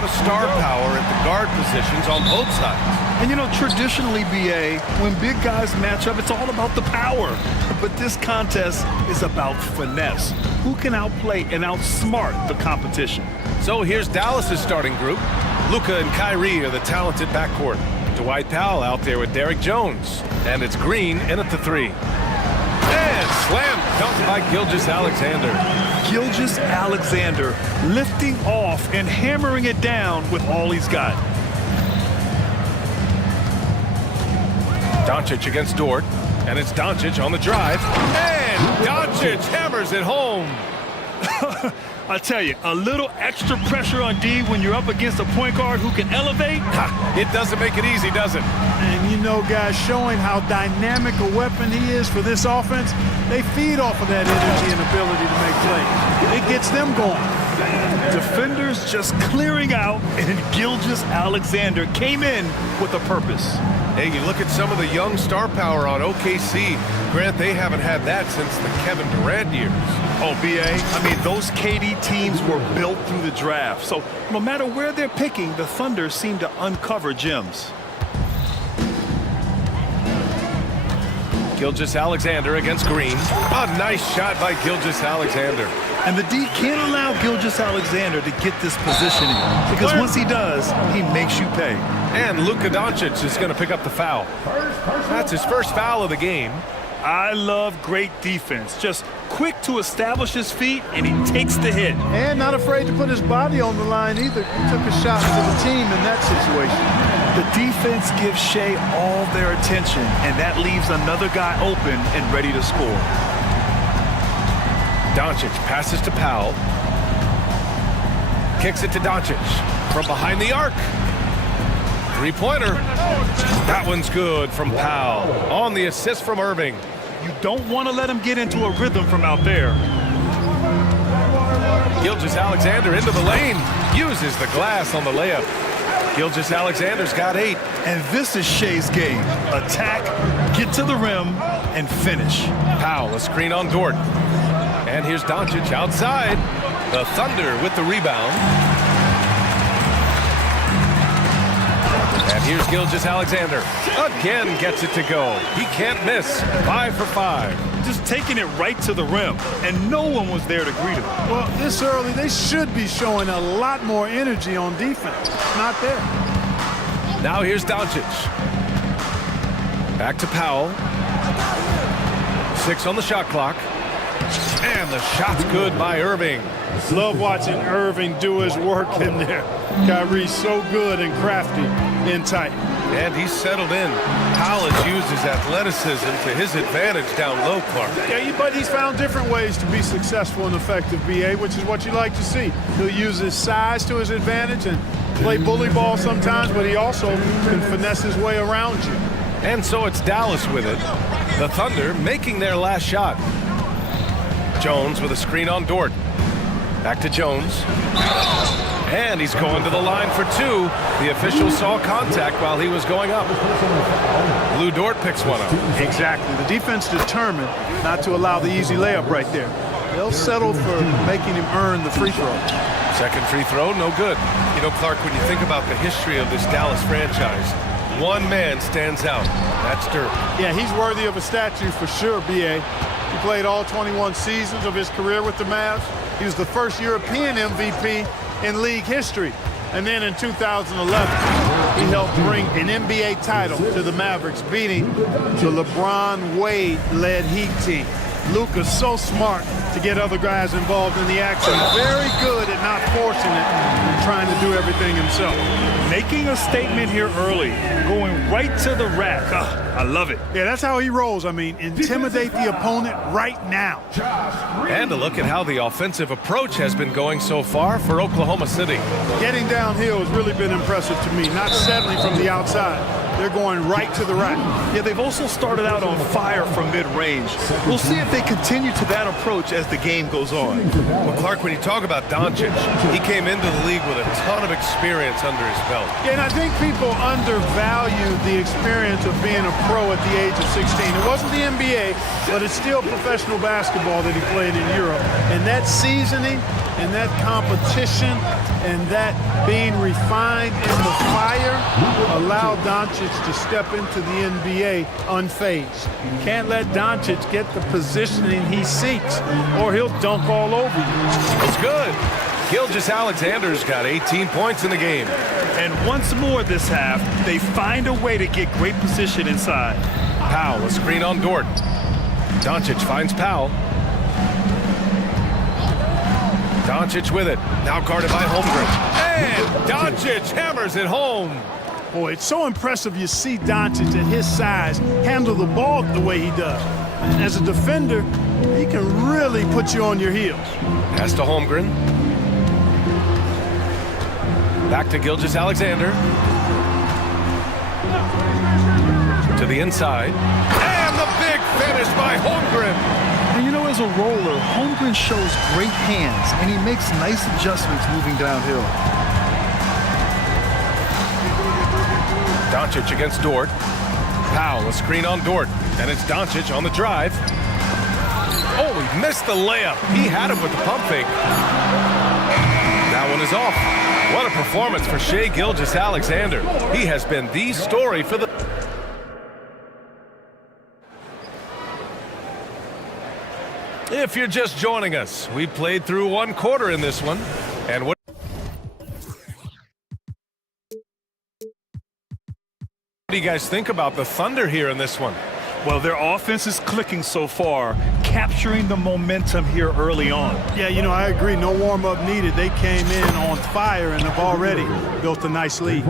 lot of star power at the guard positions on both sides. And you know, traditionally, BA, when big guys match up, it's all about the power. But this contest is about finesse. Who can outplay and outsmart the competition? So here's Dallas's starting group. Luka and Kyrie are the talented backcourt. Dwight Powell out there with Derrick Jones. And it's Green in at the three. And slam dunk by Gilgeous-Alexander. Gilgeous-Alexander lifting off and hammering it down with all he's got. Doncic against Dort, and it's Doncic on the drive, and Doncic hammers it home. I tell you, a little extra pressure on D when you're up against a point guard who can elevate. It doesn't make it easy, does it? And you know, guys, showing how dynamic a weapon he is for this offense, they feed off of that energy and ability to make plays. It gets them going. Defenders just clearing out, and Gilgeous-Alexander came in with a purpose. Hey, you look at some of the young star power on OKC. Grant, they haven't had that since the Kevin Durant years. Oh, BA, I mean, those KD teams were built through the draft. So no matter where they're picking, the Thunder seem to uncover gems. Gilgeous-Alexander against Green. A nice shot by Gilgeous-Alexander. And the D can't allow Gilgeous-Alexander to get this positioning, because once he does, he makes you pay. And Luka Doncic is going to pick up the foul. That's his first foul of the game. I love great defense. Just quick to establish his feet, and he takes the hit. And not afraid to put his body on the line either. He took a shot to the team in that situation. The defense gives Shea all their attention, and that leaves another guy open and ready to score. Doncic passes to Powell. Kicks it to Doncic from behind the arc. Three-pointer. That one's good from Powell. On the assist from Irving. You don't want to let him get into a rhythm from out there. Gilgeous-Alexander into the lane. Uses the glass on the layup. Gilgeous-Alexander's got 8. And this is Shea's game. Attack, get to the rim, and finish. Powell, a screen on Dort. And here's Doncic outside. The Thunder with the rebound. And here's Gilgeous-Alexander. Again gets it to go. He can't miss. 5 for 5. Just taking it right to the rim, and no one was there to greet him. Well, this early, they should be showing a lot more energy on defense. It's not there. Now here's Doncic. Back to Powell. 6 on the shot clock. And the shot's good by Irving. Love watching Irving do his work in there. Kyrie's so good and crafty in tight. And he's settled in. Powell has used his athleticism to his advantage down low, Clark. Yeah, but he's found different ways to be successful and effective, BA, which is what you like to see. He'll use his size to his advantage and play bully ball sometimes, but he also can finesse his way around you. And so it's Dallas with it. The Thunder making their last shot. Jones with a screen on Dort. Back to Jones. And he's going to the line for 2. The official saw contact while he was going up. Lou Dort picks one up. Exactly. The defense determined not to allow the easy layup right there. They'll settle for making him earn the free throw. Second free throw, no good. You know, Clark, when you think about the history of this Dallas franchise, one man stands out. That's Dirk. Yeah, he's worthy of a statue for sure, BA. He played all 21 seasons of his career with the Mavs. He was the first European MVP in league history. And then in 2011, he helped bring an NBA title to the Mavericks, beating the LeBron Wade-led Heat team. Luka's so smart to get other guys involved in the action. Very good at not forcing it and trying to do everything himself. Making a statement here early, going right to the rack. I love it. Yeah, that's how he rolls. I mean, intimidate the opponent right now. And a look at how the offensive approach has been going so far for Oklahoma City. Getting downhill has really been impressive to me, not settling from the outside. they're going right to the rack. Yeah, they've also started out on fire from mid-range. We'll see if they continue to that approach as the game goes on. Well, Clark, when you talk about Doncic, he came into the league with a ton of experience under his belt. Yeah, and I think people undervalue the experience of being a pro at the age of 16. It wasn't the NBA, but it's still professional basketball that he played in Europe. And that seasoning and that competition and that being refined in the fire allowed Doncic to step into the NBA unfazed. Can't let Doncic get the positioning he seeks or he'll dunk all over you. It's good. Gilgeous-Alexander's got 18 points in the game. And once more this half, they find a way to get great position inside. Powell, a screen on Dort. Doncic finds Powell. Doncic with it. Now guarded by Holmgren. And Doncic hammers it home. Boy, it's so impressive you see Doncic at his size handle the ball the way he does. And as a defender, he can really put you on your heels. Pass to Holmgren. Back to Gilgeous-Alexander. To the inside. And the big finish by Holmgren. And you know, as a roller, Holmgren shows great hands, and he makes nice adjustments moving downhill. Doncic against Dort. Powell, a screen on Dort. And it's Doncic on the drive. Oh, he missed the layup. He had him with the pump fake. That one is off. What a performance for Shai Gilgeous-Alexander. He has been the story for the... If you're just joining us, we played through one quarter in this one. And what do you guys think about the Thunder here in this one? Well, their offense is clicking so far, capturing the momentum here early on. Yeah, you know, I agree. No warm-up needed. They came in on fire and have already built a nice lead.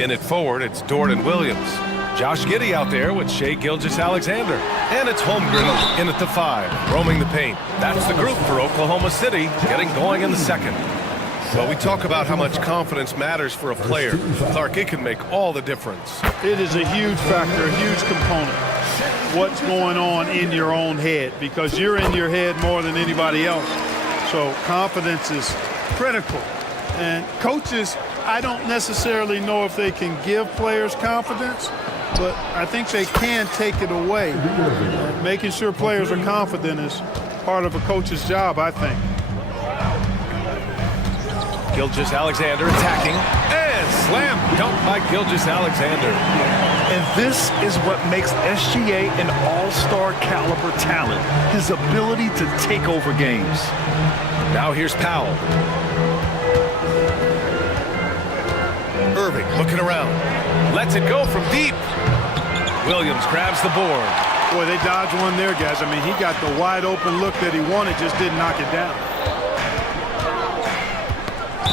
In it forward, it's Dort and Williams. Josh Giddey out there with Shai Gilgeous-Alexander. And it's Holmgren in at the 5, roaming the paint. That's the group for Oklahoma City, getting going in the second. Well, we talk about how much confidence matters for a player. Clark, it can make all the difference. It is a huge factor, a huge component. What's going on in your own head, because you're in your head more than anybody else. So confidence is critical. And coaches, I don't necessarily know if they can give players confidence, but I think they can take it away. Making sure players are confident is part of a coach's job, I think. Gilgeous-Alexander attacking, and slam dunk by Gilgeous-Alexander. And this is what makes SGA an all-star caliber talent, his ability to take over games. Now here's Powell. Irving looking around. Lets it go from deep. Williams grabs the board. Boy, they dodged one there, guys. I mean, he got the wide open look that he wanted, just didn't knock it down.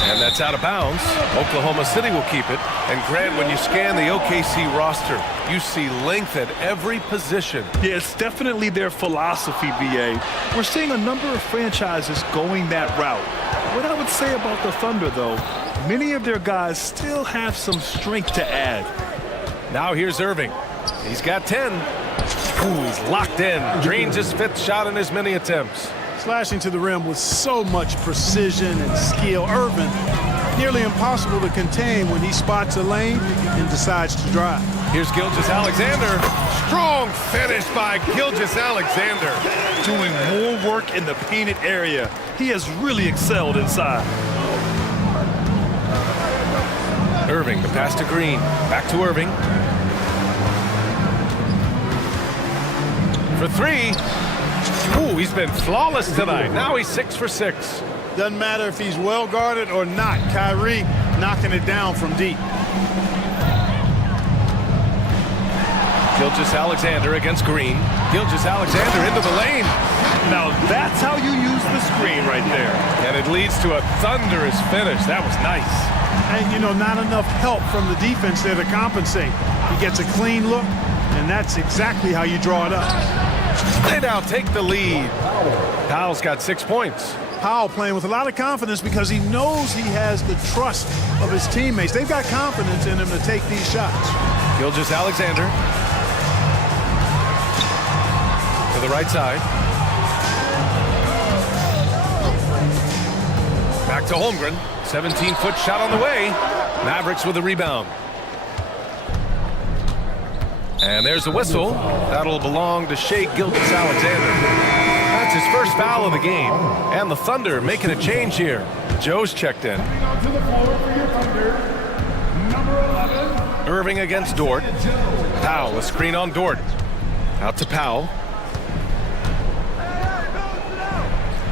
And that's out of bounds. Oklahoma City will keep it. And Grant, when you scan the OKC roster, you see length at every position. Yeah, it's definitely their philosophy, BA. We're seeing a number of franchises going that route. What I would say about the Thunder, though, many of their guys still have some strength to add. Now here's Irving. He's got 10. Ooh, he's locked in. Drains his 5th shot in as many attempts. Slashing to the rim with so much precision and skill. Irving, nearly impossible to contain when he spots a lane and decides to drive. Here's Gilgeous-Alexander. Strong finish by Gilgeous-Alexander. Doing more work in the painted area. He has really excelled inside. Irving, the pass to Green. Back to Irving. For 3. Ooh, he's been flawless tonight. Now he's 6 for 6. Doesn't matter if he's well guarded or not. Kyrie knocking it down from deep. Gilgeous-Alexander against Green. Gilgeous-Alexander into the lane. Now that's how you use the screen right there. And it leads to a thunderous finish. That was nice. And, you know, not enough help from the defense there to compensate. He gets a clean look, and that's exactly how you draw it up. They now take the lead. Powell's got 6 points. Powell playing with a lot of confidence because he knows he has the trust of his teammates. They've got confidence in him to take these shots. Gilgeous-Alexander to the right side. Back to Holmgren. 17-foot shot on the way. Mavericks with a rebound. And there's the whistle. That'll belong to Shai Gilgeous-Alexander. That's his first foul of the game. And the Thunder making a change here. Joe's checked in. Irving against Dort. Powell, a screen on Dort. Out to Powell.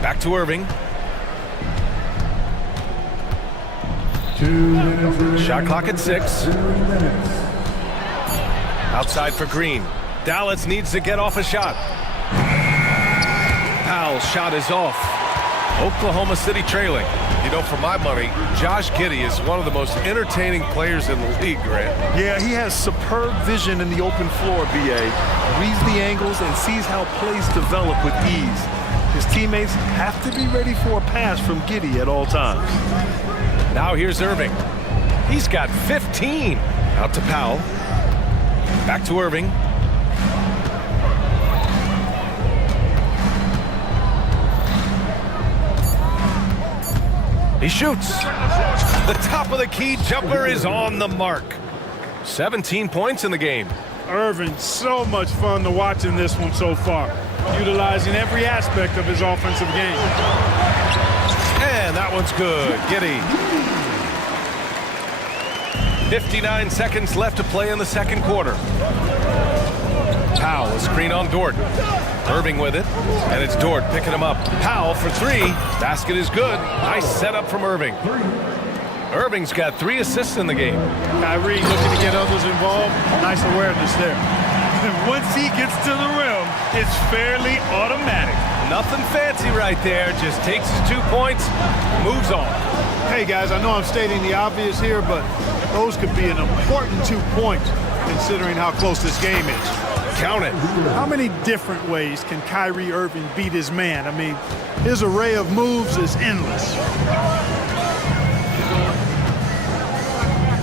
Back to Irving. Shot clock at 6. Outside for Green. Dallas needs to get off a shot. Powell's shot is off. Oklahoma City trailing. You know, for my money, Josh Giddey is one of the most entertaining players in the league, Grant. Yeah, he has superb vision in the open floor, B.A. Reads the angles and sees how plays develop with ease. His teammates have to be ready for a pass from Giddey at all times. Now here's Irving. He's got 15. Out to Powell. Back to Irving. He shoots. The top of the key jumper is on the mark. 17 points in the game. Irving, so much fun to watch in this one so far, utilizing every aspect of his offensive game. And that one's good. Giddey. 59 seconds left to play in the second quarter. Powell, a screen on Dort. Irving with it, and it's Dort picking him up. Powell for 3. Basket is good. Nice setup from Irving. Irving's got 3 assists in the game. Kyrie looking to get others involved. Nice awareness there. Once he gets to the rim, it's fairly automatic. Nothing fancy right there. Just takes his 2 points, moves on. Hey guys, I know I'm stating the obvious here, but those could be an important 2 points considering how close this game is. Count it. How many different ways can Kyrie Irving beat his man? I mean, his array of moves is endless.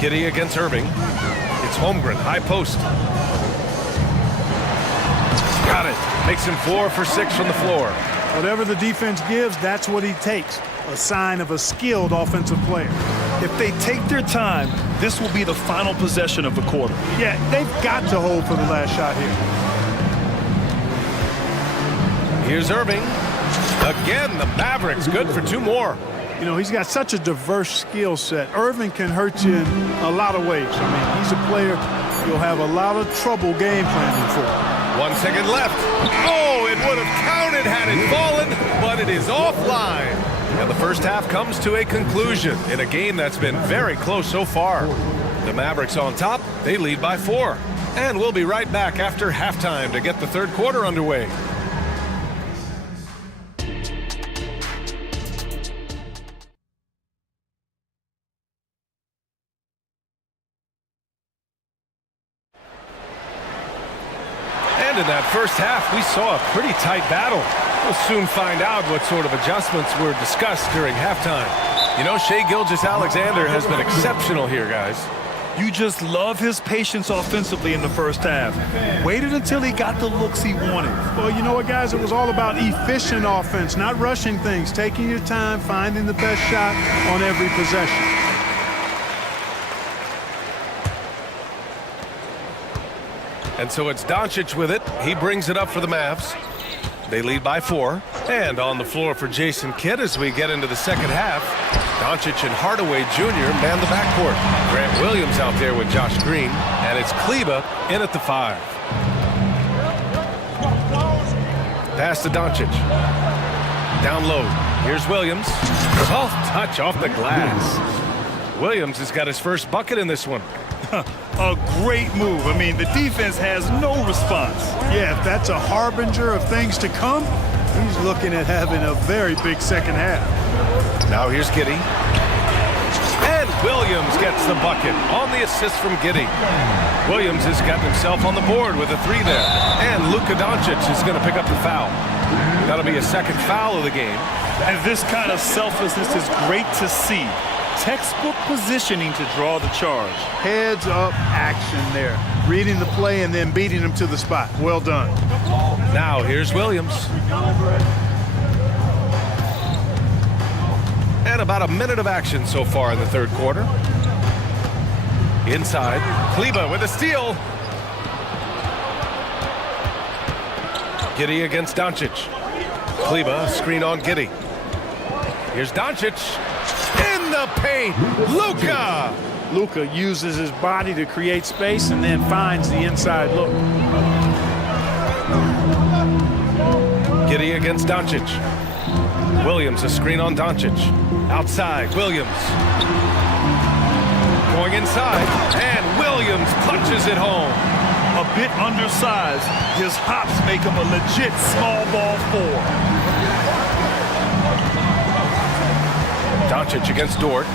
Giddey against Irving. It's Holmgren, high post. Got it. Makes him 4 for 6 from the floor. Whatever the defense gives, that's what he takes. A sign of a skilled offensive player. If they take their time, this will be the final possession of the quarter. Yeah, they've got to hold for the last shot here. Here's Irving. Again, the Mavericks good for 2 more. You know, he's got such a diverse skill set. Irving can hurt you in a lot of ways. I mean, he's a player you'll have a lot of trouble game planning for. 1 second left. Oh, it would have counted had it fallen, but it is offline. And the first half comes to a conclusion in a game that's been very close so far. The Mavericks on top, they lead by 4. And we'll be right back after halftime to get the third quarter underway. And in that first half, we saw a pretty tight battle. We'll soon find out what sort of adjustments were discussed during halftime. You know, Shai Gilgeous-Alexander has been exceptional here, guys. You just love his patience offensively in the first half. Waited until he got the looks he wanted. Well, you know what, guys? It was all about efficient offense, not rushing things, taking your time, finding the best shot on every possession. And so it's Doncic with it. He brings it up for the Mavs. They lead by 4. And on the floor for Jason Kidd as we get into the second half. Doncic and Hardaway Jr. man the backcourt. Grant Williams out there with Josh Green. And it's Kleba in at the 5. Pass to Doncic. Down low. Here's Williams. Soft touch off the glass. Williams has got his first bucket in this one. A great move. I mean, the defense has no response. Yeah, if that's a harbinger of things to come, he's looking at having a very big second half. Now here's Giddey. And Williams gets the bucket on the assist from Giddey. Williams has gotten himself on the board with a 3 there. And Luka Doncic is going to pick up the foul. That'll be a second foul of the game. And this kind of selflessness is great to see. Textbook positioning to draw the charge. Heads up action there. reading the play and then beating him to the spot. Well done. Now here's Williams. And about a minute of action so far in the third quarter. Inside, Kleba with a steal. Giddy against Doncic. Kleba, screen on Giddy. Here's Doncic. In the paint, Luka! Luka uses his body to create space and then finds the inside look. Giddy against Doncic. Williams, a screen on Doncic. Outside, Williams. Going inside, and Williams punches it home. A bit undersized, his hops make him a legit small ball four. Doncic against Dort.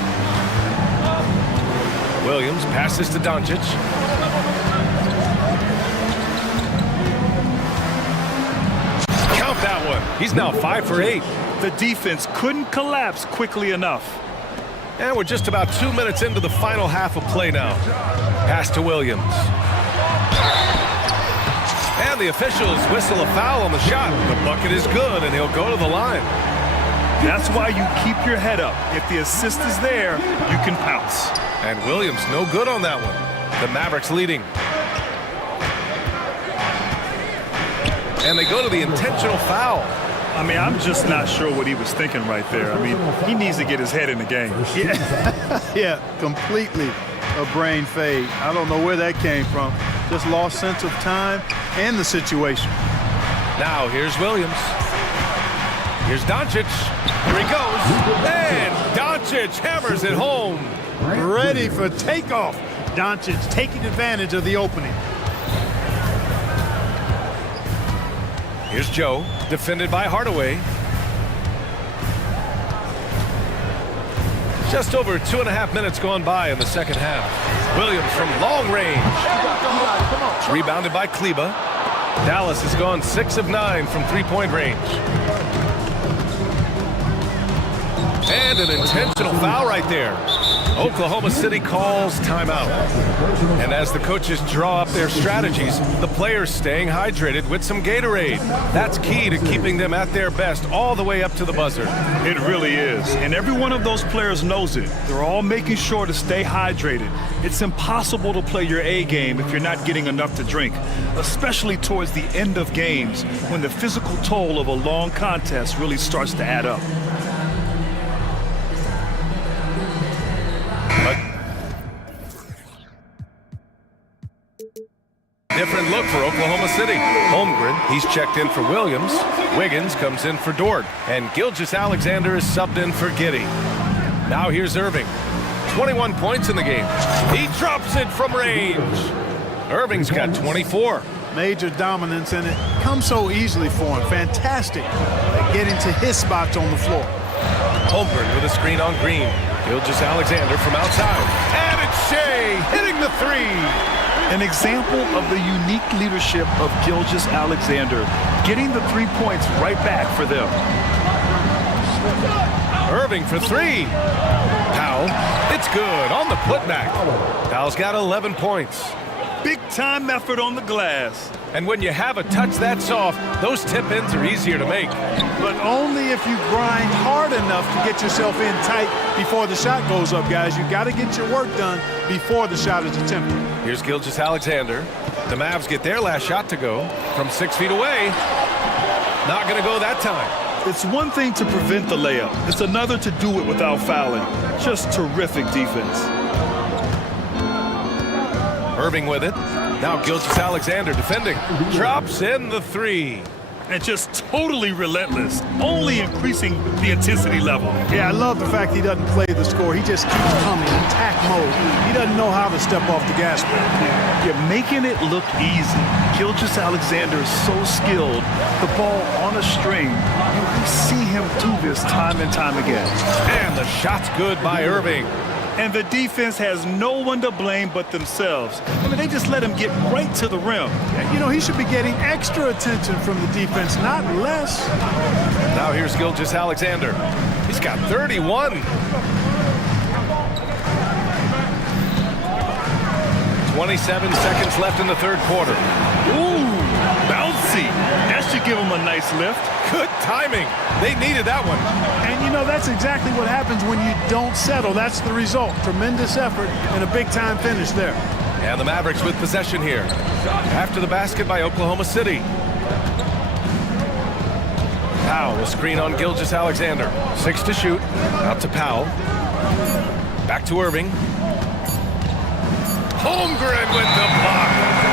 Williams passes to Doncic. Count that one. He's now 5 for 8. The defense couldn't collapse quickly enough. And we're just about 2 minutes into the final half of play now. Pass to Williams. And the officials whistle a foul on the shot. The bucket is good, and he'll go to the line. That's why you keep your head up. If the assist is there, you can pounce. And Williams no good on that one. The Mavericks leading. And they go to the intentional foul. I mean, I'm just not sure what he was thinking right there. I mean, he needs to get his head in the game. Yeah, completely a brain fade. I don't know where that came from. Just lost sense of time and the situation. Now here's Williams. Here's Doncic. Here he goes. And Doncic hammers it home. Ready for takeoff. Doncic taking advantage of the opening. Here's Joe, defended by Hardaway. Just over 2.5 minutes gone by in the second half. Williams from long range. It's rebounded by Kleba. Dallas has gone 6 of 9 from three-point range. And an intentional foul right there. Oklahoma City calls timeout. And as the coaches draw up their strategies, the players staying hydrated with some Gatorade. That's key to keeping them at their best all the way up to the buzzer. It really is. And every one of those players knows it. They're all making sure to stay hydrated. It's impossible to play your A game if you're not getting enough to drink, especially towards the end of games when the physical toll of a long contest really starts to add up. Different look for Oklahoma City. Holmgren, he's checked in for Williams. Wiggins comes in for Dort. And Gilgeous-Alexander is subbed in for Giddy. Now here's Irving. 21 points in the game. He drops it from range. Irving's got 24. Major dominance, and it comes so easily for him. Fantastic at getting to his spots on the floor. Holmgren with a screen on Green. Gilgeous-Alexander from outside. And it's Shea hitting the three. An example of the unique leadership of Gilgeous-Alexander, getting the 3 points right back for them. Irving for three. Powell, it's good on the putback. Powell's got 11 points. Big-time effort on the glass. And when you have a touch that soft, those tip-ins are easier to make. But only if you grind hard enough to get yourself in tight before the shot goes up, guys. You got to get your work done before the shot is attempted. Here's Gilgeous-Alexander. The Mavs get their last shot to go from 6 feet away. Not going to go that time. It's one thing to prevent the layup. It's another to do it without fouling. Just terrific defense. Irving with it. Now Gilgeous-Alexander defending. Drops in the three. And just totally relentless, only increasing the intensity level. Yeah, I love the fact he doesn't play the score. He just keeps coming, attack mode. He doesn't know how to step off the gas pedal. You're making it look easy. Gilgeous-Alexander is so skilled. The ball on a string. You see him do this time and time again. And the shot's good by Irving. And the defense has no one to blame but themselves. I mean, they just let him get right to the rim. You know, he should be getting extra attention from the defense, not less. Now here's Gilgeous-Alexander. He's got 31. 27 seconds left in the third quarter. Ooh, bouncy. That should give him a nice lift. Good timing. They needed that one. And you know, that's exactly what happens when you don't settle. That's the result. Tremendous effort and a big-time finish there. And the Mavericks with possession here. After the basket by Oklahoma City. Powell will screen on Gilgeous-Alexander. 6 to shoot. Out to Powell. Back to Irving. Holmgren with the block.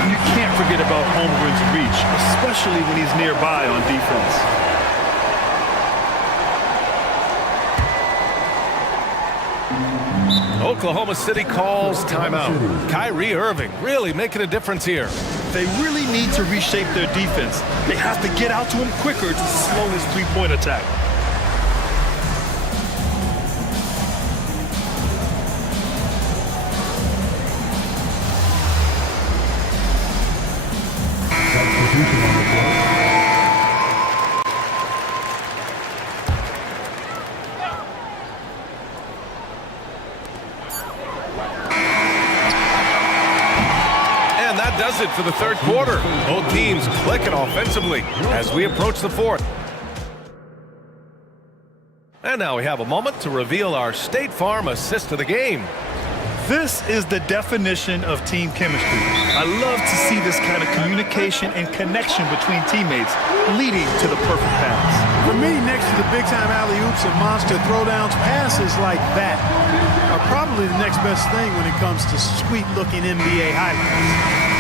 You can't forget about Holmgren's reach, especially when he's nearby on defense. Oklahoma City calls timeout. Kyrie Irving really making a difference here. They really need to reshape their defense. They have to get out to him quicker to slow his three-point attack. Does it for the third quarter. Both teams clicking offensively as we approach the fourth. And now we have a moment to reveal our State Farm assist of the game. This is the definition of team chemistry. I love to see this kind of communication and connection between teammates leading to the perfect pass. For me, next to the big-time alley-oops and monster throwdowns, passes like that are probably the next best thing when it comes to sweet-looking NBA highlights.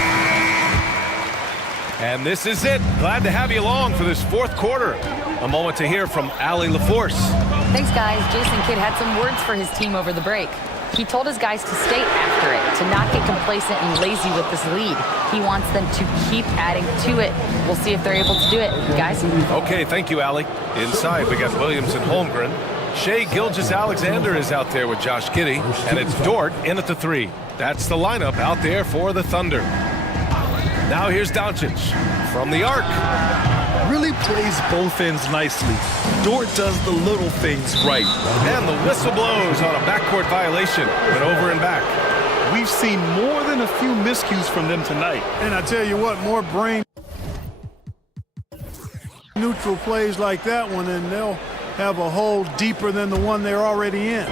And this is it. Glad to have you along for this fourth quarter. A moment to hear from Allie LaForce. Thanks, guys. Jason Kidd had some words for his team over the break. He told his guys to stay after it, to not get complacent and lazy with this lead. He wants them to keep adding to it. We'll see if they're able to do it. Guys? Okay, thank you, Allie. Inside, we got Williams and Holmgren. Shai Gilgeous-Alexander is out there with Josh Giddey, and it's Dort in at the 3. That's the lineup out there for the Thunder. Now here's Doncic from the arc. Really plays both ends nicely. Dort does the little things right. And the whistle blows on a backcourt violation, but over and back. We've seen more than a few miscues from them tonight. And I tell you what, more brain neutral plays like that one, and they'll have a hole deeper than the one they're already in.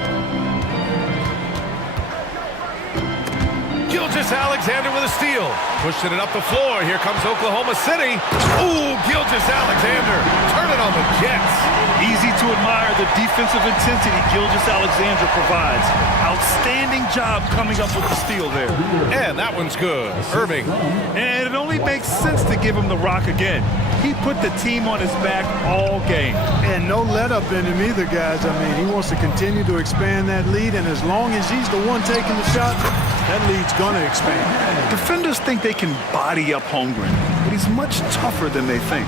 Gilgeous-Alexander with a steal. Pushing it up the floor. Here comes Oklahoma City. Ooh, Gilgeous-Alexander turning on the Jets. Easy to admire the defensive intensity Gilgeous-Alexander provides. Outstanding job coming up with the steal there. And that one's good. Irving. And it only makes sense to give him the rock again. He put the team on his back all game. And no let-up in him either, guys. I mean, he wants to continue to expand that lead, and as long as he's the one taking the shot, that lead's going to expand. Defenders think they can body up Holmgren, but he's much tougher than they think.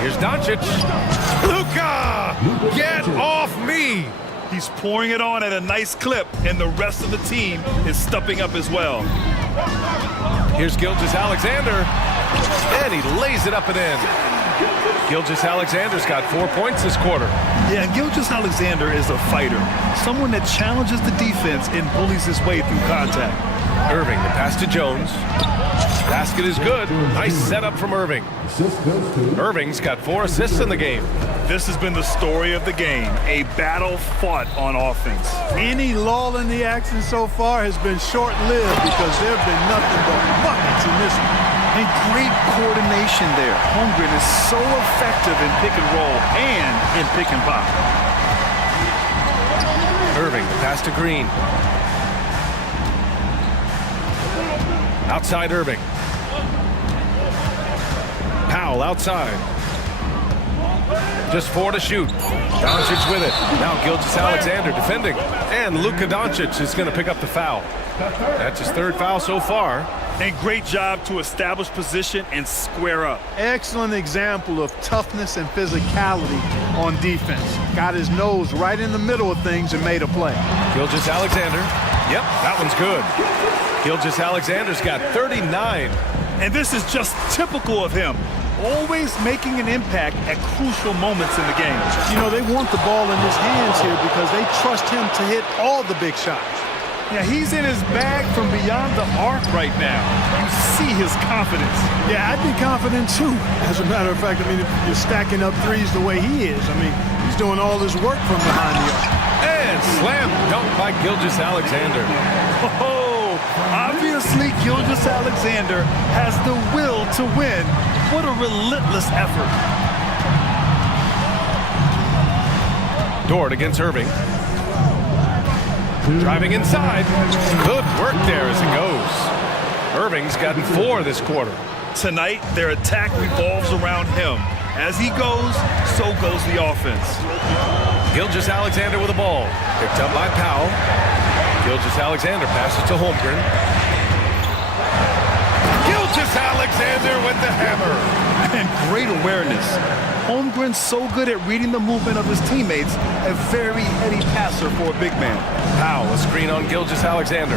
Here's Doncic. Luka! Get off me! He's pouring it on at a nice clip, and the rest of the team is stepping up as well. Here's Gilgeous-Alexander, and he lays it up and in. Gilgeous-Alexander's got 4 points this quarter. Yeah, and Gilgeous-Alexander is a fighter, someone that challenges the defense and bullies his way through contact. Irving, the pass to Jones. Basket is good. Nice setup from Irving. Irving's got 4 assists in the game. This has been the story of the game, a battle fought on offense. Any lull in the action so far has been short-lived because there have been nothing but buckets in this one. And great coordination there. Holmgren is so effective in pick and roll and in pick and pop. Irving, the pass to Green. Outside Irving. Powell outside. Just 4 to shoot. Doncic with it. Now Gilgeous-Alexander defending. And Luka Doncic is going to pick up the foul. That's his 3rd foul so far. And great job to establish position and square up. Excellent example of toughness and physicality on defense. Got his nose right in the middle of things and made a play. Gilgeous-Alexander. Yep, that one's good. Gilgeous-Alexander's got 39. And this is just typical of him. Always making an impact at crucial moments in the game. You know, they want the ball in his hands here because they trust him to hit all the big shots. Yeah, he's in his bag from beyond the arc right now. You see his confidence. Yeah, I'd be confident too. As a matter of fact, I mean, if you're stacking up threes the way he is, I mean, he's doing all his work from behind the arc. And slam dunk by Gilgeous-Alexander. Oh, obviously Gilgeous-Alexander has the will to win. What a relentless effort. Dort against Irving. Driving inside. Good work there as it goes. Irving's gotten 4 this quarter. Tonight, their attack revolves around him. As he goes, so goes the offense. Gilgeous-Alexander with the ball. Picked up by Powell. Gilgeous-Alexander passes to Holmgren. Gilgeous-Alexander with the hammer. And great awareness. Holmgren's so good at reading the movement of his teammates, a very heady passer for a big man. Powell, a screen on Gilgeous-Alexander.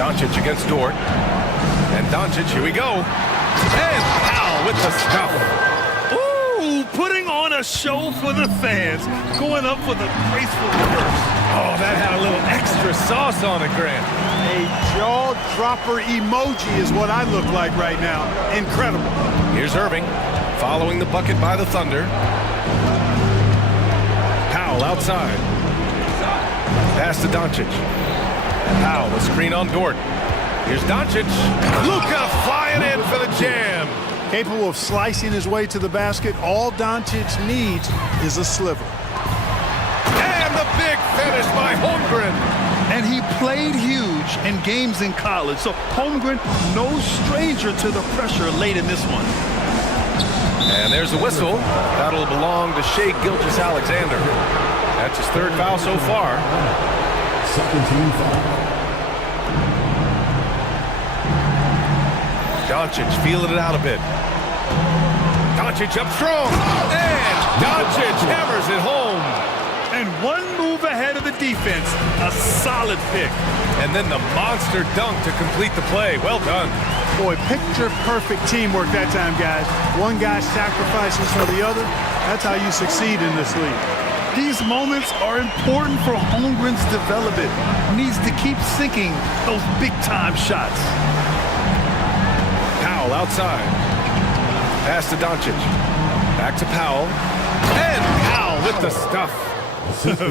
Doncic against Dort. And Doncic, here we go. And Powell with the stuff. Ooh, putting on a show for the fans. Going up with a graceful reverse. Oh, that had a little extra sauce on it, Grant. A jaw-dropper emoji is what I look like right now. Incredible. Here's Irving, following the bucket by the Thunder. Powell outside. Pass to Doncic. Powell, a screen on Dort. Here's Doncic. Luka flying in for the jam. Capable of slicing his way to the basket, all Doncic needs is a sliver. And the big finish by Holmgren. And he played huge in games in college, so Holmgren, no stranger to the pressure late in this one. And there's the whistle. That'll belong to Shai Gilgeous-Alexander. That's his 3rd foul so far. Second team foul. Doncic feeling it out a bit. Doncic up strong. And Doncic hammers it home. And one move ahead of the defense, a solid pick. And then the monster dunk to complete the play. Well done. Boy, picture-perfect teamwork that time, guys. One guy sacrificing for the other. That's how you succeed in this league. These moments are important for Holmgren's development. Needs to keep sinking those big-time shots. Powell outside. Pass to Doncic. Back to Powell. And Powell with the stuff.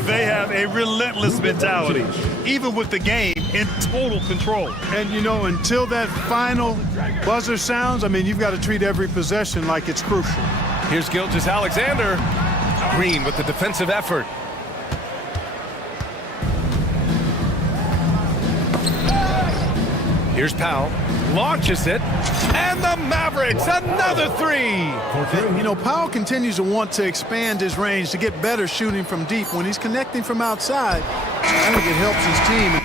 They have a relentless mentality, even with the game in total control. And, you know, until that final buzzer sounds, I mean, you've got to treat every possession like it's crucial. Here's Gilgeous-Alexander. Green with the defensive effort. Here's Powell. Launches it. And the Mavericks, another 3. You know, Powell continues to want to expand his range to get better shooting from deep. When he's connecting from outside, I think it helps his team.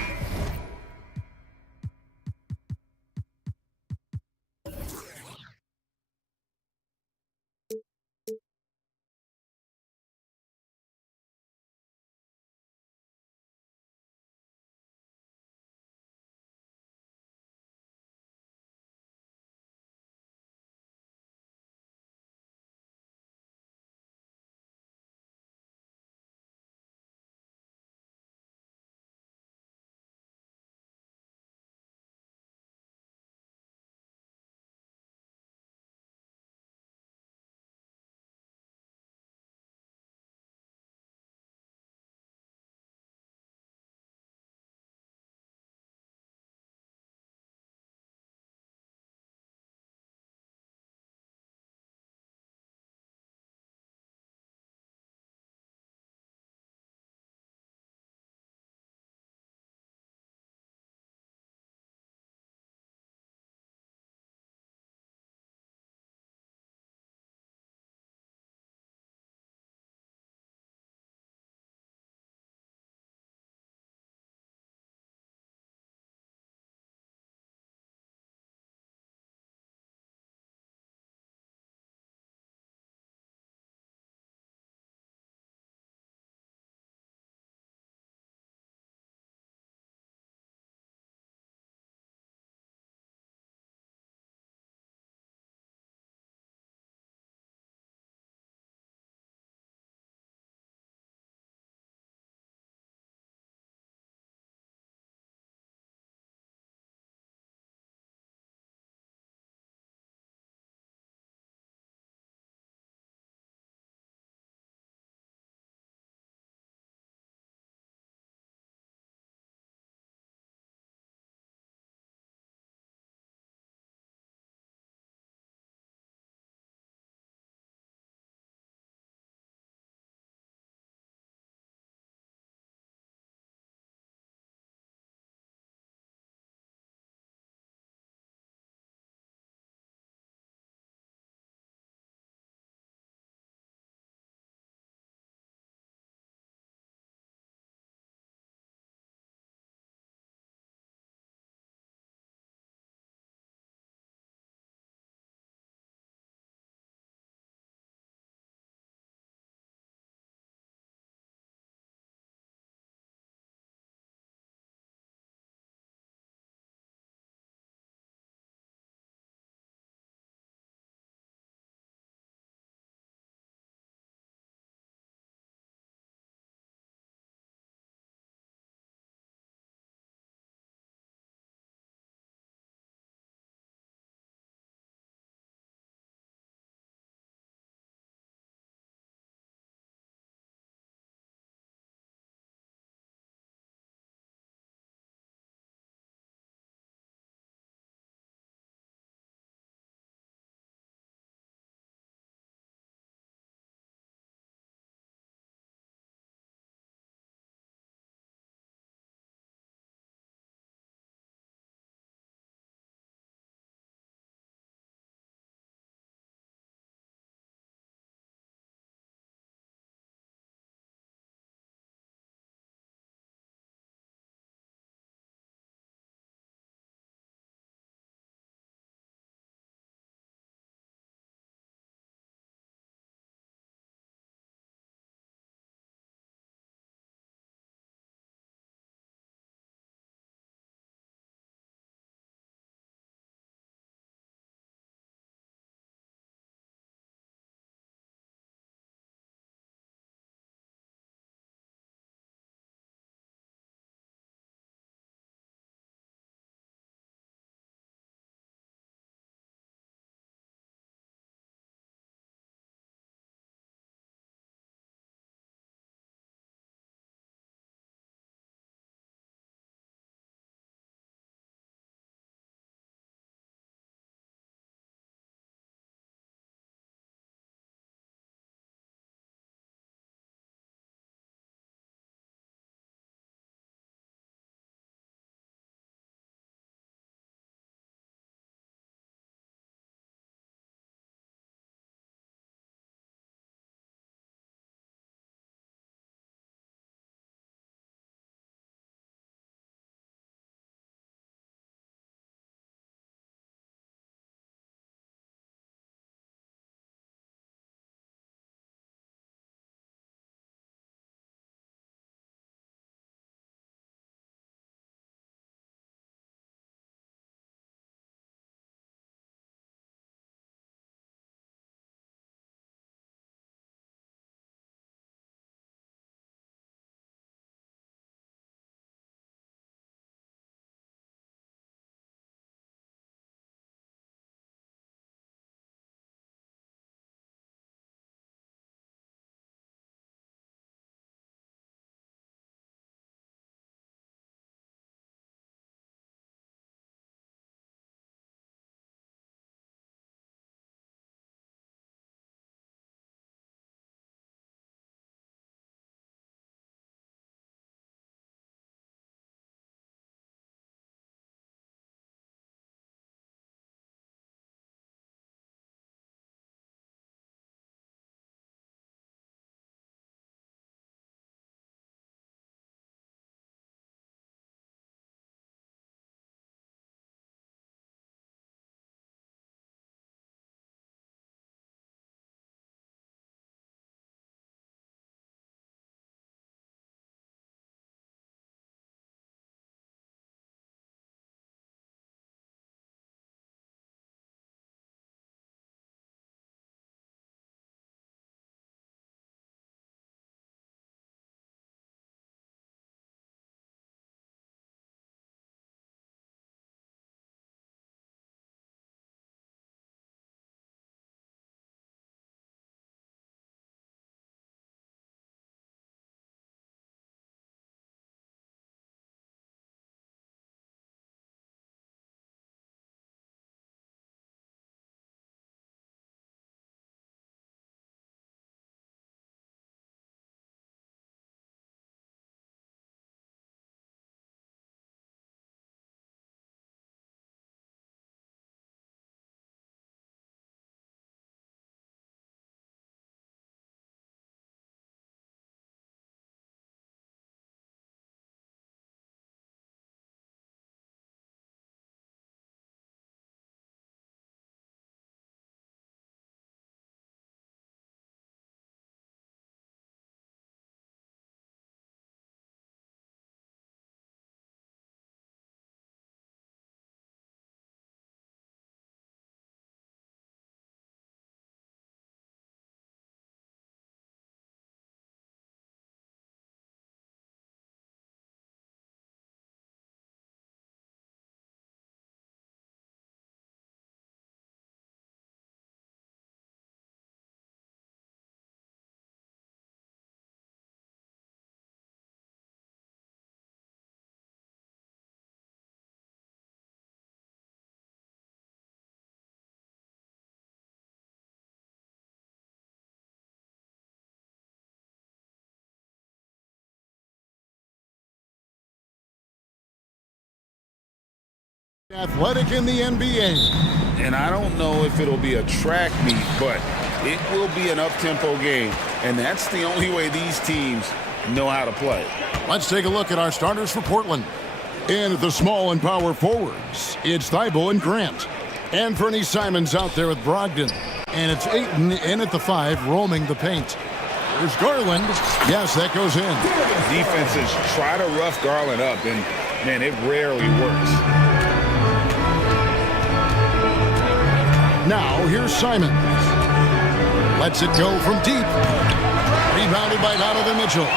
Athletic in the NBA. And I don't know if it'll be a track meet, but it will be an up-tempo game. And that's the only way these teams know how to play. Let's take a look at our starters for Portland. In the small and power forwards, it's Thibault and Grant. Anthony Simons out there with Brogdon. And it's Ayton in at the 5, roaming the paint. There's Garland. Yes, that goes in. Defenses try to rough Garland up, and, man, it rarely works. Now, here's Simons. Lets it go from deep. Rebounded by Donovan Mitchell.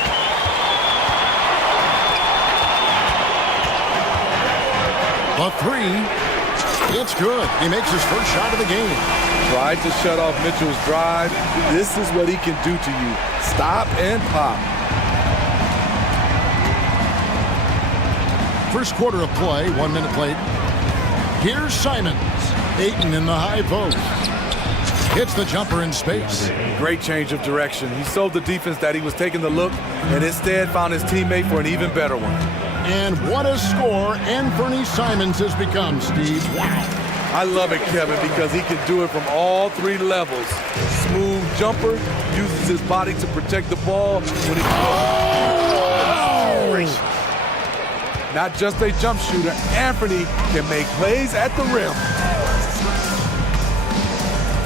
A 3. It's good. He makes his first shot of the game. Tried to shut off Mitchell's drive. This is what he can do to you. Stop and pop. First quarter of play, 1 minute played. Here's Simons. Ayton in the high post. Hits the jumper in space. Great change of direction. He sold the defense that he was taking the look and instead found his teammate for an even better one. And what a score Anthony Simons has become, Steve. Wow. I love it, Kevin, because he can do it from all 3 levels. Smooth jumper, uses his body to protect the ball when he Not just a jump shooter, Anthony can make plays at the rim.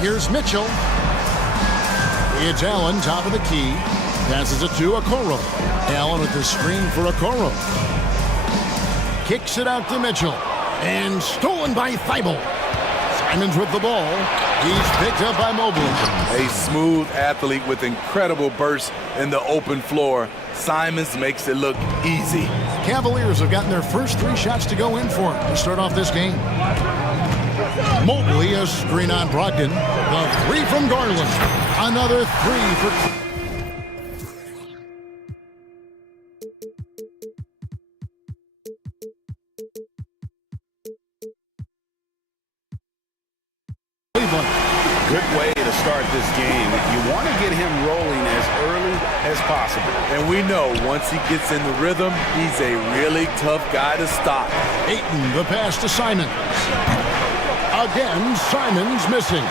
Here's Mitchell. It's Allen, top of the key. Passes it to Okoro. Allen with the screen for Okoro. Kicks it out to Mitchell. And stolen by Thibault. Simons with the ball. He's picked up by Mobley. A smooth athlete with incredible burst in the open floor. Simons makes it look easy. Cavaliers have gotten their first 3 shots to go in for him to start off this game. Mobley, a screen on Brogdon. The 3 from Garland. Another 3 for... Good way to start this game. You want to get him rolling as early as possible. And we know once he gets in the rhythm, he's a really tough guy to stop. Ayton, the pass to Simons. Again, Simons missing.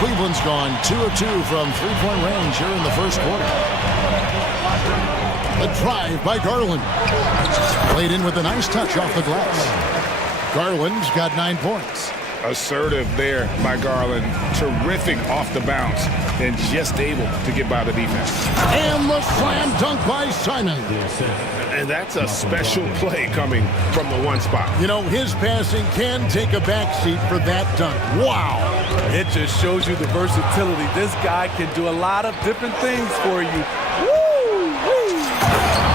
Cleveland's gone 2 of 2 from 3-point range here in the first quarter. The drive by Garland. Played in with a nice touch off the glass. Garland's got 9 points. Assertive there by Garland. Terrific off the bounce and just able to get by the defense. And the slam dunk by Simons. And that's a special play coming from the 1 spot. You know, his passing can take a backseat for that dunk. Wow. It just shows you the versatility. This guy can do a lot of different things for you. Woo! Woo!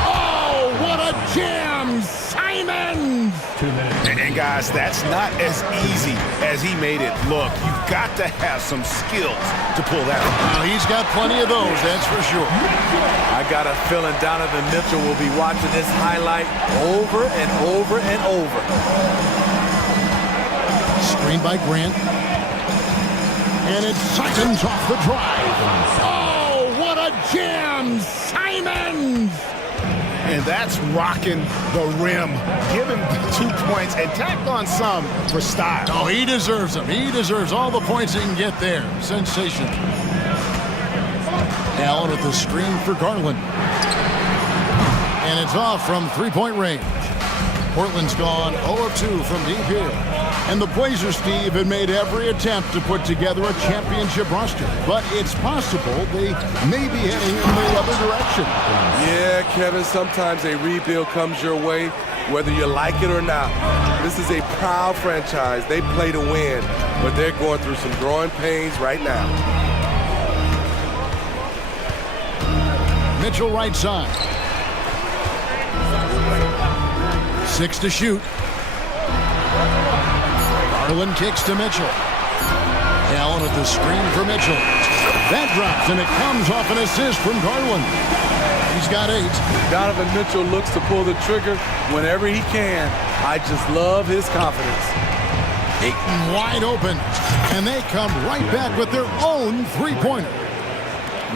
Oh, what a jam! Simons! And guys, that's not as easy as he made it look. You've got to have some skills to pull that off. Well, he's got plenty of those, that's for sure. I got a feeling Donovan Mitchell will be watching this highlight over and over and over. Screen by Grant. And it's Simons off the drive. Oh, what a jam! Simons! And that's rocking the rim. Give him 2 points and tacked on some for style. Oh, he deserves them. He deserves all the points he can get there. Sensational. Allen with the screen for Garland. And it's off from 3-point range. Portland's gone 0 of 2 from deep here. And the Blazers, Steve, have made every attempt to put together a championship roster. But it's possible they may be heading in the other direction. Yeah, Kevin, sometimes a rebuild comes your way, whether you like it or not. This is a proud franchise. They play to win, but they're going through some growing pains right now. Mitchell right side. 6 to shoot. Garland kicks to Mitchell. Allen with the screen for Mitchell. That drops, and it comes off an assist from Garland. He's got 8. Donovan Mitchell looks to pull the trigger whenever he can. I just love his confidence. Ayton wide open, and they come right back with their own 3-pointer.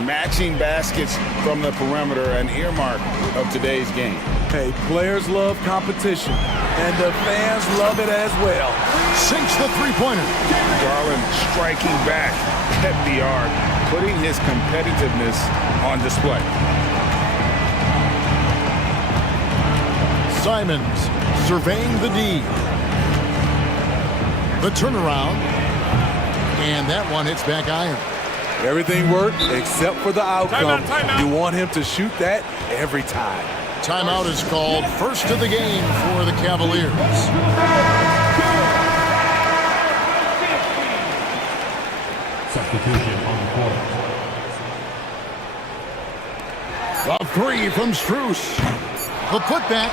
Matching baskets from the perimeter, an earmark of today's game. Hey, players love competition, and the fans love it as well. Sinks the three-pointer. Garland striking back at the arc, putting his competitiveness on display. Simons surveying the D. The turnaround. And that one hits back iron. Everything worked except for the outcome. Timeout. You want him to shoot that every time. Timeout is called. First of the game for the Cavaliers. Substitution on the court. A three from Strus. The putback.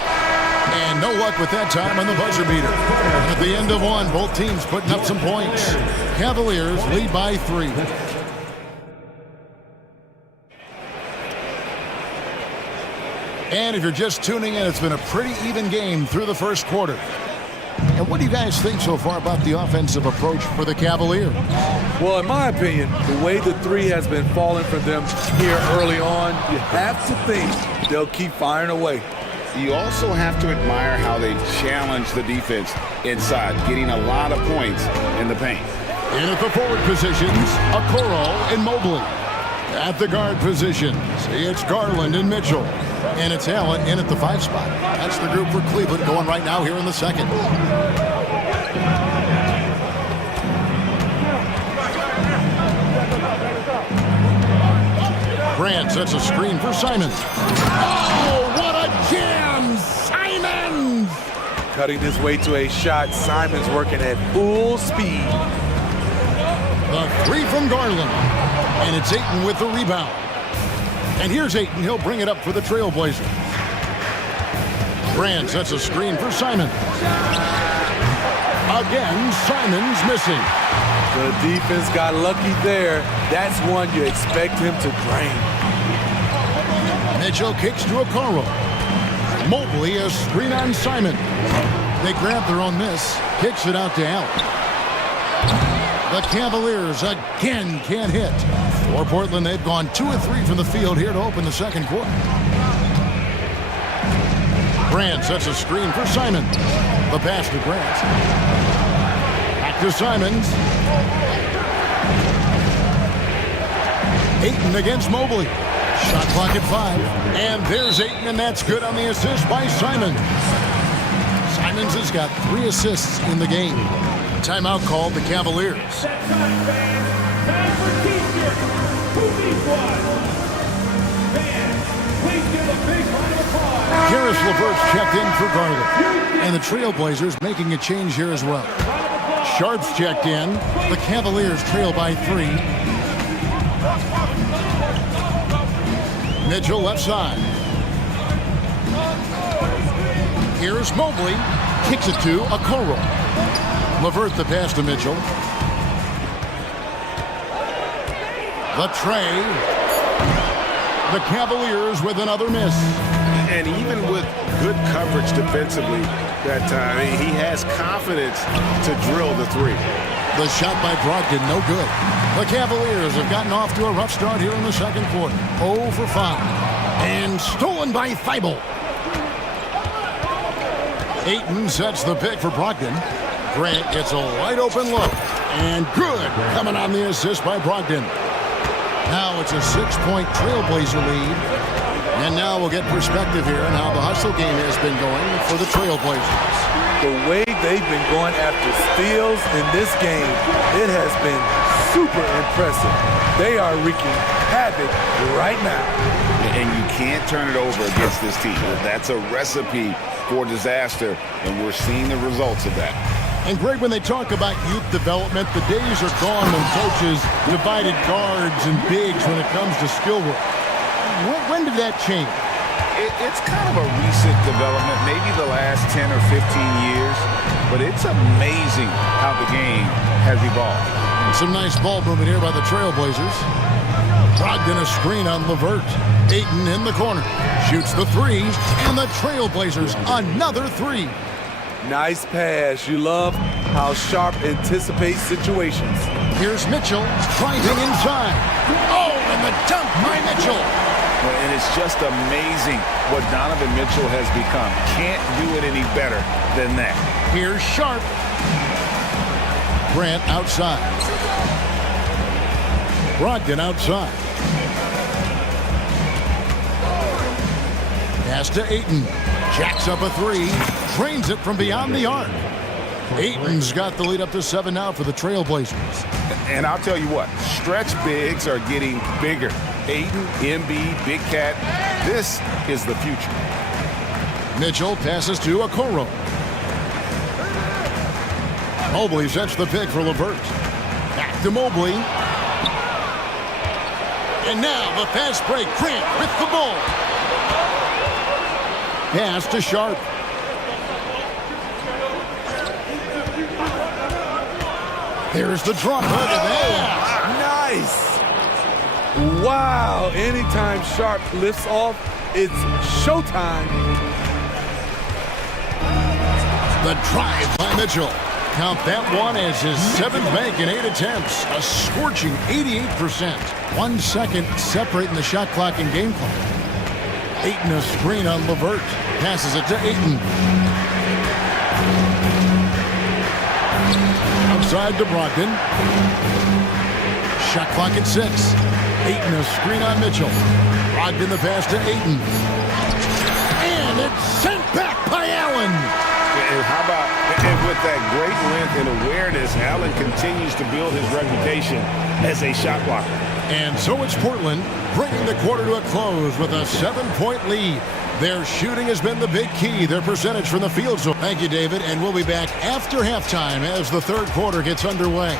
And no luck with that time on the buzzer beater. At the end of one, both teams putting up some points. Cavaliers lead by 3. And if you're just tuning in, it's been a pretty even game through the first quarter. And what do you guys think so far about the offensive approach for the Cavaliers? Well, in my opinion, the way the three has been falling for them here early on, you have to think they'll keep firing away. You also have to admire how they challenge the defense inside, getting a lot of points in the paint. In at the forward positions, Okoro and Mobley. At the guard positions, it's Garland and Mitchell. And it's Allen in at the 5 spot. That's the group for Cleveland going right now here in the second. Grant sets a screen for Simons. Oh, what a jam! Simons! Cutting his way to a shot, Simons working at full speed. The 3 from Garland. And it's Ayton with the rebound. And here's Ayton. He'll bring it up for the Trailblazers. Grant sets a screen for Simons. Again, Simons missing. The defense got lucky there. That's one you expect him to drain. Mitchell kicks to Okoro. Mobley a screen on Simon. They grab their own miss. Kicks it out to Allen. The Cavaliers again can't hit. For Portland, they've gone 2 of 3 from the field here to open the second quarter. Grant sets a screen for Simons. The pass to Grant. Back to Simons. Ayton against Mobley. Shot clock at 5. And there's Ayton, and that's good on the assist by Simons. Simons has got 3 assists in the game. Timeout called the Cavaliers. Harris LeVert's checked in for Garland. And the Trailblazers making a change here as well. Sharp's checked in. The Cavaliers trail by 3. Mitchell left side. Here's Mobley. Kicks it to Okoro. LeVert the pass to Mitchell. The tray. The Cavaliers with another miss. And even with good coverage defensively that time, he has confidence to drill the 3. The shot by Brogdon, no good. The Cavaliers have gotten off to a rough start here in the second quarter. 0 for 5. And stolen by Thibault. Ayton sets the pick for Brogdon. Grant gets a wide open look. And good coming on the assist by Brogdon. Now it's a 6-point Trailblazer lead. And now we'll get perspective here on how the hustle game has been going for the Trailblazers. The way they've been going after steals in this game, it has been super impressive. They are wreaking havoc right now. And you can't turn it over against this team. That's a recipe for disaster, and we're seeing the results of that. And Greg, when they talk about youth development, the days are gone when coaches divided guards and bigs when it comes to skill work. When did that change? It's kind of a recent development, maybe the last 10 or 15 years, but it's amazing how the game has evolved. And some nice ball movement here by the Trailblazers. Brogdon a screen on LeVert. Ayton in the corner. Shoots the 3, and the Trailblazers another 3. Nice pass. You love how Sharp anticipates situations. Here's Mitchell driving inside. Oh, and the dunk by Mitchell. And it's just amazing what Donovan Mitchell has become. Can't do it any better than that. Here's Sharp. Grant outside. Brogdon outside. Pass to Ayton. Jacks up a three. Drains it from beyond the arc. Ayton's got the lead up to 7 now for the Trailblazers. And I'll tell you what, stretch bigs are getting bigger. Ayton, Embiid, Big Cat, this is the future. Mitchell passes to Okoro. Mobley sets the pick for LeVert. Back to Mobley. And now the fast break. Grant with the ball. Pass to Sharp. There's the drop. Nice. Wow. Anytime Sharp lifts off, it's showtime. The drive by Mitchell. Count that one as his 7th bank in 8 attempts. A scorching 88%. 1 second separating the shot clock and game clock. Ayton a screen on LeVert. Passes it to Ayton. Outside to Brogdon. Shot clock at 6. Ayton a screen on Mitchell. Brogdon the pass to Ayton. And it's sent back by Allen. And how about, and with that great length and awareness, Allen continues to build his reputation as a shot blocker. And so it's Portland bringing the quarter to a close with a 7-point lead. Their shooting has been the big key, their percentage from the field. So thank you, David, and we'll be back after halftime as the third quarter gets underway.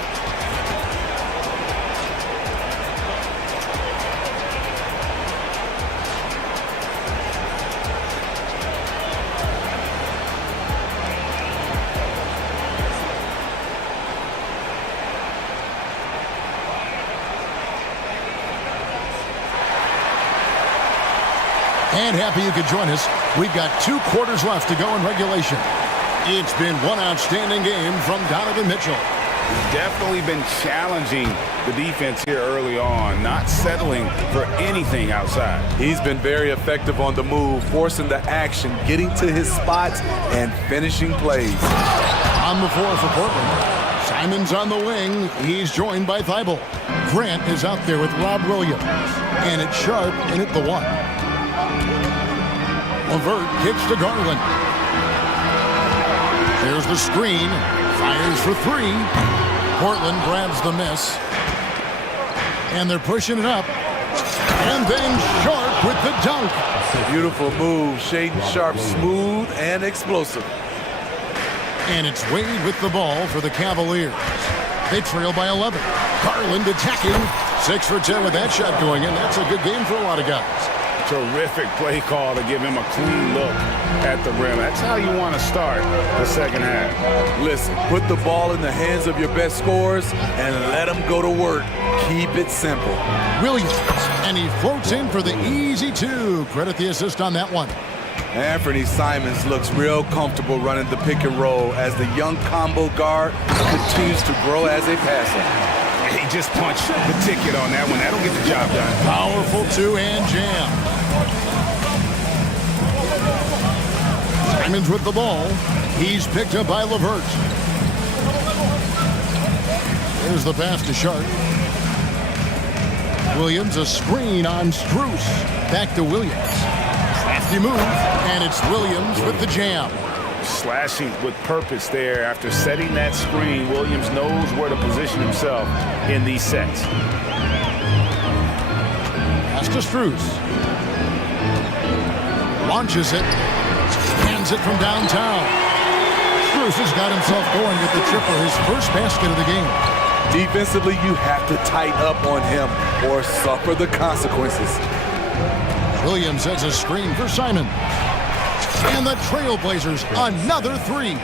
And happy you could join us. We've got 2 quarters left to go in regulation. It's been one outstanding game from Donovan Mitchell. He's definitely been challenging the defense here early on, not settling for anything outside. He's been very effective on the move, forcing the action, getting to his spots, and finishing plays. On the floor for Portland. Simon's on the wing. He's joined by Thibault. Grant is out there with Rob Williams. And it's Sharp in at the 1. LeVert kicks to Garland. There's the screen. Fires for 3. Portland grabs the miss. And they're pushing it up. And then Sharp with the dunk. Beautiful move. Shaden Sharp, smooth and explosive. And it's Wade with the ball for the Cavaliers. They trail by 11. Garland attacking. 6 for 10 with that shot going in. That's a good game for a lot of guys. Terrific play call to give him a clean look at the rim. That's how you want to start the second half. Listen, put the ball in the hands of your best scorers and let them go to work. Keep it simple. Williams, and he floats in for the easy 2. Credit the assist on that one. Anthony Simons looks real comfortable running the pick and roll as the young combo guard continues to grow as a passer. He just punched the ticket on that one. That'll get the job done. Powerful 2-hand jam. Simons with the ball. He's picked up by LeVert. There's the pass to Sharp. Williams a screen on Strus. Back to Williams. Crafty move, and it's Williams with the jam. Slashing with purpose there after setting that screen. Williams knows where to position himself in these sets. Pass to Strus. Launches it. Hands it from downtown. Strus has got himself going with the triple, his first basket of the game. Defensively, you have to tighten up on him or suffer the consequences. Williams has a screen for Simon. And the Trailblazers, another 3.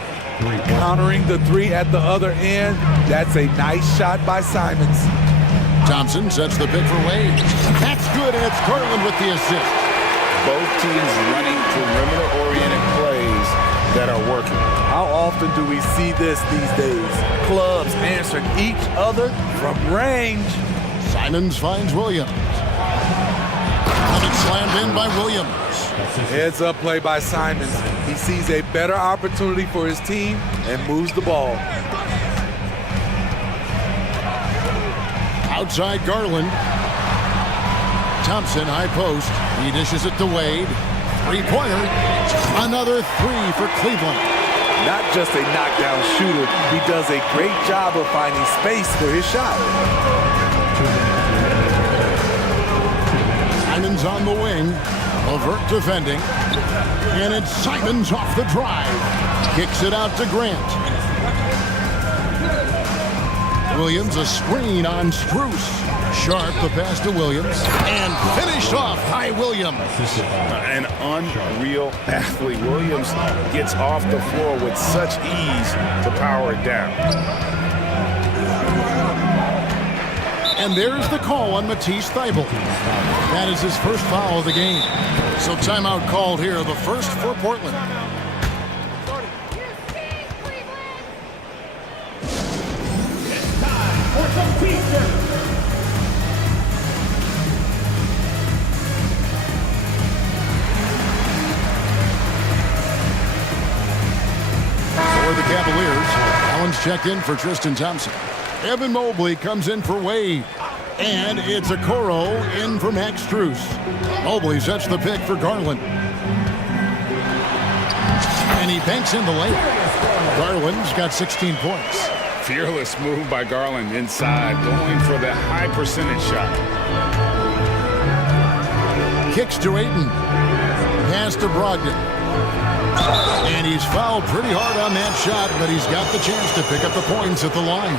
Countering the 3 at the other end. That's a nice shot by Simons. Thompson sets the pick for Wade. That's good, and it's Garland with the assist. Both teams running perimeter-oriented plays that are working. How often do we see this these days? Clubs answering each other from range. Simons finds Williams. And it's slammed in by Williams. Heads up play by Simons. He sees a better opportunity for his team and moves the ball. Outside Garland. Thompson, high post. He dishes it to Wade. Three-pointer. Another three for Cleveland. Not just a knockdown shooter, he does a great job of finding space for his shot. Simons on the wing. Levert defending. And it's Simons off the drive. Kicks it out to Grant. Williams, a screen on Strus. Sharp, the pass to Williams. And finished off by Williams. An unreal athlete. Williams gets off the floor with such ease to power it down. And there's the call on Matisse Thybulle. That is his first foul of the game. So timeout called here, the first for Portland. For the Cavaliers, Allen's checked in for Tristan Thompson. Evan Mobley comes in for Wade. And it's Okoro in for Max Strus. Mobley sets the pick for Garland. And he banks in the layup. Garland's got 16 points. Fearless move by Garland inside, going for the high percentage shot. Kicks to Ayton. Pass to Brogdon. And he's fouled pretty hard on that shot, but he's got the chance to pick up the points at the line.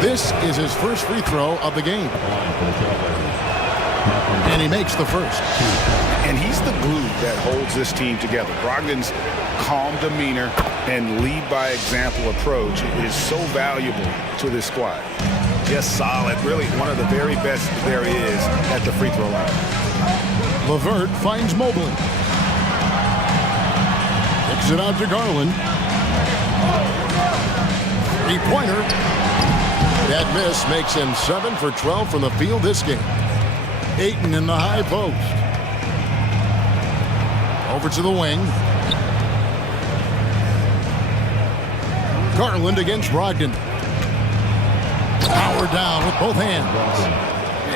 This is his first free throw of the game. And he makes the first. And he's the glue that holds this team together. Brogdon's calm demeanor and lead by example approach is so valuable to this squad. Just solid, really one of the very best there is at the free throw line. Levert finds Mobley. Kicks it out to Garland. Three-pointer. That miss makes him 7 for 12 from the field this game. Ayton in the high post. Over to the wing. Garland against Brogdon. Power down with both hands.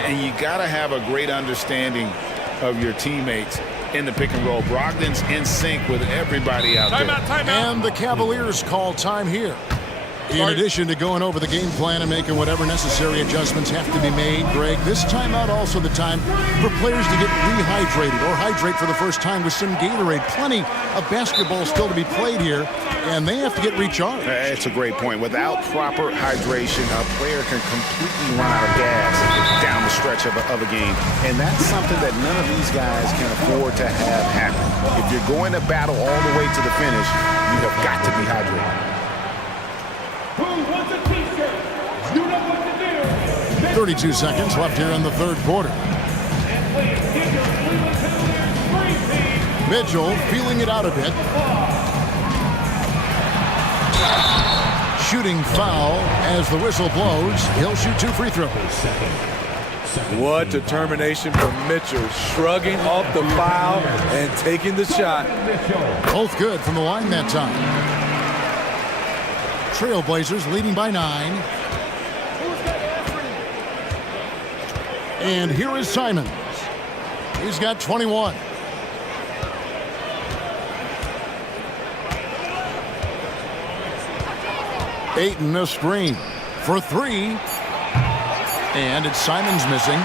And you got to have a great understanding of your teammates in the pick and roll. Brogdon's in sync with everybody out there. And the Cavaliers call time here. In addition to going over the game plan and making whatever necessary adjustments have to be made, Greg, this timeout also the time for players to get rehydrated or hydrate for the first time with some Gatorade. Plenty of basketball still to be played here, and they have to get recharged. It's a great point. Without proper hydration, a player can completely run out of gas down the stretch of a game. And that's something that none of these guys can afford to have happen. If you're going to battle all the way to the finish, you have got to be hydrated. 32 seconds left here in the third quarter. Mitchell feeling it out a bit. Shooting foul as the whistle blows. He'll shoot 2 free throws. What determination from Mitchell, shrugging off the foul and taking the shot. Both good from the line that time. Trailblazers leading by 9. And here is Simons. He's got 21. Ayton a screen for 3. And it's Simons missing.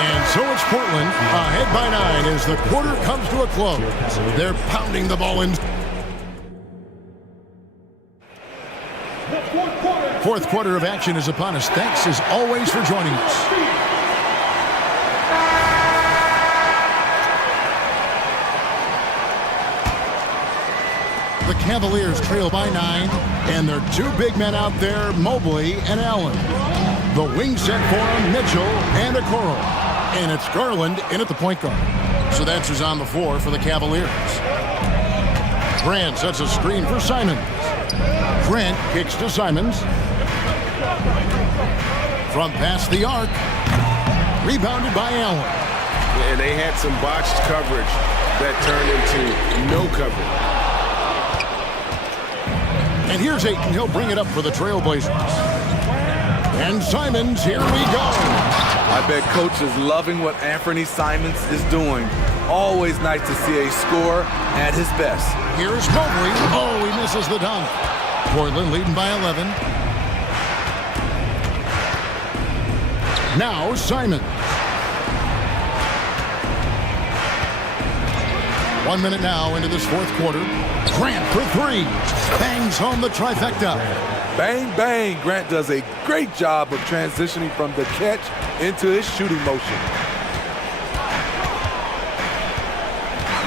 And so it's Portland ahead by 9 as the quarter comes to a close. They're pounding the ball in. Fourth quarter of action is upon us. Thanks as always for joining us. The Cavaliers trail by 9, and their 2 big men out there, Mobley and Allen. The wing set for them, Mitchell and Okoro. And it's Garland in at the point guard. So that's who's on the floor for the Cavaliers. Grant sets a screen for Simons. Grant kicks to Simons. From past the arc, Rebounded by Allen. And they had some botched coverage that turned into no coverage. And here's Ayton. He'll bring it up for the Trailblazers. And Simons, here we go. I bet coach is loving what Anthony Simons is doing. Always nice to see a scorer at his best. Here's Mobley. Oh, he misses the dunk. Portland leading by 11. Now Simon. 1 minute now into this fourth quarter. Grant for three. Bangs home the trifecta. Bang, bang. Grant does a great job of transitioning from the catch into his shooting motion.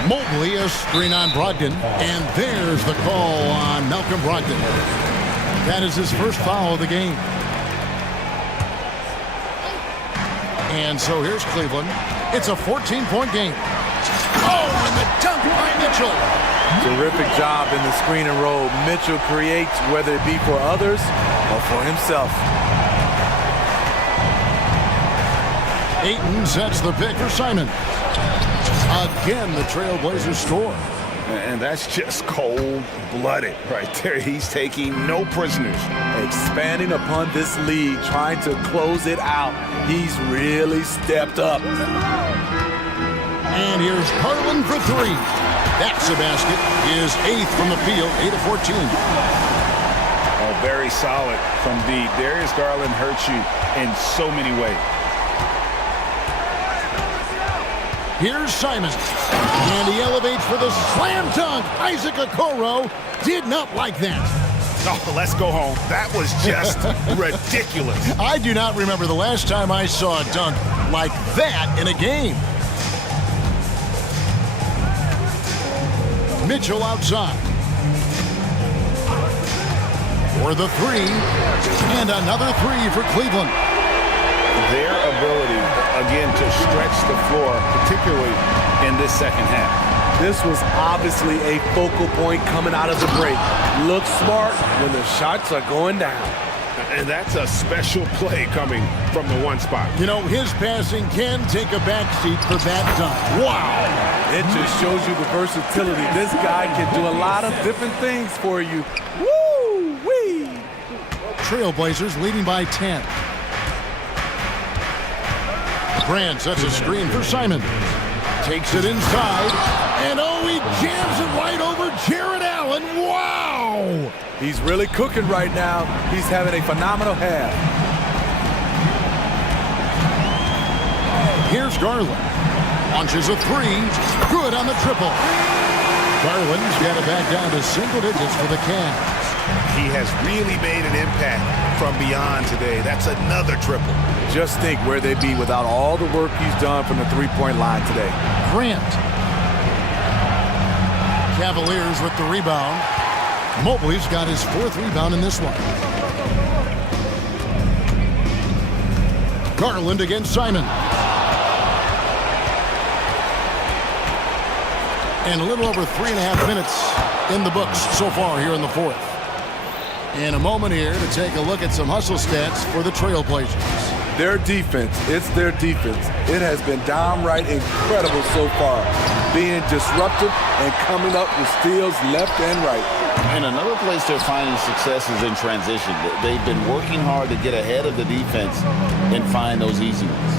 Mobley, a screen on Brogdon. And there's the call on Malcolm Brogdon. That is his first foul of the game. And so here's Cleveland. It's a 14-point game. Oh, and the dunk by Mitchell. Terrific job in the screen and roll. Mitchell creates, whether it be for others or for himself. Ayton sets the pick for Simon. Again, the Trailblazers score. And that's just cold-blooded right there. He's taking no prisoners. Expanding upon this lead, trying to close it out. He's really stepped up. And here's Garland for three. That's a basket. His eighth from the field, 8 of 14. Oh, very solid from deep. Darius Garland hurts you in so many ways. Here's Simon. And he elevates for the slam dunk. Isaac Okoro did not like that. Oh, let's go home. That was just ridiculous. I do not remember the last time I saw a dunk like that in a game. Mitchell outside. For the three. And another three for Cleveland. Their ability, again, to stretch the floor, particularly in this second half. This was obviously a focal point coming out of the break. Look smart when the shots are going down. And that's a special play coming from the one spot. You know, his passing can take a backseat for that dunk. Wow. It just shows you the versatility. This guy can do a lot of different things for you. Woo-wee! Trailblazers leading by 10. Grant sets a screen for Simon. Takes it inside. And oh, he jams it right over Jared Allen. Wow! He's really cooking right now. He's having a phenomenal half. Here's Garland. Launches a three. Good on the triple. Garland's got it back down to single digits for the Cavs. He has really made an impact from beyond today. That's another triple. Just think where they'd be without all the work he's done from the three-point line today. Grant. Cavaliers with the rebound. Mobley's got his fourth rebound in this one. Garland against Simon. And a little over 3.5 minutes in the books so far here in the fourth. In a moment here to take a look at some hustle stats for the Trailblazers. Their defense, it's their defense. It has been downright incredible so far. Being disruptive and coming up with steals left and right. And another place they're finding success is in transition. They've been working hard to get ahead of the defense and find those easy ones.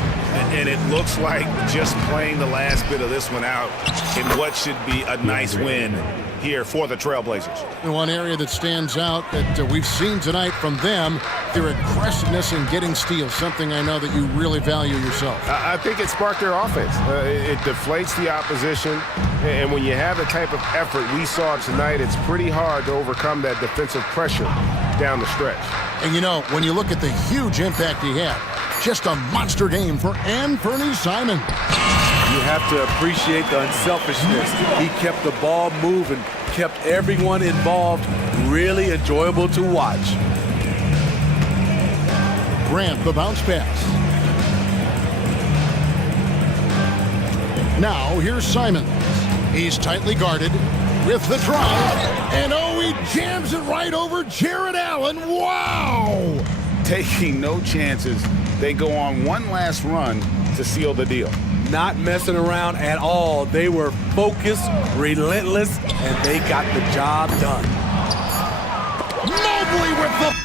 And it looks like just playing the last bit of this one out in what should be a nice win here for the Trailblazers. One area that stands out that we've seen tonight from them, their aggressiveness in getting steals, something I know that you really value yourself. I think it sparked their offense. It deflates the opposition, and when you have the type of effort we saw tonight, it's pretty hard to overcome that defensive pressure down the stretch. And you know, when you look at the huge impact he had, just a monster game for Anthony Simon. You have to appreciate the unselfishness. He kept the ball moving, kept everyone involved, really enjoyable to watch. Grant, the bounce pass. Now, here's Simon. He's tightly guarded with the drive. And oh, he jams it right over Jared Allen. Wow! Taking no chances they go on one last run to seal the deal. Not messing around at all. They were focused, relentless, and they got the job done. Mobley with the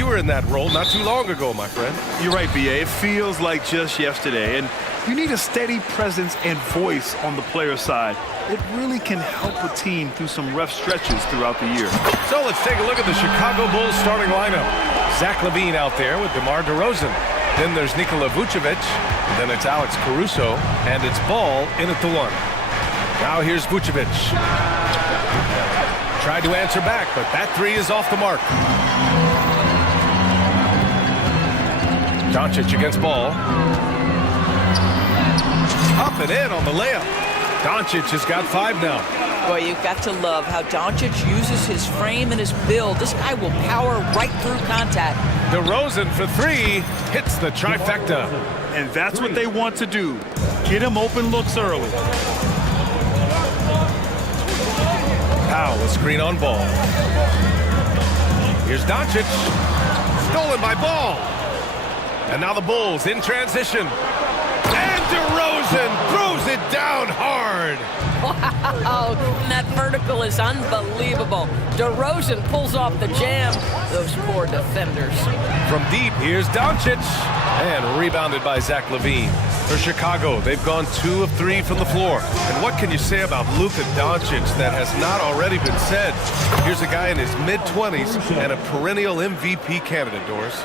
You were in that role not too long ago, my friend. You're right, B.A. It feels like just yesterday. And you need a steady presence and voice on the player side. It really can help a team through some rough stretches throughout the year. So let's take a look at the Chicago Bulls starting lineup. Zach LaVine out there with DeMar DeRozan. Then there's Nikola Vucevic. Then it's Alex Caruso. And it's Ball in at the 1. Now here's Vucevic. Tried to answer back, but that 3 is off the mark. Doncic against Ball. Up and in on the layup. Doncic has got 5 now. Boy, you've got to love how Doncic uses his frame and his build. This guy will power right through contact. DeRozan for 3 hits the trifecta. And that's what they want to do. Get him open looks early. Powell, a screen on Ball. Here's Doncic. Stolen by Ball. And now the Bulls in transition. And DeRozan throws it down hard. Wow, that vertical is unbelievable. DeRozan pulls off the jam. Those poor defenders. From deep, here's Doncic. And rebounded by Zach LaVine. For Chicago, they've gone 2 of 3 from the floor. And what can you say about Luka Doncic that has not already been said? Here's a guy in his mid-20s and a perennial MVP candidate, Doris.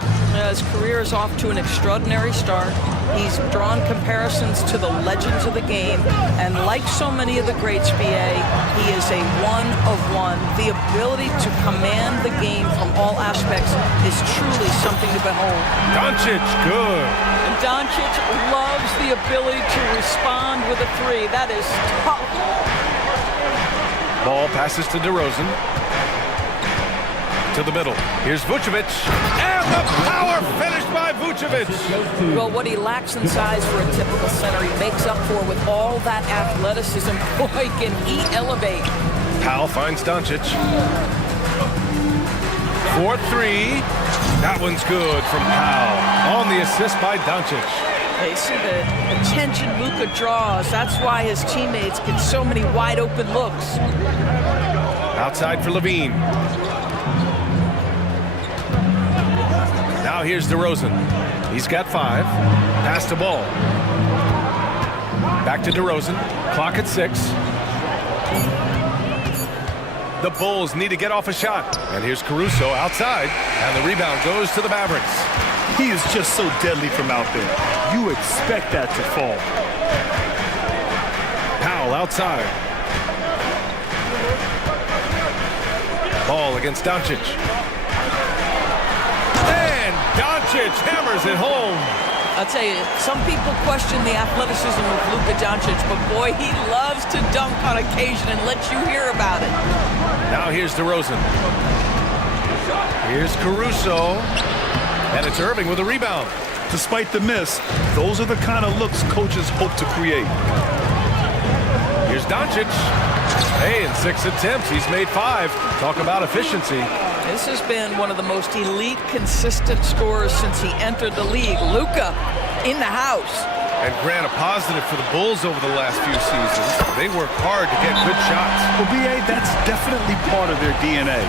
His career is off to an extraordinary start. He's drawn comparisons to the legends of the game. And like so many of the greats, BA, he is a one-of-one. The ability to command the game from all aspects is truly something to behold. Doncic, good. And Doncic loves the ability to respond with a 3. That is tough. Ball passes to DeRozan. To the middle. Here's Vucevic. And the power finish by Vucevic. Well, what he lacks in size for a typical center, he makes up for with all that athleticism. Boy, can he elevate. Powell finds Doncic. 4-3. That one's good from Powell. On the assist by Doncic. They see the attention Luka draws. That's why his teammates get so many wide open looks. Outside for LaVine. Now here's DeRozan. He's got 5. Pass to Ball. Back to DeRozan. Clock at 6. The Bulls need to get off a shot. And here's Caruso outside. And the rebound goes to the Mavericks. He is just so deadly from out there. You expect that to fall. Powell outside. Ball against Doncic. And Doncic hammers it home. I'll tell you, some people question the athleticism of Luka Doncic, but boy, he loves to dunk on occasion and let you hear about it. Now here's DeRozan. Here's Caruso. And it's Irving with a rebound. Despite the miss, those are the kind of looks coaches hope to create. Here's Doncic. Hey, in 6 attempts, he's made 5. Talk about efficiency. This has been one of the most elite, consistent scorers since he entered the league. Luka in the house. And Grant, a positive for the Bulls over the last few seasons. They work hard to get good shots. Well, B.A., that's definitely part of their DNA.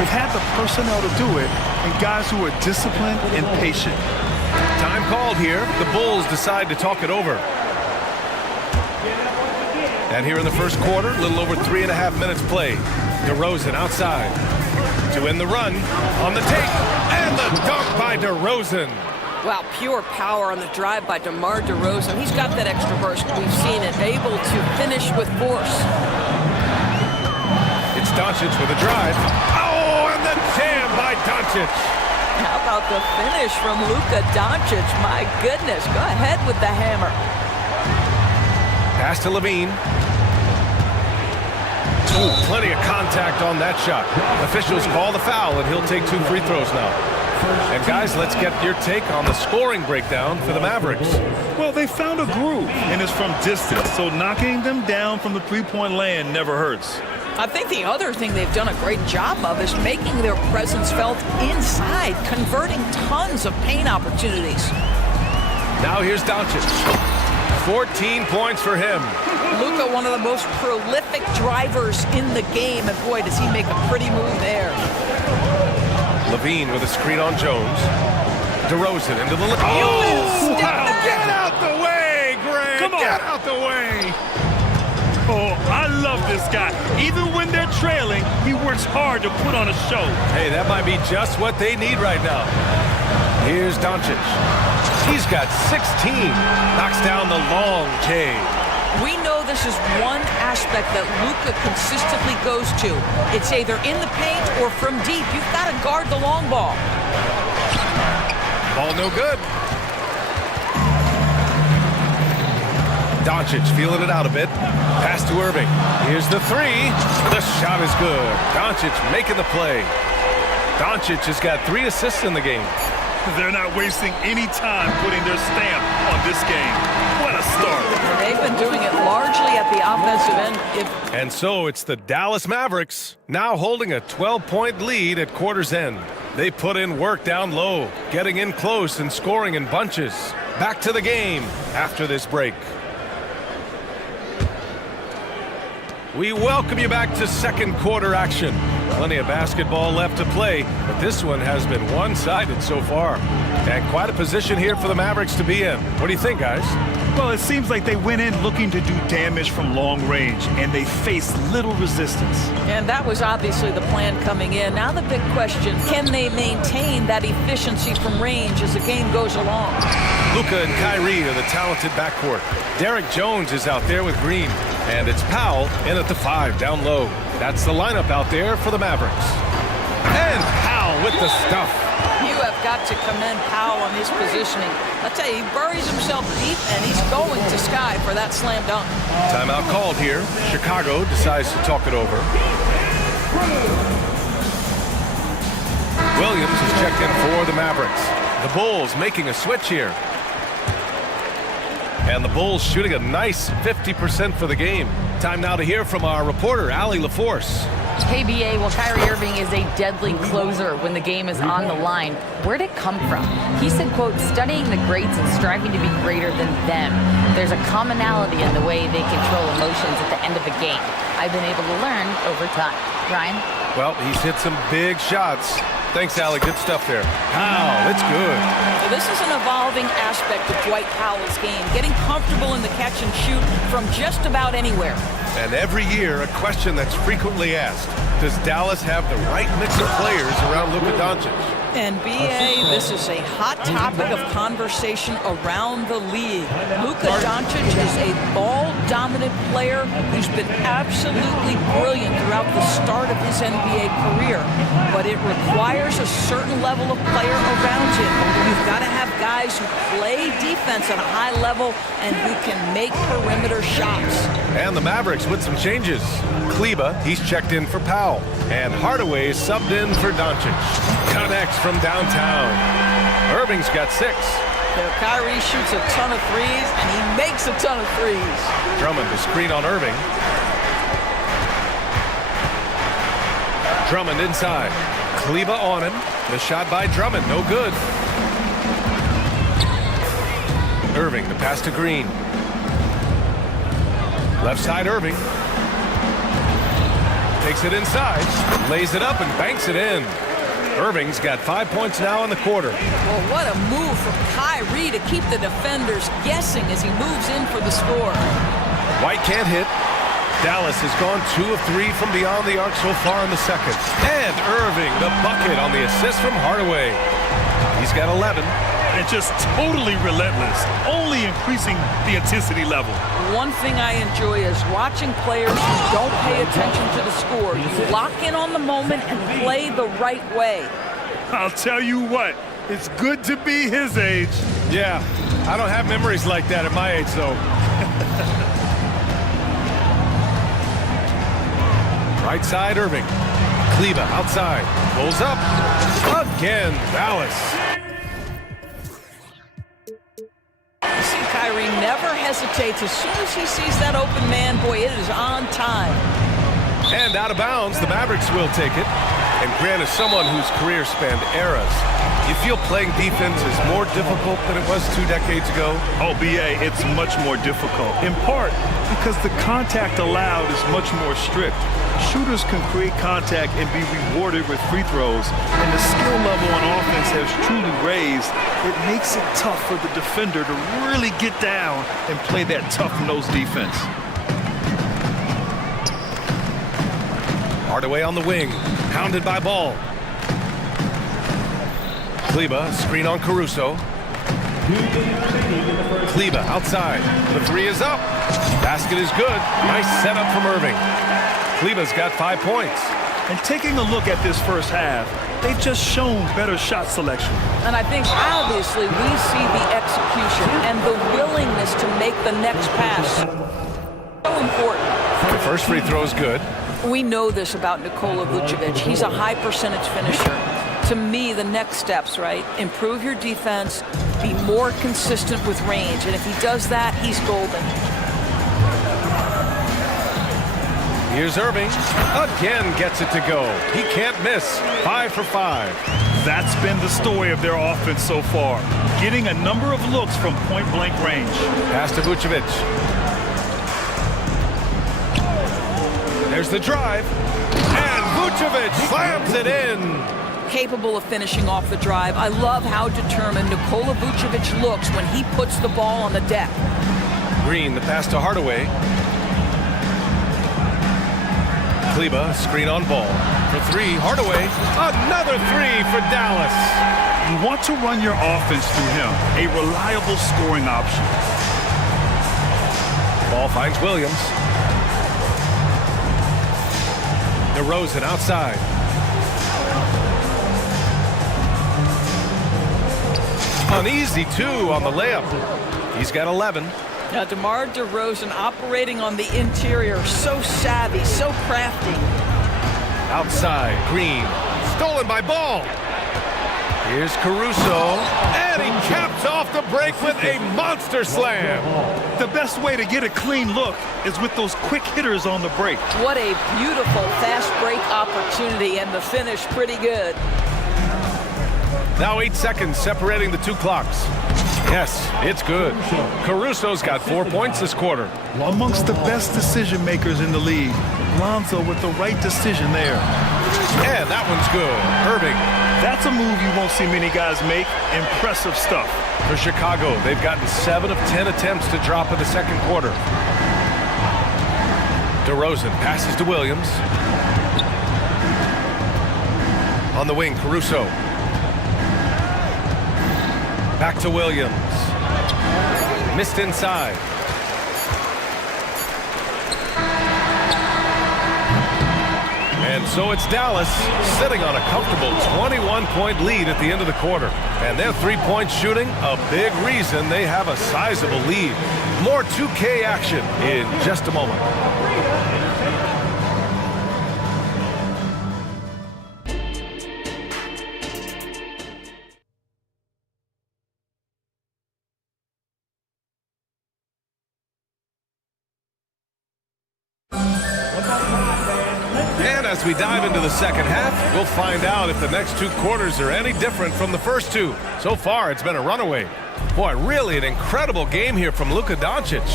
They've had the personnel to do it, and guys who are disciplined and patient. Time called here. The Bulls decide to talk it over. And here in the first quarter, a little over 3.5 minutes played. DeRozan outside to end the run on the take. And the dunk by DeRozan. Wow, pure power on the drive by DeMar DeRozan. He's got that extra burst. We've seen it, able to finish with force. It's Doncic with a drive. Oh, and the jam by Doncic. How about the finish from Luka Doncic? My goodness, go ahead with the hammer. Pass to LaVine. Ooh, plenty of contact on that shot. Officials call the foul, and he'll take 2 free throws now. And guys, let's get your take on the scoring breakdown for the Mavericks. Well, they found a groove, and it's from distance, so knocking them down from the three-point land never hurts. I think the other thing they've done a great job of is making their presence felt inside, converting tons of paint opportunities. Now here's Doncic. 14 points for him. Luka, one of the most prolific drivers in the game, and boy, does he make a pretty move there. Levine with a screen on Jones. DeRozan into the... Oh, wow. Get out the way, Greg! Come on. Get out the way! Oh, I love this guy. Even when they're trailing, he works hard to put on a show. Hey, that might be just what they need right now. Here's Doncic. He's got 16. Knocks down the long J. We know this is one aspect that Luka consistently goes to. It's either in the paint or from deep. You've got to guard the long ball. Ball no good. Doncic feeling it out a bit. Pass to Irving. Here's the three. The shot is good. Doncic making the play. Doncic has got 3 assists in the game. They're not wasting any time putting their stamp on this game. What a start. They've been doing it largely at the offensive end. And so it's the Dallas Mavericks now holding a 12-point lead at quarter's end. They put in work down low, getting in close and scoring in bunches. Back to the game after this break. We welcome you back to second quarter action. Plenty of basketball left to play, but this one has been one-sided so far. And quite a position here for the Mavericks to be in. What do you think, guys? Well, it seems like they went in looking to do damage from long range, and they faced little resistance. And that was obviously the plan coming in. Now the big question, can they maintain that efficiency from range as the game goes along? Luka and Kyrie are the talented backcourt. Derek Jones is out there with Green, and it's Powell in at the 5 down low. That's the lineup out there for the Mavericks. And Powell with the stuff. You have got to commend Powell on his positioning. I tell you, he buries himself deep, and he's going to sky for that slam dunk. Timeout called here. Chicago decides to talk it over. Williams is checked in for the Mavericks. The Bulls making a switch here. And the Bulls shooting a nice 50% for the game. Time now to hear from our reporter, Allie LaForce. Hey, BA, well, Kyrie Irving is a deadly closer when the game is on the line. Where'd it come from? He said, quote, studying the greats and striving to be greater than them. There's a commonality in the way they control emotions at the end of a game. I've been able to learn over time. Ryan? Well, he's hit some big shots. Thanks, Allie. Good stuff there. Powell, it's good. So this is an evolving aspect of Dwight Powell's game, getting comfortable in the catch and shoot from just about anywhere. And every year, a question that's frequently asked, does Dallas have the right mix of players around Luka Doncic? And BA, this is a hot topic of conversation around the league. Luka Doncic is a ball-dominant player who's been absolutely brilliant throughout the start of his NBA career. But it requires a certain level of player around him. You've got to have guys who play defense at a high level and who can make perimeter shots. And the Mavericks with some changes. Kleba, he's checked in for Powell. And Hardaway subbed in for Doncic. Connects from downtown. Irving's got 6. Kyrie shoots a ton of threes, and he makes a ton of threes. Drummond to screen on Irving. Drummond inside. Kleba on him. The shot by Drummond, no good. Irving, the pass to Green. Left side Irving. Takes it inside, lays it up and banks it in. Irving's got 5 points now in the quarter. Well, what a move from Kyrie to keep the defenders guessing as he moves in for the score. White can't hit. Dallas has gone 2 of 3 from beyond the arc so far in the second. And Irving, the bucket on the assist from Hardaway. He's got 11. And just totally relentless, only increasing the intensity level. One thing I enjoy is watching players who don't pay attention to the score. You lock in on the moment and play the right way. I'll tell you what, it's good to be his age. Yeah, I don't have memories like that at my age, though. Right side, Irving. Kleba outside. Pulls up. Again, Dallas. You see Kyrie never hesitates. As soon as he sees that open man, boy, it is on time. And out of bounds, the Mavericks will take it. And Grant, as someone whose career spanned eras, you feel playing defense is more difficult than it was 2 decades ago? Oh, BA, it's much more difficult, in part because the contact allowed is much more strict. Shooters can create contact and be rewarded with free throws, and the skill level on offense has truly raised. It makes it tough for the defender to really get down and play that tough-nosed defense. Hardaway on the wing, hounded by Ball. Kleba, screen on Caruso. Kleba outside. The three is up. Basket is good. Nice setup from Irving. Kleba's got 5 points. And taking a look at this first half, they've just shown better shot selection. And I think obviously we see the execution and the willingness to make the next pass. So important. The first free throw is good. We know this about Nikola Vucevic. He's a high percentage finisher. To me, the next steps, right? Improve your defense, be more consistent with range. And if he does that, he's golden. Here's Irving. Again gets it to go. He can't miss. 5 for 5. That's been the story of their offense so far, getting a number of looks from point-blank range. Pass to Vucevic. There's the drive. And Vucevic slams it in. Capable of finishing off the drive. I love how determined Nikola Vucevic looks when he puts the ball on the deck. Green, the pass to Hardaway. Kleba, screen on Ball. For 3, Hardaway. Another 3 for Dallas. You want to run your offense through him, a reliable scoring option. Ball finds Williams. DeRozan outside. An easy 2 on the layup. He's got 11. Now, DeMar DeRozan operating on the interior, so savvy, so crafty. Outside, Green. Stolen by Ball. Here's Caruso. And he caps off the break with a monster slam. The best way to get a clean look is with those quick hitters on the break. What a beautiful fast break opportunity, and the finish pretty good. Now 8 seconds separating the 2 clocks. Yes, it's good. Caruso's got 4 points this quarter. Amongst the best decision makers in the league, Lonzo with the right decision there. And that one's good. Irving. That's a move you won't see many guys make. Impressive stuff. For Chicago, they've gotten 7 of 10 attempts to drop in the second quarter. DeRozan passes to Williams. On the wing, Caruso. Back to Williams. Missed inside. And so it's Dallas sitting on a comfortable 21-point lead at the end of the quarter. And their three-point shooting, a big reason they have a sizable lead. More 2K action in just a moment. As we dive into the second half, we'll find out if the next 2 quarters are any different from the first 2. So far, it's been a runaway. Boy, really an incredible game here from Luka Doncic.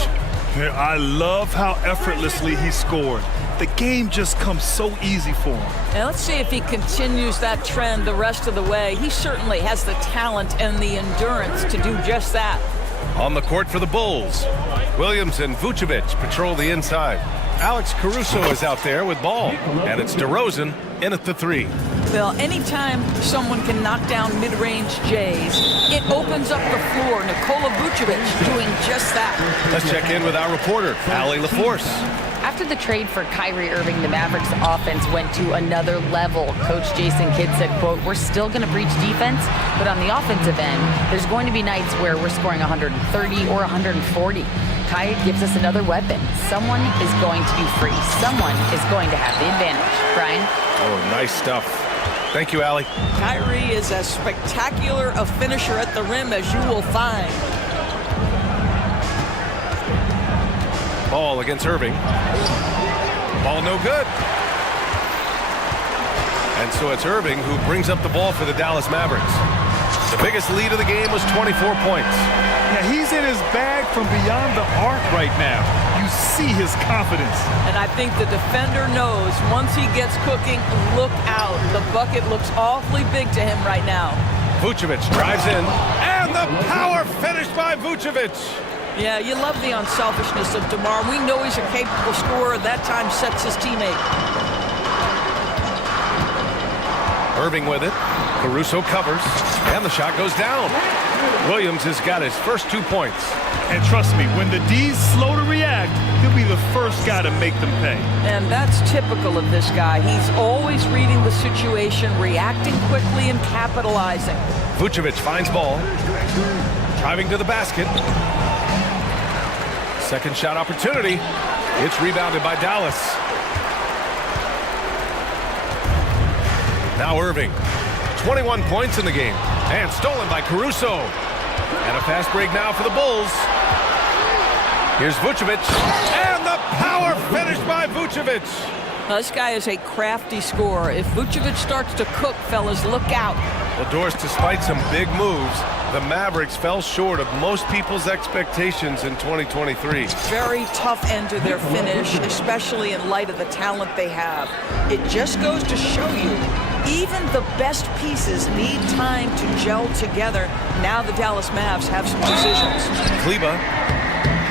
Yeah, I love how effortlessly he scored. The game just comes so easy for him. And let's see if he continues that trend the rest of the way. He certainly has the talent and the endurance to do just that. On the court for the Bulls, Williams and Vucevic patrol the inside. Alex Caruso is out there with Ball, and it's DeRozan in at the 3. Well, anytime someone can knock down mid-range Jays, it opens up the floor. Nikola Vucevic doing just that. Let's check in with our reporter, Allie LaForce. After the trade for Kyrie Irving, the Mavericks offense went to another level. Coach Jason Kidd said, quote, "We're still going to preach defense, but on the offensive end, there's going to be nights where we're scoring 130 or 140. Kyrie gives us another weapon. Someone is going to be free. Someone is going to have the advantage." Brian? Oh, nice stuff. Thank you, Allie. Kyrie is as spectacular a finisher at the rim as you will find. Ball against Irving. Ball no good. And so it's Irving who brings up the ball for the Dallas Mavericks. The biggest lead of the game was 24 points. Yeah, he's in his bag from beyond the arc right now. You see his confidence. And I think the defender knows once he gets cooking, look out. The bucket looks awfully big to him right now. Vucevic drives in, and the power finish by Vucevic. Yeah, you love the unselfishness of DeMar. We know he's a capable scorer. That time sets his teammate. Irving with it. Caruso covers, and the shot goes down. Williams has got his first 2 points. And trust me, when the D's slow to react, he'll be the first guy to make them pay. And that's typical of this guy. He's always reading the situation, reacting quickly and capitalizing. Vucevic finds ball. Driving to the basket. Second shot opportunity. It's rebounded by Dallas. Now Irving. 21 points in the game. And stolen by Caruso. And a fast break now for the Bulls. Here's Vucevic. And the power finish by Vucevic. Now, this guy is a crafty scorer. If Vucevic starts to cook, fellas, look out. Well, Doris, despite some big moves, the Mavericks fell short of most people's expectations in 2023. Very tough end to their finish, especially in light of the talent they have. It just goes to show you, even the best pieces need time to gel together. Now the Dallas Mavs have some decisions. Kleba.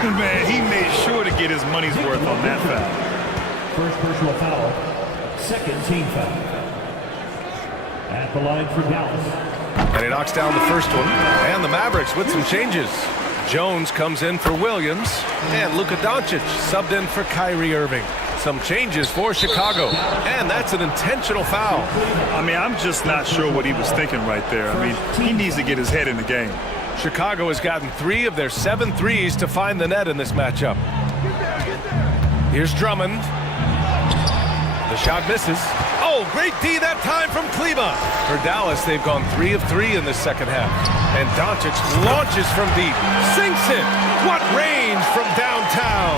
Man, he made sure to get his money's worth on that foul. First personal foul. Second team foul. At the line for Dallas. And he knocks down the first one. And the Mavericks with some changes. Jones comes in for Williams. And Luka Doncic subbed in for Kyrie Irving. Some changes for Chicago. And that's an intentional foul. I mean, I'm just not sure what he was thinking right there. I mean, he needs to get his head in the game. Chicago has gotten 3 of their 7 threes to find the net in this matchup. Here's Drummond. The shot misses. Oh, great D that time from Kleba. For Dallas, they've gone 3 of 3 in the second half. And Doncic launches from deep. Sinks it. What range from downtown.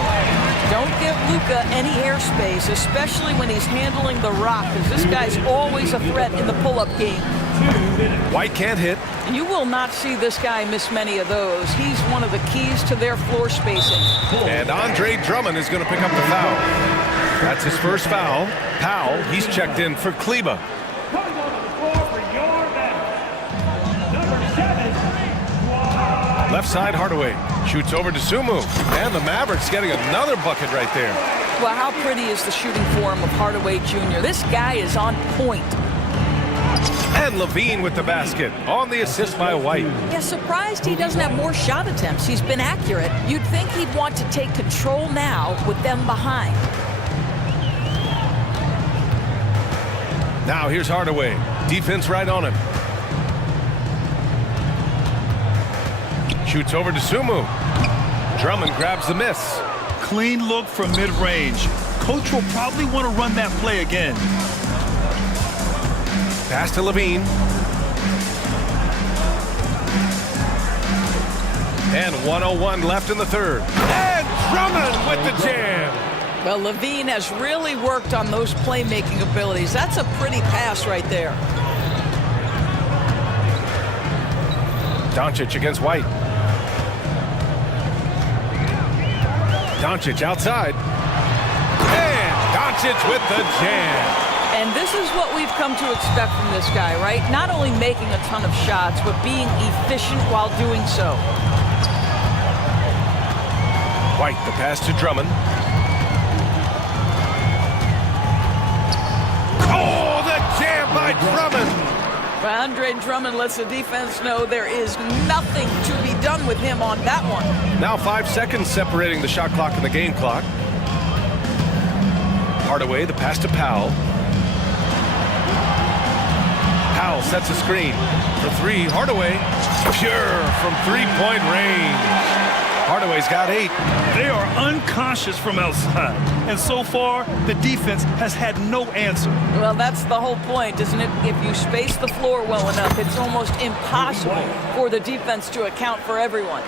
Don't give Luka any airspace, especially when he's handling the rock, because this guy's always a threat in the pull-up game. White can't hit. And you will not see this guy miss many of those. He's one of the keys to their floor spacing. And Andre Drummond is going to pick up the foul. That's his first foul. Powell, he's checked in for Kleba. Left side, Hardaway. Shoots over to Sumu. And the Mavericks getting another bucket right there. Well, how pretty is the shooting form of Hardaway Jr.? This guy is on point. And Levine with the basket on the assist by White. Yeah, surprised he doesn't have more shot attempts. He's been accurate. You'd think he'd want to take control now with them behind. Now here's Hardaway. Defense right on him. Shoots over to Sumu. Drummond grabs the miss. Clean look from mid-range. Coach will probably want to run that play again. Pass to Levine. And 1:01 left in the third. And Drummond with the jam. Well, Levine has really worked on those playmaking abilities. That's a pretty pass right there. Doncic against White. Doncic outside. And Doncic with the jam. And this is what we've come to expect from this guy, right? Not only making a ton of shots, but being efficient while doing so. White, the pass to Drummond. Oh, the jam by Drummond. Well, Andre Drummond lets the defense know there is nothing to be done with him on that one. Now 5 seconds separating the shot clock and the game clock. Hardaway, the pass to Powell. Powell sets a screen for 3. Hardaway, pure from 3-point range. Hardaway's got 8. They are unconscious from outside. And so far, the defense has had no answer. Well, that's the whole point, isn't it? If you space the floor well enough, it's almost impossible for the defense to account for everyone.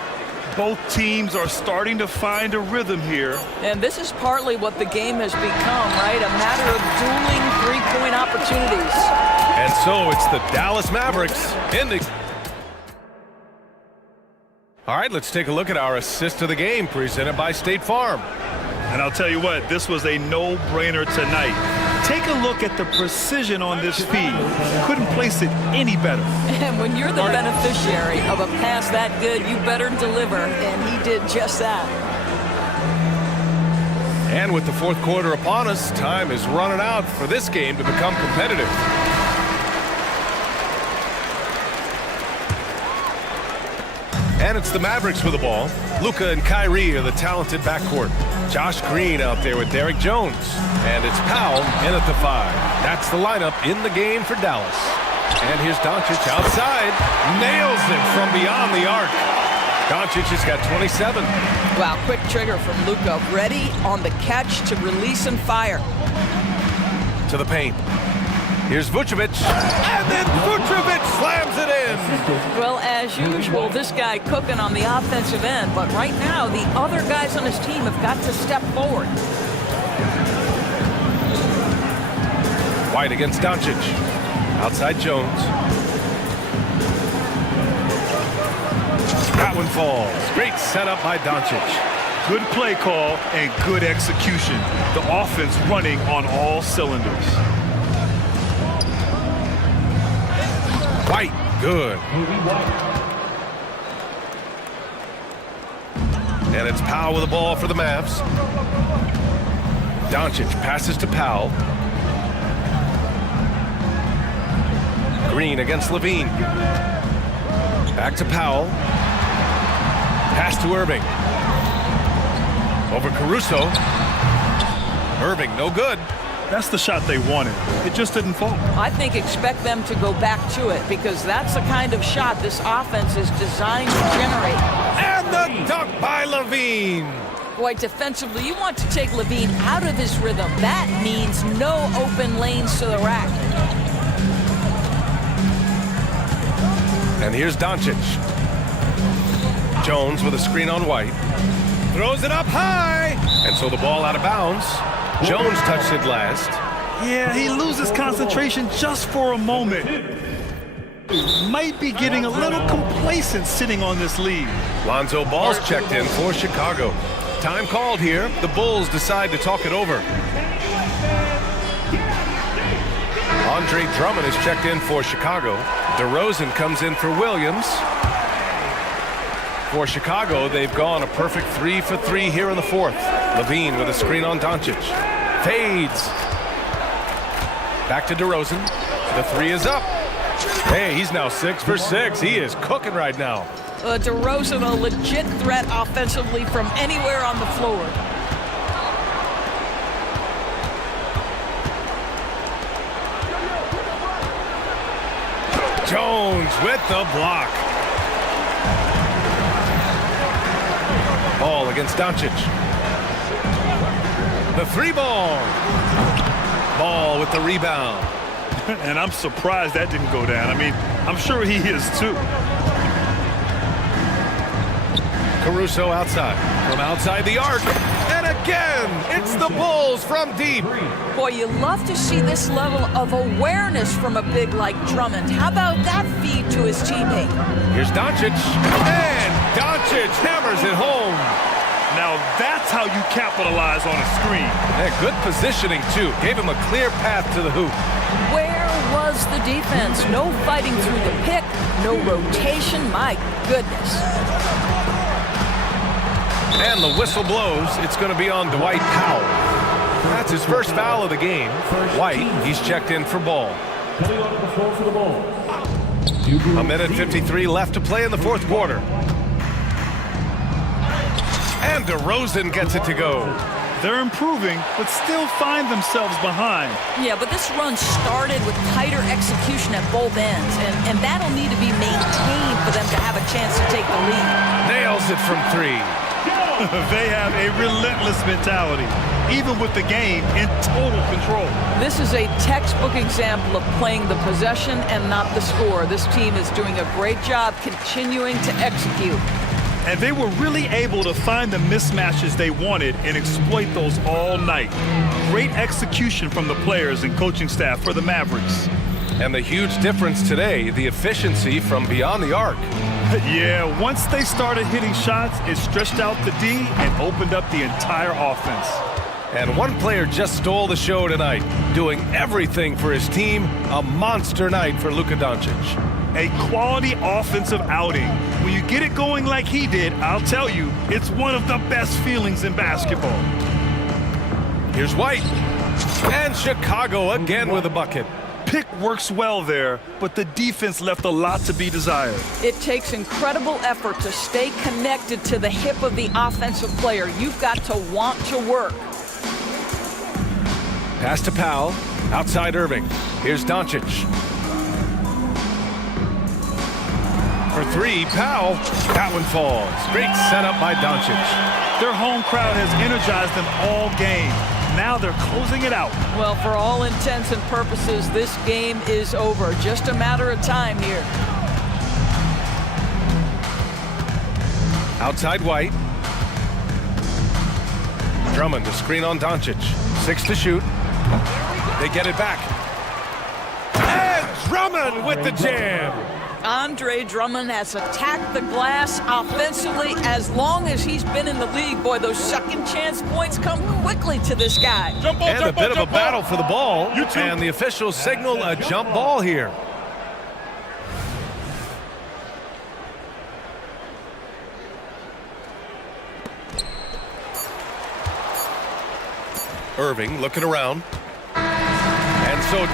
Both teams are starting to find a rhythm here. And this is partly what the game has become, right? A matter of dueling three-point opportunities. And so it's the Dallas Mavericks in the... All right, let's take a look at our assist of the game presented by State Farm. And I'll tell you what, this was a no-brainer tonight. Take a look at the precision on this feed. Couldn't place it any better. And when you're the beneficiary of a pass that good, you better deliver, and he did just that. And with the fourth quarter upon us, time is running out for this game to become competitive. And it's the Mavericks with the ball. Luka and Kyrie are the talented backcourt. Josh Green out there with Derek Jones. And it's Powell in at the 5. That's the lineup in the game for Dallas. And here's Doncic outside. Nails it from beyond the arc. Doncic has got 27. Wow, quick trigger from Luka. Ready on the catch to release and fire. To the paint. Here's Vucevic, and then Vucevic slams it in. Well, as usual, this guy cooking on the offensive end, but right now, the other guys on his team have got to step forward. White against Doncic. Outside Jones. That one falls. Great setup by Doncic. Good play call and good execution. The offense running on all cylinders. White, good. And it's Powell with the ball for the Mavs. Doncic passes to Powell. Green against Levine. Back to Powell. Pass to Irving. Over Caruso. Irving, no good. That's the shot they wanted. It just didn't fall. I think expect them to go back to it because that's the kind of shot this offense is designed to generate. And the dunk by Levine. Boy, defensively, you want to take Levine out of his rhythm. That means no open lanes to the rack. And here's Doncic. Jones with a screen on White. Throws it up high. And so the ball out of bounds. Jones touched it last. Yeah, he loses concentration just for a moment. Might be getting a little complacent sitting on this lead. Lonzo Ball's checked in for Chicago. Time called here. The Bulls decide to talk it over. Andre Drummond is checked in for Chicago. DeRozan comes in for Williams. For Chicago, they've gone a perfect 3 for 3 here in the fourth. Levine with a screen on Doncic. Fades. Back to DeRozan. The 3 is up. Hey, he's now 6 for 6. He is cooking right now. DeRozan, a legit threat offensively from anywhere on the floor. Jones with the block. Ball against Doncic. The 3 ball. Ball with the rebound. And I'm surprised that didn't go down. I mean, I'm sure he is too. Caruso outside. From outside the arc. And again, it's the Bulls from deep. Boy, you love to see this level of awareness from a big like Drummond. How about that feed to his teammate? Here's Doncic. And Doncic hammers it home. Now that's how you capitalize on a screen. Yeah, good positioning, too. Gave him a clear path to the hoop. Where was the defense? No fighting through the pick, no rotation. My goodness. And the whistle blows. It's going to be on Dwight Powell. That's his first foul of the game. White, he's checked in for Ball. Coming onto the floor for the ball. A minute 53 left to play in the fourth quarter. And DeRozan gets it to go. They're improving, but still find themselves behind. Yeah, but this run started with tighter execution at both ends, and that'll need to be maintained for them to have a chance to take the lead. Nails it from 3. They have a relentless mentality, even with the game in total control. This is a textbook example of playing the possession and not the score. This team is doing a great job continuing to execute. And they were really able to find the mismatches they wanted and exploit those all night. Great execution from the players and coaching staff for the Mavericks. And the huge difference today, the efficiency from beyond the arc. Yeah, once they started hitting shots, it stretched out the D and opened up the entire offense. And one player just stole the show tonight, doing everything for his team. A monster night for Luka Doncic. A quality offensive outing. When you get it going like he did, I'll tell you, it's one of the best feelings in basketball. Here's White. And Chicago again with a bucket. Pick works well there, but the defense left a lot to be desired. It takes incredible effort to stay connected to the hip of the offensive player. You've got to want to work. Pass to Powell. Outside Irving. Here's Doncic. For three, Powell. That one falls. Great setup by Doncic. Their home crowd has energized them all game. Now they're closing it out. Well, for all intents and purposes, this game is over. Just a matter of time here. Outside White. Drummond to screen on Doncic. 6 to shoot. They get it back. And Drummond with the jam. Andre Drummond has attacked the glass offensively as long as he's been in the league. Boy, those second chance points come quickly to this guy. And a bit of a battle for the ball. And the officials signal a jump ball here. Irving looking around. And so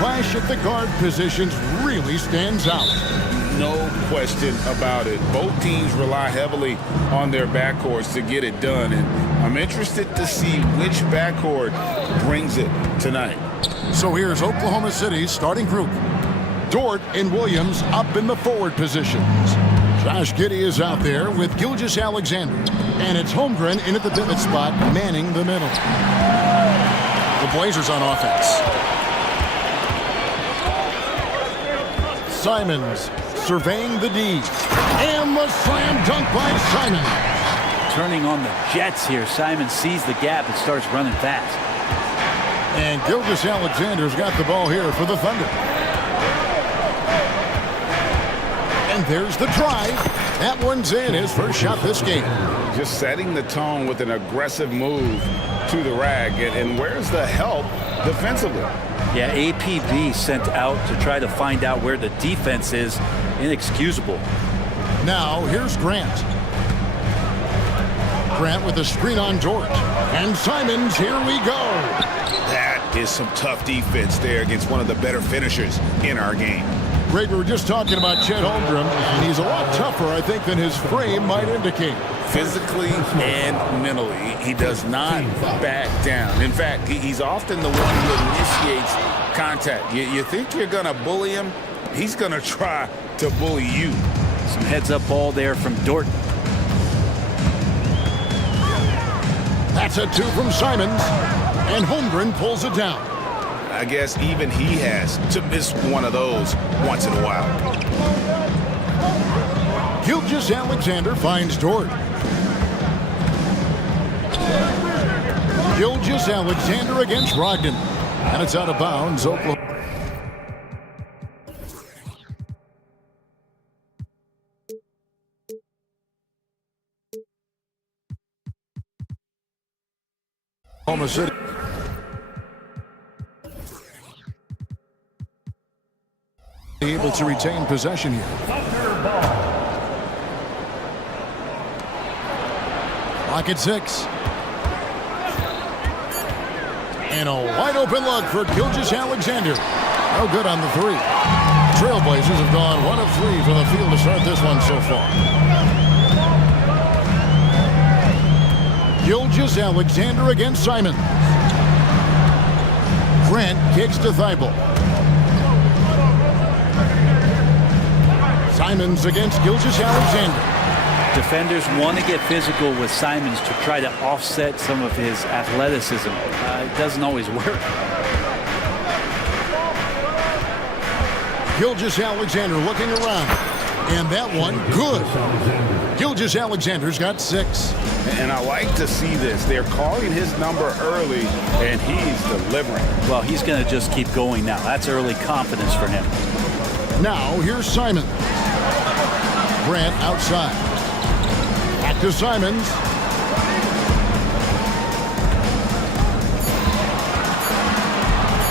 clash at the guard positions really stands out. No question about it. Both teams rely heavily on their backcourts to get it done, and I'm interested to see which backcourt brings it tonight. So here's Oklahoma City's starting group. Dort and Williams up in the forward positions. Josh Giddey is out there with Gilgeous-Alexander. And it's Holmgren in at the pivot spot, manning the middle. The Blazers on offense. Simons surveying the D. And the slam dunk by Simon. Turning on the Jets here. Simon sees the gap and starts running fast. And Gilgeous-Alexander's got the ball here for the Thunder. And there's the drive. That one's in, his first shot this game. Just setting the tone with an aggressive move to the rag. And where's the help defensively? Yeah, APB sent out to try to find out where the defense is. Inexcusable. Now, here's Grant. Grant with a screen on Dort. And Simons, here we go. That is some tough defense there against one of the better finishers in our game. Greg, we were just talking about Chet Holmgren, and he's a lot tougher, I think, than his frame might indicate. Physically and mentally, he does not back down. In fact, he's often the one who initiates contact. You think you're going to bully him, he's going to try to bully you. Some heads-up ball there from Dort. That's a two from Simons, and Holmgren pulls it down. I guess even he has to miss one of those once in a while. Gilgeous-Alexander finds Dort. Gilgeous-Alexander against Brogdon. And it's out of bounds. Oklahoma City. Able to retain possession here. Clock at 6. And a wide open look for Gilgeous-Alexander. No good on the three. Trailblazers have gone 1 of 3 from the field to start this one so far. Gilgeous-Alexander against Simon. Grant kicks to Thibault. Simons against Gilgeous-Alexander. Defenders want to get physical with Simons to try to offset some of his athleticism. It doesn't always work. Gilgeous-Alexander looking around. And that one, good. Gilgeous-Alexander's got 6. And I like to see this. They're calling his number early, and he's delivering. Well, he's going to just keep going now. That's early confidence for him. Now, here's Simon. Grant outside. Back to Simons.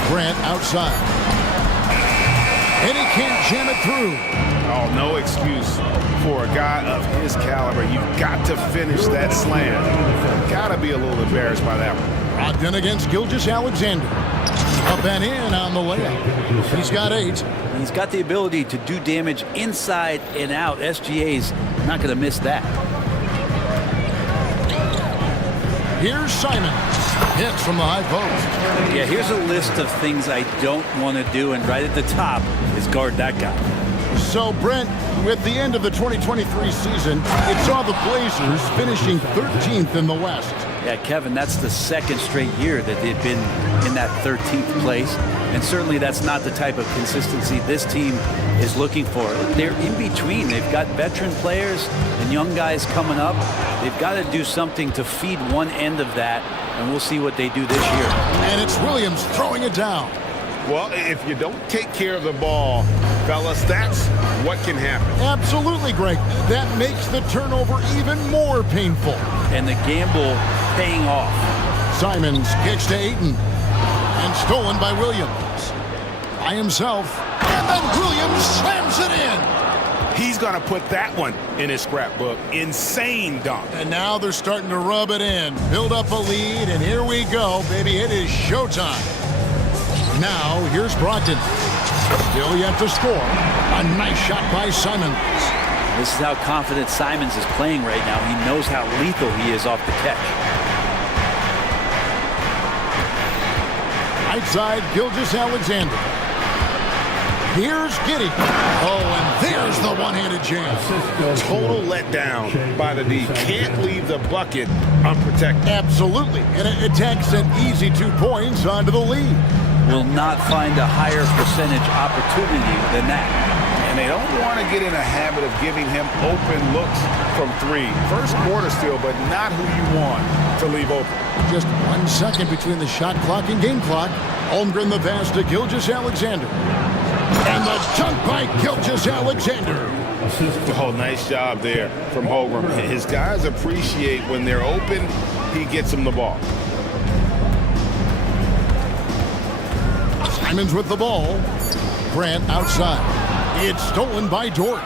Grant outside. And he can't jam it through. Oh, no excuse for a guy of his caliber. You've got to finish that slam. Got to be a little embarrassed by that one. Brogdon against Gilgeous-Alexander. Up and in on the layup. He's got 8. He's got the ability to do damage inside and out. SGA's not going to miss that. Here's Simon. Hits from the high post. Yeah, here's a list of things I don't want to do, and right at the top is guard that guy. So, Brent, with the end of the 2023 season, it saw the Blazers finishing 13th in the West. Yeah, Kevin, that's the second straight year that they've been in that 13th place. And certainly that's not the type of consistency this team is looking for. They're in between. They've got veteran players and young guys coming up. They've got to do something to feed one end of that, and we'll see what they do this year. And it's Williams throwing it down. Well, if you don't take care of the ball, fellas, that's what can happen. Absolutely, Greg. That makes the turnover even more painful. And the gamble paying off. Simons kicks to Ayton. And stolen by Williams. By himself. And then Williams slams it in. He's going to put that one in his scrapbook. Insane dunk. And now they're starting to rub it in. Build up a lead, and here we go, baby. It is showtime. Now, here's Brogdon. Still yet to score. A nice shot by Simons. This is how confident Simons is playing right now. He knows how lethal he is off the catch. Right side, Gilgeous-Alexander. Here's Giddey. Oh, and there's the one-handed jam. Total letdown by the D. Can't leave the bucket unprotected. Absolutely. And it takes an easy 2 points onto the lead. Will not find a higher percentage opportunity than that. And they don't want to get in a habit of giving him open looks from three. First quarter still, but not who you want to leave open. Just 1 second between the shot clock and game clock. Holmgren the pass to Gilgeous-Alexander. And the dunk by Gilgeous-Alexander. Oh, nice job there from Holmgren. His guys appreciate when they're open, he gets them the ball. Simons with the ball. Grant outside. It's stolen by Dort.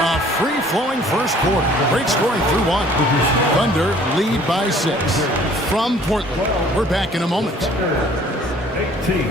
A free-flowing first quarter. Great scoring through 1. Thunder lead by 6. From Portland. We're back in a moment. 18.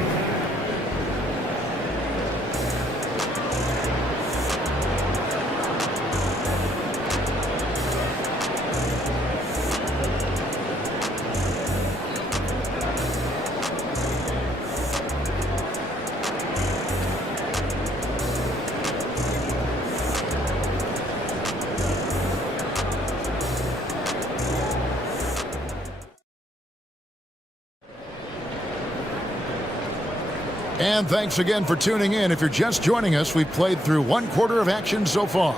And thanks again for tuning in. If you're just joining us, we've played through 1 quarter of action so far.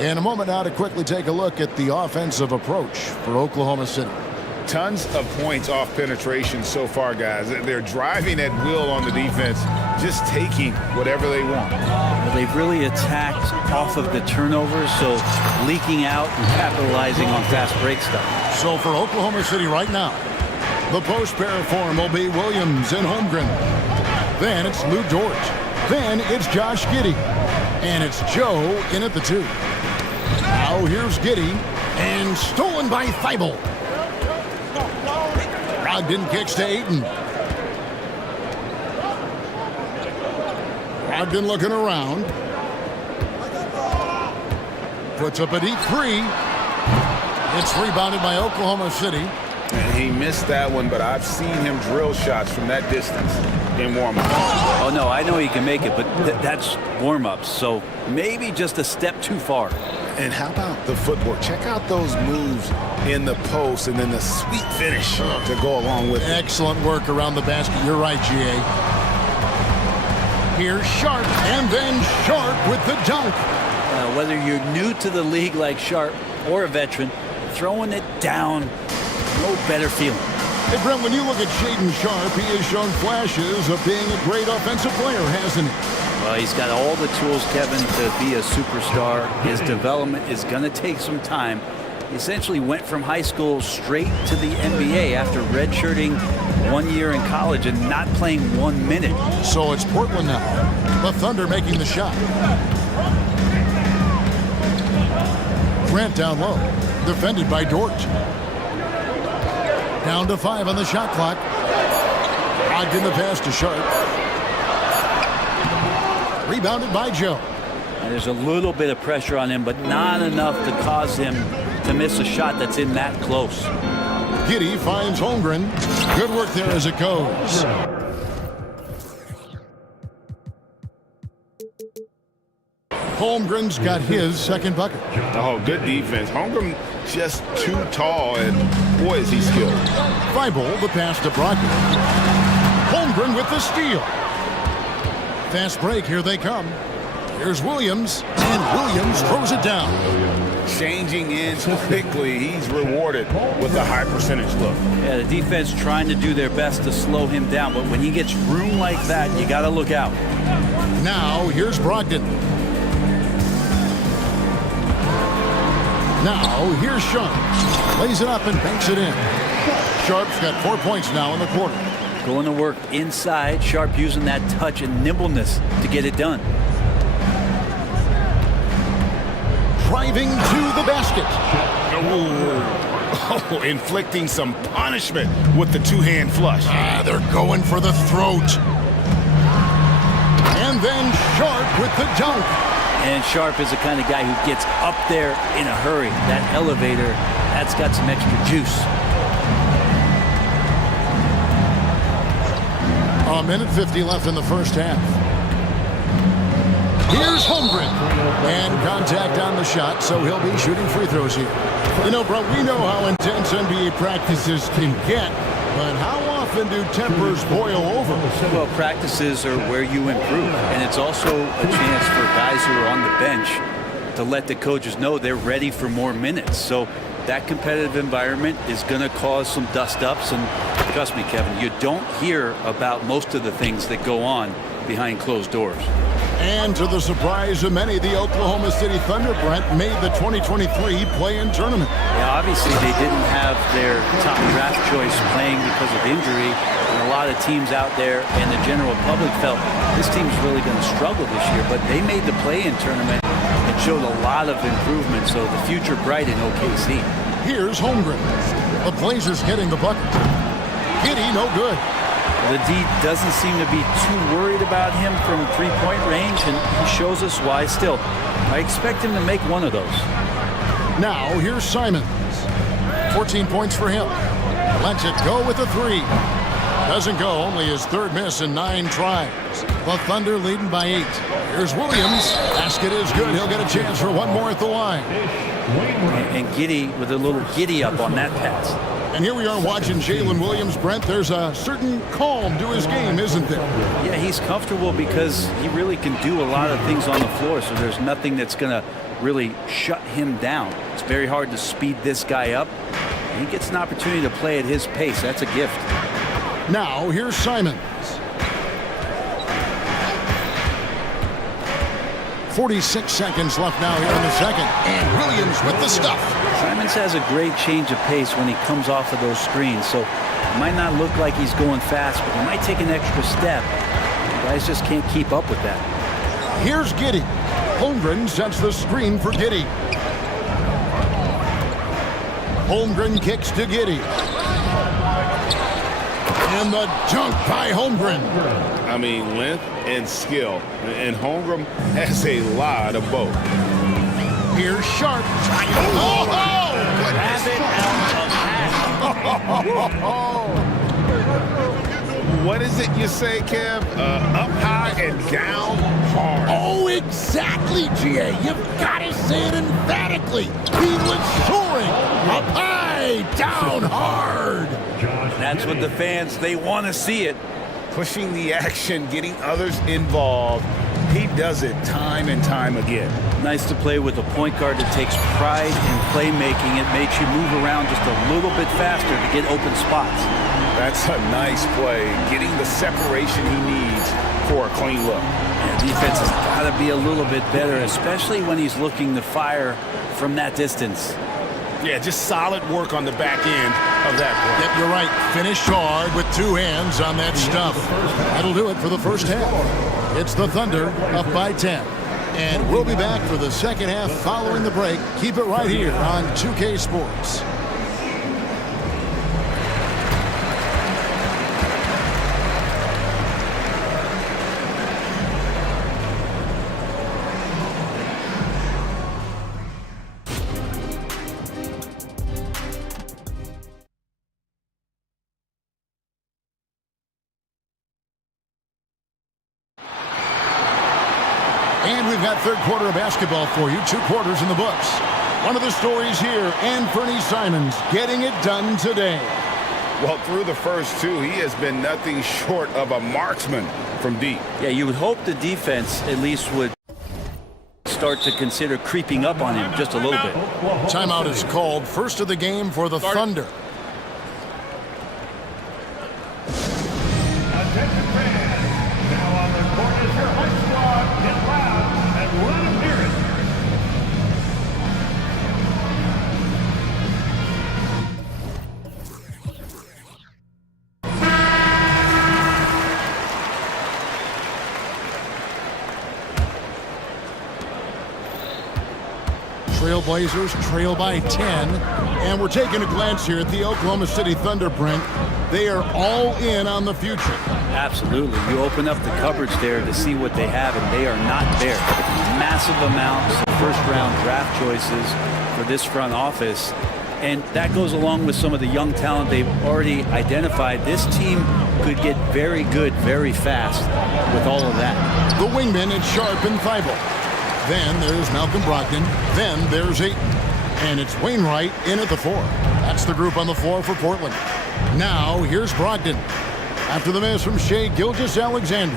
In a moment now to quickly take a look at the offensive approach for Oklahoma City. Tons of points off penetration so far, guys. They're driving at will on the defense, just taking whatever they want. Well, they've really attacked off of the turnovers, so leaking out and capitalizing on fast break stuff. So for Oklahoma City right now, the post pair form will be Williams and Holmgren. Then it's Lou Dort. Then it's Josh Giddey. And it's Joe in at the 2. Now here's Giddey. And stolen by Thibault. Brogdon kicks to Ayton. Brogdon looking around. Puts up a deep 3. It's rebounded by Oklahoma City. And he missed that one, but I've seen him drill shots from that distance in warm-up. Oh, no, I know he can make it, but that's warm-ups, so maybe just a step too far. And how about the footwork? Check out those moves in the post and then the sweet finish to go along with it. Excellent work around the basket. You're right, GA. Here's Sharp, and then Sharp with the dunk. Whether you're new to the league like Sharp or a veteran, throwing it down, no better feeling. Hey, Brent, when you look at Shaedon Sharp, he has shown flashes of being a great offensive player, hasn't he? Well, he's got all the tools, Kevin, to be a superstar. His development is going to take some time. He essentially went from high school straight to the NBA after redshirting 1 year in college and not playing 1 minute. So it's Portland now. The Thunder making the shot. Grant down low. Defended by Dort. Down to 5 on the shot clock. Brogdon the pass to Sharp. Rebounded by Joe. And there's a little bit of pressure on him, but not enough to cause him to miss a shot that's in that close. Giddey finds Holmgren. Good work there as it goes. Holmgren's got his second bucket. Oh, good defense. Holmgren just too tall, and boy, is he skilled. Thibault, the pass to Brogdon. Holmgren with the steal. Fast break, here they come. Here's Williams, and Williams throws it down. Changing in quickly, he's rewarded with a high percentage look. Yeah, the defense trying to do their best to slow him down, but when he gets room like that, you got to look out. Now, here's Brogdon. Now, here's Sharp. Lays it up and banks it in. Sharp's got 4 points now in the quarter. Going to work inside. Sharp using that touch and nimbleness to get it done. Driving to the basket. Oh, inflicting some punishment with the two-hand flush. They're going for the throat. And then Sharp with the dunk. And Sharp is the kind of guy who gets up there in a hurry. That elevator, that's got some extra juice. A minute 50 left in the first half. Here's Holmgren. And contact on the shot, so he'll be shooting free throws here. You know, bro, we know how intense NBA practices can get, but how often do tempers boil over? Well, practices are where you improve, and it's also a chance for guys who are on the bench to let the coaches know they're ready for more minutes. So that competitive environment is going to cause some dust-ups, and trust me, Kevin, you don't hear about most of the things that go on behind closed doors. And to the surprise of many, the Oklahoma City Thunder, Brent, made the 2023 play-in tournament. Yeah, obviously they didn't have their top draft choice playing because of injury, and a lot of teams out there and the general public felt this team's really going to struggle this year, but they made the play-in tournament and showed a lot of improvement, so the future bright in OKC. Here's Holmgren. The Blazers getting the bucket. Giddey, no good. The D doesn't seem to be too worried about him from three-point range, and he shows us why still. I expect him to make one of those. Now, here's Simons. 14 points for him. Lets it go with a three. Doesn't go, only his third miss in 9 tries. The Thunder leading by 8. Here's Williams. Basket is good. He'll get a chance for one more at the line. And Giddey with a little giddy up on that pass. And here we are watching Jalen Williams, Brent. There's a certain calm to his game, isn't there? Yeah, he's comfortable because he really can do a lot of things on the floor, so there's nothing that's going to really shut him down. It's very hard to speed this guy up. He gets an opportunity to play at his pace. That's a gift. Now, here's Simons. 46 seconds left now here in the second. And Williams with the stuff. Simons has a great change of pace when he comes off of those screens, so it might not look like he's going fast, but he might take an extra step. Guys just can't keep up with that. Here's Giddey. Holmgren sets the screen for Giddey. Holmgren kicks to Giddey. And the dunk by Holmgren. I mean, length and skill. And Holmgren has a lot of both. Here's Sharp. Oh! Grab it out of half. What is it you say, Kev? Up high and down hard. Oh, exactly, GA. You've got to say it emphatically. He was soaring. Up high, down hard. That's what the fans, they want to see it. Pushing the action, getting others involved. He does it time and time again. Nice to play with a point guard that takes pride in playmaking. It makes you move around just a little bit faster to get open spots. That's a nice play, getting the separation he needs for a clean look. Yeah, defense has got to be a little bit better, especially when he's looking to fire from that distance. Yeah, just solid work on the back end of that play. Yep, you're right. Finished hard with 2 hands on that stuff. That'll do it for the first half. It's the Thunder up by 10. And we'll be back for the second half following the break. Keep it right here on 2K Sports. And we've got third quarter of basketball for you. 2 quarters in the books. One of the stories here, Anthony Simons getting it done today. Well, through the first 2, he has been nothing short of a marksman from deep. Yeah, you would hope the defense at least would start to consider creeping up on him just a little bit. Timeout is called. First of the game for the Thunder. Attention fans, now on the court is your home squad. Get loud and let them hear it. Trail Trailblazers trail by 10. And we're taking a glance here at the Oklahoma City Thunder, Brent. They are all in on the future. Absolutely. You open up the cupboards there to see what they have, and they are not there. Massive amounts of first-round draft choices for this front office. And that goes along with some of the young talent they've already identified. This team could get very good very fast with all of that. The wingmen, it's Sharp and Thibault. Then there's Malcolm Brogdon. Then there's Ayton. And it's Wainwright in at the 4. That's the group on the floor for Portland. Now, here's Brogdon. After the miss from Shai Gilgeous-Alexander.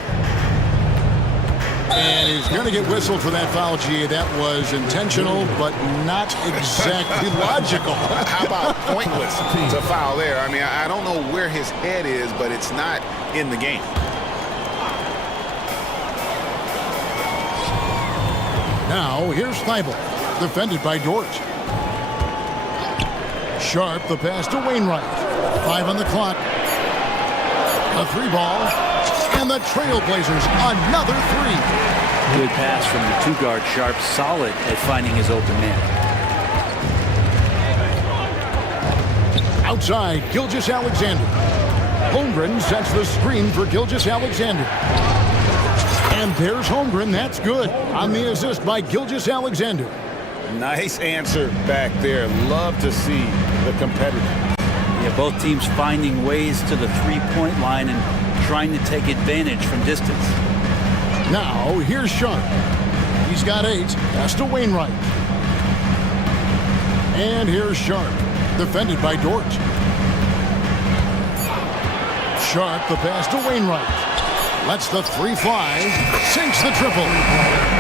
And he's going to get whistled for that foul, G. That was intentional, but not exactly logical. How about pointless to foul there? I mean, I don't know where his head is, but it's not in the game. Now, here's Thibault, defended by Dort. Sharp, the pass to Wainwright. 5 on the clock. A 3 ball. And the Trailblazers, another 3. Good pass from the 2-guard Sharp, solid at finding his open man. Outside, Gilgeous-Alexander. Holmgren sets the screen for Gilgeous-Alexander. And there's Holmgren, that's good. On the assist by Gilgeous-Alexander. Nice answer back there. Love to see the competitor. Yeah, both teams finding ways to the three-point line and trying to take advantage from distance. Now, here's Sharp. He's got 8. Pass to Wainwright. And here's Sharp, defended by Dort. Sharp, the pass to Wainwright. Lets the 3 fly. Sinks the triple.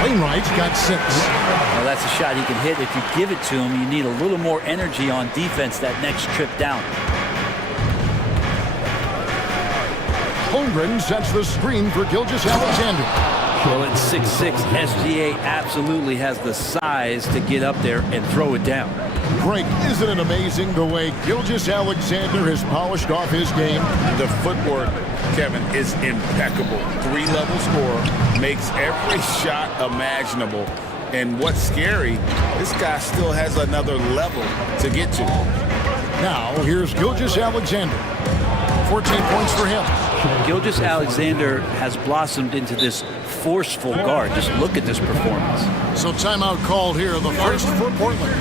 Wainwright's got 6. Well, that's a shot he can hit. If you give it to him, you need a little more energy on defense that next trip down. Holmgren sets the screen for Gilgeous-Alexander. Well, at 6'6", SGA absolutely has the size to get up there and throw it down. Greg, isn't it amazing the way Gilgeous-Alexander has polished off his game? The footwork, Kevin, is impeccable. 3-level scorer, makes every shot imaginable. And what's scary, this guy still has another level to get to. Now, here's Gilgeous-Alexander. 14 points for him. Gilgeous-Alexander has blossomed into this forceful guard. Just look at this performance. So timeout called here, the first for Portland.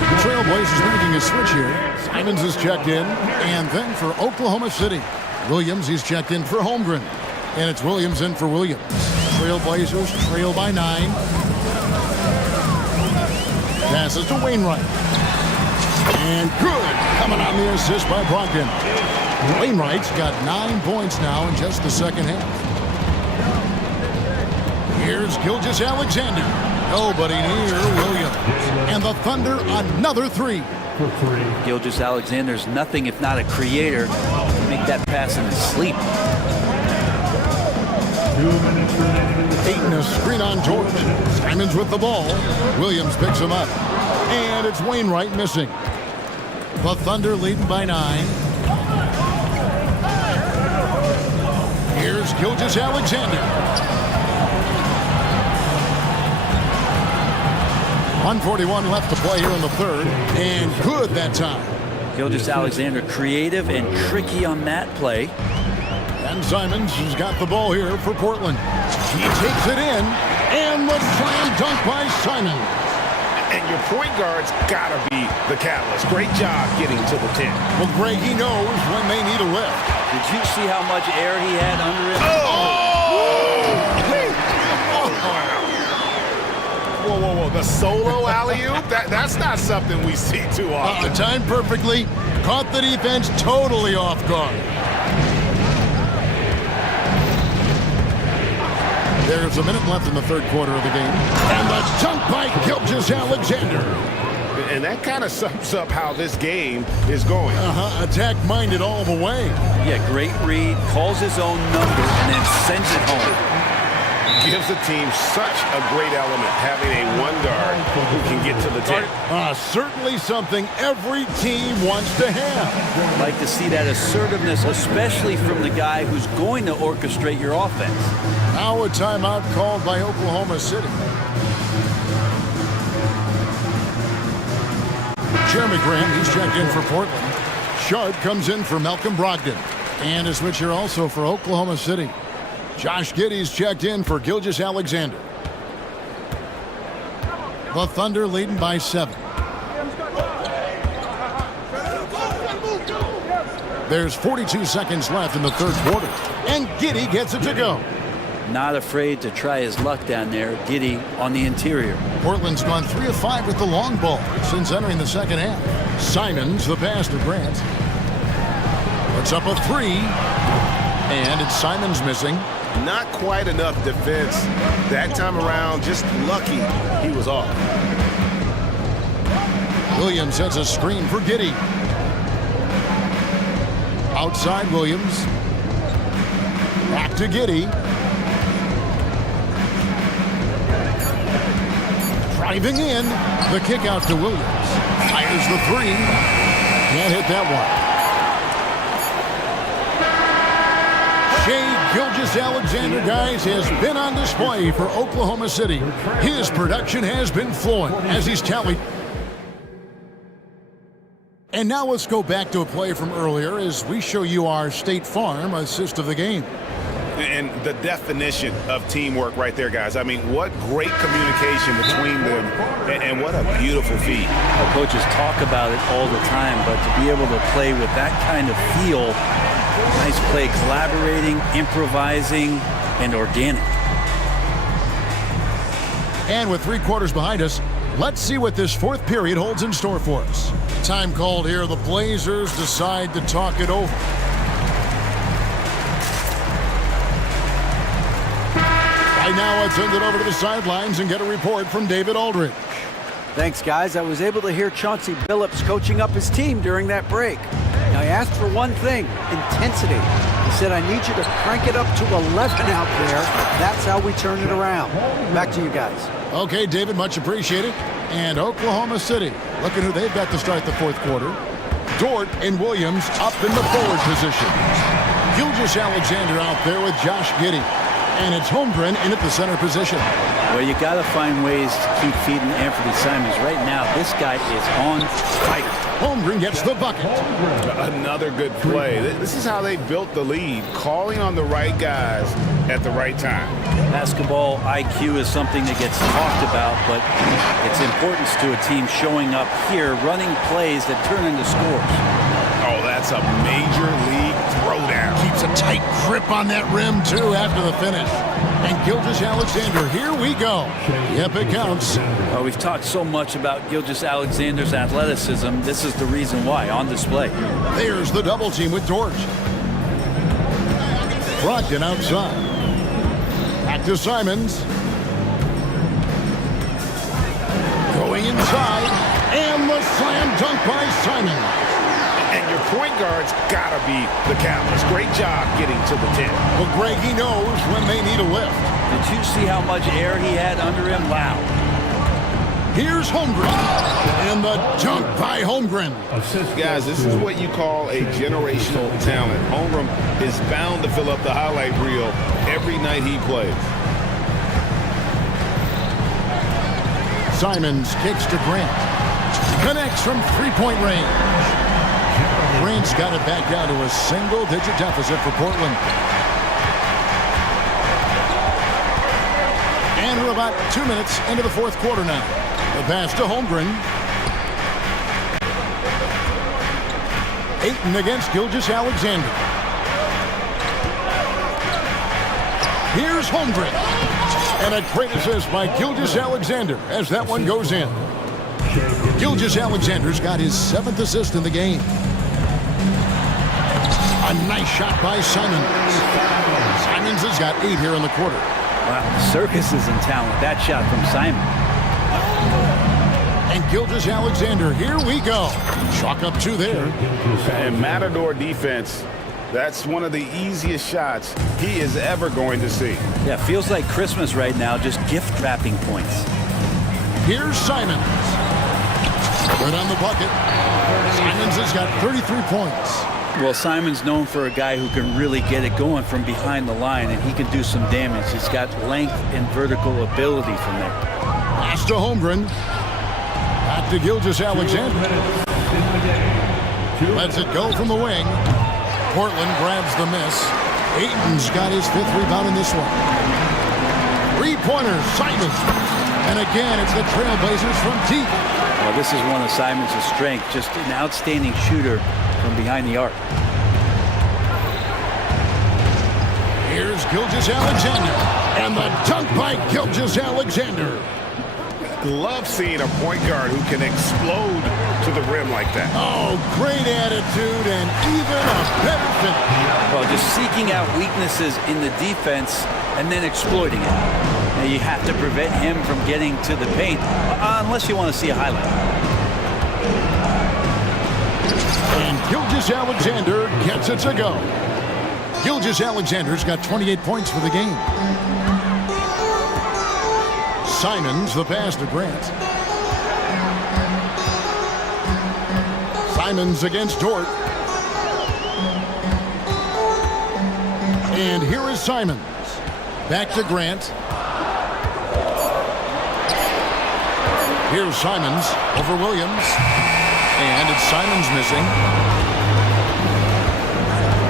The Trailblazers making a switch here. Simons is checked in, and then for Oklahoma City, Williams is checked in for Holmgren. And it's Williams in for Williams. Trailblazers trail by 9. Passes to Wainwright. And good. Coming on the assist by Brogdon. Wainwright's got 9 points now in just the second half. Here's Gilgeous-Alexander. Nobody near Williams. And the Thunder another 3. Gilgeous-Alexander's nothing if not a creator. Make that pass in his sleep. Ayton a screen on George. Simons with the ball. Williams picks him up. And it's Wainwright missing. The Thunder leading by 9. Here's Gilgeous-Alexander. 1:41 left to play here in the third. And good that time. Gilgeous-Alexander creative and tricky on that play. And Simons has got the ball here for Portland. He takes it in, and the slam dunk by Simons. And your point guard's got to be the catalyst. Great job getting to the 10. Well, Greg, he knows when they need a lift. Did you see how much air he had under him? Whoa, whoa, whoa. The solo alley-oop? That's not something we see too often. Timed perfectly. Caught the defense totally off guard. There's a minute left in the third quarter of the game. And the dunk by Gilgeous-Alexander. And that kind of sums up how this game is going. Attack-minded all the way. Yeah, great read. Calls his own number and then sends it home. gives the team such a great element, having a one guard who can get to the 10. Certainly something every team wants to have. I'd like to see that assertiveness, especially from the guy who's going to orchestrate your offense. Now a timeout called by Oklahoma City. Jeremy Graham, he's checked in for Portland. Sharp comes in for Malcolm Brogdon. And a switch here also for Oklahoma City. Josh Giddey's checked in for Gilgeous-Alexander. The Thunder leading by 7. There's 42 seconds left in the third quarter. And Giddey gets it to go. Not afraid to try his luck down there. Giddey on the interior. Portland's gone 3 of 5 with the long ball since entering the second half. Simons, the pass to Grant. Puts up a 3. And it's Simons missing. Not quite enough defense that time around. Just lucky he was off. Williams sets a screen for Giddey. Outside Williams. Back to Giddey. Driving in. The kick out to Williams. Fires the 3. Can't hit that one. Shai Gilgeous-Alexander, guys, has been on display for Oklahoma City. His production has been flowing as he's tallied. And now let's go back to a play from earlier as we show you our State Farm assist of the game. And the definition of teamwork right there, guys. I mean, what great communication between them, and what a beautiful feat. Our coaches talk about it all the time, but to be able to play with that kind of feel, nice play, collaborating, improvising, and organic. And with 3 quarters behind us, let's see what this fourth period holds in store for us. Time called here. The Blazers decide to talk it over. Right now, let's send it over to the sidelines and get a report from David Aldridge. Thanks, guys. I was able to hear Chauncey Billups coaching up his team during that break. Now, I asked for one thing, intensity. He said, I need you to crank it up to 11 out there. That's how we turn it around. Back to you guys. Okay, David, much appreciated. And Oklahoma City, look at who they've got to start the fourth quarter. Dort and Williams up in the forward positions. Gilgeous-Alexander out there with Josh Giddey. And it's Holmgren in at the center position. Well, you got to find ways to keep feeding Anthony Simons. Right now, this guy is on fire. Holmgren gets the bucket. Another good play. This is how they built the lead, calling on the right guys at the right time. Basketball IQ is something that gets talked about, but its importance to a team showing up here, running plays that turn into scores. Oh, that's a major league throwdown. Keeps a tight grip on that rim, too, after the finish. And Gilgeous-Alexander, here we go. Yep, it counts. Well, we've talked so much about Gilgeous-Alexander's athleticism. This is the reason why, on display. There's the double team with Dort. Brogdon outside. Back to Simons. Going inside. And the slam dunk by Simons. And your point guard's got to be the catalyst. Great job getting to the 10. Well, Greg, he knows when they need a lift. Did you see how much air he had under him? Wow. Here's Holmgren. And the dunk by Holmgren. Guys, this is what you call a generational talent. Holmgren is bound to fill up the highlight reel every night he plays. Simons kicks to Grant. Connects from three-point range. Grant's got it back down to a single-digit deficit for Portland. And we're about 2 minutes into the fourth quarter now. The pass to Holmgren. Ayton against Gilgeous-Alexander. Here's Holmgren. And a great assist by Gilgeous-Alexander as that one goes in. Gilgeous-Alexander's got his 7th assist in the game. A nice shot by Simons. Simons has got 8 here in the quarter. Wow, Circus is in town with that shot from Simon. And Gilgeous-Alexander, here we go. Chalk up 2 there. And Matador defense That's one of the easiest shots he is ever going to see. Yeah, feels like Christmas right now, just gift wrapping points. Here's Simons. Right on the bucket. Simons has got 33 points. Well, Simon's known for a guy who can really get it going from behind the line, and he can do some damage. He's got length and vertical ability from there. Pass to Holmgren. Back to Gilgeous-Alexander. Lets it go from the wing. Portland grabs the miss. Ayton's got his 5th rebound in this one. Three-pointer, Simons. And again, it's the Trailblazers from deep. Well, this is one of Simons' strengths, just an outstanding shooter from behind the arc. Here's Gilgeous-Alexander. And the dunk by Gilgeous-Alexander. Love seeing a point guard who can explode to the rim like that. Oh, great attitude and even a better finish. Well, just seeking out weaknesses in the defense and then exploiting it. Now, you have to prevent him from getting to the paint, unless you want to see a highlight. And Gilgeous-Alexander gets it to go. Gilgeous-Alexander's got 28 points for the game. Simons, the pass to Grant. Simons against Dort. And here is Simons. Back to Grant. Here's Simons over Williams. And it's Simons missing.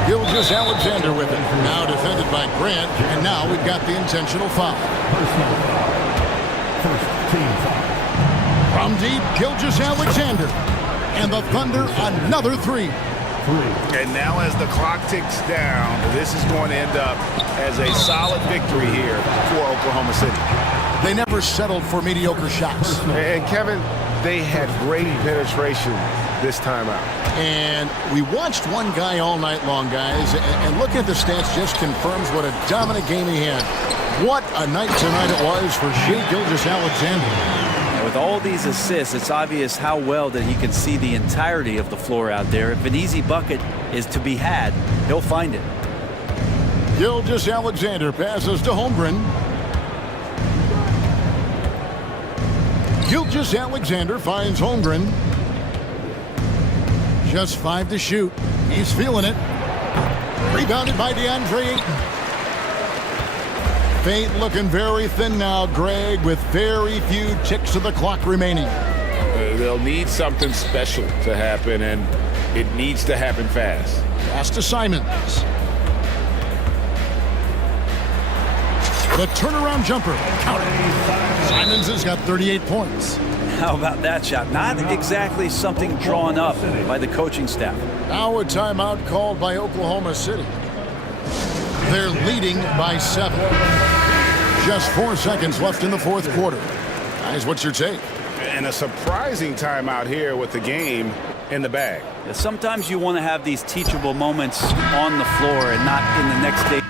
Gilgeous-Alexander with it. Now defended by Grant. And now we've got the intentional foul. From deep, Gilgeous-Alexander. And the Thunder another 3. And now as the clock ticks down, this is going to end up as a solid victory here for Oklahoma City. They never settled for mediocre shots. And Kevin, they had great penetration this time out. And we watched one guy all night long, guys, and looking at the stats just confirms what a dominant game he had. What a night tonight it was for Shai Gilgeous-Alexander. With all these assists, it's obvious how well that he can see the entirety of the floor out there. If an easy bucket is to be had, he'll find it. Gilgeous-Alexander passes to Holmgren. Gilgeous-Alexander finds Holmgren. Just 5 to shoot. He's feeling it. Rebounded by DeAndre Ayton. Fate looking very thin now, Greg, with very few ticks of the clock remaining. They'll need something special to happen, and it needs to happen fast. Pass to Simons. The turnaround jumper. Count it. Simons has got 38 points. How about that shot? Not exactly something drawn up by the coaching staff. Now a timeout called by Oklahoma City. They're leading by 7. Just 4 seconds left in the 4th quarter. Guys, what's your take? And a surprising timeout here with the game in the bag. Sometimes you want to have these teachable moments on the floor and not in the next day.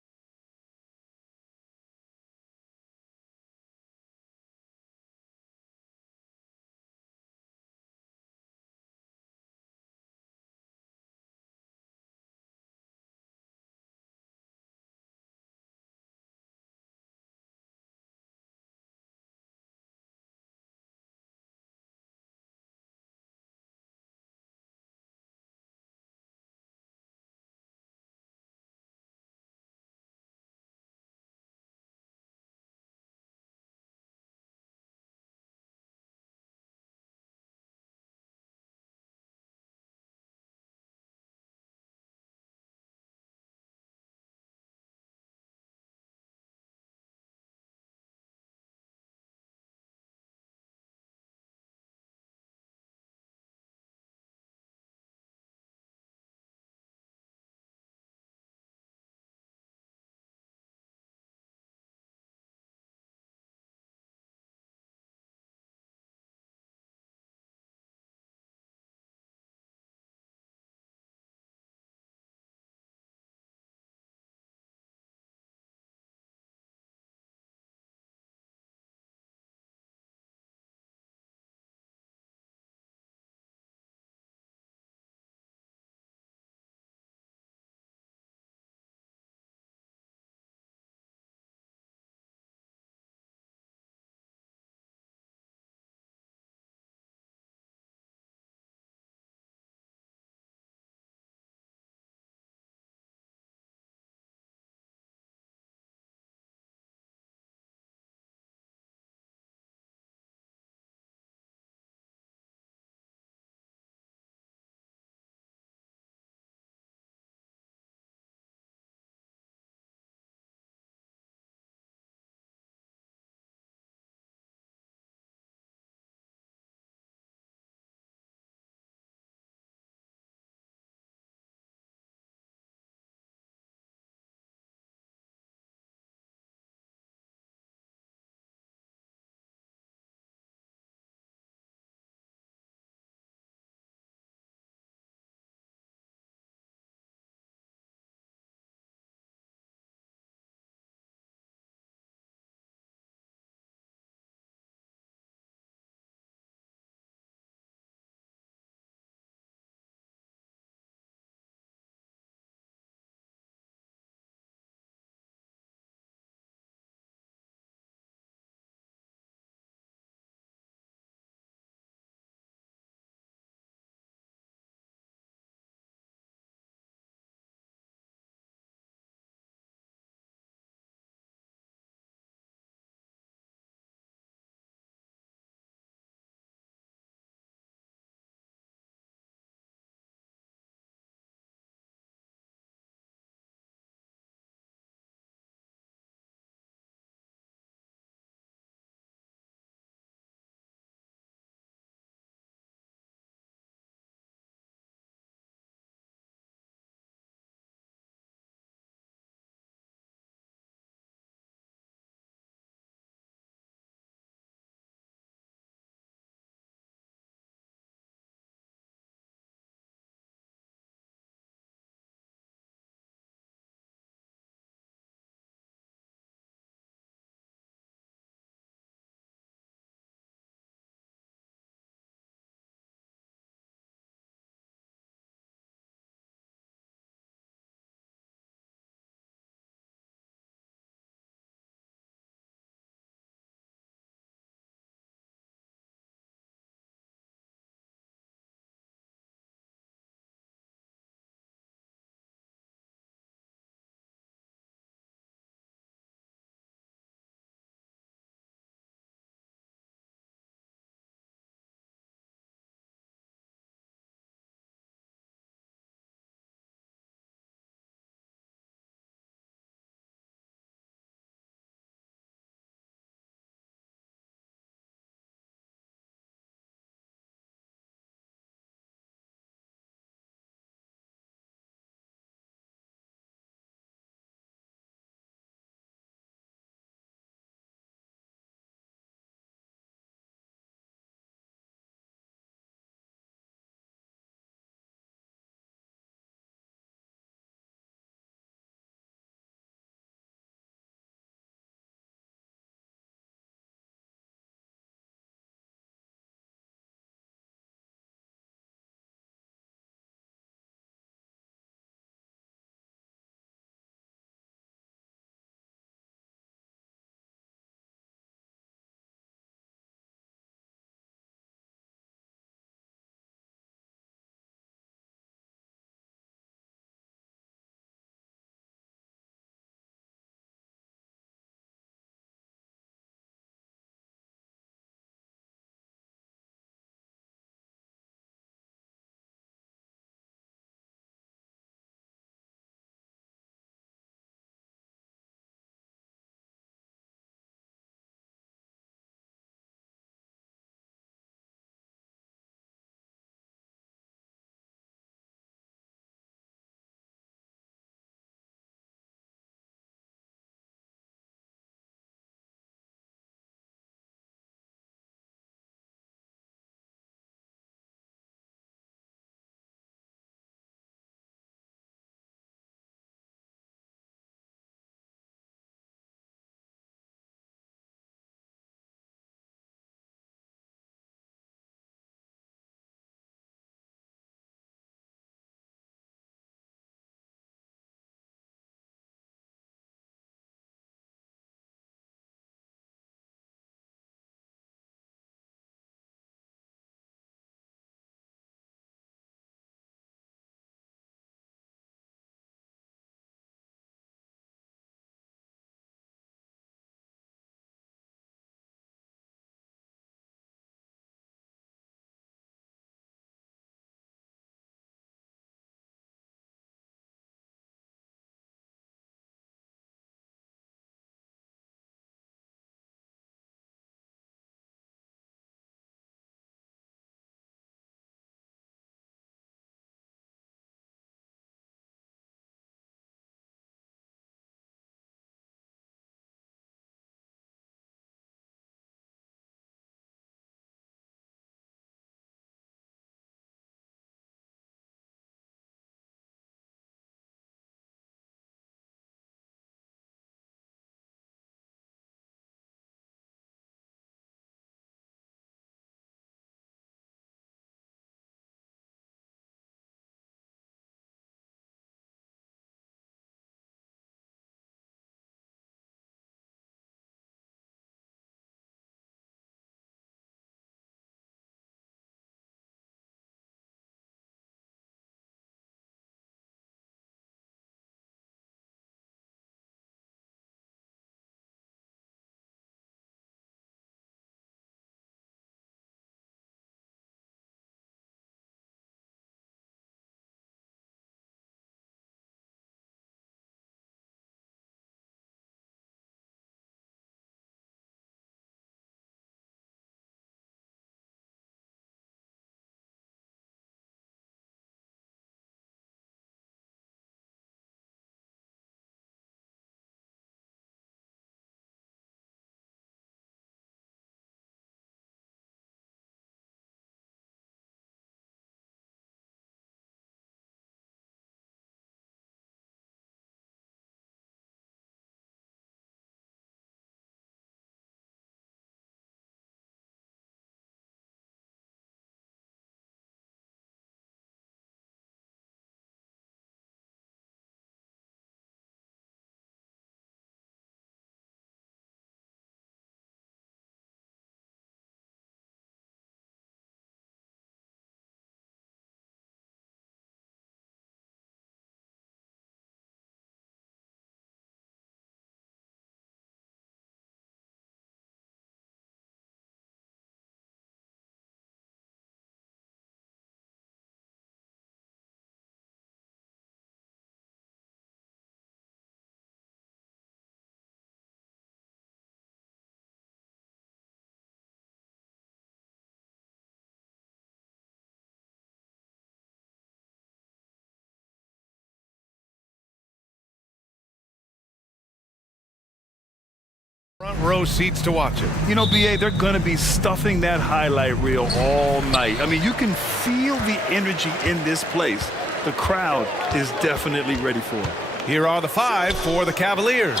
Front row seats to watch it. You know, BA, they're going to be stuffing that highlight reel all night. I mean, you can feel the energy in this place. The crowd is definitely ready for it. Here are the 5 for the Cavaliers.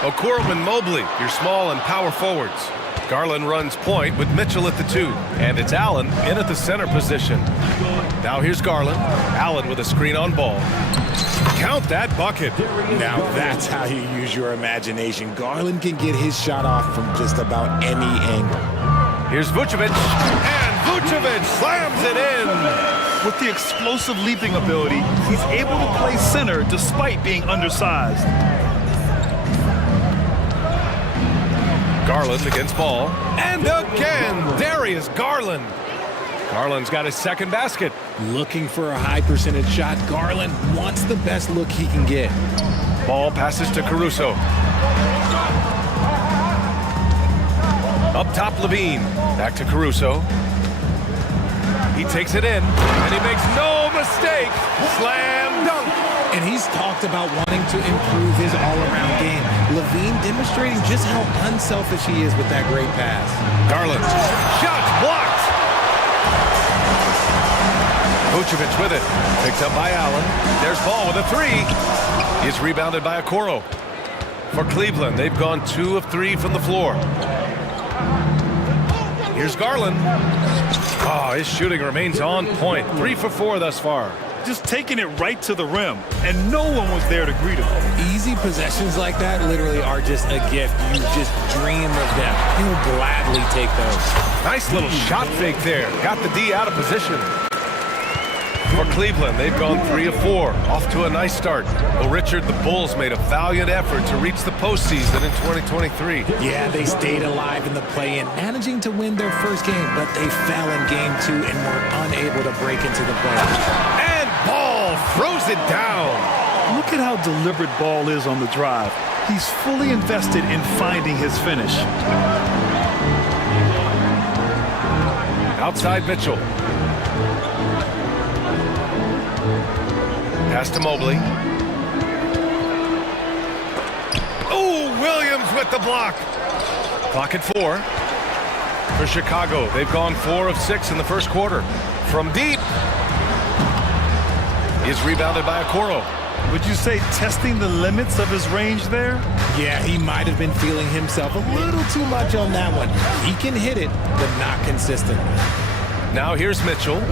Okoro and Mobley, your small and power forwards. Garland runs point with Mitchell at the 2. And it's Allen in at the center position. Now here's Garland. Allen with a screen on ball. Count that bucket. Now that's how you use your imagination. Garland can get his shot off from just about any angle. Here's Vucevic, and Vucevic slams it in. With the explosive leaping ability, he's able to play center despite being undersized. Garland against ball. And again, Darius Garland. Garland's got his second basket. Looking for a high percentage shot. Garland wants the best look he can get. Ball passes to Caruso. Up top, Levine. Back to Caruso. He takes it in, and he makes no mistake. Slam dunk. And he's talked about wanting to improve his all-around game. Levine demonstrating just how unselfish he is with that great pass. Garland. Shots blocked. Vucevic with it. Picked up by Allen. There's Ball with a 3. He's rebounded by Okoro. For Cleveland, they've gone 2 of 3 from the floor. Here's Garland. Oh, his shooting remains on point. 3 for 4 thus far. Just taking it right to the rim, and no one was there to greet him. Easy possessions like that literally are just a gift. You just dream of them. He'll gladly take those. Nice little shot fake there. Got the D out of position. For Cleveland, they've gone 3 of 4. Off to a nice start. Well, Richard, the Bulls made a valiant effort to reach the postseason in 2023. Yeah, they stayed alive in the play-in, managing to win their first game, but they fell in game 2 and were unable to break into the playoffs. And Ball throws it down. Look at how deliberate Ball is on the drive. He's fully invested in finding his finish. Outside Mitchell. Pass to Mobley. Oh, Williams with the block. Clock at 4. For Chicago, they've gone 4 of 6 in the first quarter. From deep. He's rebounded by Okoro. Would you say testing the limits of his range there? Yeah, he might have been feeling himself a little too much on that one. He can hit it, but not consistently. Now here's Mitchell.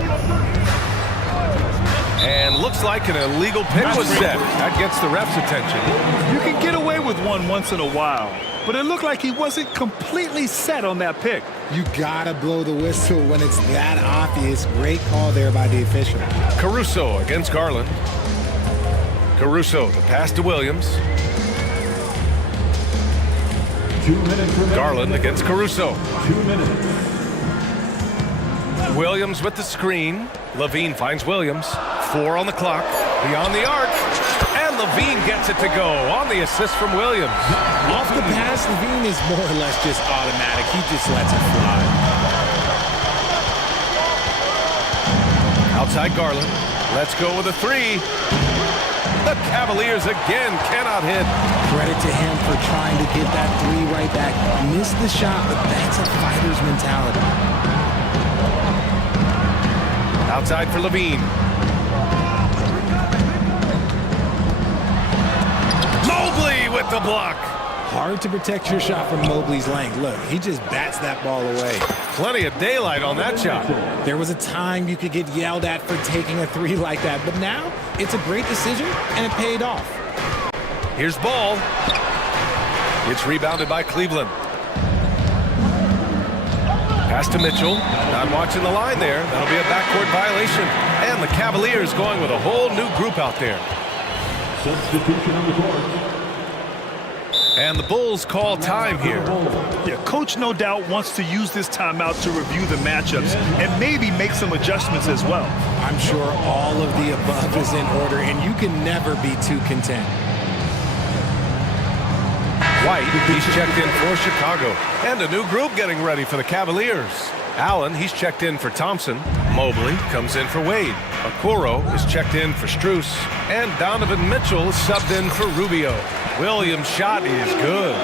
And looks like an illegal pick was set. That gets the ref's attention. You can get away with one once in a while, but it looked like he wasn't completely set on that pick. You gotta blow the whistle when it's that obvious. Great call there by the official. Caruso against Garland. Caruso, the pass to Williams. 2 minutes remaining. Garland against Caruso. 2 minutes. Williams with the screen. Levine finds Williams. 4 on the clock. Beyond the arc. And Levine gets it to go on the assist from Williams. Off the pass, Levine is more or less just automatic. He just lets it fly. Outside Garland. Let's go with a 3. The Cavaliers again cannot hit. Credit to him for trying to get that 3 right back. Missed the shot, but that's a fighter's mentality. Outside for Levine. Mobley with the block. Hard to protect your shot from Mobley's length. Look, he just bats that ball away. Plenty of daylight on that shot. There was a time you could get yelled at for taking a 3 like that, but now it's a great decision, and it paid off. Here's Ball. It's rebounded by Cleveland. Pass to Mitchell. Not watching the line there. That'll be a backcourt violation. And the Cavaliers going with a whole new group out there. Substitution on the court. And the Bulls call time here. Yeah, coach no doubt wants to use this timeout to review the matchups and maybe make some adjustments as well. I'm sure all of the above is in order, and you can never be too content. White, he's checked in for Chicago. And a new group getting ready for the Cavaliers. Allen, he's checked in for Thompson. Mobley comes in for Wade. Okoro is checked in for Strus. And Donovan Mitchell is subbed in for Rubio. Williams' shot is good.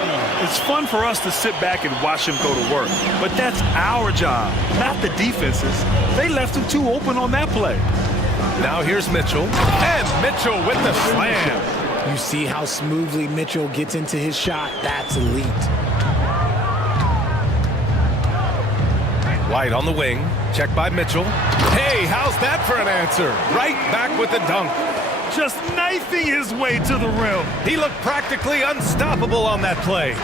It's fun for us to sit back and watch him go to work, but that's our job, not the defense's. They left him too open on that play. Now here's Mitchell, and Mitchell with the slam. You see how smoothly Mitchell gets into his shot? That's elite. White on the wing, checked by Mitchell. Hey, how's that for an answer? Right back with the dunk. Just knifing his way to the rim. He looked practically unstoppable on that play.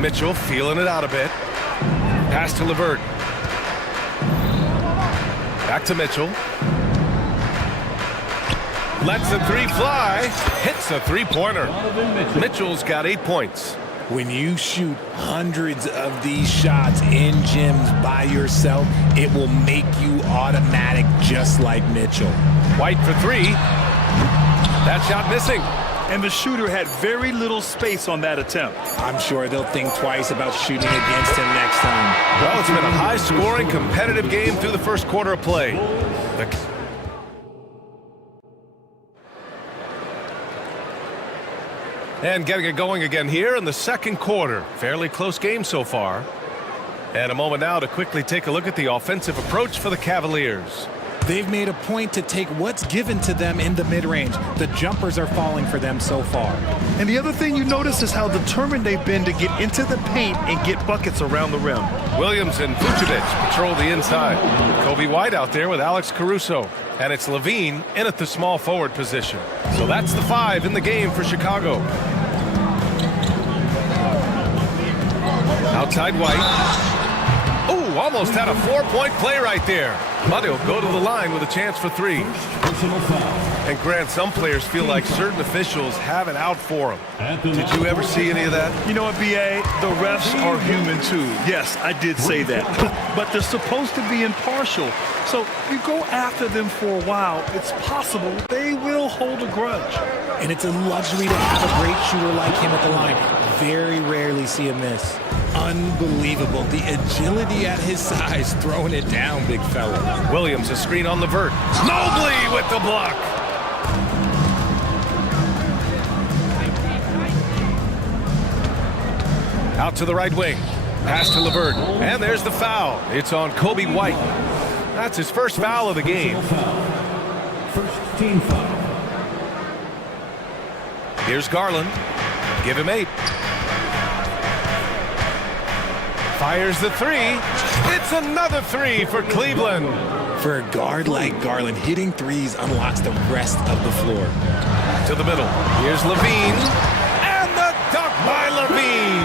Mitchell feeling it out a bit. Pass to LeVert. Back to Mitchell. Lets the three fly. Hits a three-pointer. Mitchell's got 8 points. When you shoot hundreds of these shots in gyms by yourself, it will make you automatic just like Mitchell. White for three. That shot missing. And the shooter had very little space on that attempt. I'm sure they'll think twice about shooting against him next time. Well, it's been a high-scoring, competitive game through the first quarter of play. And getting it going again here in the second quarter. Fairly close game so far. And a moment now to quickly take a look at the offensive approach for the Cavaliers. They've made a point to take what's given to them in the mid-range. The jumpers are falling for them so far. And the other thing you notice is how determined they've been to get into the paint and get buckets around the rim. Williams and Vucevic patrol the inside. Kobe White out there with Alex Caruso. And it's Levine in at the small forward position. So that's the 5 in the game for Chicago. Outside White. Oh, almost had a 4-point play right there. But he'll go to the line with a chance for 3. And Grant, some players feel like certain officials have it out for them. Did you ever see any of that? You know what, B.A.? The refs are human too. Yes, I did say that. But they're supposed to be impartial. So you go after them for a while, it's possible they will hold a grudge. And it's a luxury to have a great shooter like him at the line. Very rarely see a miss. Unbelievable. The agility at his size, throwing it down, big fella. Williams, a screen on LeVert. Mobley with the block. Out to the right wing. Pass to LeVert. And there's the foul. It's on Kobe White. That's his first foul of the game. First team foul. Here's Garland. Give him 8. Fires the 3. It's another 3 for Cleveland. For a guard like Garland, hitting threes unlocks the rest of the floor. To the middle. Here's Levine. And the dunk by Levine.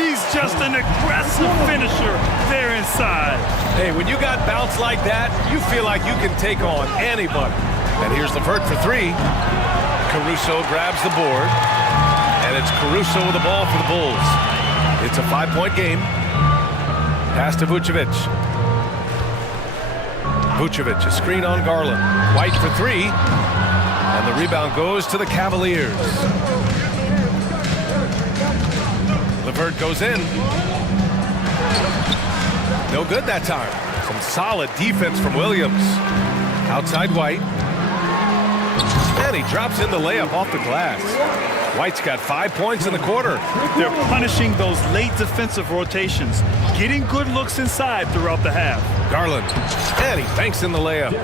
He's just an aggressive finisher there inside. Hey, when you got bounce like that, you feel like you can take on anybody. And here's LeVert for 3. Caruso grabs the board. And it's Caruso with the ball for the Bulls. It's a 5-point game. Pass to Vucevic. Vucevic, a screen on Garland. White for 3. And the rebound goes to the Cavaliers. LeVert goes in. No good that time. Some solid defense from Williams. Outside White. And he drops in the layup off the glass. White's got 5 points in the quarter. They're punishing those late defensive rotations, getting good looks inside throughout the half. Garland, and he banks in the layup.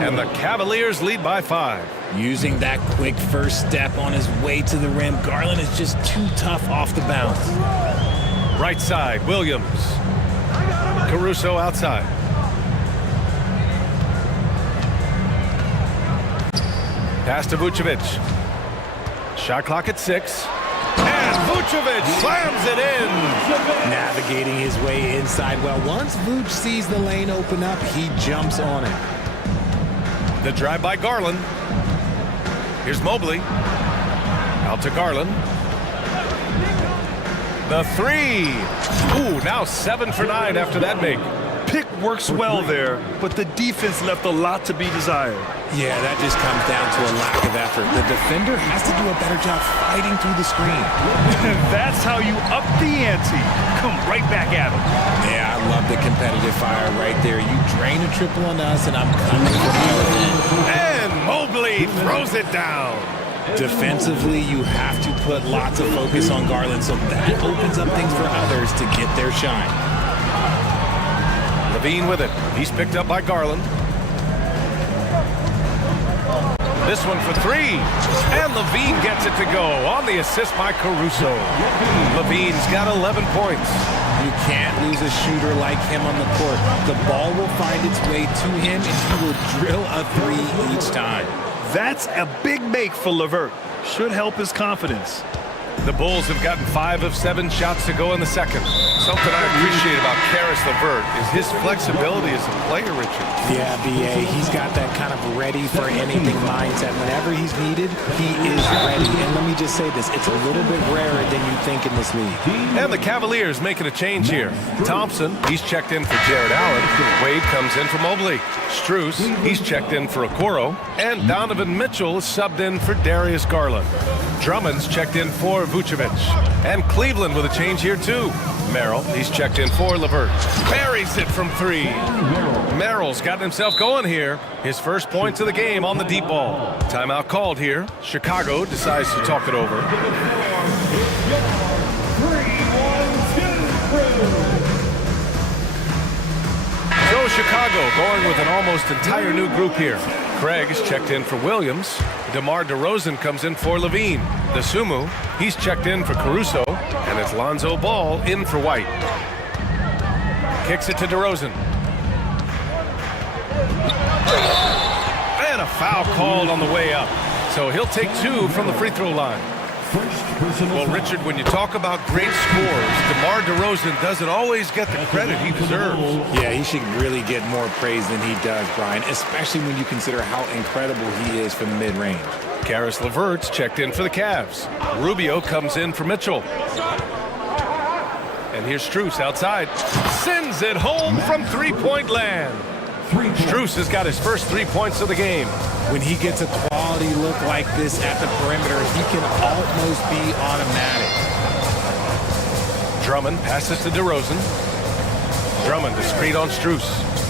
And the Cavaliers lead by 5. Using that quick first step on his way to the rim, Garland is just too tough off the bounce. Right side, Williams. Caruso outside. Pass to Vucevic. Shot clock at 6. And Vucevic slams it in. Navigating his way inside. Well, once Vuce sees the lane open up, he jumps on it. The drive by Garland. Here's Mobley. Out to Garland. The 3. Ooh, now 7 for 9 after that make. Pick works well there, but the defense left a lot to be desired. Yeah, that just comes down to a lack of effort. The defender has to do a better job fighting through the screen. That's how you up the ante. Come right back at him. Yeah, I love the competitive fire right there. You drain a triple on us, and I'm coming for you again. And Mobley Mobley throws it down. Defensively, you have to put lots of focus on Garland, so that opens up things for others to get their shine. Levine with it. He's picked up by Garland. This one for three. And Levine gets it to go on the assist by Caruso. Levine's got 11 points. You can't lose a shooter like him on the court. The ball will find its way to him, and he will drill a three each time. That's a big make for LeVert. Should help his confidence. The Bulls have gotten 5 of 7 shots to go in the second. Something I appreciate about Caris LeVert is his flexibility as a player, Richard. Yeah, B.A., he's got that kind of ready-for-anything mindset. Whenever he's needed, he is ready. And let me just say this, it's a little bit rarer than you think in this league. And the Cavaliers making a change here. Thompson, he's checked in for Jared Allen. Wade comes in for Mobley. Strus, he's checked in for Okoro. And Donovan Mitchell is subbed in for Darius Garland. Drummond's checked in for Vucevic. And Cleveland with a change here too. Merrill, he's checked in for LeVert. Buries it from 3. Merrill's gotten himself going here. His first points of the game on the deep ball. Timeout called here. Chicago decides to talk it over. So Chicago going with an almost entire new group here. Craig is checked in for Williams. DeMar DeRozan comes in for Levine. The Sumu, he's checked in for Caruso. And it's Lonzo Ball in for White. Kicks it to DeRozan. And a foul called on the way up. So he'll take 2 from the free throw line. Well, Richard, when you talk about great scores, DeMar DeRozan doesn't always get the credit he deserves. Yeah, he should really get more praise than he does, Brian, especially when you consider how incredible he is from mid-range. Caris LeVert's checked in for the Cavs. Rubio comes in for Mitchell. And here's Strus outside. Sends it home from three-point land. Strus has got his first 3 points of the game. When he gets a quality look like this at the perimeter, he can almost be automatic. Drummond passes to DeRozan. Drummond, the screen on Strus.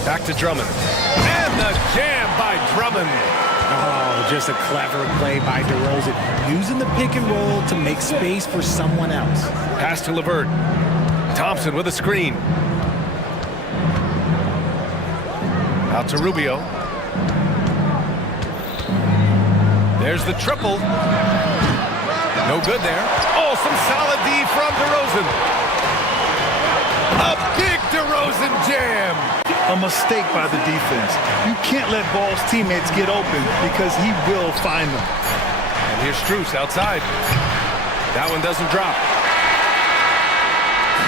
Back to Drummond. And the jam by Drummond. Oh, just a clever play by DeRozan, using the pick and roll to make space for someone else. Pass to LeVert. Thompson with a screen. Out to Rubio. There's the triple. No good there. Oh, some solid D from DeRozan. A big DeRozan jam. A mistake by the defense. You can't let Ball's teammates get open because he will find them. And here's Strus outside. That one doesn't drop.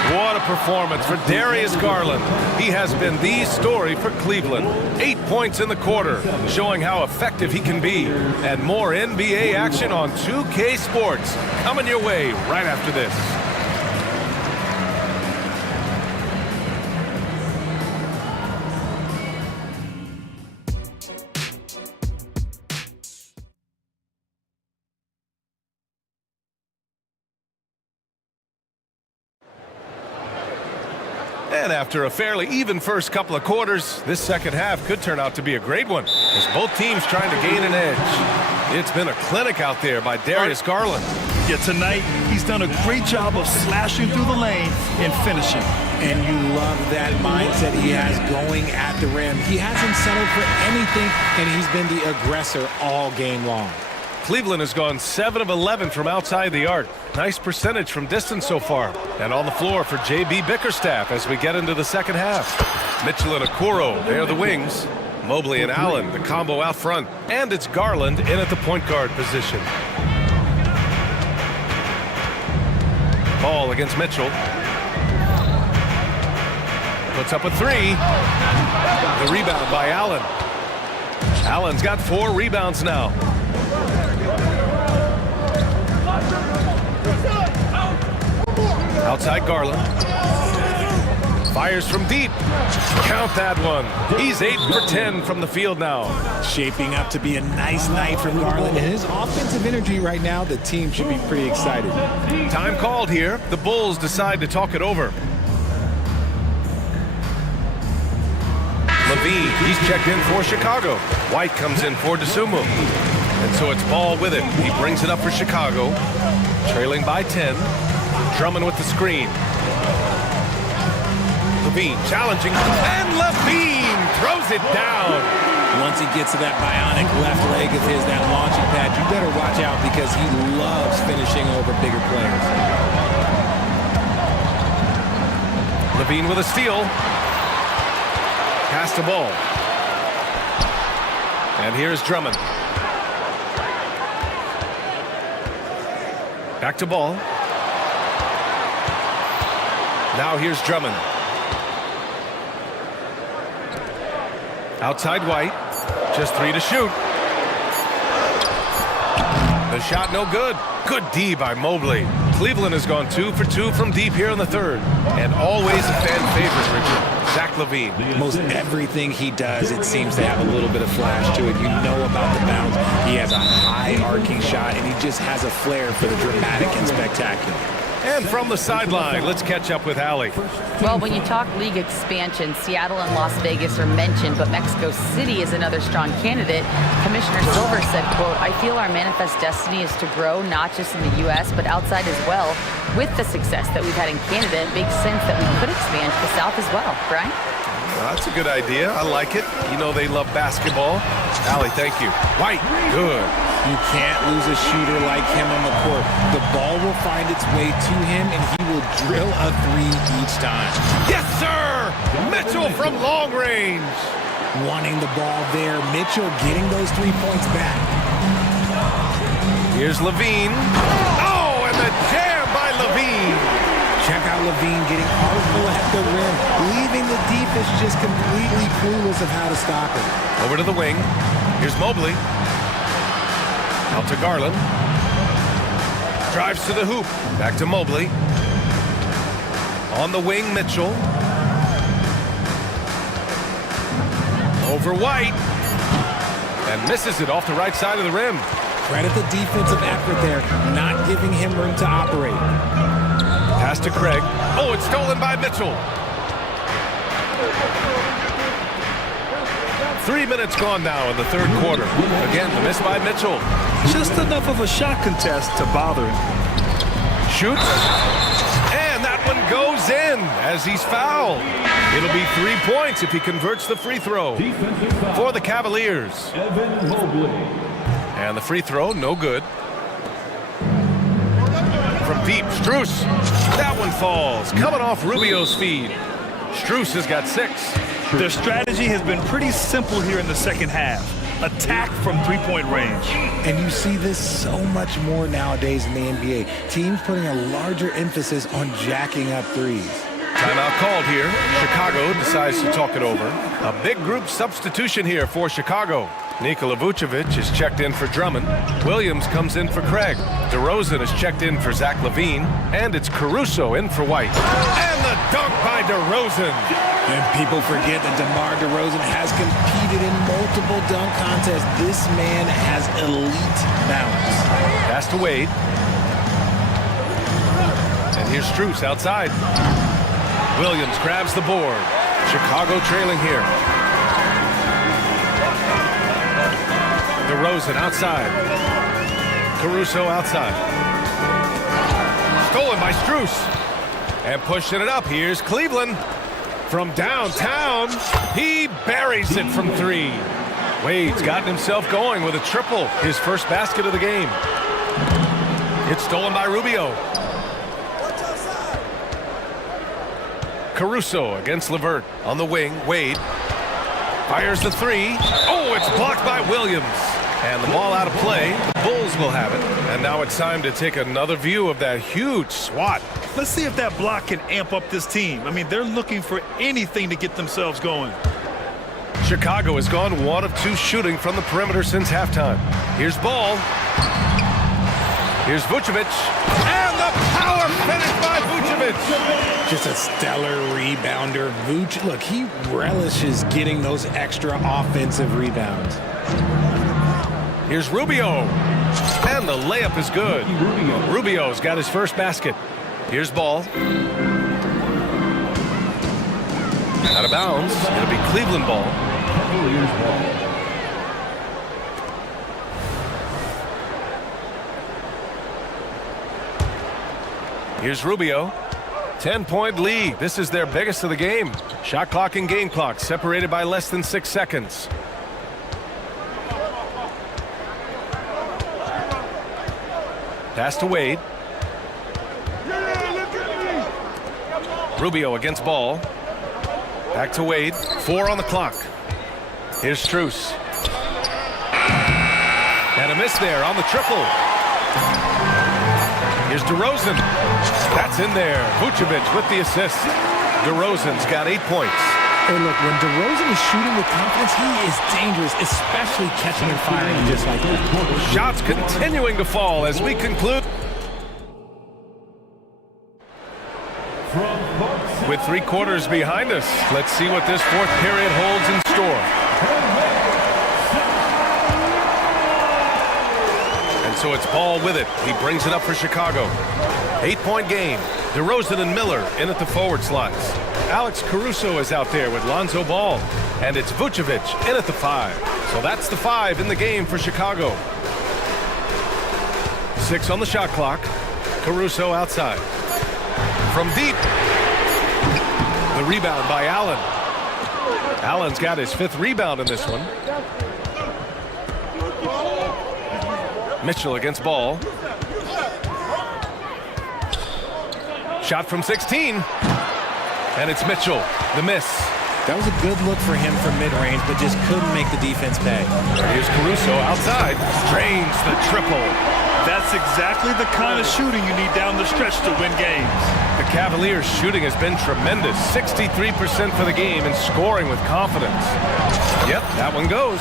What a performance for Darius Garland. He has been the story for Cleveland. 8 points in the quarter, showing how effective he can be. And more NBA action on 2K Sports coming your way right after this. And after a fairly even first couple of quarters, this second half could turn out to be a great one as both teams trying to gain an edge. It's been a clinic out there by Darius Garland. Yeah, tonight he's done a great job of slashing through the lane and finishing. And you love that mindset he has going at the rim. He hasn't settled for anything, and he's been the aggressor all game long. Cleveland has gone 7 of 11 from outside the arc. Nice percentage from distance so far. And on the floor for J.B. Bickerstaff as we get into the second half. Mitchell and Okoro, they're the wings. Mobley and Allen, the combo out front. And it's Garland in at the point guard position. Ball against Mitchell. Puts up a 3. The rebound by Allen. Allen's got 4 rebounds now. Outside Garland. Fires from deep. Count that one. He's 8 for 10 from the field now. Shaping up to be a nice night for Garland. And his offensive energy right now, the team should be pretty excited. Time called here. The Bulls decide to talk it over. Levine, he's checked in for Chicago. White comes in for DeSumo. And so it's Ball with it. He brings it up for Chicago. Trailing by 10. Drummond with the screen. Levine challenging. And Levine throws it down. Once he gets to that bionic left leg of his, that launching pad, you better watch out because he loves finishing over bigger players. Levine with a steal. Pass the ball. And here's Drummond. Back to Ball. Now here's Drummond. Outside White. Just 3 to shoot. The shot no good. Good D by Mobley. Cleveland has gone 2 for 2 from deep here in the third. And always a fan favorite, Richard. Zach LaVine. Most everything he does, it seems to have a little bit of flash to it. You know about the bounce. He has a high arcing shot, and he just has a flair for the dramatic and spectacular. And from the sideline, let's catch up with Allie. Well, when you talk league expansion, Seattle and Las Vegas are mentioned, but Mexico City is another strong candidate. Commissioner Silver said, quote, "I feel our manifest destiny is to grow not just in the U.S., but outside as well. With the success that we've had in Canada, it makes sense that we could expand to the South as well." Brian? Well, that's a good idea. I like it. You know they love basketball. Allie, thank you. White, good. You can't lose a shooter like him on the court. The ball will find its way to him, and he will drill a 3 each time. Yes, sir! Mitchell from long range. Wanting the ball there. Mitchell getting those 3 points back. Here's Levine. Oh, and the jam by Levine. Check out Levine getting artful at the rim, leaving the defense just completely clueless of how to stop it. Over to the wing. Here's Mobley. Out to Garland. Drives to the hoop. Back to Mobley. On the wing, Mitchell. Over White. And misses it off the right side of the rim. Credit the defensive effort there, not giving him room to operate. Pass to Craig. Oh, it's stolen by Mitchell. 3 minutes gone now in the third quarter. Again, the miss by Mitchell. Just enough of a shot contest to bother him. Shoots. And that one goes in as he's fouled. It'll be 3 points if he converts the free throw for the Cavaliers. And the free throw, no good. From deep, Strus. That one falls. Coming off Rubio's feed. Strus has got 6. Their strategy has been pretty simple here in the second half. Attack from 3-point range. And you see this so much more nowadays in the NBA. Teams putting a larger emphasis on jacking up threes. Timeout called here. Chicago decides to talk it over. A big group substitution here for Chicago. Nikola Vucevic is checked in for Drummond. Williams comes in for Craig. DeRozan is checked in for Zach LaVine. And it's Caruso in for White. And the dunk by DeRozan. And people forget that DeMar DeRozan has competed in multiple dunk contests. This man has elite balance. Pass to Wade. And here's Strus outside. Williams grabs the board. Chicago trailing here. DeRozan outside. Caruso outside. Stolen by Strus. And pushing it up. Here's Cleveland. From downtown, he buries it from 3. Wade's gotten himself going with a triple. His first basket of the game. It's stolen by Rubio. Caruso against LeVert on the wing. Wade fires the 3. Oh, it's blocked by Williams. And the ball out of play. The Bulls will have it. And now it's time to take another view of that huge swat. Let's see if that block can amp up this team. I mean, they're looking for anything to get themselves going. Chicago has gone 1 of 2 shooting from the perimeter since halftime. Here's Ball. Here's Vucevic. And the power finish by Vucevic. Just a stellar rebounder. Vuce, look, he relishes getting those extra offensive rebounds. Here's Rubio. And the layup is good. Rubio's got his first basket. Here's Ball. Out of bounds. It'll be Cleveland ball. Here's Rubio. 10-point lead. This is their biggest of the game. Shot clock and game clock separated by less than 6 seconds. Pass to Wade. Rubio against ball. Back to Wade. 4 on the clock. Here's Strus. And a miss there on the triple. Here's DeRozan. That's in there. Vucevic with the assist. DeRozan's got 8 points. Hey, look, when DeRozan is shooting with confidence, he is dangerous, especially catching and firing just like that. Shots continuing to fall as we conclude. With 3 quarters behind us, let's see what this 4th period holds in store. And so it's Ball with it. He brings it up for Chicago. 8-point game. DeRozan and Miller in at the forward slots. Alex Caruso is out there with Lonzo Ball. And it's Vucevic in at the 5. So that's the 5 in the game for Chicago. 6 on the shot clock. Caruso outside. From deep. The rebound by Allen. Allen's got his 5th rebound in this one. Mitchell against Ball. Shot from 16. And it's Mitchell. The miss. That was a good look for him from mid-range, but just couldn't make the defense pay. Here's Caruso outside. Drains the triple. That's exactly the kind of shooting you need down the stretch to win games. The Cavaliers' shooting has been tremendous. 63% for the game and scoring with confidence. Yep, that one goes.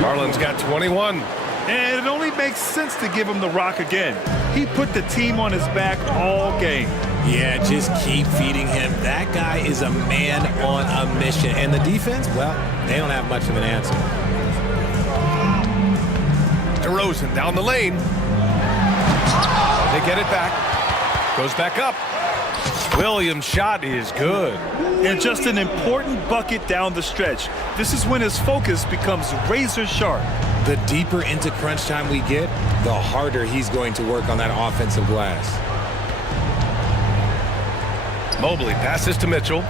Garland's got 21. And it only makes sense to give him the rock again. He put the team on his back all game. Yeah, just keep feeding him. That guy is a man on a mission. And the defense, well, they don't have much of an answer. DeRozan down the lane. They get it back. Goes back up. Williams' shot is good. And just an important bucket down the stretch. This is when his focus becomes razor sharp. The deeper into crunch time we get, the harder he's going to work on that offensive glass. Mobley passes to Mitchell.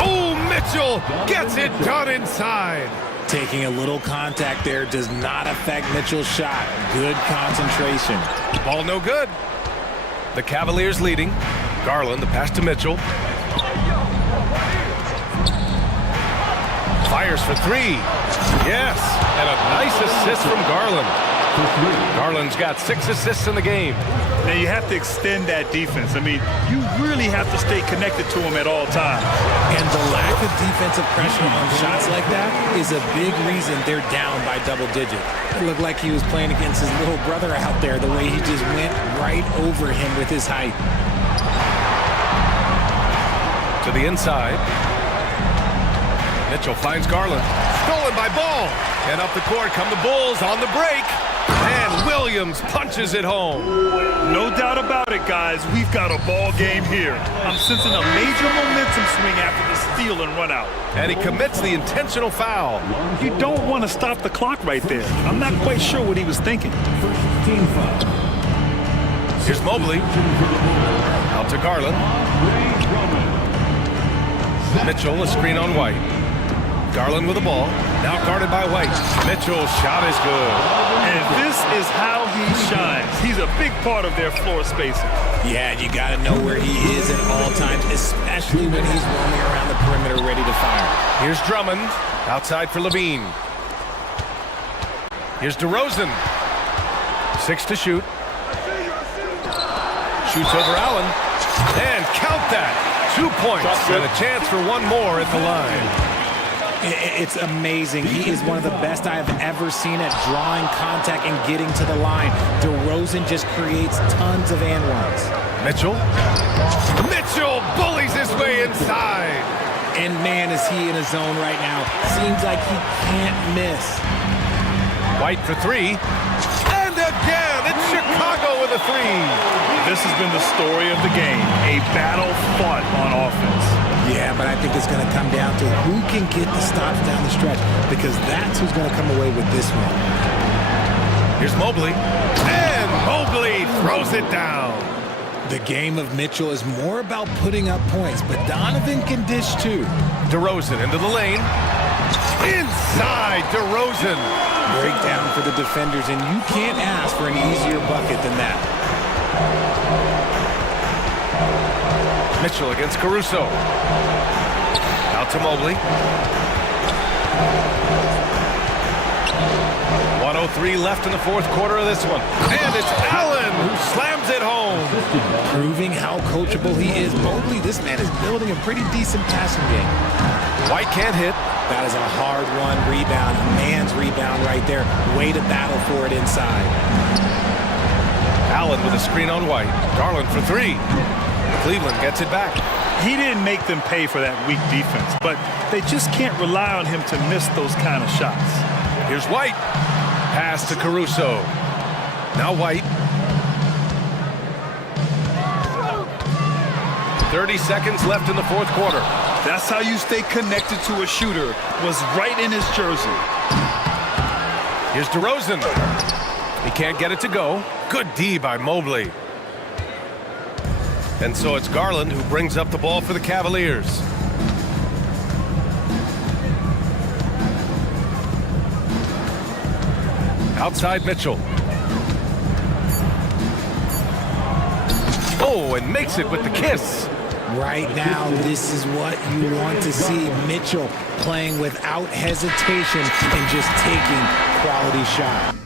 Oh, Mitchell gets it done inside. Taking a little contact there does not affect Mitchell's shot. Good concentration. Ball no good. The Cavaliers leading. Garland, the pass to Mitchell. Fires for 3. Yes, and a nice assist from Garland. Garland's got 6 assists in the game. Now you have to extend that defense. I mean, you really have to stay connected to him at all times. And the lack of defensive pressure on shots like that is a big reason they're down by double digit. It looked like he was playing against his little brother out there, the way he just went right over him with his height. To the inside. Mitchell finds Garland. Stolen by Ball. And up the court come the Bulls on the break. And Williams punches it home. No doubt about it, guys. We've got a ball game here. I'm sensing a major momentum swing after the steal and run out. And he commits the intentional foul. You don't want to stop the clock right there. I'm not quite sure what he was thinking. Team foul. Here's Mobley. Out to Garland. Mitchell, a screen on White. Garland with the ball. Now guarded by White. Mitchell's shot is good. And this is how he shines. He's a big part of their floor spacing. Yeah, you got to know where he is at all times, especially when he's roaming around the perimeter ready to fire. Here's Drummond. Outside for Levine. Here's DeRozan. 6 to shoot. Shoots over Allen. And count that. 2 points. And a chance for one more at the line. It's amazing. He is one of the best I have ever seen at drawing contact and getting to the line. DeRozan just creates tons of and ones. Mitchell. Mitchell bullies his way inside. And man, is he in a zone right now. Seems like he can't miss. White for 3. And again, it's Chicago with a three. This has been the story of the game, a battle fought on offense. Yeah, but I think it's going to come down to who can get the stops down the stretch, because that's who's going to come away with this one. Here's Mobley, and Mobley throws it down. The game of Mitchell is more about putting up points, but Donovan can dish too. DeRozan into the lane. Inside, DeRozan. Breakdown for the defenders, and you can't ask for an easier bucket than that. Mitchell against Caruso. Out to Mobley. 1:03 left in the fourth quarter of this one. And it's Allen who slams it home. Proving how coachable he is. Mobley, this man is building a pretty decent passing game. White can't hit. That is a hard-won rebound, a man's rebound right there. Way to battle for it inside. Allen with a screen on White. Garland for three. Cleveland gets it back. He didn't make them pay for that weak defense, but they just can't rely on him to miss those kind of shots. Here's White. Pass to Caruso. Now White. 30 seconds left in the fourth quarter. That's how you stay connected to a shooter, was right in his jersey. Here's DeRozan. He can't get it to go. Good D by Mobley. And so it's Garland who brings up the ball for the Cavaliers. Outside Mitchell. Oh, and makes it with the kiss. Right now, this is what you want to see. Mitchell playing without hesitation and just taking quality shots.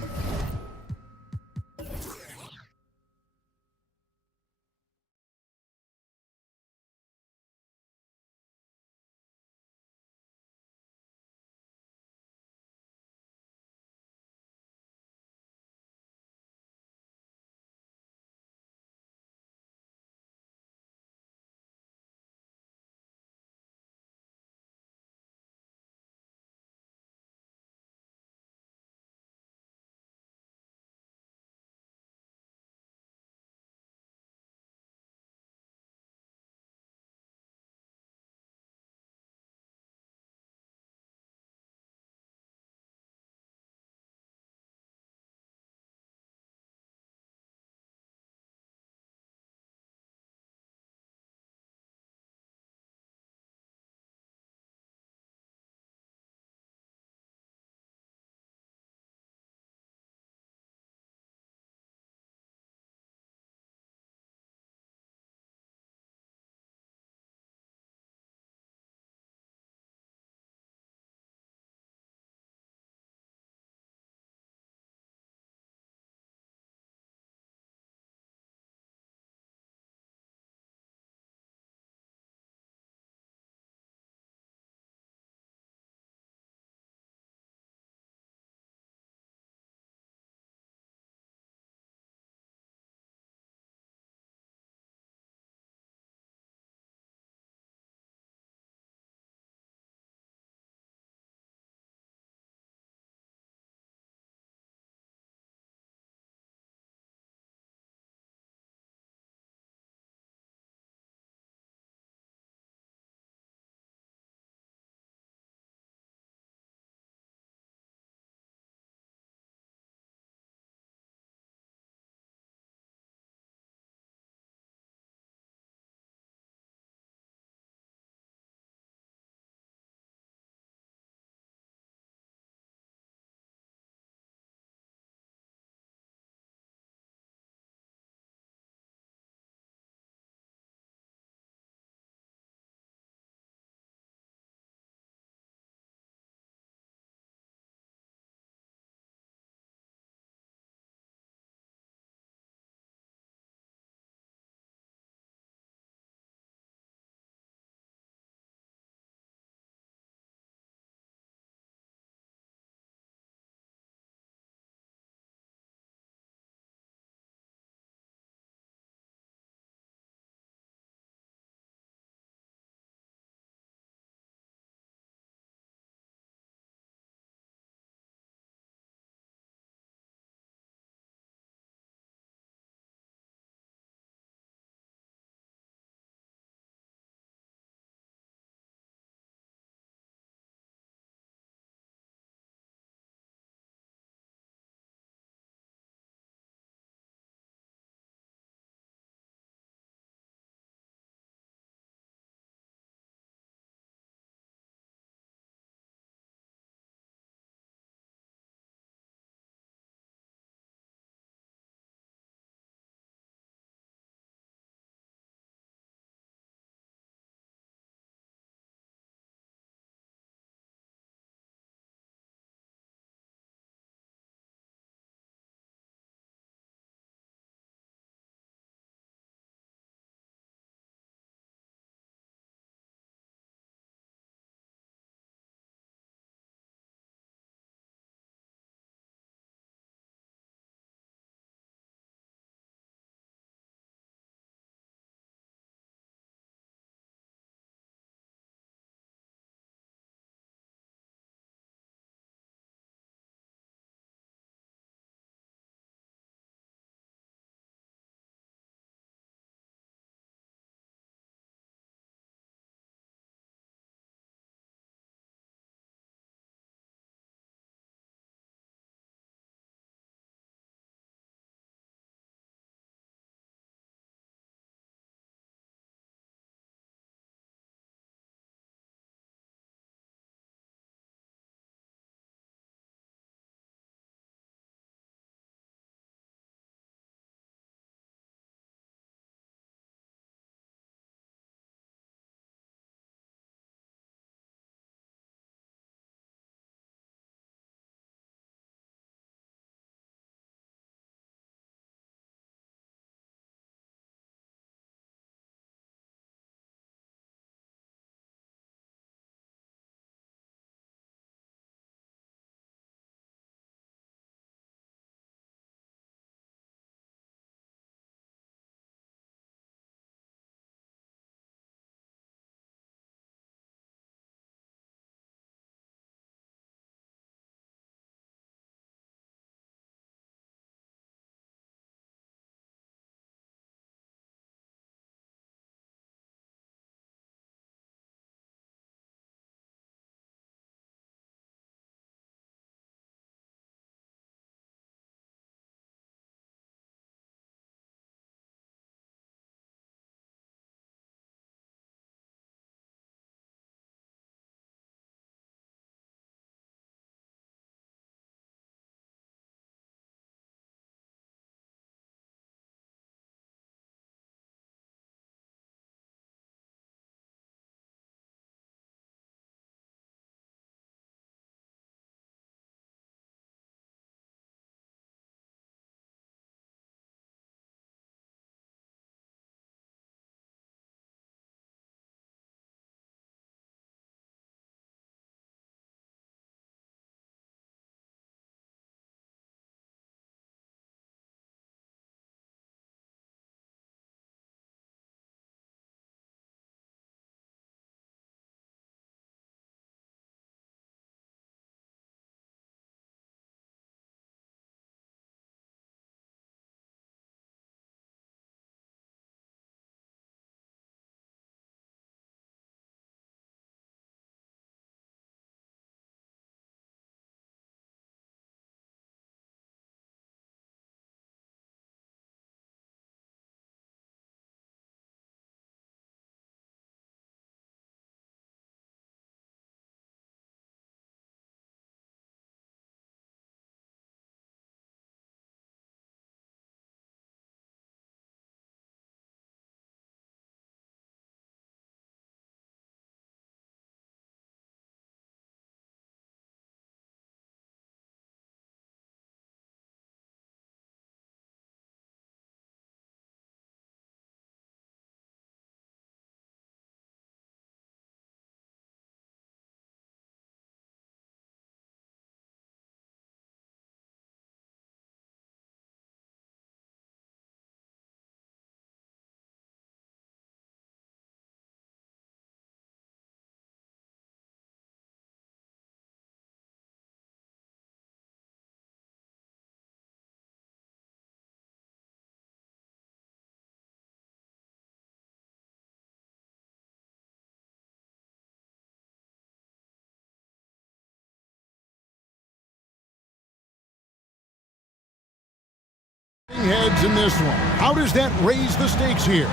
heads in this one. How does that raise the stakes here?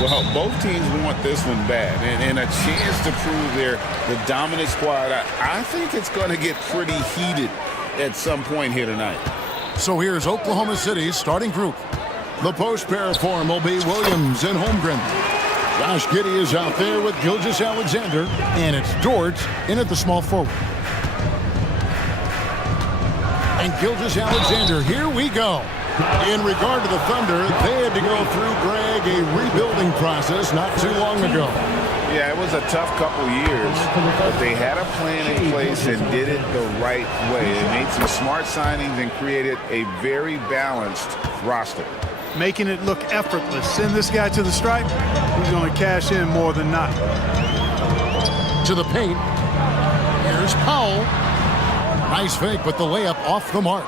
Well, both teams want this one bad, and a chance to prove they're the dominant squad. I think it's going to get pretty heated at some point here tonight. So here's Oklahoma City's starting group. The post pair form will be Williams and Holmgren. Josh Giddey is out there with Gilgeous-Alexander, and it's George in at the small forward. And Gilgeous-Alexander, here we go. In regard to the Thunder, they had to go through, Greg, a rebuilding process not too long ago. Yeah, it was a tough couple years, but they had a plan in place and did it the right way. They made some smart signings and created a very balanced roster. Making it look effortless. Send this guy to the stripe, he's going to cash in more than not. To the paint. Here's Powell. Nice fake, but the layup off the mark.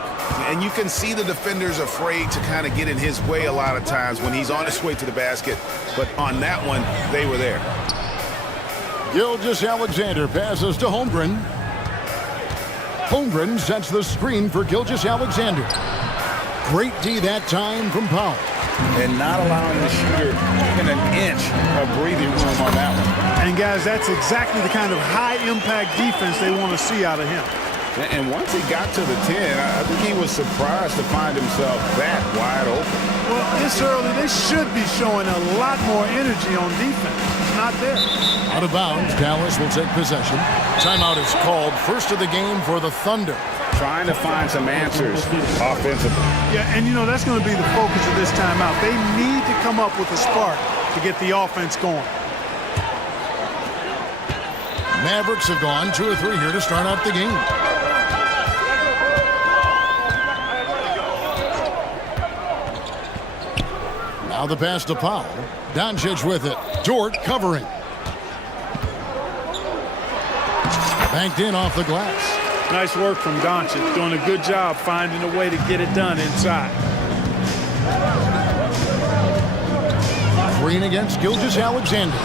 And you can see the defenders afraid to kind of get in his way a lot of times when he's on his way to the basket. But on that one, they were there. Gilgeous-Alexander passes to Holmgren. Holmgren sets the screen for Gilgeous-Alexander. Great D that time from Powell. And not allowing the shooter even an inch of breathing room on that one. And guys, that's exactly the kind of high-impact defense they want to see out of him. And once he got to the 10, I think he was surprised to find himself that wide open. Well, it's early. They should be showing a lot more energy on defense. It's not there. Out of bounds, Dallas will take possession. Timeout is called, first of the game for the Thunder. Trying to find some answers offensively. Yeah, and you know, that's going to be the focus of this timeout. They need to come up with a spark to get the offense going. Mavericks have gone 2 or 3 here to start out the game. Now the pass to Powell. Doncic with it. Dort covering. Banked in off the glass. Nice work from Doncic. Doing a good job finding a way to get it done inside. Green against Gilgeous-Alexander.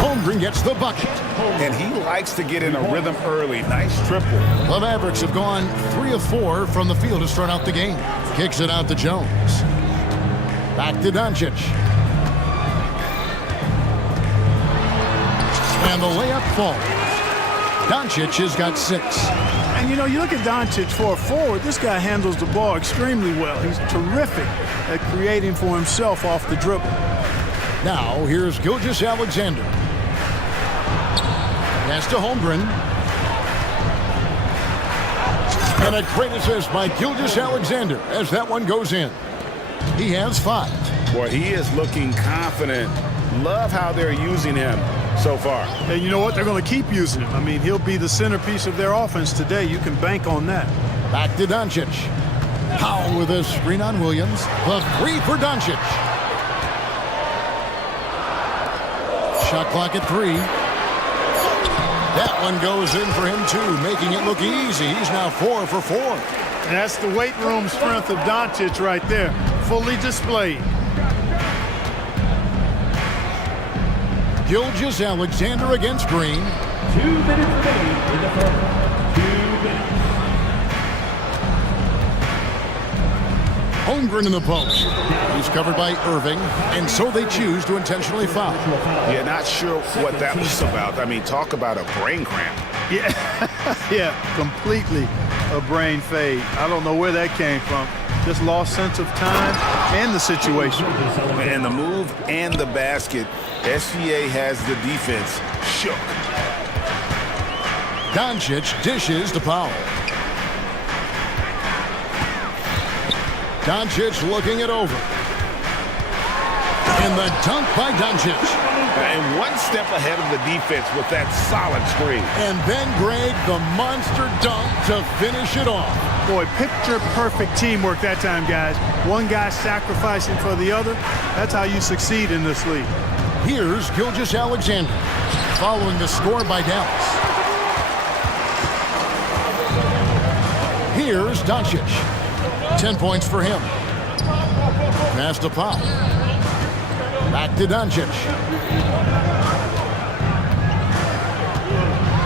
Holmgren gets the bucket. And he likes to get in a rhythm early. Nice triple. The Mavericks have gone 3 of 4 from the field to start out the game. Kicks it out to Jones. Back to Doncic. And the layup falls. Doncic has got 6. And you know, you look at Doncic for a forward, this guy handles the ball extremely well. He's terrific at creating for himself off the dribble. Now, here's Gilgeous-Alexander. Pass to Holmgren. And a great assist by Gilgeous-Alexander as that one goes in. He has 5. Boy, he is looking confident. Love how they're using him so far. And you know what? They're going to keep using him. I mean, he'll be the centerpiece of their offense today. You can bank on that. Back to Doncic. Powell with a screen on Williams. The 3 for Doncic. Shot clock at 3. That one goes in for him too, making it look easy. He's now 4 for 4. And that's the weight room strength of Doncic right there, fully displayed. Gilgeous-Alexander against Green. 2 minutes remaining in the first. 2 minutes. Holmgren in the post. He's covered by Irving, and so they choose to intentionally foul. Yeah, not sure what that was about. I mean, talk about a brain cramp. Yeah, completely a brain fade. I don't know where that came from. Just lost sense of time and the situation. And the move and the basket. SGA has the defense shook. Doncic dishes to Powell. Doncic looking it over. And the dunk by Doncic. And one step ahead of the defense with that solid screen. And then, Greg, the monster dunk to finish it off. Boy, picture-perfect teamwork that time, guys. One guy sacrificing for the other. That's how you succeed in this league. Here's Gilgeous-Alexander, following the score by Dallas. Here's Doncic. 10 points for him. Pass to Powell. Back to Doncic.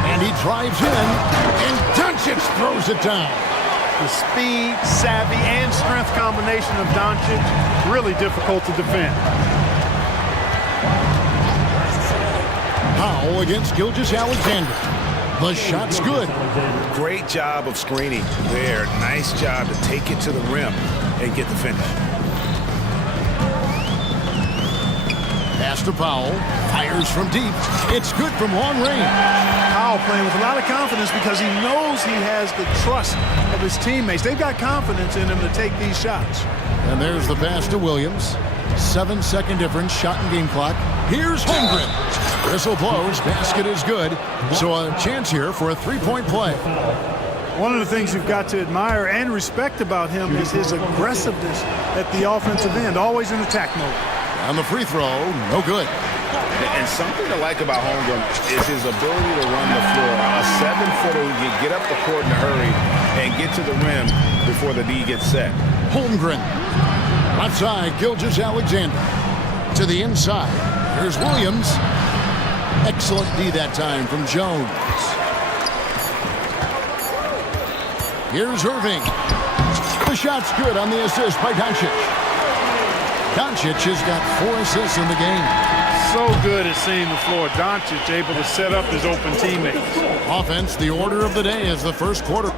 And he drives in, and Doncic throws it down. The speed, savvy, and strength strength combination of Doncic, really difficult to defend. Powell against Gilgeous-Alexander. The shot's good. Great job of screening there. Nice job to take it to the rim and get the finish. Pass to Powell. Fires from deep. It's good from long range. Powell playing with a lot of confidence because he knows he has the trust of his teammates. They've got confidence in him to take these shots. And there's the pass to Williams. 7-second difference, shot and game clock. Here's Holmgren. Whistle blows, basket is good. So a chance here for a three-point play. One of the things you've got to admire and respect about him is his aggressiveness at the offensive end, always in attack mode. On the free throw, no good. And something to like about Holmgren is his ability to run the floor. A 7-footer who can get up the court in a hurry and get to the rim before the D gets set. Holmgren. Left side, Gilgeous-Alexander. To the inside. Here's Williams. Excellent D that time from Jones. Here's Irving. The shot's good on the assist by Doncic. Doncic has got 4 assists in the game. So good at seeing the floor. Doncic able to set up his open teammates. Offense, the order of the day is the first quarter.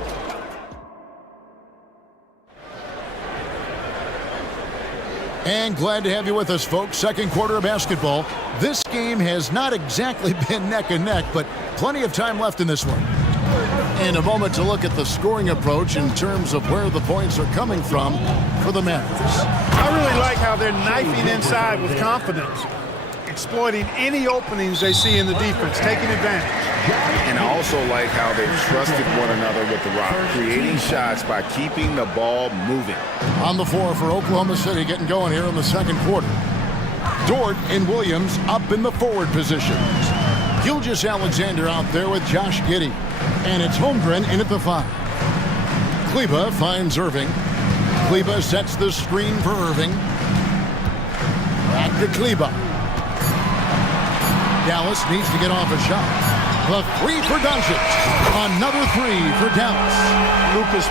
And glad to have you with us, folks. Second quarter of basketball. This game has not exactly been neck and neck, but plenty of time left in this one. In a moment to look at the scoring approach in terms of where the points are coming from for the Mavericks. I really like how they're knifing inside with confidence, exploiting any openings they see in the defense, taking advantage. And I also like how they trusted one another with the rock, creating shots by keeping the ball moving. On the floor for Oklahoma City, getting going here in the second quarter. Dort and Williams up in the forward positions. Gilgeous-Alexander out there with Josh Giddey. And it's Holmgren in at the 5. Kleba finds Irving. Kleba sets the screen for Irving. Back to Kleba. Dallas needs to get off a shot. The 3 for Doncic. Another 3 for Dallas. Lucas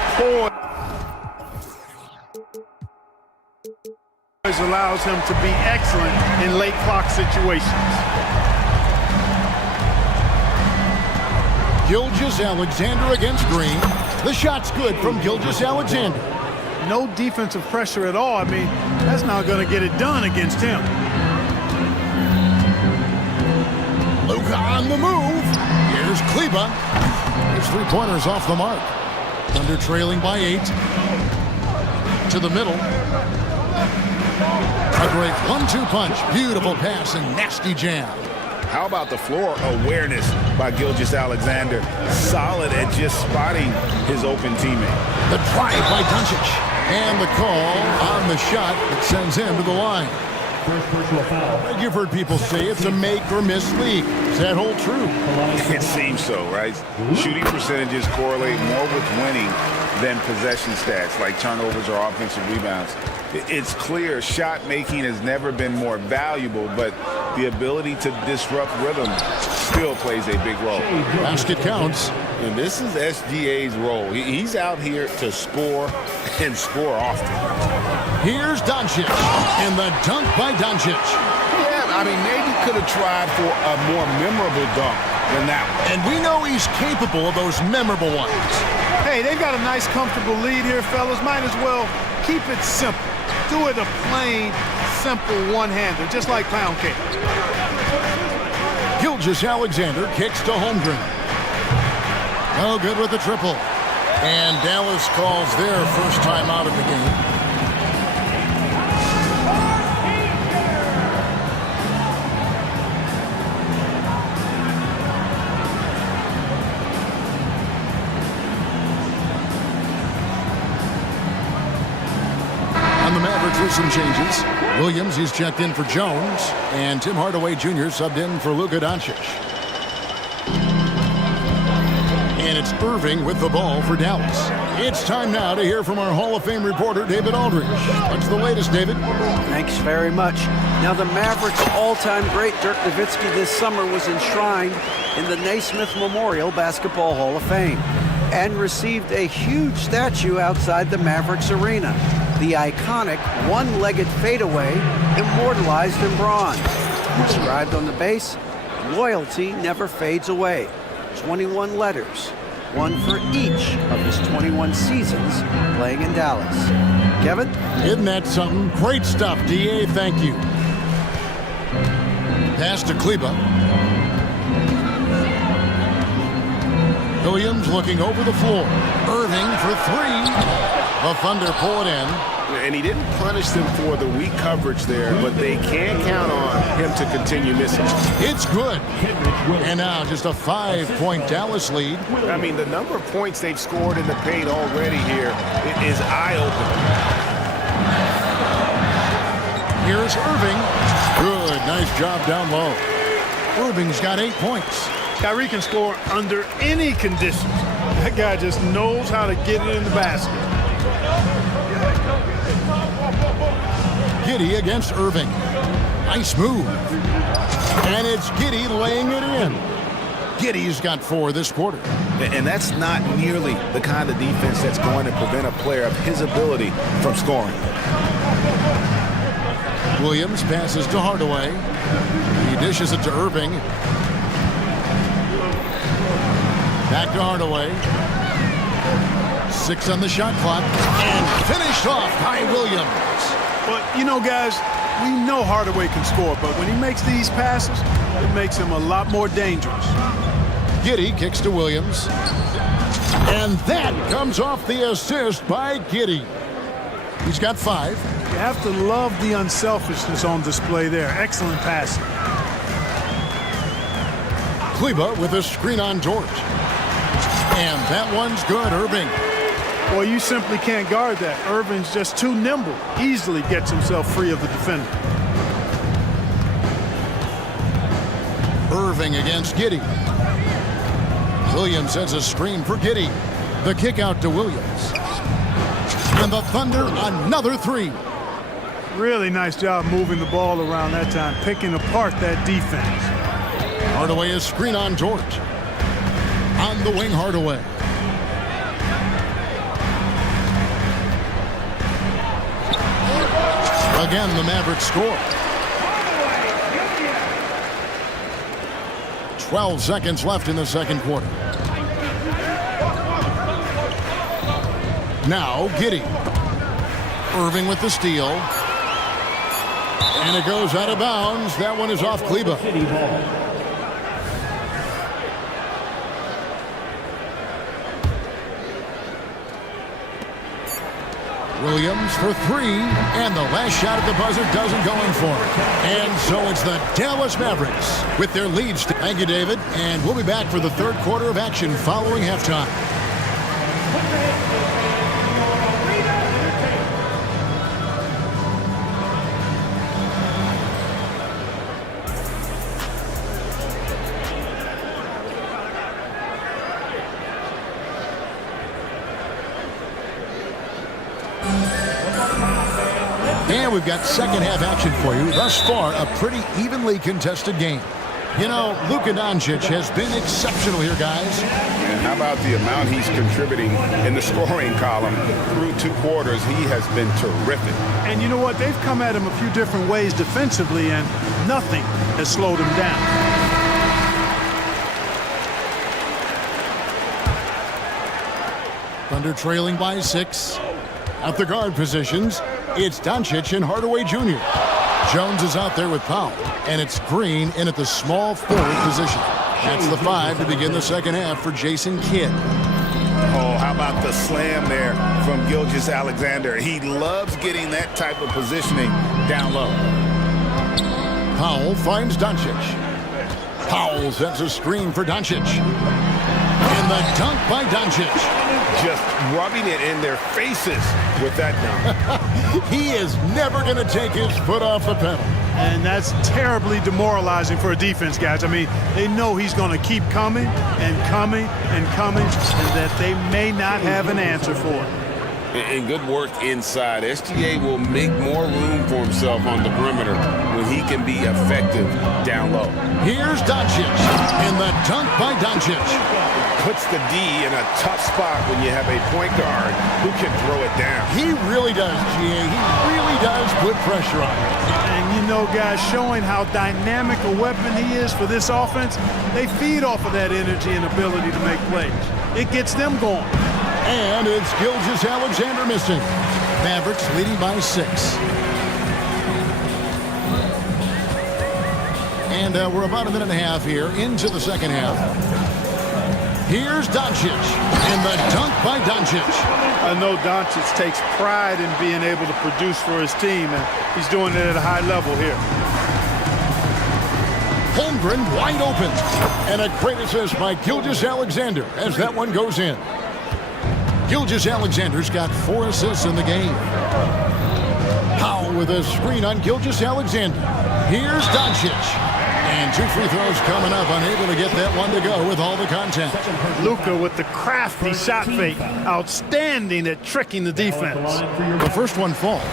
Poise allows him to be excellent in late clock situations. Gilgeous-Alexander against Green. The shot's good from Gilgeous-Alexander. No defensive pressure at all. I mean, that's not going to get it done against him. Luka on the move. Here's Kleba. His 3-pointers off the mark. Thunder trailing by 8. To the middle. A great 1-2 punch. Beautiful pass and nasty jam. How about the floor awareness by Gilgeous-Alexander? Solid at just spotting his open teammate. The drive by Doncic. And the call on the shot that sends him to the line. First personal foul. You've heard people say it's a make or miss league. Does that hold true? It seems so, right? Shooting percentages correlate more with winning than possession stats like turnovers or offensive rebounds. It's clear shot making has never been more valuable, but the ability to disrupt rhythm still plays a big role. Basket counts. And this is SGA's role. He's out here to score and score often. Here's Doncic. And the dunk by Doncic. Yeah, I mean, maybe could have tried for a more memorable dunk than that one. And we know he's capable of those memorable ones. Hey, they've got a nice, comfortable lead here, fellas. Might as well keep it simple. Do it a plain, simple one-hander, just like pound cake. Gilgeous-Alexander kicks to Holmgren. No good with the triple. And Dallas calls their first time out of the game. The Mavericks with some changes. Williams, he's checked in for Jones, and Tim Hardaway Jr. subbed in for Luka Doncic. And it's Irving with the ball for Dallas. It's time now to hear from our Hall of Fame reporter, David Aldridge. What's the latest, David? Thanks very much. Now, the Mavericks' all-time great Dirk Nowitzki this summer was enshrined in the Naismith Memorial Basketball Hall of Fame and received a huge statue outside the Mavericks arena. the iconic one-legged fadeaway immortalized in bronze. Inscribed on the base, loyalty never fades away. 21 letters, one for each of his 21 seasons playing in Dallas. Kevin? Isn't that something? Great stuff, DA. Thank you. Pass to Kleba. Williams looking over the floor. Irving for three. The Thunder pull it in. And he didn't punish them for the weak coverage there, but they can count on him to continue missing. It's good. And now just a 5-point Dallas lead. I mean, the number of points they've scored in the paint already here is eye-opening. Here's Irving. Good, nice job down low. Irving's got 8 points. Kyrie can score under any conditions. That guy just knows how to get it in the basket. Giddey against Irving. Nice move. And it's Giddey laying it in. Giddey's got 4 this quarter. And that's not nearly the kind of defense that's going to prevent a player of his ability from scoring. Williams passes to Hardaway. He dishes it to Irving. Back to Hardaway. 6 on the shot clock. And finished off by Williams. But, you know, guys, we know Hardaway can score, but when he makes these passes, it makes him a lot more dangerous. Giddey kicks to Williams. And that comes off the assist by Giddey. He's got 5. You have to love the unselfishness on display there. Excellent passing. Kleba with a screen on George. And that one's good, Irving. Well, you simply can't guard that. Irving's just too nimble. Easily gets himself free of the defender. Irving against Giddey. Williams sends a screen for Giddey. The kick out to Williams. And the Thunder another 3. Really nice job moving the ball around that time, picking apart that defense. Hardaway is screen on George. On the wing, Hardaway. Again, the Mavericks score. 12 seconds left in the second quarter. Now, Giddey. Irving with the steal. And it goes out of bounds. That one is off Kleba. Williams for 3, and the last shot at the buzzer doesn't go in for it. And so it's the Dallas Mavericks with their leads. Thank you, David, and we'll be back for the third quarter of action following halftime. And we've got second half action for you. Thus far, a pretty evenly contested game. You know, Luka Doncic has been exceptional here, guys. And how about the amount he's contributing in the scoring column through 2 quarters? He has been terrific. And you know what? They've come at him a few different ways defensively, and nothing has slowed him down. Thunder trailing by 6. At the guard positions, it's Doncic and Hardaway Jr. Jones is out there with Powell, and it's Green in at the small forward position. That's the 5 to begin the second half for Jason Kidd. Oh, how about the slam there from Gilgeous-Alexander? He loves getting that type of positioning down low. Powell finds Doncic. Powell sends a screen for Doncic. And the dunk by Doncic. Just rubbing it in their faces with that dunk. He is never going to take his foot off the pedal. And that's terribly demoralizing for a defense, guys. I mean, they know he's going to keep coming and coming and coming, and that they may not have an answer for it. And good work inside. SGA will make more room for himself on the perimeter when he can be effective down low. Here's Doncic, and the dunk by Doncic. puts the D in a tough spot when you have a point guard who can throw it down. He really does, GA. He really does put pressure on him. And you know, guys, showing how dynamic a weapon he is for this offense, they feed off of that energy and ability to make plays. It gets them going. And it's Gilgeous-Alexander missing. Mavericks leading by 6. And we're about a minute and a half here into the second half. Here's Doncic, and the dunk by Doncic. I know Doncic takes pride in being able to produce for his team, and he's doing it at a high level here. Holmgren wide open, and a great assist by Gilgeous-Alexander as that one goes in. Gilgeous-Alexander's got 4 assists in the game. Powell with a screen on Gilgeous-Alexander. Here's Doncic. And 2 free throws coming up, unable to get that one to go with all the contact. Luka with the crafty shot fake, outstanding at tricking the defense. The first one falls.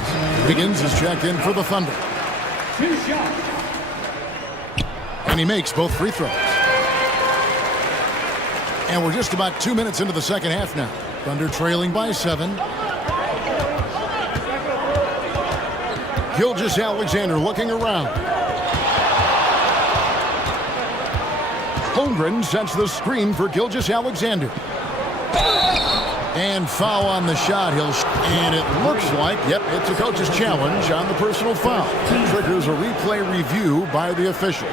Wiggins is checked in for the Thunder. And he makes both free throws. And we're just about 2 minutes into the second half now. Thunder trailing by 7. Gilgeous-Alexander looking around. Holmgren sets the screen for Gilgeous-Alexander. And foul on the shot. And it looks like, yep, it's a coach's challenge on the personal foul. Triggers a replay review by the officials.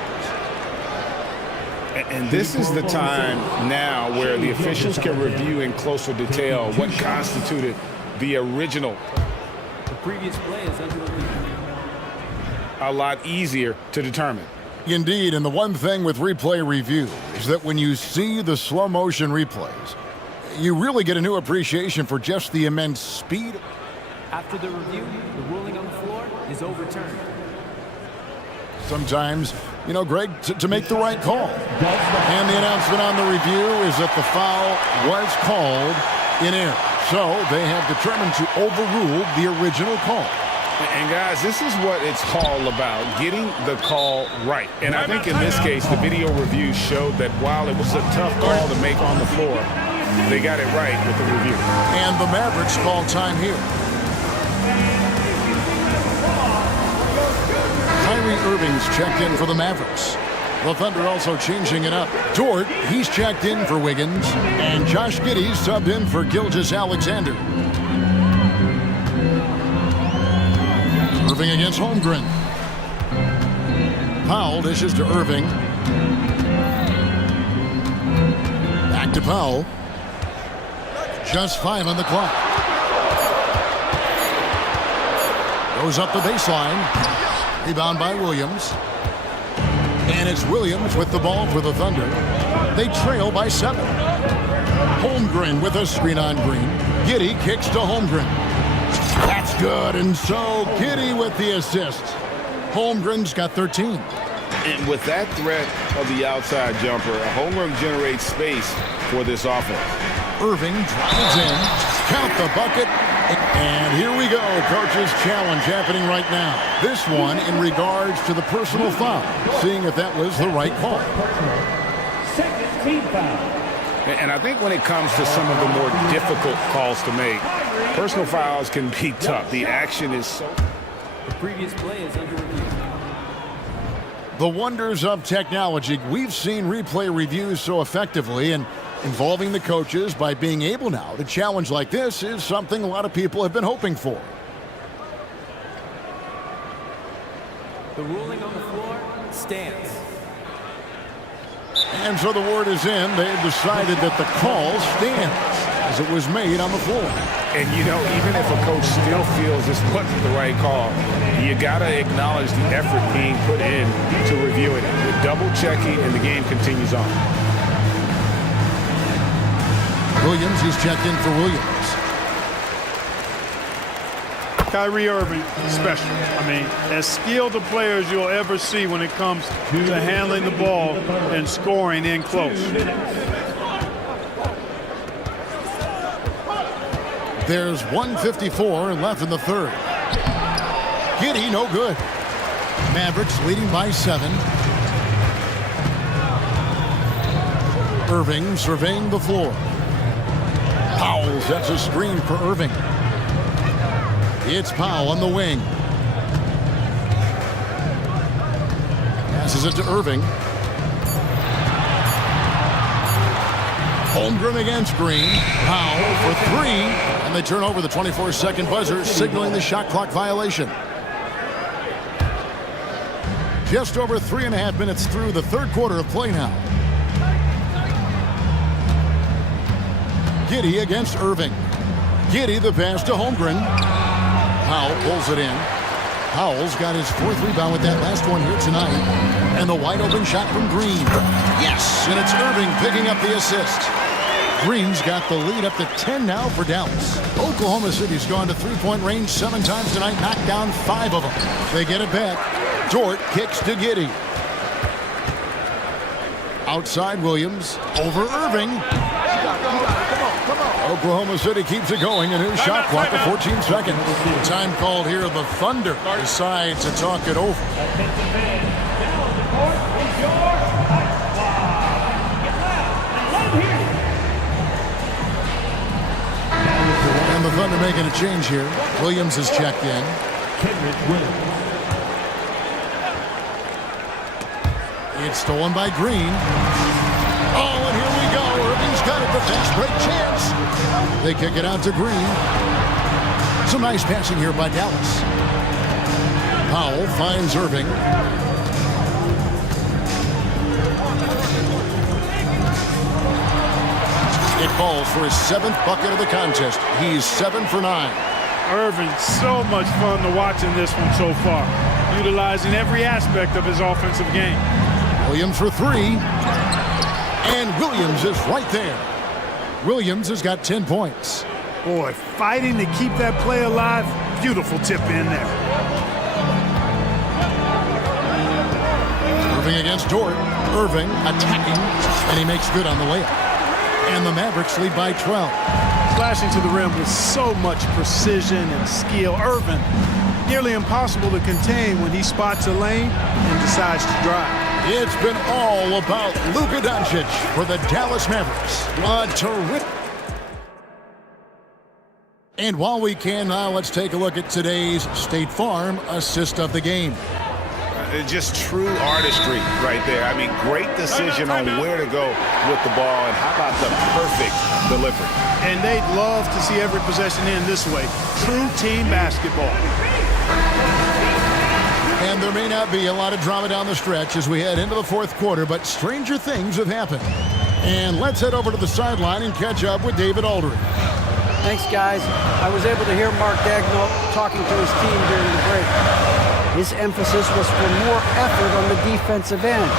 And this is the time now where the officials can review in closer detail what constituted the original. The previous play is under review. A lot easier to determine. Indeed, and the one thing with replay review is that when you see the slow motion replays, you really get a new appreciation for just the immense speed. After the review, the ruling on the floor is overturned. Sometimes, you know, Greg, to make the right call. And the announcement on the review is that the foul was called in error. So they have determined to overrule the original call. And guys, this is what it's all about, getting the call right. And I think in this case, the video review showed that while it was a tough call to make on the floor, they got it right with the review. And the Mavericks call time here. Kyrie Irving's checked in for the Mavericks. The Thunder also changing it up. Dort, he's checked in for Wiggins. And Josh Giddey's subbed in for Gilgeous-Alexander. Irving against Holmgren. Powell dishes to Irving. Back to Powell. Just 5 on the clock. Goes up the baseline. Rebound by Williams. And it's Williams with the ball for the Thunder. They trail by 7. Holmgren with a screen on Green. Giddey kicks to Holmgren. That's good, and so Giddey with the assist. Holmgren's got 13. And with that threat of the outside jumper, Holmgren generates space for this offense. Irving drives in, count the bucket, and here we go. Coach's challenge happening right now. This one in regards to the personal foul, seeing if that was the right call. Second team foul. And I think when it comes to some of the more difficult calls to make, personal fouls can be tough. The action is so... The previous play is under review. The wonders of technology. We've seen replay reviews so effectively, and involving the coaches by being able now to challenge like this is something a lot of people have been hoping for. The ruling on the floor stands. And so the word is in. They've decided that the call stands as it was made on the floor. And, you know, even if a coach still feels this wasn't the right call, you got to acknowledge the effort being put in to reviewing it. With double checking, and the game continues on. Williams, he's checked in for Williams. Kyrie Irving, special. I mean, as skilled a player as you'll ever see when it comes to handling the ball and scoring in close. There's 1:54 left in the third. Giddey, no good. Mavericks leading by 7. Irving surveying the floor. Powell sets a screen for Irving. It's Powell on the wing. Passes it to Irving. Holmgren against Green. Powell for three. And they turn over the 24-second buzzer, signaling the shot clock violation. Just over 3.5 minutes through the third quarter of play now. Giddey against Irving. Giddey the pass to Holmgren. Powell pulls it in. Powell's got his fourth rebound with that last one here tonight. And the wide open shot from Green. Yes, and it's Irving picking up the assist. Green's got the lead up to 10 now for Dallas. Oklahoma City's gone to three-point range 7 times tonight, knocked down 5 of them. They get it back. Dort kicks to Giddey. Outside Williams, over Irving. Oklahoma City keeps it going, and his shot clock at 14 seconds. Time called here. The Thunder decide to talk it over. And the Thunder making a change here. Williams is checked in. It's stolen by Green. Oh, and here we go. Irving's got it. The fast break chance. They kick it out to Green. Some nice passing here by Dallas. Powell finds Irving. It falls for his 7th bucket of the contest. He's 7 for 9. Irving, so much fun to watch in this one so far, utilizing every aspect of his offensive game. Williams for 3. And Williams is right there. Williams has got 10 points. Boy, fighting to keep that play alive. Beautiful tip in there. Irving against Dort. Irving attacking, and he makes good on the layup. And the Mavericks lead by 12. Slashing to the rim with so much precision and skill. Irving, nearly impossible to contain when he spots a lane and decides to drive. It's been all about Luka Doncic for the Dallas Mavericks. A terrific. And while we can now, let's take a look at today's State Farm assist of the game. Just true artistry right there. I mean, great decision on where to go with the ball, and how about the perfect delivery. And they'd love to see every possession end this way. True team basketball. And there may not be a lot of drama down the stretch as we head into the fourth quarter, but stranger things have happened. And let's head over to the sideline and catch up with David Aldridge. Thanks, guys. I was able to hear Mark Dagnall talking to his team during the break. His emphasis was for more effort on the defensive end.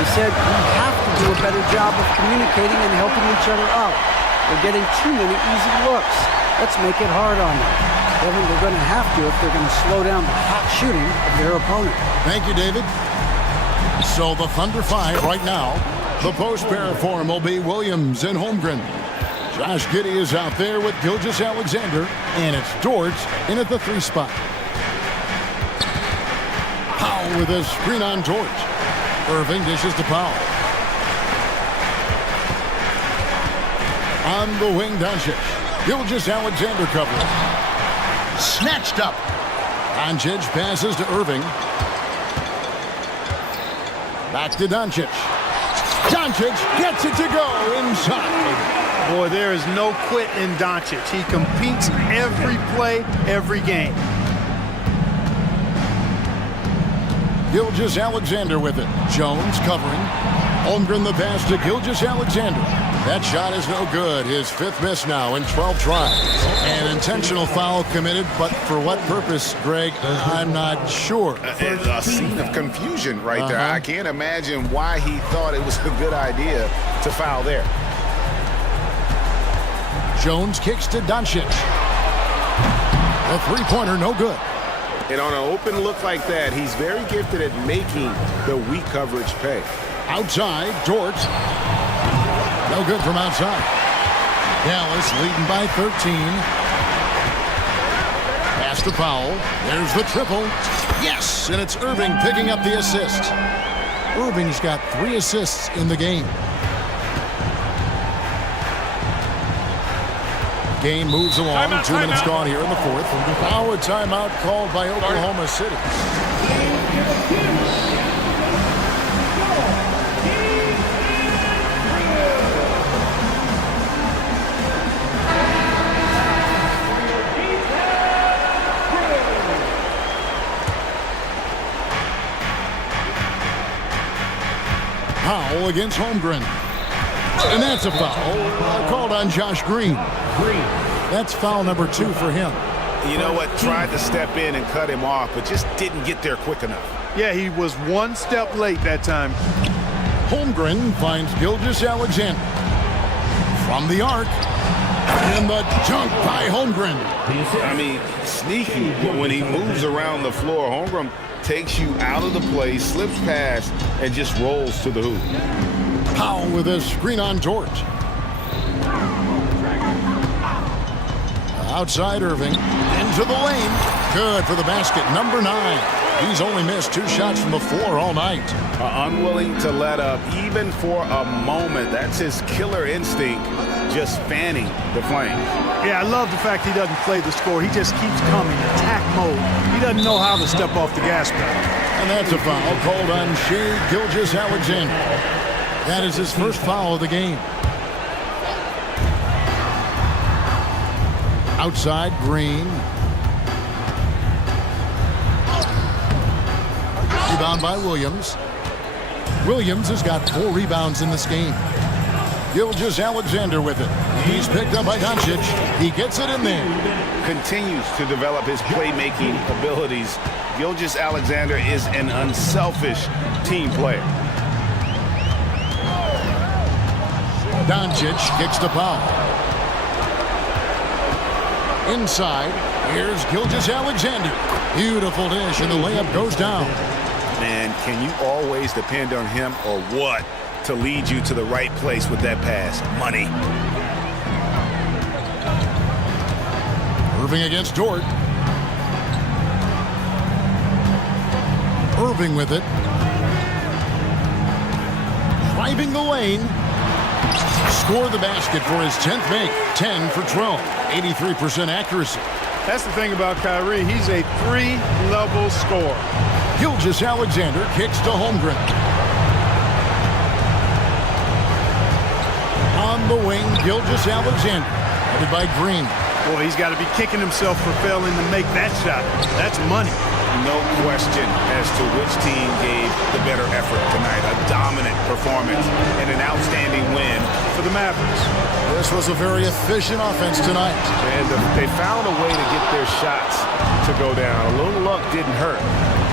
He said we have to do a better job of communicating and helping each other out. They're getting too many easy looks. Let's make it hard on them. Kevin, they're going to have to if they're going to slow down the hot shooting of their opponent. Thank you, David. So the Thunder 5 right now. The post pair for him will be Williams and Holmgren. Josh Giddey is out there with Gilgeous-Alexander, and it's Dort in at the 3 spot. Powell with a screen on Dort. Irving dishes to Powell. On the wing, Doncic. Gilgeous-Alexander covering. Snatched up. Doncic passes to Irving. Back to Doncic. Doncic gets it to go inside. Boy, there is no quit in Doncic. He competes every play, every game. Gilgeous-Alexander with it. Jones covering. Holmgren the pass to Gilgeous-Alexander. That shot is no good. His 5th miss now in 12 tries. An intentional foul committed, but for what purpose, Greg, I'm not sure. A scene of confusion right there. I can't imagine why he thought it was a good idea to foul there. Jones kicks to Doncic. A 3-pointer, no good. And on an open look like that, he's very gifted at making the weak coverage pay. Outside, Dort. No good from outside. Dallas leading by 13. Pass to Powell. There's the triple. Yes, and it's Irving picking up the assist. Irving's got 3 assists in the game. Game moves along. Timeout, 2 minutes timeout. gone here in the fourth. Now a timeout called by Oklahoma City. Powell against Holmgren. And that's a foul called on Josh Green. That's foul number 2 for him. You know what? Tried to step in and cut him off, but just didn't get there quick enough. Yeah, he was one step late that time. Holmgren finds Gilgeous-Alexander. From the arc. And the dunk by Holmgren. I mean, sneaky when he moves around the floor. Holmgren takes you out of the play, slips past, and just rolls to the hoop. Powell with a screen on Dort. Outside Irving. Into the lane. Good for the basket. Number 9. He's only missed 2 shots from the floor all night. Unwilling to let up even for a moment. That's his killer instinct, just fanning the flame. Yeah, I love the fact he doesn't play the score. He just keeps coming, attack mode. He doesn't know how to step off the gas pedal. And that's a foul called on Shea Gilgeous-Alexander. That is his first foul of the game. Outside, Green. Rebound by Williams. Williams has got 4 rebounds in this game. Gilgeous-Alexander with it. He's picked up by Doncic. He gets it in there. Continues to develop his playmaking abilities. Gilgeous-Alexander is an unselfish team player. Doncic kicks to Powell. Inside, here's Gilgeous-Alexander. Beautiful dish, and the layup goes down. Man, can you always depend on him or what to lead you to the right place with that pass? Money. Irving against Dort. Irving with it. Driving the lane. Score the basket for his 10th make. 10 for 12. 83% accuracy. That's the thing about Kyrie. He's a 3-level scorer. Gilgeous-Alexander kicks to Holmgren. On the wing, Gilgeous-Alexander. Headed by Green. Boy, he's got to be kicking himself for failing to make that shot. That's money. No question as to which team gave the better effort tonight. A dominant performance and an outstanding win for the Mavericks. This was a very efficient offense tonight. And they found a way to get their shots to go down. A little luck didn't hurt.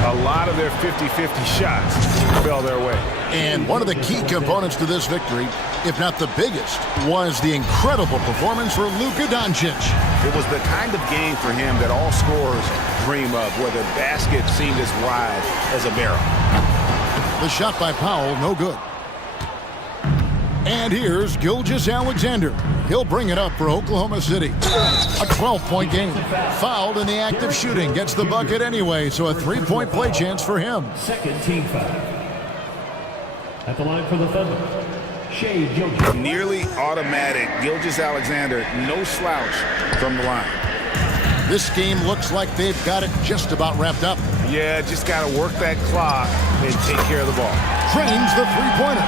A lot of their 50-50 shots fell their way. And one of the key components to this victory, if not the biggest, was the incredible performance for Luka Doncic. It was the kind of game for him that all scorers dream of, where the basket seemed as wide as a barrel. The shot by Powell, no good. And here's Gilgeous-Alexander. He'll bring it up for Oklahoma City. A 12-point game. Fouled in the act of shooting. Gets the bucket anyway, so a 3-point play chance for him. Second team foul. At the line for the Thunder, Shea Gilgeous. Nearly automatic. Gilgeous-Alexander, no slouch from the line. This game looks like they've got it just about wrapped up. Yeah, just got to work that clock and take care of the ball. Trains the three-pointer.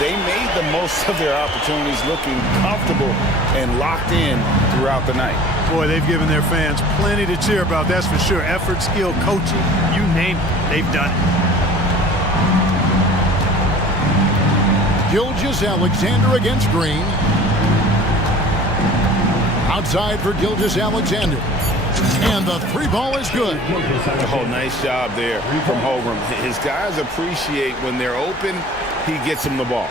They made the most of their opportunities, looking comfortable and locked in throughout the night. Boy, they've given their fans plenty to cheer about, that's for sure. Effort, skill, coaching, you name it, they've done it. Gilgeous-Alexander against Green. Outside for Gilgeous-Alexander. And the 3-ball is good. Oh, nice job there from Holmgren. His guys appreciate when they're open, he gets them the ball.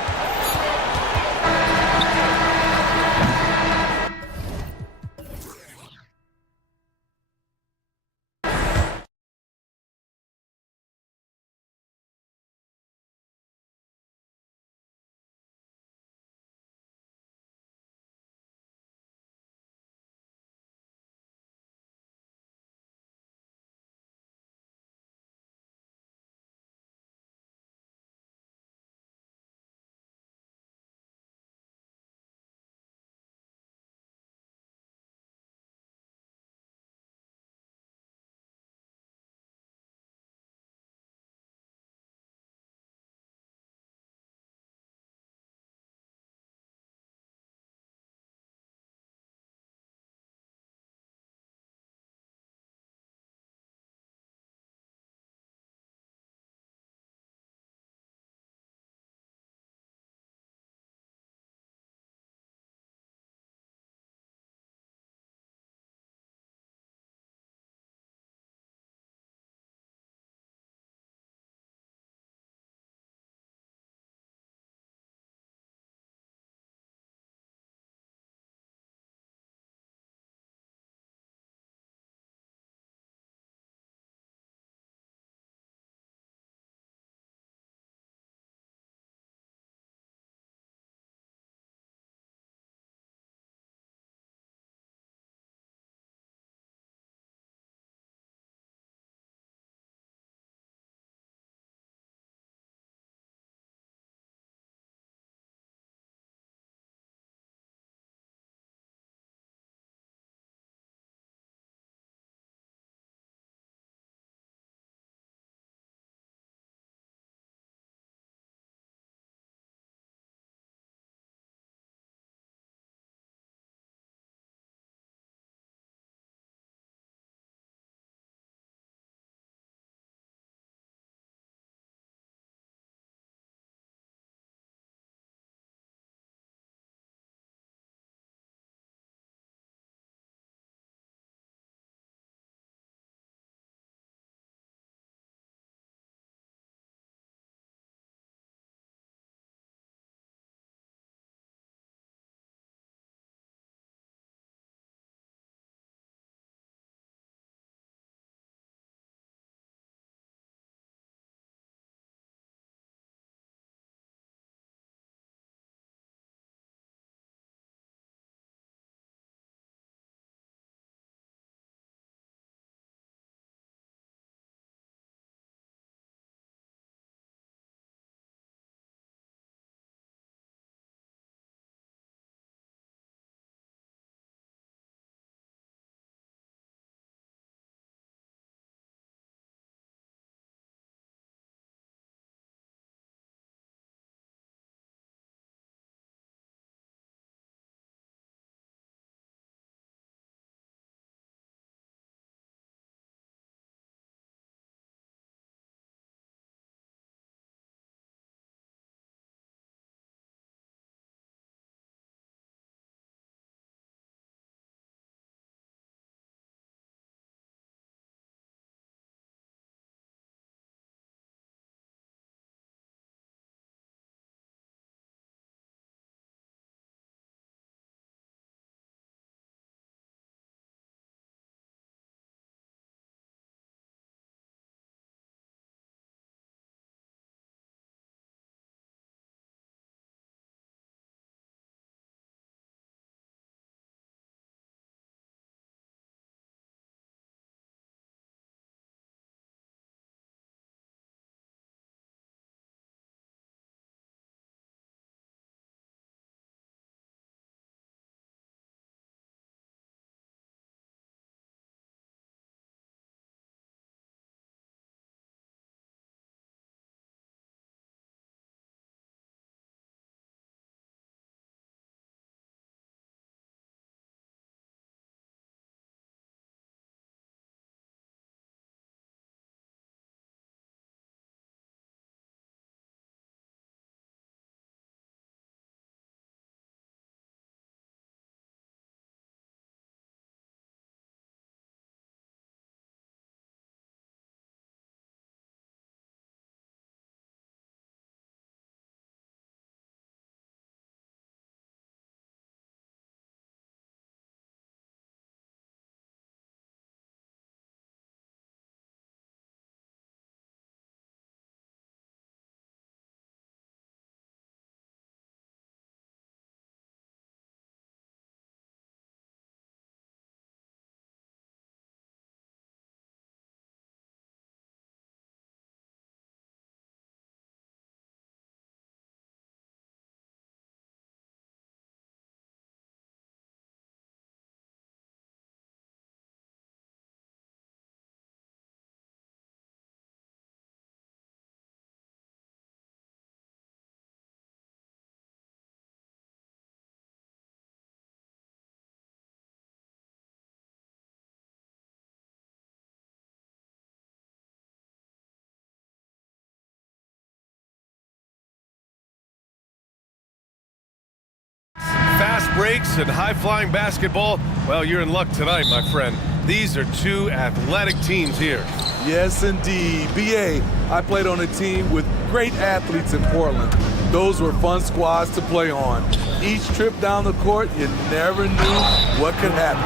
breaks and high-flying basketball, well, you're in luck tonight, my friend. These are two athletic teams here. Yes, indeed. BA, I played on a team with great athletes in Portland. Those were fun squads to play on. Each trip down the court, you never knew what could happen.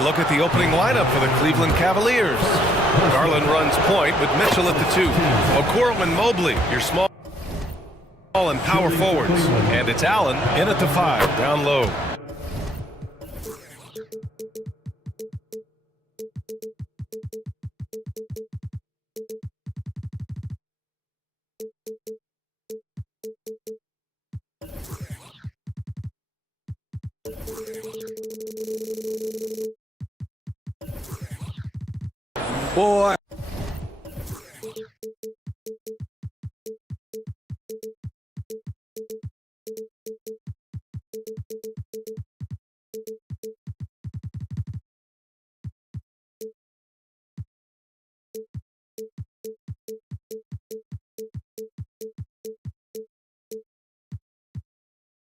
A look at the opening lineup for the Cleveland Cavaliers. Garland runs point with Mitchell at the 2. Okoro and Mobley, your small and power forwards. And it's Allen in at the 5, down low. Boy.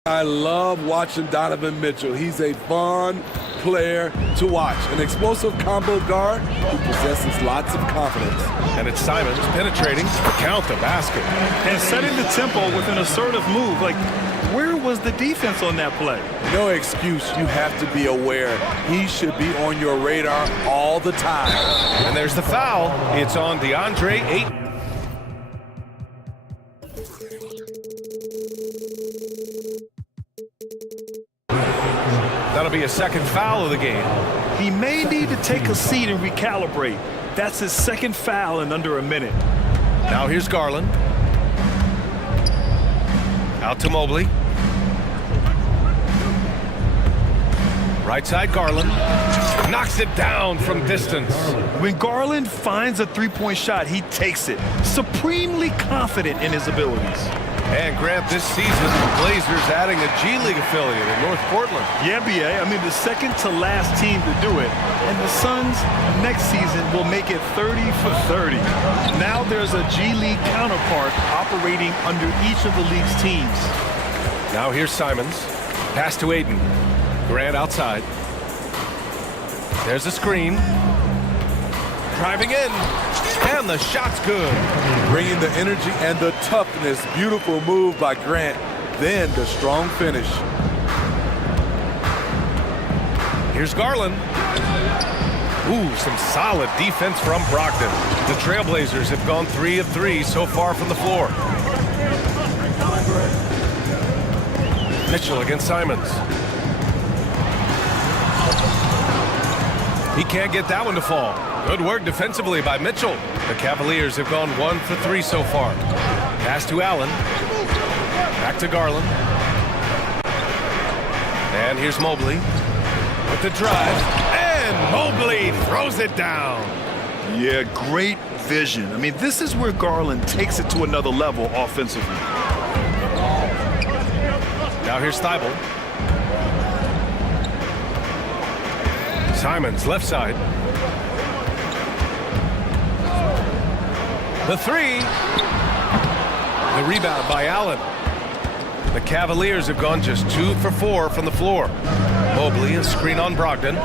I love watching Donovan Mitchell. He's a fun player to watch. An explosive combo guard who possesses lots of confidence. And it's Simons penetrating to count the basket. And setting the tempo with an assertive move. Like, where was the defense on that play? No excuse. You have to be aware. He should be on your radar all the time. And there's the foul. It's on DeAndre Ayton. That'll be a second foul of the game. He may need to take a seat and recalibrate. That's his second foul in under a minute. Now here's Garland. Out to Mobley. Right side Garland. Knocks it down from distance. When Garland finds a three-point shot, he takes it. Supremely confident in his abilities. And Grant, this season, the Blazers adding a G League affiliate in North Portland. Yeah, BA. I mean, the second to last team to do it. And the Suns next season will make it 30 for 30. Now there's a G League counterpart operating under each of the league's teams. Now here's Simons. Pass to Ayton. Grant outside. There's a screen. Driving in. And the shot's good. Bringing the energy and the toughness. Beautiful move by Grant. Then the strong finish. Here's Garland. Ooh, some solid defense from Brogdon. The Trailblazers have gone 3 of 3 so far from the floor. Mitchell against Simons. He can't get that one to fall. Good work defensively by Mitchell. The Cavaliers have gone 1 for 3 so far. Pass to Allen. Back to Garland. And here's Mobley with the drive. And Mobley throws it down. Yeah, great vision. I mean, this is where Garland takes it to another level offensively. Now here's Thibault. Simons left side. The 3. The rebound by Allen. The Cavaliers have gone just 2 for 4 from the floor. Mobley, a screen on Brogdon.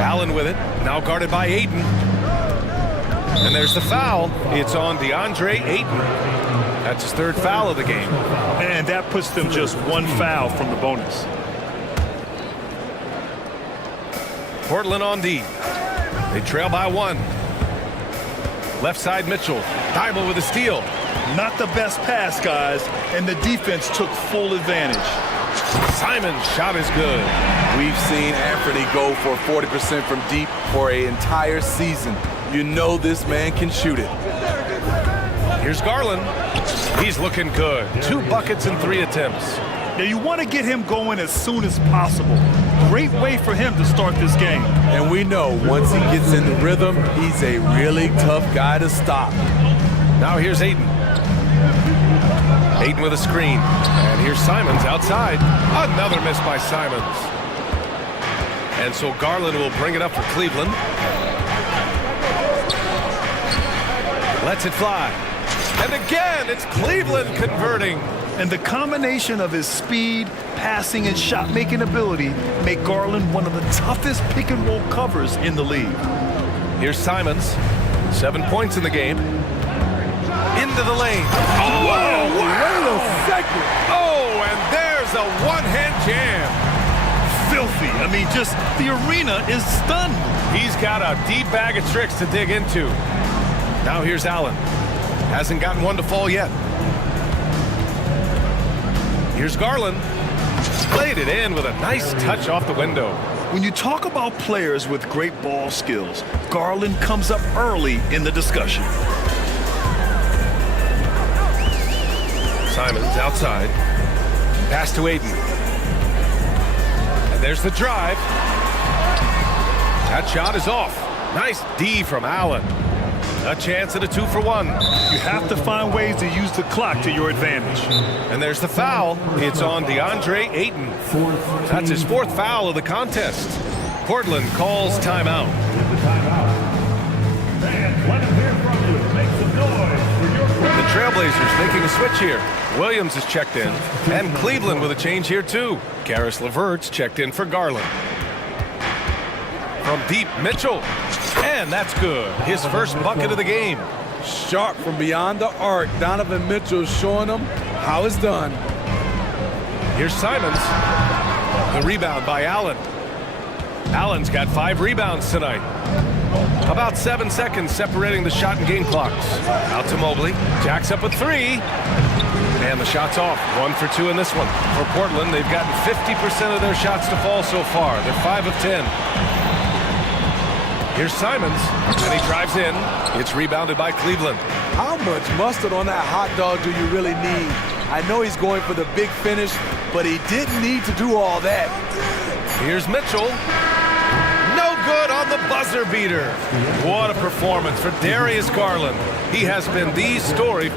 Allen with it, now guarded by Ayton. And there's the foul. It's on DeAndre Ayton. That's his 3rd foul of the game. And that puts them just 1 foul from the bonus. Portland on D. They trail by 1. Left side Mitchell. Thibault with a steal. Not the best pass, guys, and the defense took full advantage. Simon's shot is good. We've seen Anthony go for 40% from deep for an entire season. You know this man can shoot it. Here's Garland. He's looking good. 2 buckets in 3 attempts. Now you want to get him going as soon as possible. Great way for him to start this game. And we know once he gets in the rhythm, he's a really tough guy to stop. Now here's Ayton. Ayton with a screen. And here's Simons outside. Another miss by Simons. And so Garland will bring it up for Cleveland. Lets it fly. And again, it's Cleveland converting. And the combination of his speed, passing, and shot-making ability make Garland one of the toughest pick-and-roll covers in the league. Here's Simons. 7 points in the game. Into the lane. Oh, whoa, wait a second. Oh, and there's a one-hand jam. Filthy. I mean, just the arena is stunned. He's got a deep bag of tricks to dig into. Now here's Allen. Hasn't gotten one to fall yet. Here's Garland. Played it in with a nice touch off the window. When you talk about players with great ball skills, Garland comes up early in the discussion. Simons outside. Pass to Aiden. And there's the drive. That shot is off. Nice D from Allen. A chance at a 2-for-1. You have to find ways to use the clock to your advantage. And there's the foul. It's on DeAndre Ayton. That's his 4th foul of the contest. Portland calls timeout. The Trailblazers making a switch here. Williams is checked in. And Cleveland with a change here too. Karis LeVert's checked in for Garland. From deep, Mitchell. And that's good. His first bucket of the game. Sharp from beyond the arc. Donovan Mitchell showing them how it's done. Here's Simons. The rebound by Allen. Allen's got 5 rebounds tonight. About 7 seconds separating the shot and game clocks. Out to Mobley. Jacks up with 3. And the shot's off. 1 for 2 in this one. For Portland, they've gotten 50% of their shots to fall so far. They're 5 of 10. Here's Simons, and he drives in. It's rebounded by Cleveland. How much mustard on that hot dog do you really need? I know he's going for the big finish, but he didn't need to do all that. Here's Mitchell. No good on the buzzer beater. What a performance for Darius Garland. He has been the story.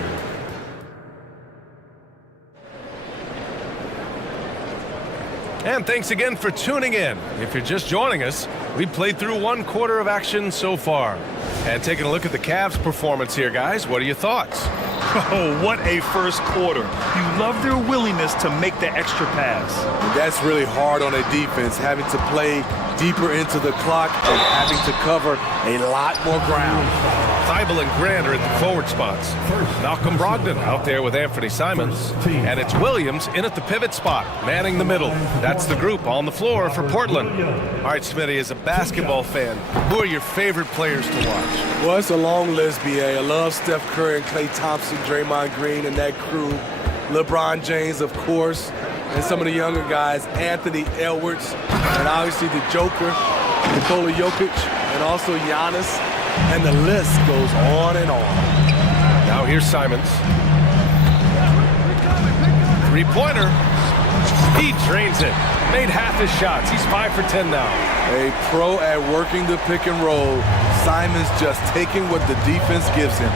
And thanks again for tuning in. If you're just joining us, we played through 1 quarter of action so far. And taking a look at the Cavs' performance here, guys, what are your thoughts? Oh, what a first quarter. You love their willingness to make the extra pass. That's really hard on a defense, having to play deeper into the clock and having to cover a lot more ground. Thibault and Grant are at the forward spots. Malcolm Brogdon out there with Anthony Simons. And it's Williams in at the pivot spot, manning the middle. That's the group on the floor for Portland. All right, Smitty, as a basketball fan, who are your favorite players to watch? Well, it's a long list, B.A. I love Steph Curry and Klay Thompson, Draymond Green and that crew. LeBron James, of course, and some of the younger guys, Anthony Edwards, and obviously the Joker, Nikola Jokic, and also Giannis, and the list goes on and on. Now here's Simons. 3-pointer. He drains it. Made half his shots. He's 5 for 10 now. A pro at working the pick and roll. Simons just taking what the defense gives him.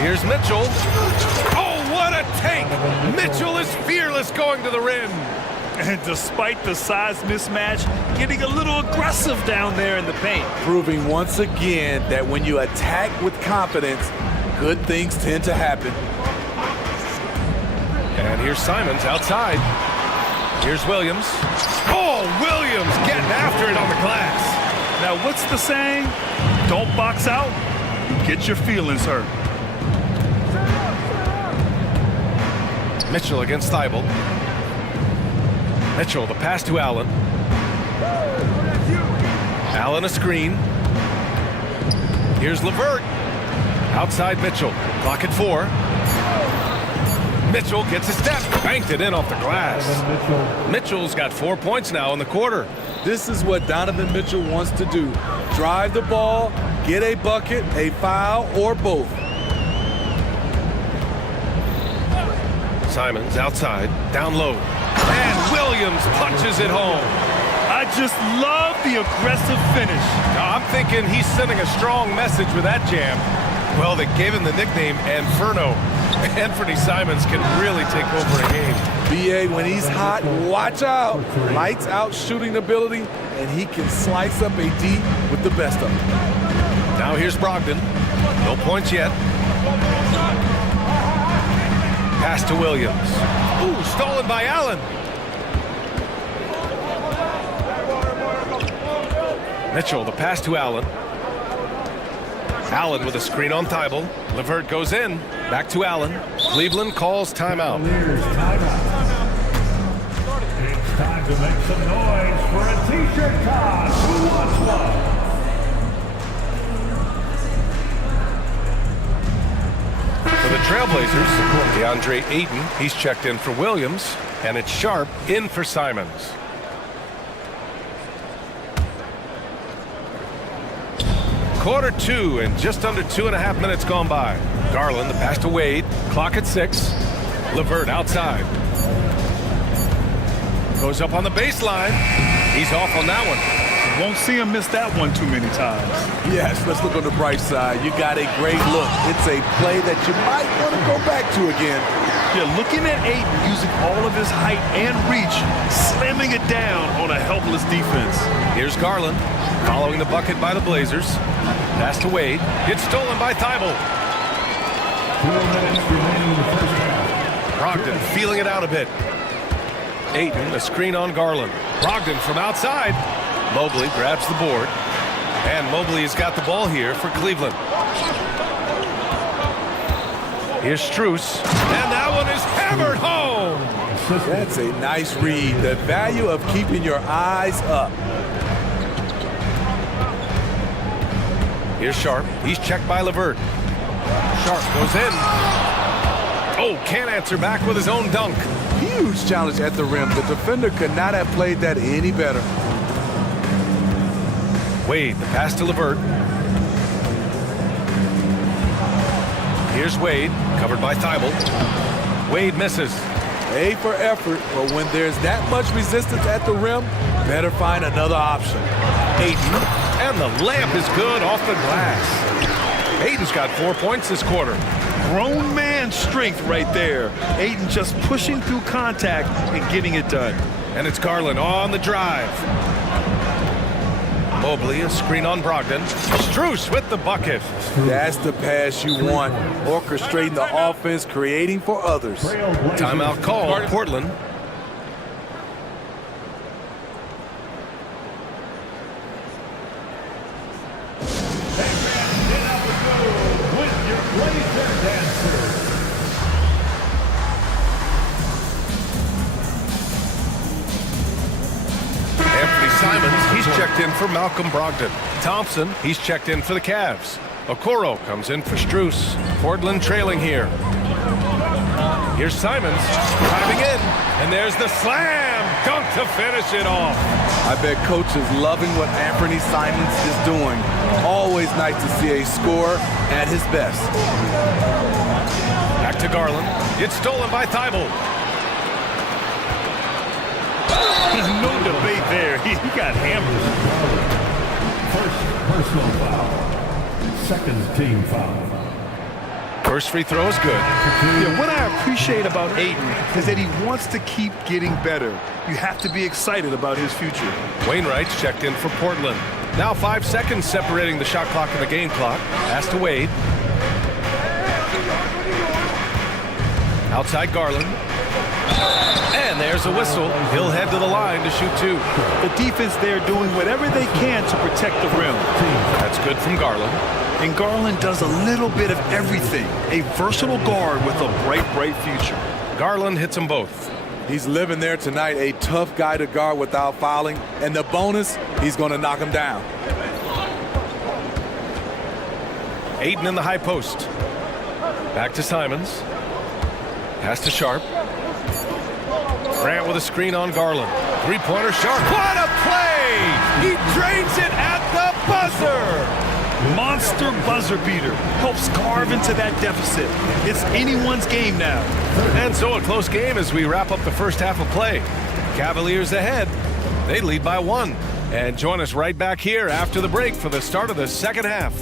Here's Mitchell. Oh, what a take! Mitchell is fearless going to the rim. And despite the size mismatch, getting a little aggressive down there in the paint. Proving once again that when you attack with confidence, good things tend to happen. And here's Simons outside. Here's Williams. Oh, Williams getting after it on the glass. Now, what's the saying? Don't box out, get your feelings hurt. Mitchell against Thibault. Mitchell, the pass to Allen. Allen a screen. Here's LeVert. Outside Mitchell. Clock at 4. Mitchell gets a step. Banked it in off the glass. Mitchell's got 4 points now in the quarter. This is what Donovan Mitchell wants to do. Drive the ball, get a bucket, a foul, or both. Simons outside, down low. And Williams punches it home. I just love the aggressive finish. I'm thinking he's sending a strong message with that jam. Well, they gave him the nickname Inferno. Anthony Simons can really take over a game. B.A., when he's hot, watch out. Lights out shooting ability, and he can slice up a D with the best of them. Now here's Brogdon. No points yet. Pass to Williams. Ooh, stolen by Allen. Mitchell, the pass to Allen. Allen with a screen on Thibault. Levert goes in. Back to Allen. Cleveland calls timeout. It's time to make some noise for a t-shirt toss. Who wants one? For the Trailblazers, DeAndre Ayton, he's checked in for Williams, and it's Sharp in for Simons. Quarter two, and just under 2.5 minutes gone by. Garland, the pass to Wade. Clock at 6. Levert outside. Goes up on the baseline. He's off on that one. Won't see him miss that one too many times. Yes, let's look on the bright side. You got a great look. It's a play that you might want to go back to again. Yeah, looking at Ayton using all of his height and reach, slamming it down on a helpless defense. Here's Garland, following the bucket by the Blazers. Pass to Wade. It's stolen by Thibault. 4 minutes remaining in the first half. Brogdon feeling it out a bit. Ayton, a screen on Garland. Brogdon from outside. Mobley grabs the board. And Mobley has got the ball here for Cleveland. Here's Strus. And that one is hammered home. That's a nice read. The value of keeping your eyes up. Here's Sharp. He's checked by Levert. Sharp goes in. Oh, can't answer back with his own dunk. Huge challenge at the rim. The defender could not have played that any better. Wade, the pass to Levert. Here's Wade, covered by Thibault. Wade misses. A for effort, but when there's that much resistance at the rim, better find another option. Ayton, and the layup is good off the glass. Ayton's got 4 points this quarter. Grown man strength right there. Ayton just pushing through contact and getting it done. And it's Garland on the drive. Mobley, a screen on Brogdon. Strus with the bucket. That's the pass you want. Orchestrating the offense, creating for others. Timeout call, Portland. Simons, he's checked in for Malcolm Brogdon. Thompson, he's checked in for the Cavs. Okoro comes in for Strus. Portland trailing here. Here's Simons, driving in, and there's the slam dunk to finish it off. I bet coach is loving what Anthony Simons is doing. Always nice to see a scorer at his best. Back to Garland. It's stolen by Thibault. No debate there. He got hammered. First personal foul. Second team foul. First free throw is good. Yeah, what I appreciate about Ayton is that he wants to keep getting better. You have to be excited about his future. Wainwright's checked in for Portland. Now 5 seconds separating the shot clock and the game clock. Pass to Wade. Outside Garland. And there's a whistle. He'll head to the line to shoot 2. The defense there doing whatever they can to protect the rim. That's good from Garland. And Garland does a little bit of everything. A versatile guard with a bright, bright future. Garland hits them both. He's living there tonight, a tough guy to guard without fouling. And the bonus, he's going to knock him down. Ayton in the high post. Back to Simons. Pass to Sharp. Grant with a screen on Garland. Three-pointer Sharp. What a play! He drains it at the buzzer! Monster buzzer beater. Helps carve into that deficit. It's anyone's game now. And so a close game as we wrap up the first half of play. Cavaliers ahead. They lead by 1. And join us right back here after the break for the start of the second half.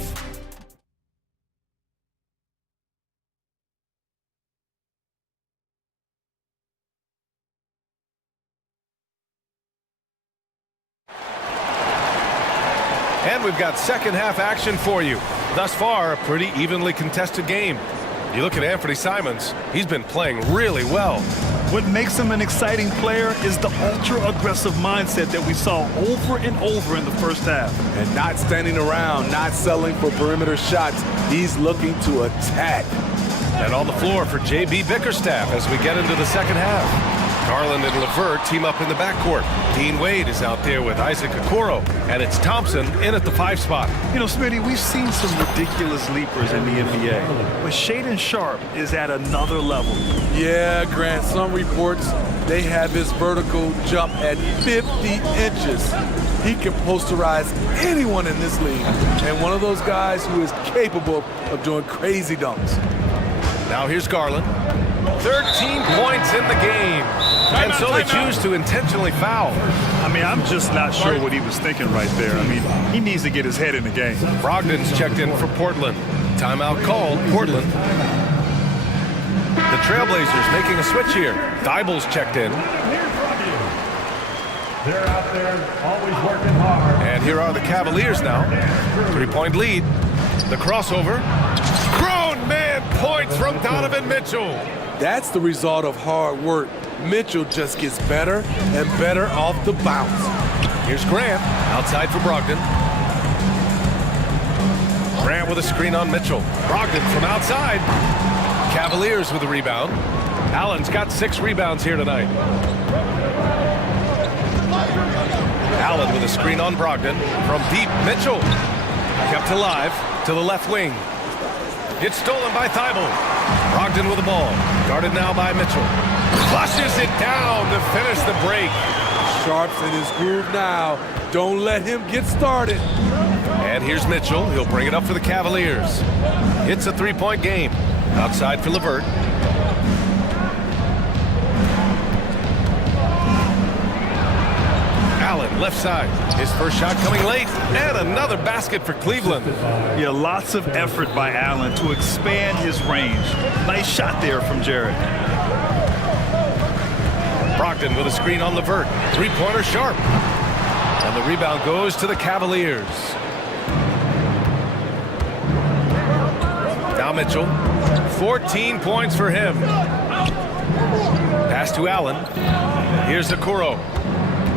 And we've got second half action for you. Thus far, a pretty evenly contested game. You look at Anthony Simons, he's been playing really well. What makes him an exciting player is the ultra-aggressive mindset that we saw over and over in the first half. And not standing around, not settling for perimeter shots. He's looking to attack. And on the floor for J.B. Bickerstaff as we get into the second half. Garland and LeVert team up in the backcourt. Dean Wade is out there with Isaac Okoro, and it's Thompson in at the 5 spot. You know, Smitty, we've seen some ridiculous leapers in the NBA, but Shaedon Sharpe is at another level. Yeah, Grant, some reports they have his vertical jump at 50 inches. He can posterize anyone in this league, and one of those guys who is capable of doing crazy dunks. Now here's Garland. 13 points in the game. And so they choose to intentionally foul. I mean, I'm just not sure what he was thinking right there. I mean, he needs to get his head in the game. Brogdon's checked in for Portland. Timeout called, Portland. The Trailblazers making a switch here. Dible's checked in. They're out there always working hard. And here are the Cavaliers now. 3-point lead. The crossover. Grown man points from Donovan Mitchell. That's the result of hard work. Mitchell just gets better and better off the bounce. Here's Grant, outside for Brogdon. Grant with a screen on Mitchell. Brogdon from outside. Cavaliers with a rebound. Allen's got 6 rebounds here tonight. Allen with a screen on Brogdon. From deep, Mitchell. Kept alive to the left wing. It's stolen by Thibault. Brogdon with the ball. Guarded now by Mitchell. Flushes it down to finish the break. Sharpe's in his groove now. Don't let him get started. And here's Mitchell. He'll bring it up for the Cavaliers. It's a 3-point game. Outside for LeVert. Allen, left side. His first shot coming late. And another basket for Cleveland. Yeah, lots of effort by Allen to expand his range. Nice shot there from Jared. Brogdon with a screen on LeVert. 3-pointer Sharpe. And the rebound goes to the Cavaliers. Now Mitchell. 14 points for him. Pass to Allen. Here's Okoro.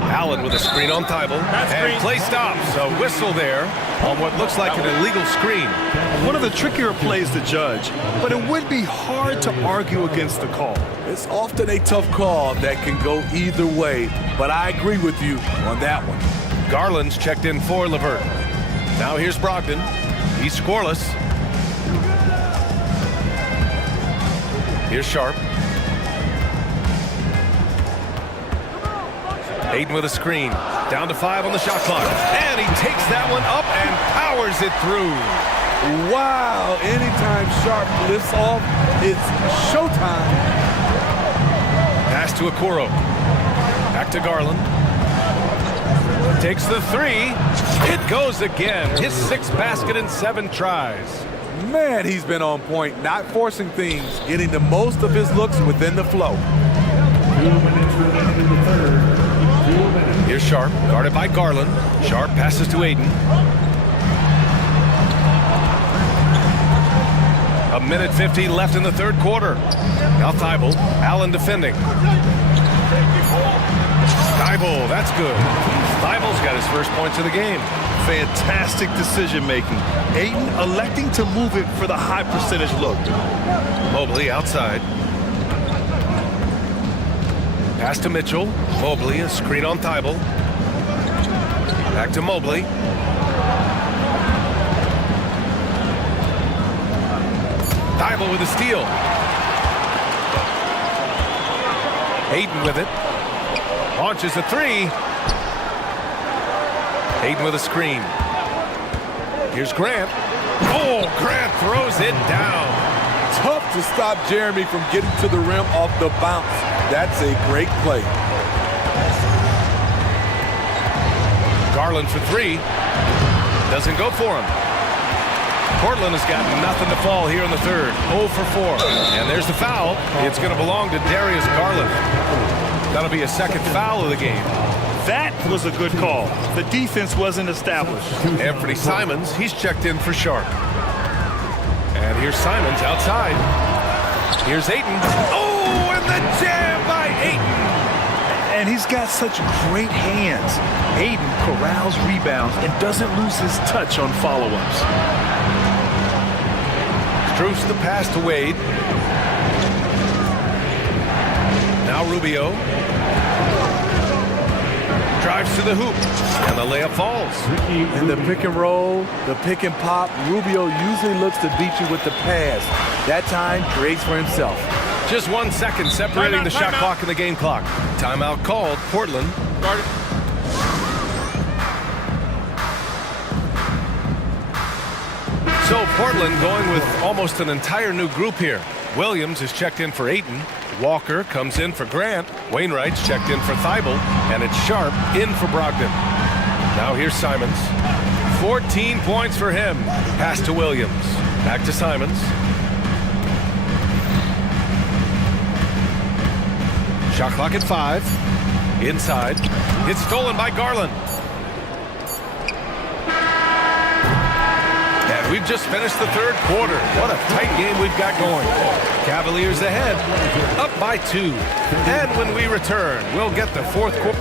Allen with a screen on Thibault. And play stops. A whistle there on what looks like an illegal screen. One of the trickier plays to judge, but it would be hard to argue against the call. It's often a tough call that can go either way, but I agree with you on that one. Garland's checked in for LeVert. Now here's Brogdon. He's scoreless. Here's Sharpe. Ayton with a screen. Down to 5 on the shot clock. And he takes that one up and powers it through. Wow, anytime Sharpe lifts off, it's showtime. Pass to Okoro. Back to Garland. Takes the 3. It goes again. His 6th basket in 7 tries. Man, he's been on point, not forcing things, getting the most of his looks within the flow. 2 minutes remaining in the third. 2 minutes. Here's Sharpe, guarded by Garland. Sharpe passes to Ayton. 1:50 left in the third quarter. Now Thibault. Allen defending. Thibault, that's good. Thibault's got his first points of the game. Fantastic decision-making. Ayton electing to move it for the high percentage look. Mobley outside. Pass to Mitchell. Mobley, a screen on Thibault. Back to Mobley. Thibault with a steal. Ayton with it. Launches a 3. Ayton with a screen. Here's Grant. Oh, Grant throws it down. Tough to stop Jeremy from getting to the rim off the bounce. That's a great play. Garland for 3. Doesn't go for him. Portland has got nothing to fall here in the third. 0 for 4. And there's the foul. It's going to belong to Darius Garland. That'll be a second foul of the game. That was a good call. The defense wasn't established. Anthony Simons, he's checked in for Sharpe. And here's Simons outside. Here's Ayton. Oh, and the jam by Ayton. And he's got such great hands. Ayton corrals rebounds and doesn't lose his touch on follow-ups. Struce the pass to Wade. Now Rubio. Drives to the hoop. And the layup falls. In the pick and roll, the pick and pop, Rubio usually looks to beat you with the pass. That time creates for himself. Just 1 second separating the shot clock and the game clock. Timeout called. Portland. So Portland going with almost an entire new group here. Williams is checked in for Ayton. Walker comes in for Grant. Wainwright's checked in for Thibault. And it's Sharp in for Brogdon. Now here's Simons. 14 points for him. Pass to Williams. Back to Simons. Shot clock at 5. Inside. It's stolen by Garland. And we've just finished the third quarter. What a tight game we've got going. Cavaliers ahead, up by 2. And when we return, we'll get the fourth quarter.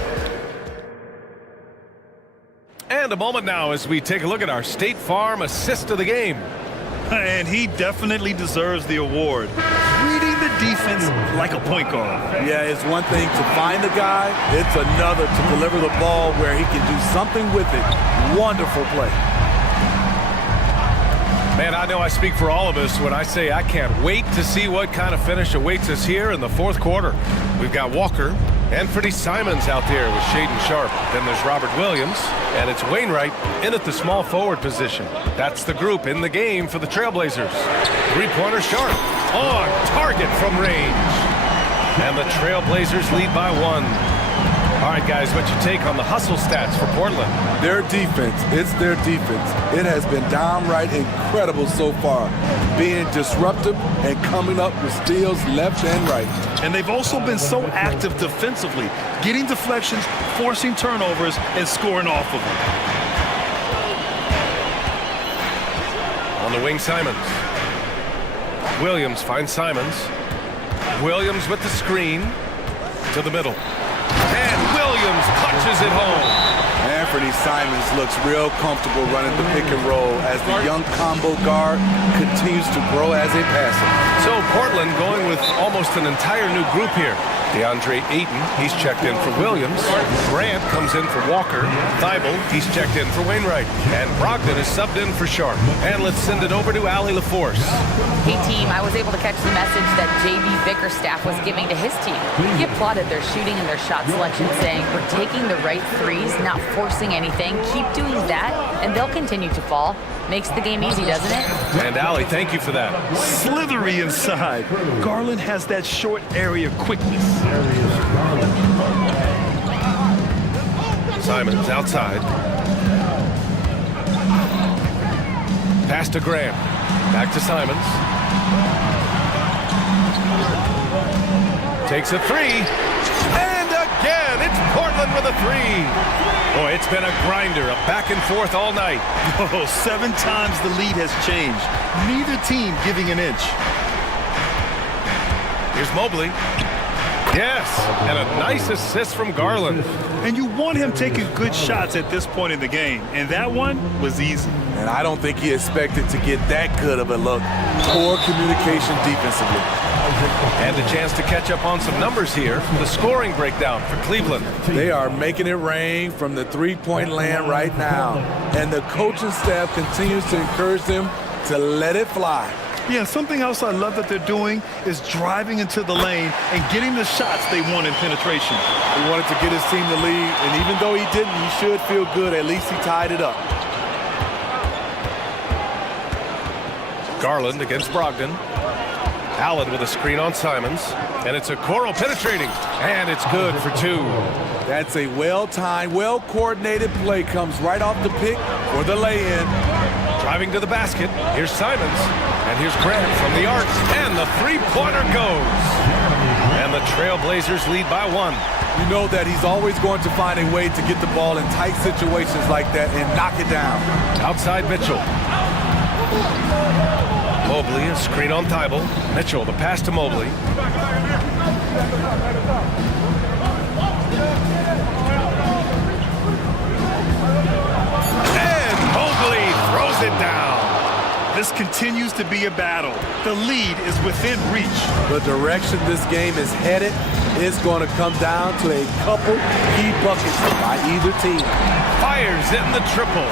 And a moment now as we take a look at our State Farm assist of the game. And he definitely deserves the award. Reading the defense like a point guard. Yeah, it's one thing to find the guy. It's another to deliver the ball where he can do something with it. Wonderful play. Man, I know I speak for all of us when I say I can't wait to see what kind of finish awaits us here in the fourth quarter. We've got Walker and Freddie Simons out there with Shaedon Sharpe. Then there's Robert Williams, and it's Wainwright in at the small forward position. That's the group in the game for the Trailblazers. Three-pointer Sharpe on target from range. And the Trailblazers lead by 1. All right, guys, what's your take on the hustle stats for Portland? Their defense, it's their defense. It has been downright incredible so far, being disruptive and coming up with steals left and right. And they've also been so active defensively, getting deflections, forcing turnovers, and scoring off of them. On the wing, Simons. Williams finds Simons. Williams with the screen to the middle. And Williams punches it home. Anthony Simons looks real comfortable running the pick and roll as the young combo guard continues to grow as a passer. So Portland going with almost an entire new group here. DeAndre Ayton, he's checked in for Williams. Grant comes in for Walker. Thibault, he's checked in for Wainwright. And Brogdon is subbed in for Sharpe. And let's send it over to Allie LaForce. Hey team, I was able to catch the message that JB Bickerstaff was giving to his team. He applauded their shooting and their shot selection, saying, "We're taking the right threes, not forcing anything. Keep doing that, and they'll continue to fall." Makes the game easy, doesn't it? And Allie, thank you for that. Slithery inside. Garland has that short area quickness. Simons outside. Pass to Grant. Back to Simons. Takes a 3. And again, it's Portland with a 3. Boy, it's been a grinder, a back and forth all night. Oh, 7 times the lead has changed. Neither team giving an inch. Here's Mobley. Yes, and a nice assist from Garland. And you want him taking good shots at this point in the game, and that one was easy. And I don't think he expected to get that good of a look. Poor communication defensively. And a chance to catch up on some numbers here. The scoring breakdown for Cleveland. They are making it rain from the three-point land right now. And the coaching staff continues to encourage them to let it fly. Yeah, something else I love that they're doing is driving into the lane and getting the shots they want in penetration. He wanted to get his team the lead, and even though he didn't, he should feel good. At least he tied it up. Garland against Brogdon. Allen with a screen on Simons. And it's a Okoro penetrating. And it's good for 2. That's a well-timed, well-coordinated play. Comes right off the pick for the lay-in. Driving to the basket. Here's Simons. And here's Grant from the arc. And the three-pointer goes. And the Trailblazers lead by 1. You know that he's always going to find a way to get the ball in tight situations like that and knock it down. Outside Mitchell. Mobley, a screen on Thibault. Mitchell, the pass to Mobley. And Mobley throws it down. This continues to be a battle. The lead is within reach. The direction this game is headed is going to come down to a couple key buckets by either team. Fires in the triple.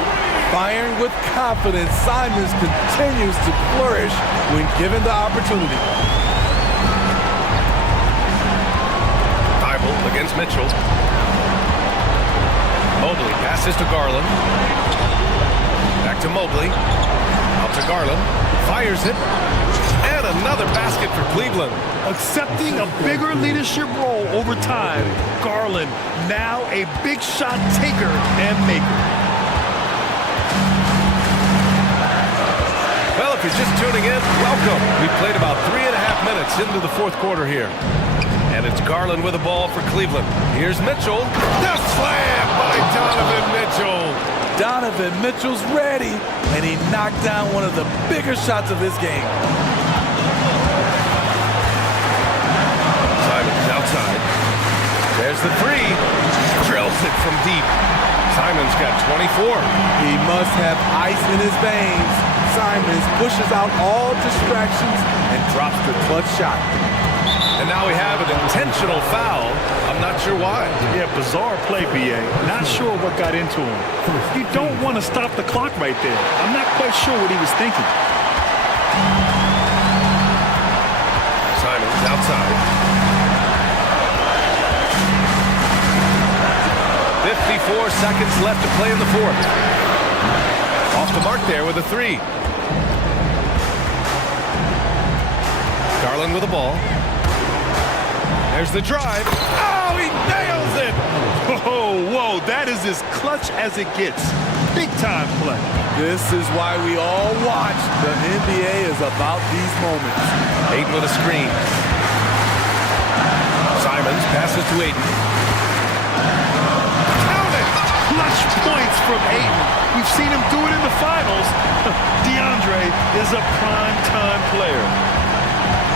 Firing with confidence, Simons continues to flourish when given the opportunity. Thibault against Mitchell. Mobley passes to Garland. Back to Mobley. Out to Garland. Fires it. And another basket for Cleveland. Accepting a bigger leadership role over time, Garland now a big shot taker and maker. Well, if you're just tuning in, welcome. We've played about 3.5 minutes into the fourth quarter here. And it's Garland with the ball for Cleveland. Here's Mitchell. The slam by Donovan Mitchell. Donovan Mitchell's ready, and he knocked down one of the bigger shots of this game. Simons outside. There's the three. Drills it from deep. Simons got 24. He must have ice in his veins. Simons pushes out all distractions and drops the clutch shot. And now we have an intentional foul. I'm not sure why. Yeah, bizarre play, BA. Not sure what got into him. You don't want to stop the clock right there. I'm not quite sure what he was thinking. Simons outside. 54 seconds left to play in the fourth. Off the mark there with a three. Garland with the ball. There's the drive. Oh, he nails it! Whoa, that is as clutch as it gets. Big time play. This is why we all watch. The NBA is about these moments. Ayton with a screen. Simons passes to Ayton. Count it! Clutch points from Ayton. We've seen him do it in the finals. DeAndre is a prime-time player.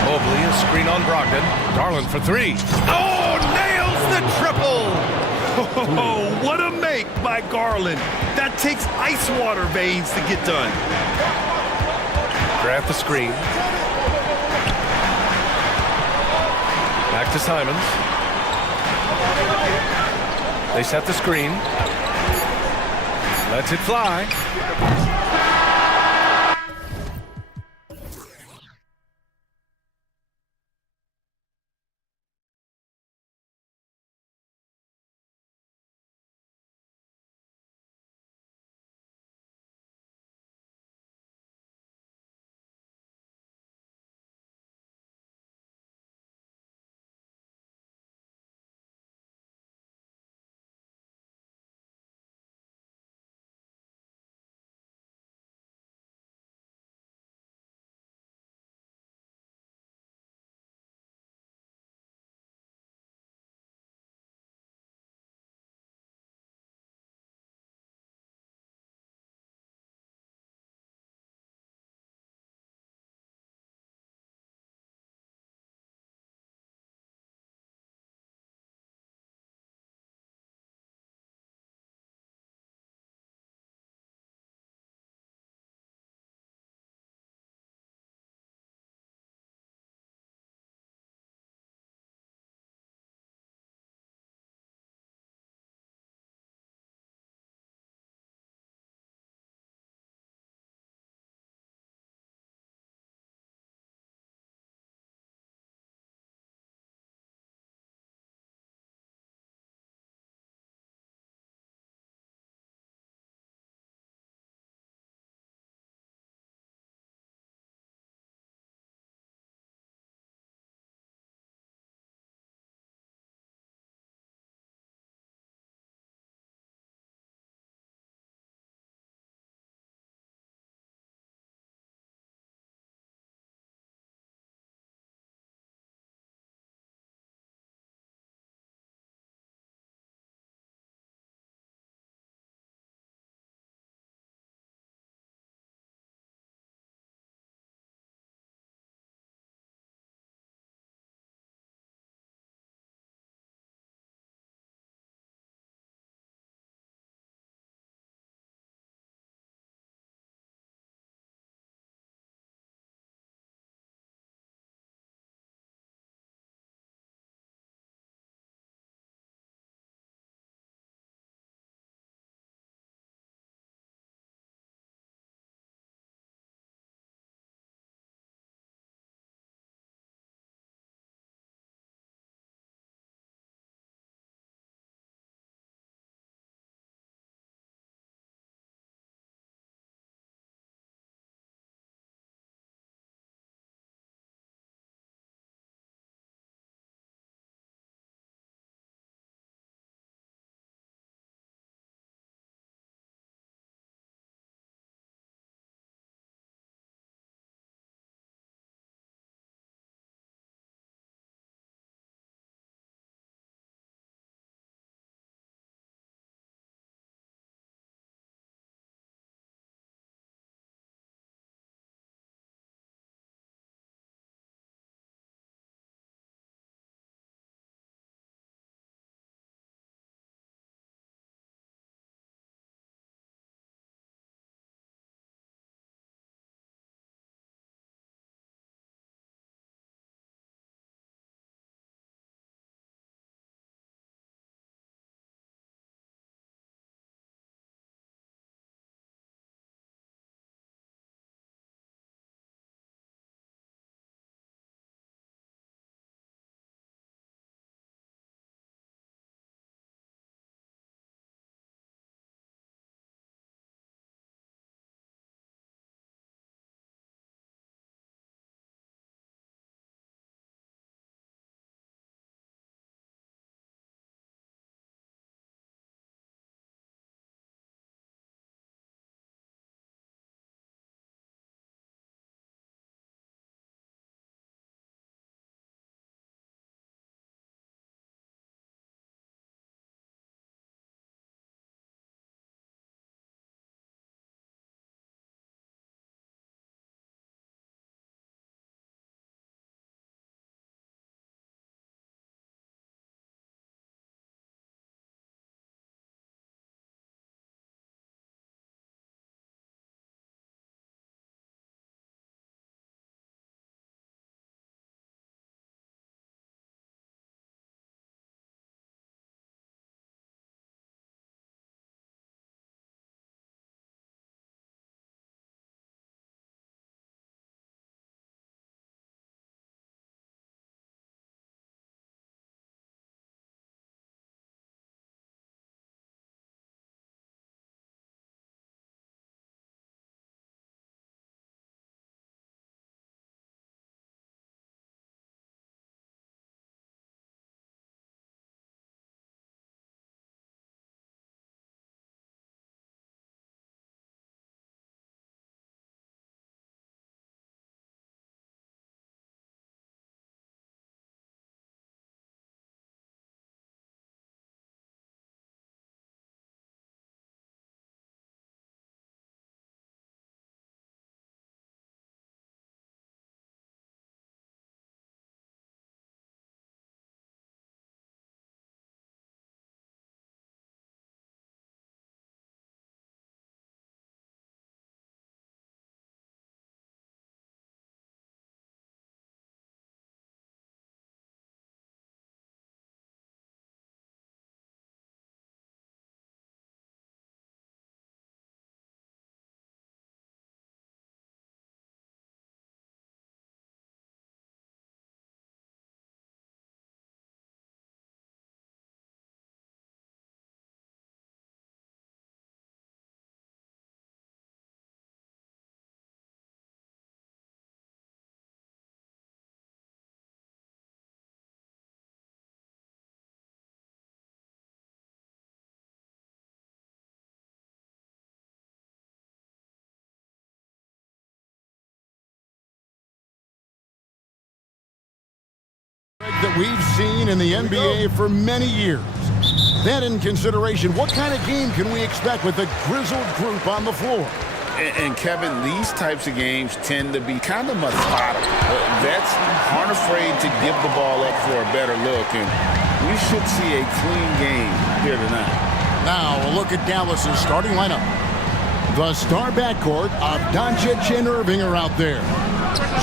Mobley, a screen on Brogdon. Garland for three. Oh, nails the triple! Oh, what a make by Garland. That takes ice water veins to get done. Grant the screen. Back to Simons. They set the screen. Lets it fly. That we've seen in the NBA for many years. Then in consideration, what kind of game can we expect with a grizzled group on the floor? And Kevin, these types of games tend to be kind of methodical. Vets aren't afraid to give the ball up for a better look, and we should see a clean game here tonight. Now a look at Dallas's starting lineup. The star backcourt of Doncic and Irving are out there.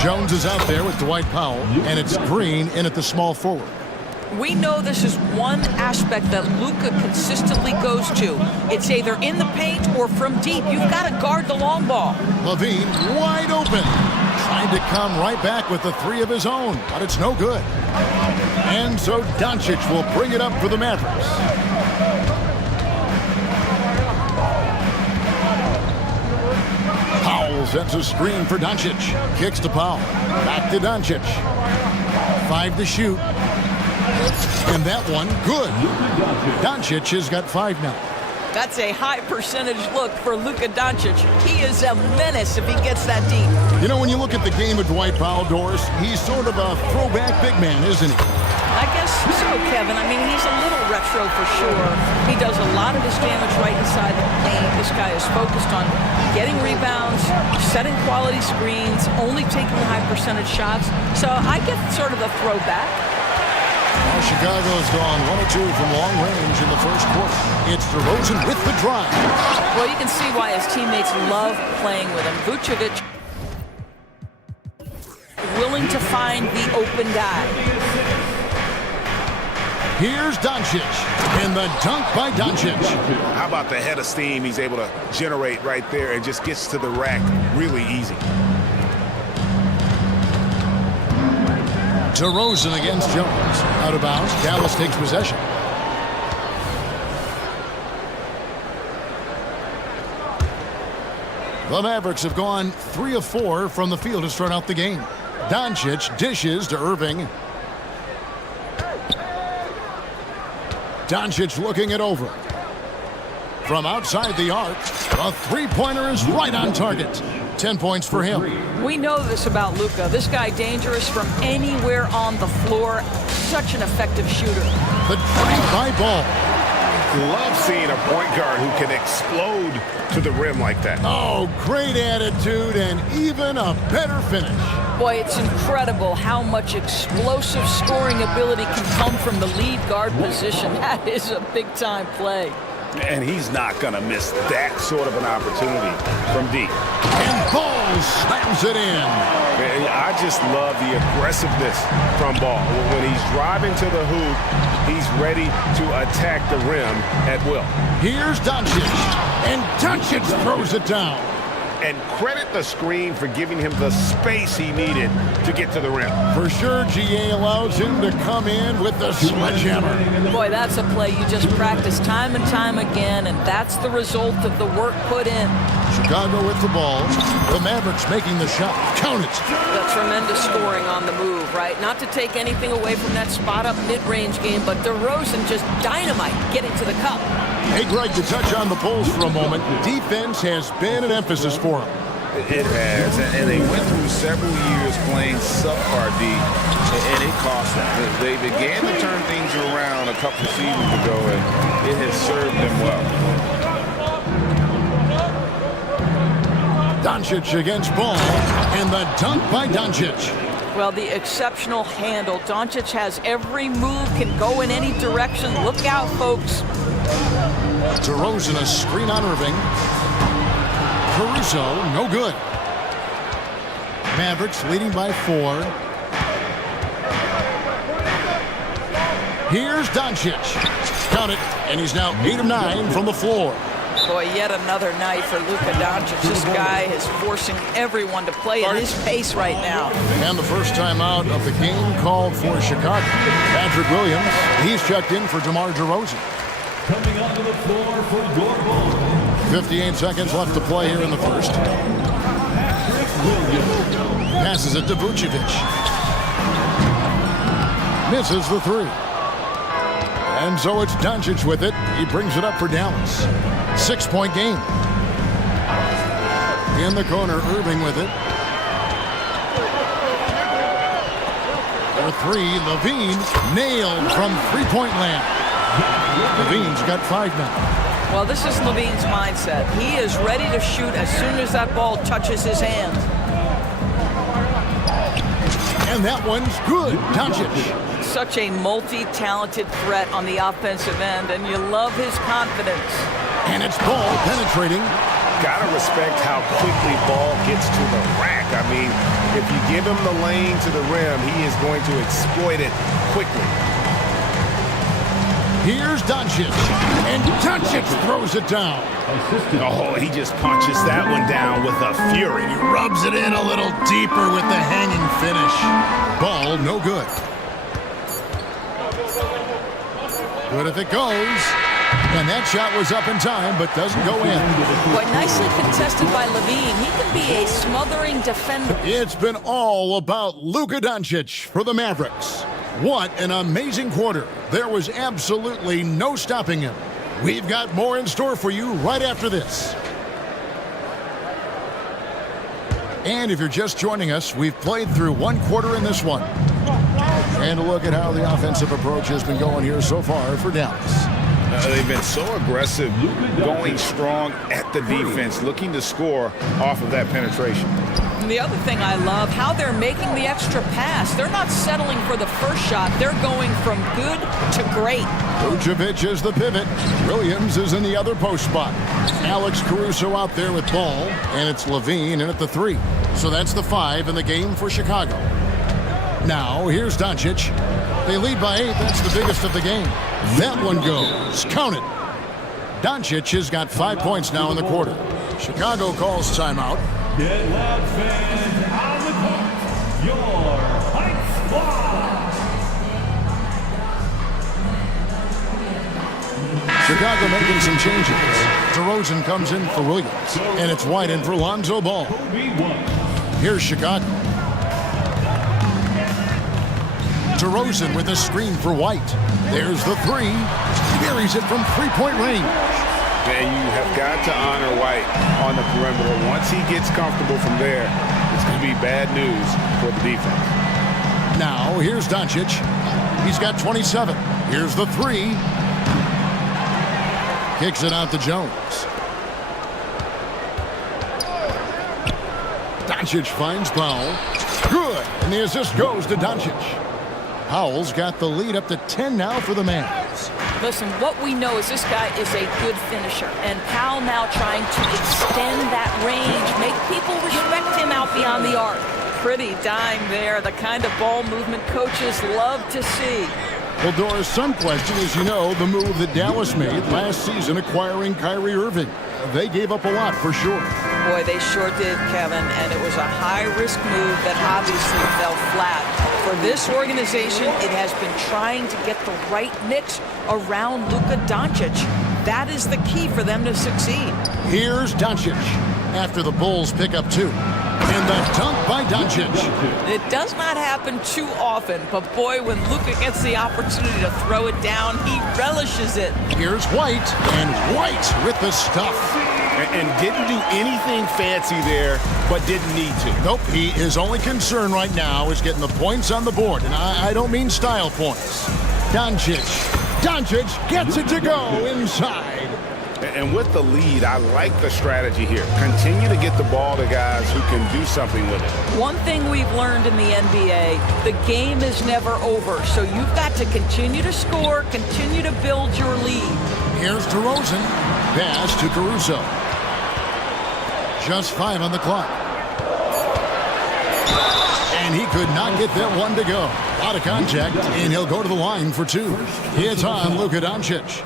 Jones is out there with Dwight Powell, and it's Green in at the small forward. We know this is one aspect that Luka consistently goes to. It's either in the paint or from deep. You've got to guard the long ball. Levine wide open. Trying to come right back with the three of his own, but it's no good. And so Doncic will bring it up for the Mavericks. Powell sets a screen for Doncic. Kicks to Powell. Back to Doncic. 5 to shoot. And that one, good. Doncic has got 5 now. That's a high percentage look for Luka Doncic. He is a menace if he gets that deep. You know, when you look at the game of Dwight Powell, Doris, he's sort of a throwback big man, isn't he? I guess so, Kevin. I mean, he's a little retro for sure. He does a lot of his damage right inside the paint. This guy is focused on getting rebounds, setting quality screens, only taking high percentage shots. So I get sort of a throwback. Well, Chicago's gone 1 or 2 from long range in the first quarter. It's DeRozan with the drive. Well, you can see why his teammates love playing with him. Vucevic willing to find the open guy. Here's Doncic, and the dunk by Doncic. How about the head of steam he's able to generate right there and just gets to the rack really easy. DeRozan against Jones. Out of bounds. Dallas takes possession. The Mavericks have gone 3 of 4 from the field to start out the game. Doncic dishes to Irving. Doncic looking it over. From outside the arc, a three-pointer is right on target. 10 points for him. We know this about Luka. This guy dangerous from anywhere on the floor. Such an effective shooter. The drive by Ball. Love seeing a point guard who can explode to the rim like that. Oh, great attitude and even a better finish. Boy, it's incredible how much explosive scoring ability can come from the lead guard position. That is a big-time play. And he's not going to miss that sort of an opportunity from deep. And Ball slams it in. I just love the aggressiveness from Ball. When he's driving to the hoop, he's ready to attack the rim at will. Here's Doncic. And Doncic throws it down. And credit the screen for giving him the space he needed to get to the rim. For sure, GA allows him to come in with the sledgehammer. Boy, that's a play you just practice time and time again, and that's the result of the work put in. Chicago with the ball. The Mavericks making the shot. Count it. The tremendous scoring on the move, right? Not to take anything away from that spot-up mid-range game, but DeRozan just dynamite getting to the cup. Hey, Greg, to touch on the Bulls for a moment, defense has been an emphasis for them. It has, and they went through several years playing subpar D, and it cost them. They began to turn things around a couple of seasons ago, and it has served them well. Doncic against Ball, and the dunk by Doncic. Well, the exceptional handle. Doncic has every move, can go in any direction. Look out, folks. DeRozan a screen on Irving. Caruso, no good. Mavericks leading by 4. Here's Doncic. Count it, and he's now 8 of 9 from the floor. Boy, yet another night for Luka Doncic. This guy is forcing everyone to play at his pace right now. And the first time out of the game called for Chicago. Patrick Williams, he's checked in for DeMar DeRozan. Coming onto the floor for your ball. 58 seconds left to play here in the first. Passes it to Vucevic. Misses the 3. And so it's Doncic with it. He brings it up for Dallas. 6-point game. In the corner, Irving with it. They're three. Levine nailed from three-point land. Levine's got 5 now. Well, this is Levine's mindset. He is ready to shoot as soon as that ball touches his hand. And that one's good. Doncic. Such a multi-talented threat on the offensive end, and you love his confidence. And it's Ball penetrating. Gotta respect how quickly Ball gets to the rack. I mean, if you give him the lane to the rim, he is going to exploit it quickly. Here's Doncic, and Doncic throws it down. Oh, he just punches that one down with a fury. He rubs it in a little deeper with the hanging finish. Ball, no good. Good if it goes. And that shot was up in time, but doesn't go in. Boy, nicely contested by Levine. He can be a smothering defender. It's been all about Luka Doncic for the Mavericks. What an amazing quarter. There was absolutely no stopping him. We've got more in store for you right after this. And if you're just joining us, we've played through one quarter in this one. And a look at how the offensive approach has been going here so far for Dallas. They've been so aggressive, going strong at the defense, looking to score off of that penetration. And the other thing I love, how they're making the extra pass. They're not settling for the first shot. They're going from good to great. Vucevic is the pivot. Williams is in the other post spot. Alex Caruso out there with Ball, and it's Levine in at the 3. So that's the 5 in the game for Chicago. Now, here's Doncic. They lead by 8. That's the biggest of the game. That one goes. Count it. Doncic has got 5 points now in the quarter. Chicago calls timeout. Get loud, fans, on the court, your Heights Squad. Chicago making some changes. DeRozan comes in for Williams, and it's White in for Lonzo Ball. Here's Chicago. DeRozan with a screen for White. There's the 3. Buries it from three-point range. And you have got to honor White on the perimeter. Once he gets comfortable from there, it's going to be bad news for the defense. Now, here's Doncic. He's got 27. Here's the 3. Kicks it out to Jones. Doncic finds Powell. Good. And the assist goes to Doncic. Powell's got the lead up to 10 now for the Mavs. Listen, what we know is this guy is a good finisher, and Powell now trying to extend that range, make people respect him out beyond the arc. Pretty dime there, the kind of ball movement coaches love to see. Well, Doris, some question is, you know, the move that Dallas made last season acquiring Kyrie Irving. They gave up a lot for sure. Boy, they sure did, Kevin, and it was a high-risk move that obviously fell flat. For this organization, it has been trying to get the right mix around Luka Doncic. That is the key for them to succeed. Here's Doncic after the Bulls pick up 2. And the dunk by Doncic. It does not happen too often, but boy, when Luka gets the opportunity to throw it down, he relishes it. Here's White, and White with the stuff. And didn't do anything fancy there, but didn't need to. Nope, his only concern right now is getting the points on the board, and I don't mean style points. Doncic gets it to go inside. And with the lead, I like the strategy here. Continue to get the ball to guys who can do something with it. One thing we've learned in the NBA, the game is never over. So you've got to continue to score, continue to build your lead. Here's DeRozan. Pass to Caruso. Just 5 on the clock. And he could not get that one to go. Out of contact, and he'll go to the line for 2. It's on Luka Doncic.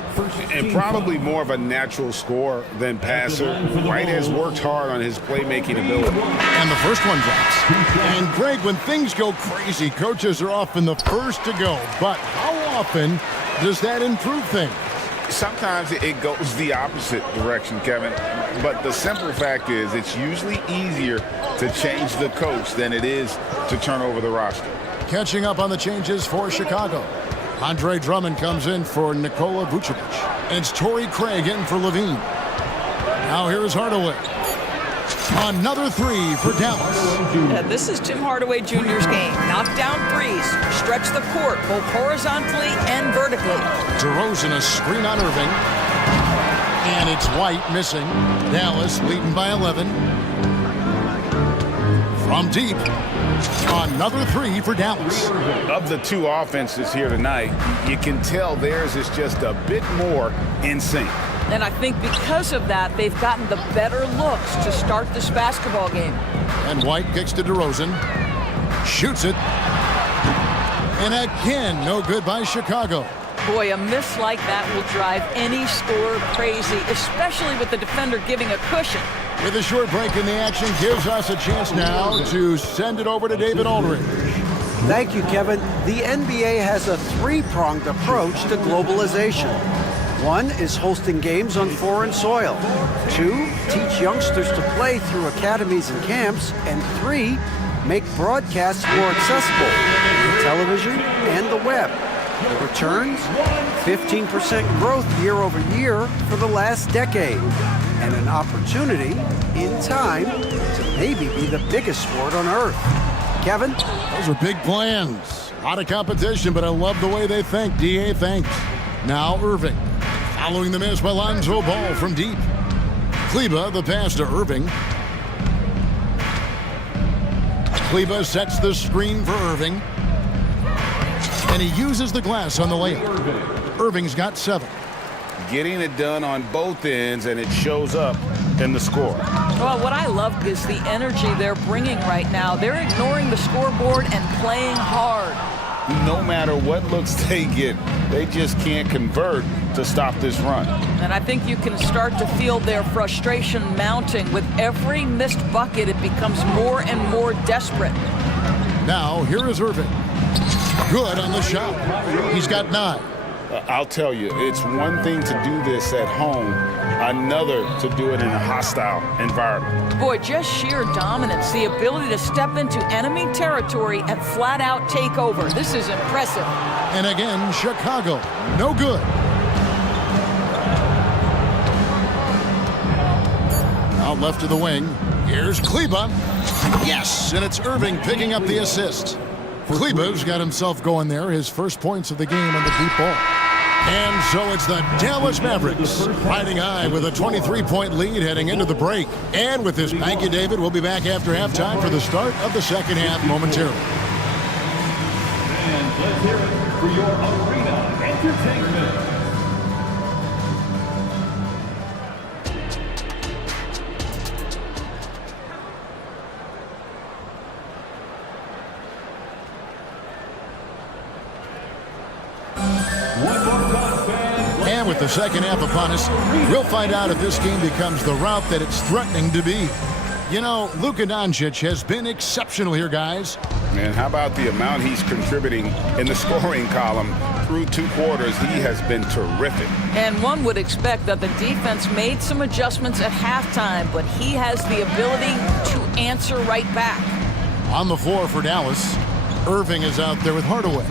And probably more of a natural scorer than passer. White has worked hard on his playmaking ability. And the first one drops. And Greg, when things go crazy, coaches are often the first to go. But how often does that improve things? Sometimes it goes the opposite direction, Kevin. But the simple fact is it's usually easier to change the coach than it is to turn over the roster. Catching up on the changes for Chicago. Andre Drummond comes in for Nikola Vucevic. It's Torrey Craig in for Levine. Now here is Hardaway. Another three for Dallas. Yeah, this is Tim Hardaway Jr.'s game. Knock down threes, stretch the court, both horizontally and vertically. DeRozan a screen on Irving. And it's White missing. Dallas leading by 11. From deep, another three for Dallas. Of the two offenses here tonight, you can tell theirs is just a bit more in sync. And I think because of that, they've gotten the better looks to start this basketball game. And White kicks to DeRozan. Shoots it. And again, no good by Chicago. Boy, a miss like that will drive any scorer crazy, especially with the defender giving a cushion. With a short break in the action, gives us a chance now to send it over to David Aldridge. Thank you, Kevin. The NBA has a three-pronged approach to globalization. One is hosting games on foreign soil. Two, teach youngsters to play through academies and camps. And three, make broadcasts more accessible through television and the web. The returns, 15% growth year over year for the last decade. And an opportunity, in time, to maybe be the biggest sport on earth. Kevin? Those are big plans. A lot of competition, but I love the way they think. DA thanks. Now Irving. Following the miss by Lonzo Ball from deep. Kleba, the pass to Irving. Kleba sets the screen for Irving. And he uses the glass on the layup. Irving's got 7. Getting it done on both ends, and it shows up in the score. Well, what I love is the energy they're bringing right now. They're ignoring the scoreboard and playing hard. No matter what looks they get, they just can't convert to stop this run. And I think you can start to feel their frustration mounting. With every missed bucket, it becomes more and more desperate. Now, here is Irving. Good on the shot. He's got 9. I'll tell you, it's one thing to do this at home, another to do it in a hostile environment. Boy, just sheer dominance, the ability to step into enemy territory and flat out take over. This is impressive. And again, Chicago, no good. Out left to the wing. Here's Kleba. Yes, and it's Irving picking up the assist. Kleba's got himself going there, his first points of the game on the deep ball. And so it's the Dallas Mavericks riding high with a 23-point lead heading into the break. And with this, thank you, David. We'll be back after halftime for the start of the second half momentarily. And let's hear it for your arena entertainment. And with the second half upon us, we'll find out if this game becomes the route that it's threatening to be. You know, Luka Doncic has been exceptional here, guys. And how about the amount he's contributing in the scoring column through 2 quarters? He has been terrific. And one would expect that the defense made some adjustments at halftime, but he has the ability to answer right back. On the floor for Dallas, Irving is out there with Hardaway.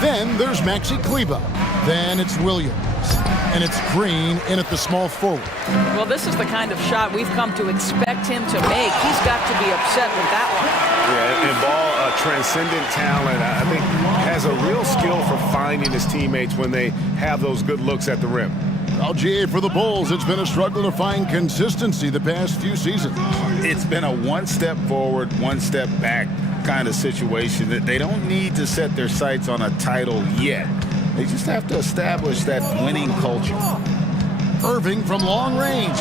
Then there's Maxi Kleba. Then it's Williams. And it's Green in at the small forward. Well, this is the kind of shot we've come to expect him to make. He's got to be upset with that one. Yeah, and Ball, a transcendent talent, I think, has a real skill for finding his teammates when they have those good looks at the rim. Well, GA, for the Bulls, it's been a struggle to find consistency the past few seasons. It's been a one step forward, one step back kind of situation. That they don't need to set their sights on a title yet. They just have to establish that winning culture. Irving from long range.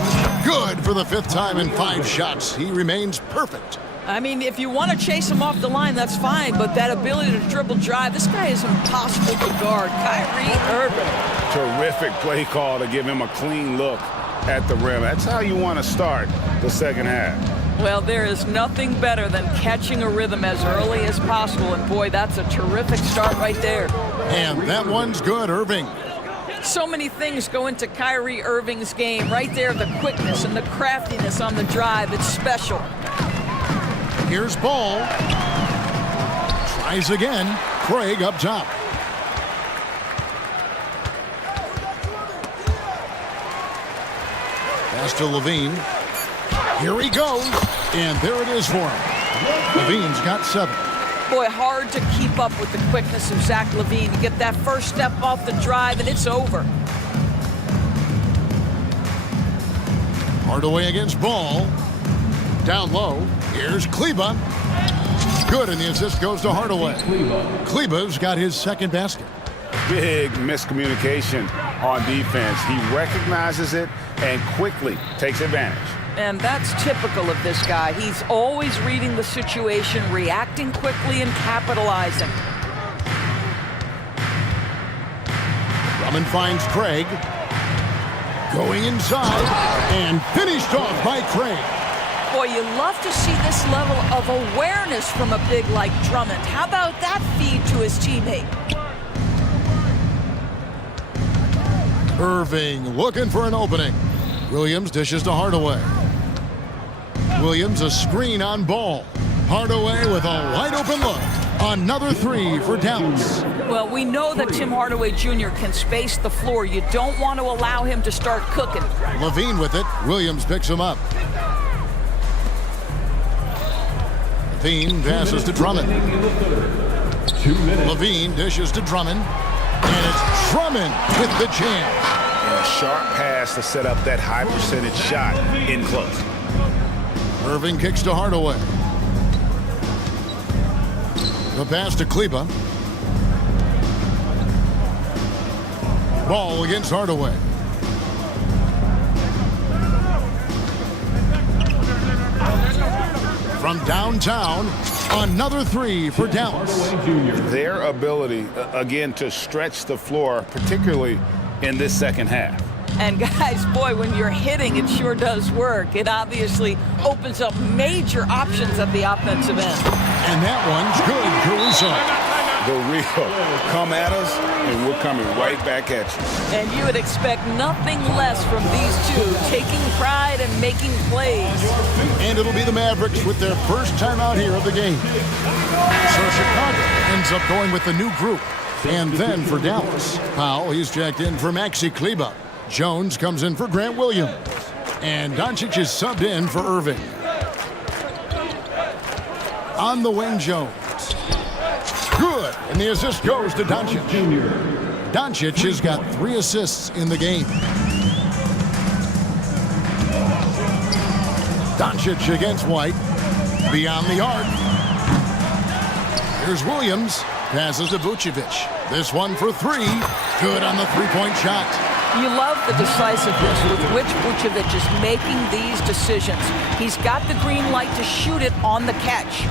Good for the 5th time in 5 shots. He remains perfect. I mean, if you want to chase him off the line, that's fine, but that ability to dribble drive, this guy is impossible to guard. Kyrie Irving. Terrific play call to give him a clean look at the rim. That's how you want to start the second half. Well, there is nothing better than catching a rhythm as early as possible, and boy, that's a terrific start right there. And that one's good, Irving. So many things go into Kyrie Irving's game. Right there, the quickness and the craftiness on the drive. It's special. Here's Ball. Tries again. Craig up top. Pass to Levine. Here he goes, and there it is for him. Levine's got 7. Boy, hard to keep up with the quickness of Zach LaVine. You get that first step off the drive, and it's over. Hardaway against Ball. Down low. Here's Kleba. Good, and the assist goes to Hardaway. Kleba's got his second basket. Big miscommunication on defense. He recognizes it and quickly takes advantage. And that's typical of this guy. He's always reading the situation, reacting quickly, and capitalizing. Drummond finds Craig. Going inside, and finished off by Craig. Boy, you love to see this level of awareness from a big like Drummond. How about that feed to his teammate? Irving looking for an opening. Williams dishes to Hardaway. Williams a screen on Ball. Hardaway with a wide open look. Another 3 for Dallas. Well, we know that Tim Hardaway Jr. can space the floor. You don't want to allow him to start cooking. LaVine with it. Williams picks him up. LaVine passes to Drummond. LaVine dishes to Drummond. And it's Drummond with the jam. And a sharp pass to set up that high percentage shot in close. Irving kicks to Hardaway. The pass to Kleba. Ball against Hardaway. From downtown, another 3 for Dallas. Their ability, again, to stretch the floor, particularly in this second half. And guys, boy, when you're hitting, it sure does work. It obviously opens up major options at the offensive end. And that one's good, Caruso. The real come at us, and we're coming right back at you. And you would expect nothing less from these two, taking pride and making plays. And it'll be the Mavericks with their first time out here of the game. So Chicago ends up going with the new group. And then for Dallas, Powell, he's checked in for Maxi Kleba. Jones comes in for Grant Williams. And Doncic is subbed in for Irving. On the wing, Jones. Good, and the assist goes to Doncic. Doncic has got 3 assists in the game. Doncic against White. Beyond the arc. Here's Williams. Passes to Vucevic. This one for 3. Good on the three-point shot. You love the decisiveness with which Vucevic is making these decisions. He's got the green light to shoot it on the catch.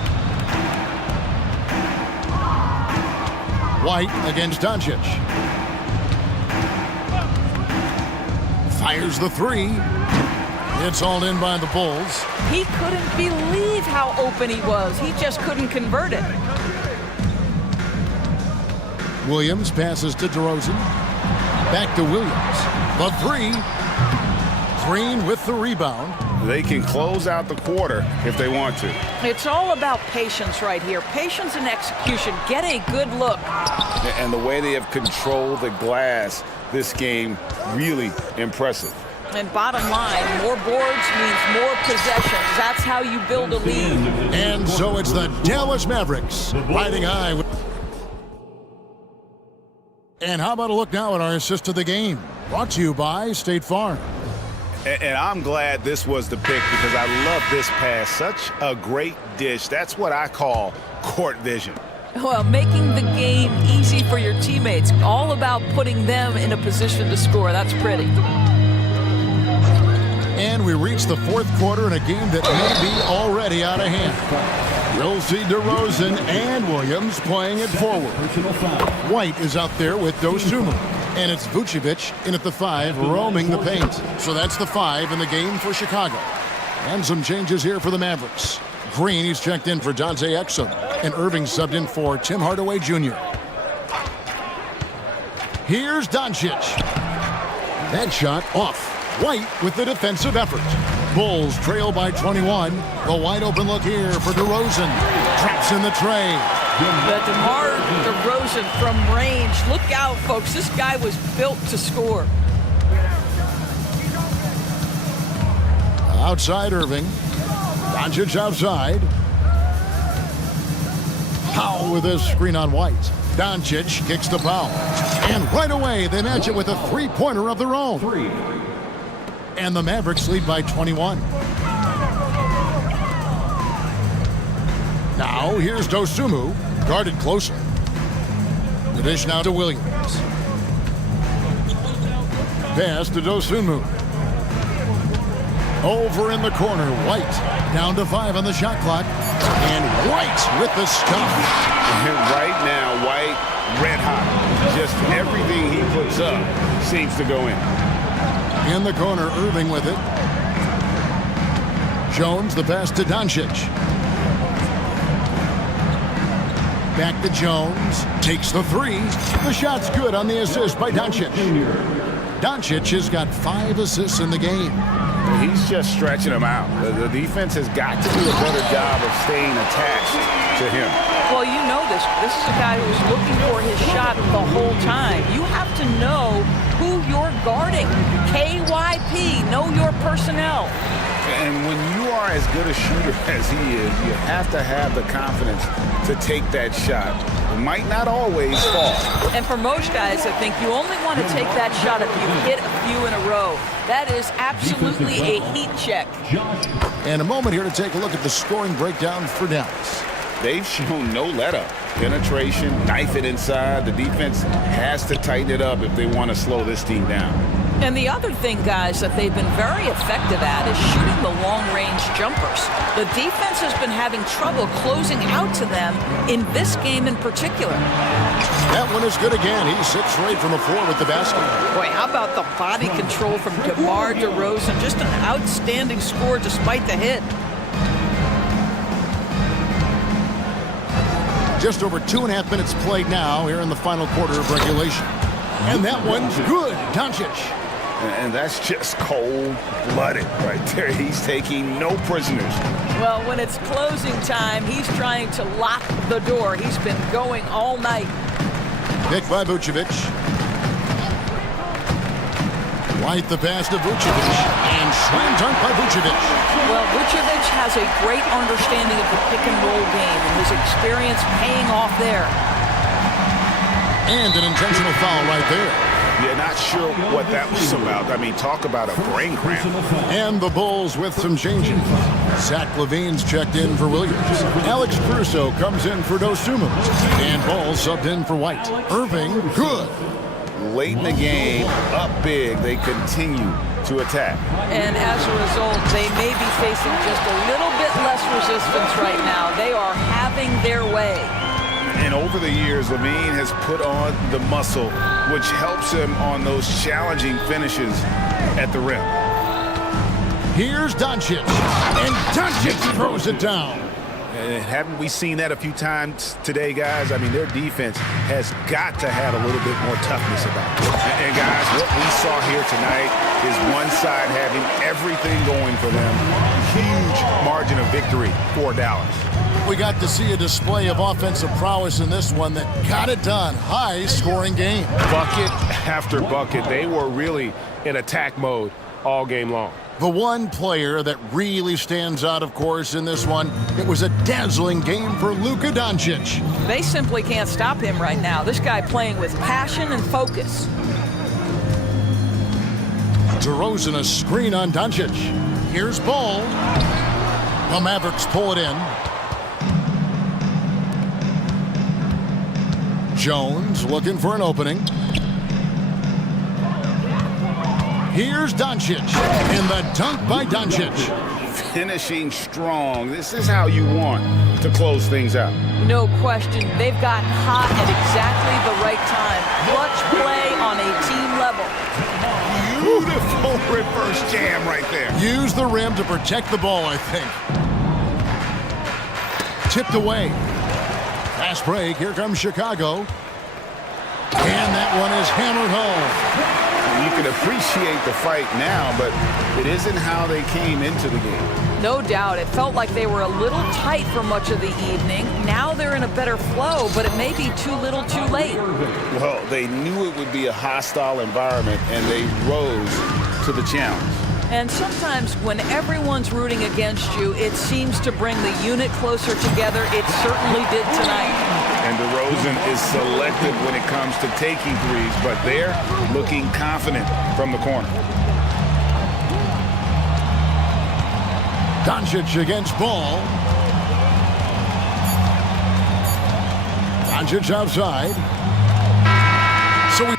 White against Doncic. Fires the 3. It's all in by the Bulls. He couldn't believe how open he was. He just couldn't convert it. Williams passes to DeRozan. Back to Williams. The 3. Green with the rebound. They can close out the quarter if they want to. It's all about patience right here. Patience and execution. Get a good look. And the way they have controlled the glass this game, really impressive. And bottom line, more boards means more possessions. That's how you build a lead. And so it's the Dallas Mavericks riding high. And how about a look now at our assist of the game? Brought to you by State Farm. And I'm glad this was the pick because I love this pass. Such a great dish. That's what I call court vision. Well, making the game easy for your teammates. All about putting them in a position to score. That's pretty. And we reach the 4th quarter in a game that may be already out of hand. We'll see DeRozan and Williams playing it forward. White is out there with Dosunmu. And it's Vucevic in at the 5, roaming the paint. So that's the 5 in the game for Chicago. And some changes here for the Mavericks. Green, he's checked in for Dante Exum. And Irving subbed in for Tim Hardaway Jr. Here's Doncic. That shot off. White with the defensive effort. Bulls trail by 21. The wide open look here for DeRozan. Traps in the tray. But DeMar DeRozan from range. Look out, folks. This guy was built to score. Outside Irving. Doncic outside. Powell with a screen on White. Doncic kicks to Powell. And right away, they match it with a three-pointer of their own. And the Mavericks lead by 21. Now, here's Dosumu, guarded closer. The dish now to Williams. Pass to Dosumu. Over in the corner, White. Down to 5 on the shot clock. And White with the stuff. And right now, White, red hot. Just everything he puts up seems to go in. In the corner, Irving with it. Jones, the pass to Doncic. Back to Jones. Takes the three. The shot's good on the assist by Doncic. Doncic has got 5 assists in the game. He's just stretching them out. The defense has got to do a better job of staying attached to him. Well, you know this. This is a guy who's looking for his shot the whole time. You have to know who you're guarding. KYP, know your personnel. And when you are as good a shooter as he is, you have to have the confidence to take that shot. It might not always fall. And for most guys, I think you only want to take that shot if you hit a few in a row. That is absolutely a heat check. And a moment here to take a look at the scoring breakdown for Dallas. They've shown no let-up. Penetration, knife it inside. The defense has to tighten it up if they want to slow this team down. And the other thing, guys, that they've been very effective at is shooting the long-range jumpers. The defense has been having trouble closing out to them in this game in particular. That one is good again. He's 6 straight from the floor with the basket. Boy, how about the body control from DeMar DeRozan? Just an outstanding score despite the hit. Just over 2.5 minutes played now here in the final quarter of regulation. And that one's good. Doncic. And that's just cold-blooded right there. He's taking no prisoners. Well, when it's closing time, he's trying to lock the door. He's been going all night. Pick by Vucevic. White the pass to Vucevic. And slam dunk by Vucevic. Well, Vucevic has a great understanding of the pick-and-roll game, and his experience paying off there. And an intentional foul right there. Yeah, not sure what that was about. I mean, talk about a brain cramp. And the Bulls with some changes. Zach LaVine's checked in for Williams. Alex Caruso comes in for Dosumu. And Ball subbed in for White. Irving, good. Late in the game, up big, they continue to attack. And as a result, they may be facing just a little bit less resistance right now. They are having their way. And over the years, LaVine has put on the muscle, which helps him on those challenging finishes at the rim. Here's Doncic. And Doncic throws it down. And haven't we seen that a few times today, guys? I mean, their defense has got to have a little bit more toughness about it. And guys, what we saw here tonight is one side having everything going for them. Huge margin of victory for Dallas. We got to see a display of offensive prowess in this one that got it done. High-scoring game. Bucket after bucket. They were really in attack mode all game long. The one player that really stands out, of course, in this one, it was a dazzling game for Luka Doncic. They simply can't stop him right now. This guy playing with passion and focus. DeRozan a screen on Doncic. Here's Ball. The Mavericks pull it in. Jones looking for an opening. Here's Doncic, and the dunk by Doncic. Finishing strong. This is how you want to close things out. No question. They've gotten hot at exactly the right time. Clutch play on a team level. Beautiful reverse jam right there. Use the rim to protect the ball, I think. Tipped away. Fast break. Here comes Chicago. And that one is hammered home. You can appreciate the fight now, but it isn't how they came into the game. No doubt. It felt like they were a little tight for much of the evening. Now they're in a better flow, but it may be too little too late. Well, they knew it would be a hostile environment, and they rose to the challenge. And sometimes when everyone's rooting against you, it seems to bring the unit closer together. It certainly did tonight. And DeRozan is selective when it comes to taking threes, but they're looking confident from the corner. Doncic against Ball. Doncic outside. So we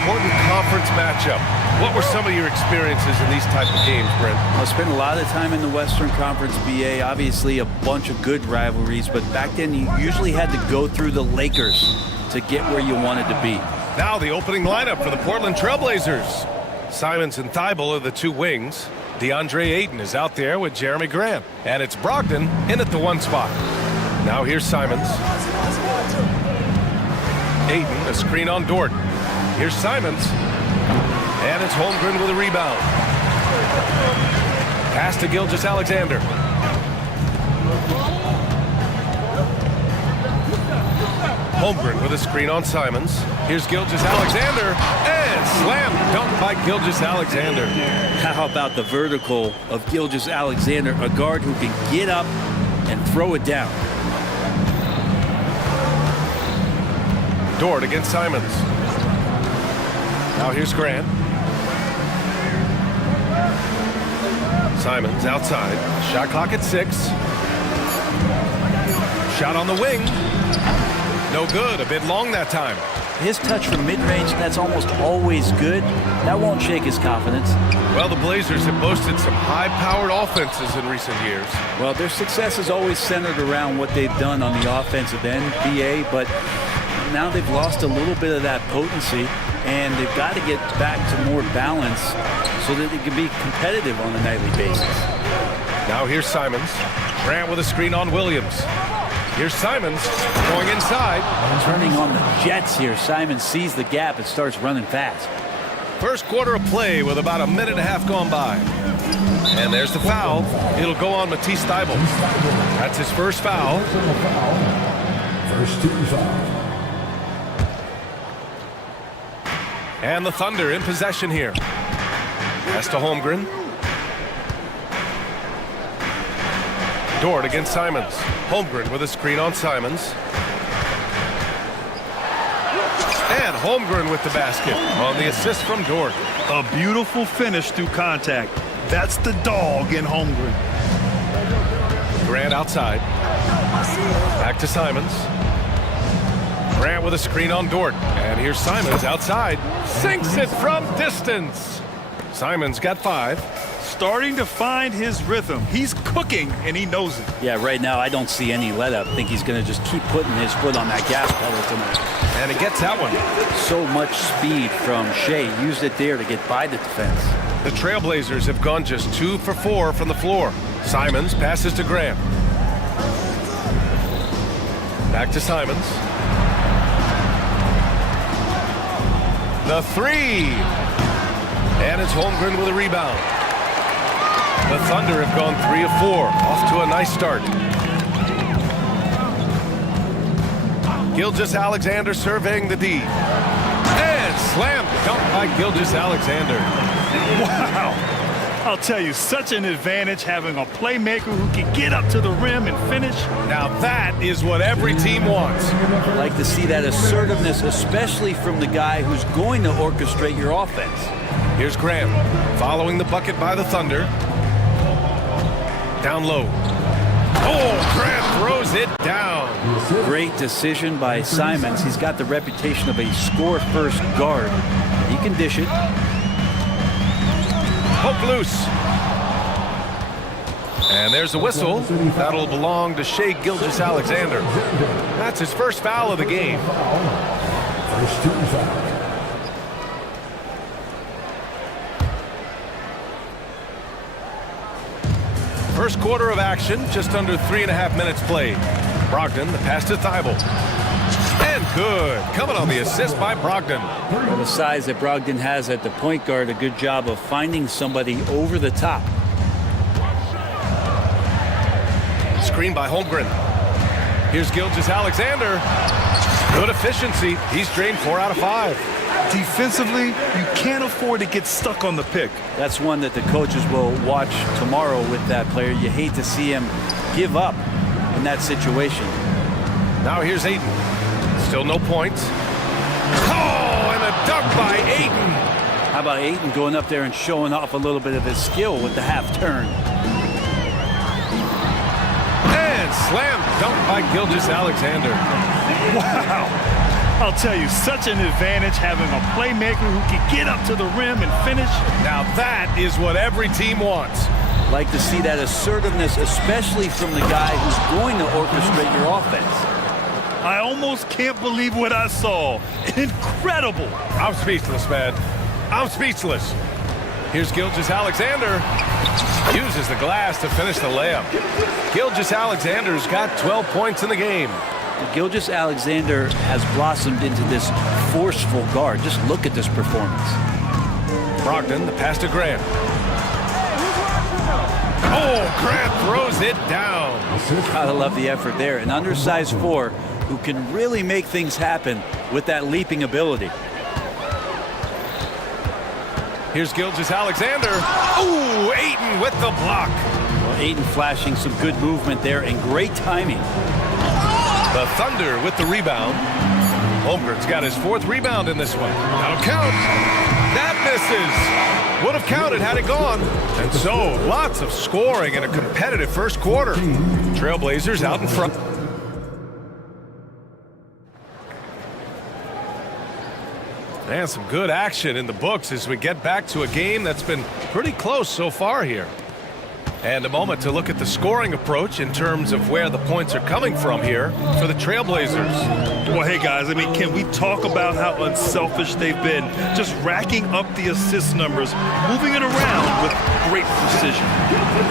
Important conference matchup. What were some of your experiences in these type of games, Brent? I spent a lot of time in the Western Conference, BA. Obviously, a bunch of good rivalries, but back then you usually had to go through the Lakers to get where you wanted to be. Now the opening lineup for the Portland Trailblazers. Simons and Thibault are the two wings. DeAndre Ayton is out there with Jeremy Grant. And it's Brogdon in at the one spot. Now here's Simons. Ayton, a screen on Dort. Here's Simons. And it's Holmgren with a rebound. Pass to Gilgeous-Alexander. Holmgren with a screen on Simons. Here's Gilgeous-Alexander. And slam dunk by Gilgeous-Alexander. How about the vertical of Gilgeous-Alexander, a guard who can get up and throw it down. Dort against Simons. Now here's Grant. Simons outside. Shot clock at 6. Shot on the wing. No good. A bit long that time. His touch from mid-range, that's almost always good. That won't shake his confidence. Well, the Blazers have boasted some high-powered offenses in recent years. Well, their success is always centered around what they've done on the offensive end, BA, but now they've lost a little bit of that potency, and they've got to get back to more balance so that they can be competitive on a nightly basis. Now here's Simons. Grant with a screen on Williams. Here's Simons going inside. Turning on the Jets here. Simons sees the gap and starts running fast. First quarter of play with about a minute and a half gone by. And there's the foul. It'll go on Matisse Thybulle. That's his first foul. First team foul. And the Thunder in possession here. Pass to Holmgren. Dort against Simons. Holmgren with a screen on Simons. And Holmgren with the basket on the assist from Dort. A beautiful finish through contact. That's the dog in Holmgren. Grant outside. Back to Simons. Grant with a screen on Dort. And here's Simons outside. Sinks it from distance. Simons got 5. Starting to find his rhythm. He's cooking, and he knows it. Yeah, right now I don't see any let-up. I think he's going to just keep putting his foot on that gas pedal tonight. And he gets that one. So much speed from Shea. Used it there to get by the defense. The Trailblazers have gone just 2 for 4 from the floor. Simons passes to Grant. Back to Simons. The 3. And it's Holmgren with a rebound. The Thunder have gone 3 of 4. Off to a nice start. Gilgeous-Alexander surveying the D. And slam dunk by Gilgeous-Alexander. Wow. I'll tell you, such an advantage having a playmaker who can get up to the rim and finish. Now that is what every team wants. I like to see that assertiveness, especially from the guy who's going to orchestrate your offense. Here's Graham following the bucket by the Thunder. Down low. Oh, Grant throws it down. Great decision by Simons. He's got the reputation of a score-first guard. He can dish it. Poke loose. And there's a whistle. That'll belong to Shea Gilgeous-Alexander. That's his first foul of the game. First team foul. First quarter of action, just under 3.5 minutes played. Brogdon, the pass to Thybulle. And good. Coming on the assist by Brogdon. Well, the size that Brogdon has at the point guard, a good job of finding somebody over the top. Screen by Holmgren. Here's Gilgeous-Alexander. Good efficiency. He's drained 4 out of 5. Defensively, you can't afford to get stuck on the pick. That's one that the coaches will watch tomorrow with that player. You hate to see him give up in that situation. Now here's Ayton. Still no points. Oh, and a dunk by Ayton. How about Ayton going up there and showing off a little bit of his skill with the half turn? And slam dunk by Gilgeous-Alexander. Wow. I'll tell you, such an advantage having a playmaker who can get up to the rim and finish. Now that is what every team wants. Like to see that assertiveness, especially from the guy who's going to orchestrate your offense. I almost can't believe what I saw. Incredible. I'm speechless, man. I'm speechless. Here's Gilgeous-Alexander. Uses the glass to finish the layup. Gilgeous-Alexander's got 12 points in the game. Gilgeous-Alexander has blossomed into this forceful guard. Just look at this performance. Brogdon, the pass to Grant. Oh, Grant throws it down. Gotta love the effort there. An undersized four who can really make things happen with that leaping ability. Here's Gilgeous-Alexander. Ooh, Ayton with the block. Well, Ayton flashing some good movement there and great timing. The Thunder with the rebound. Holmgren's got his 4th rebound in this one. That'll count. That misses. Would have counted had it gone. And so, lots of scoring in a competitive first quarter. Trailblazers out in front. And some good action in the books as we get back to a game that's been pretty close so far here. And a moment to look at the scoring approach in terms of where the points are coming from here for the Trailblazers. Well, hey, guys, I mean, can we talk about how unselfish they've been? Just racking up the assist numbers, moving it around with great precision.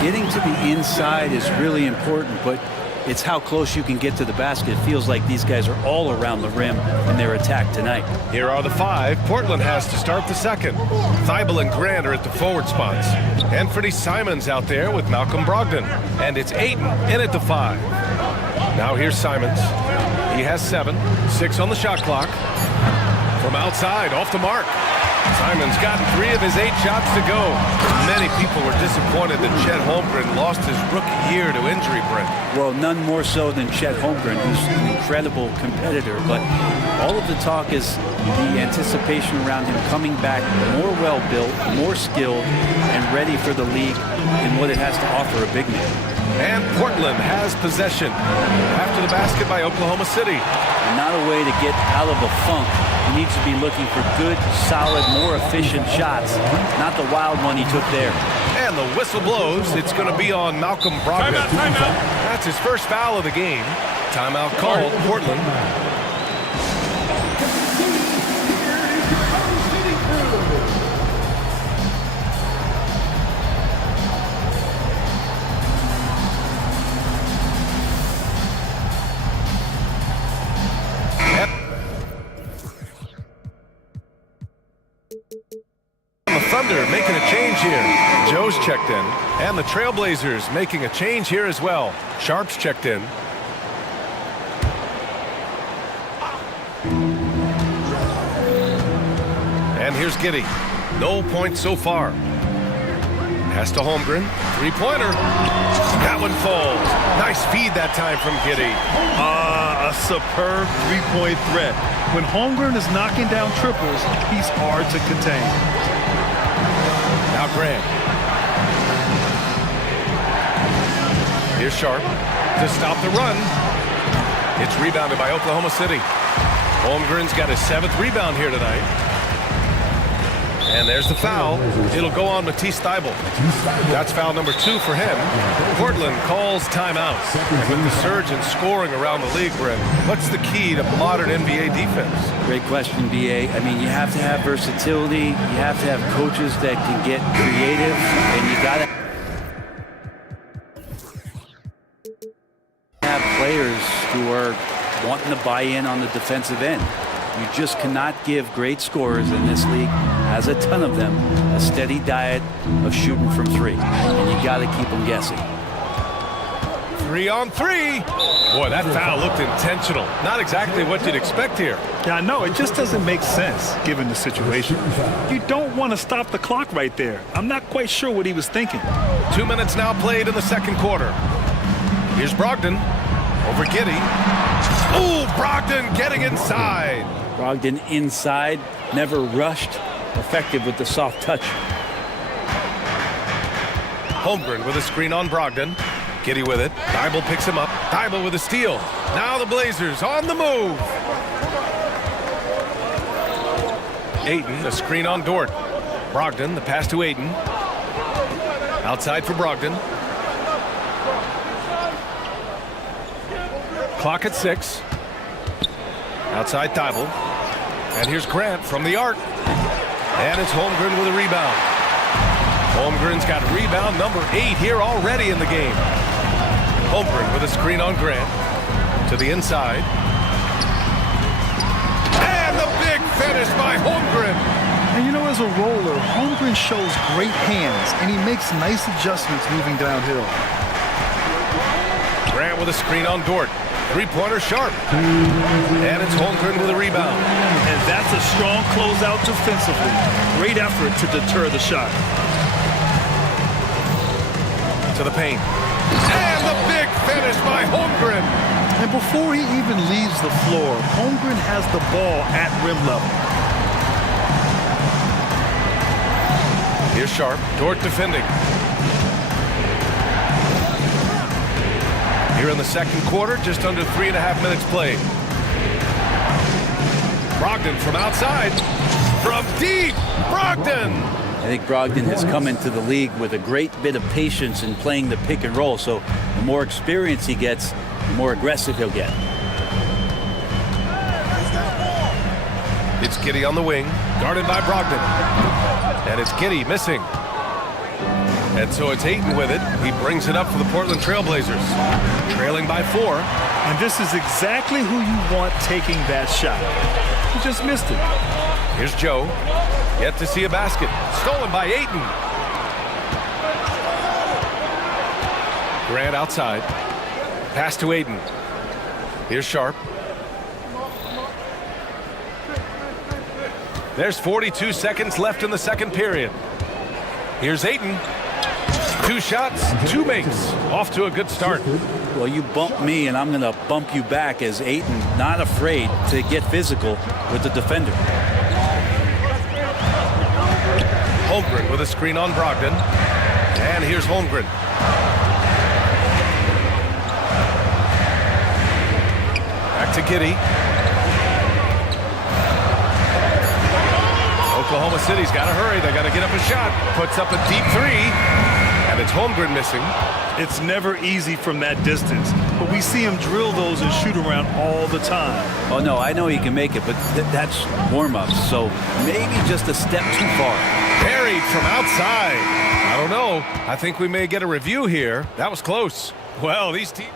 Getting to the inside is really important, but it's how close you can get to the basket. It feels like these guys are all around the rim in their attack tonight. Here are the 5. Portland has to start the second. Thibault and Grant are at the forward spots. Anthony Simons out there with Malcolm Brogdon. And it's Ayton in at the 5. Now here's Simons. He has 7. 6 on the shot clock. From outside, off the mark. Simons gotten 3 of his 8 shots to go. Many people were disappointed that Chet Holmgren lost his rookie year to injury, Brent. Well, none more so than Chet Holmgren, who's an incredible competitor. But all of the talk is the anticipation around him coming back more well-built, more skilled, and ready for the league in what it has to offer a big man. And Portland has possession after the basket by Oklahoma City. And not a way to get out of a funk. He needs to be looking for good, solid, more efficient shots, not the wild one he took there. And the whistle blows. It's going to be on Malcolm Brogdon. Timeout. That's his first foul of the game. Timeout called, Portland. The Thunder making a change here. Joe's checked in. And the Trailblazers making a change here as well. Sharp's checked in. And here's Giddey. No points so far. Pass to Holmgren. 3-pointer. That one falls. Nice feed that time from Giddey. A superb 3-point threat. When Holmgren is knocking down triples, he's hard to contain. Now Grant. Here's Sharp to stop the run. It's rebounded by Oklahoma City. Holmgren's got his 7th rebound here tonight. And there's the foul. It'll go on Matisse Thybulle. That's foul number 2 for him. Portland calls timeout. And with the surge in scoring around the league, Brent, what's the key to modern NBA defense? Great question, B.A. I mean, you have to have versatility. You have to have coaches that can get creative. And you got to have players who are wanting to buy in on the defensive end. You just cannot give great scorers in this league, has a ton of them, a steady diet of shooting from 3. And you got to keep them guessing. 3 on 3. Boy, that foul looked intentional. Not exactly what you'd expect here. Yeah, I know. It just doesn't make sense given the situation. You don't want to stop the clock right there. I'm not quite sure what he was thinking. 2 minutes now played in the second quarter. Here's Brogdon over Giddey. Ooh, Brogdon getting inside. Brogdon inside, never rushed, effective with the soft touch. Holmgren with a screen on Brogdon. Giddey with it. Thybulle picks him up. Thybulle with a steal. Now the Blazers on the move. Ayton, a screen on Dort. Brogdon, the pass to Ayton. Outside for Brogdon. Clock at 6. Outside Thibault. And here's Grant from the arc. And it's Holmgren with a rebound. Holmgren's got rebound number 8 here already in the game. Holmgren with a screen on Grant. To the inside. And the big finish by Holmgren. And you know, as a roller, Holmgren shows great hands, and he makes nice adjustments moving downhill. Grant with a screen on Dort. Three-pointer sharp. And it's Holmgren with a rebound. And that's a strong closeout defensively. Great effort to deter the shot. To the paint. And the big finish by Holmgren. And before he even leaves the floor, Holmgren has the ball at rim level. Here's Sharp. Dort defending. Here in the second quarter, just under 3.5 minutes played. Brogdon from outside. From deep. Brogdon. I think Brogdon has come into the league with a great bit of patience in playing the pick and roll. So the more experience he gets, the more aggressive he'll get. It's Giddey on the wing, guarded by Brogdon. And it's Giddey missing. And so it's Ayton with it. He brings it up for the Portland Trailblazers. Trailing by 4. And this is exactly who you want taking that shot. He just missed it. Here's Joe. Yet to see a basket. Stolen by Ayton. Grant outside. Pass to Ayton. Here's Sharp. There's 42 seconds left in the second period. Here's Ayton. 2 shots, 2 makes. Off to a good start. Well, you bump me, and I'm going to bump you back as Ayton not afraid to get physical with the defender. Holmgren with a screen on Brogdon. And here's Holmgren. Back to Giddey. Oklahoma City's got to hurry. They got to get up a shot. Puts up a deep 3. And it's Holmgren missing. It's never easy from that distance, but we see him drill those and shoot around all the time. Oh, no, I know he can make it, but that's warm-ups, so maybe just a step too far. Buried from outside. I don't know. I think we may get a review here. That was close. Well, these teams...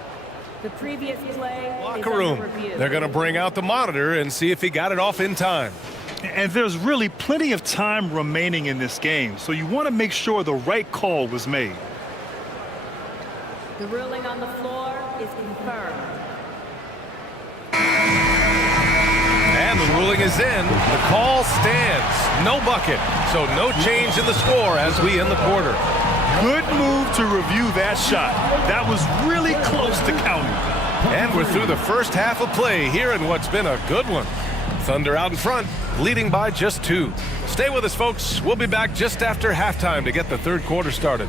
The previous play Locker room. They're going to bring out the monitor and see if he got it off in time. And there's really plenty of time remaining in this game, so you want to make sure the right call was made. The ruling on the floor is confirmed. And the ruling is in. The call stands. No bucket. So no change in the score as we end the quarter. Good move to review that shot. That was really close to counting. And we're through the first half of play here in what's been a good one. Thunder out in front, leading by just 2. Stay with us, folks. We'll be back just after halftime to get the third quarter started.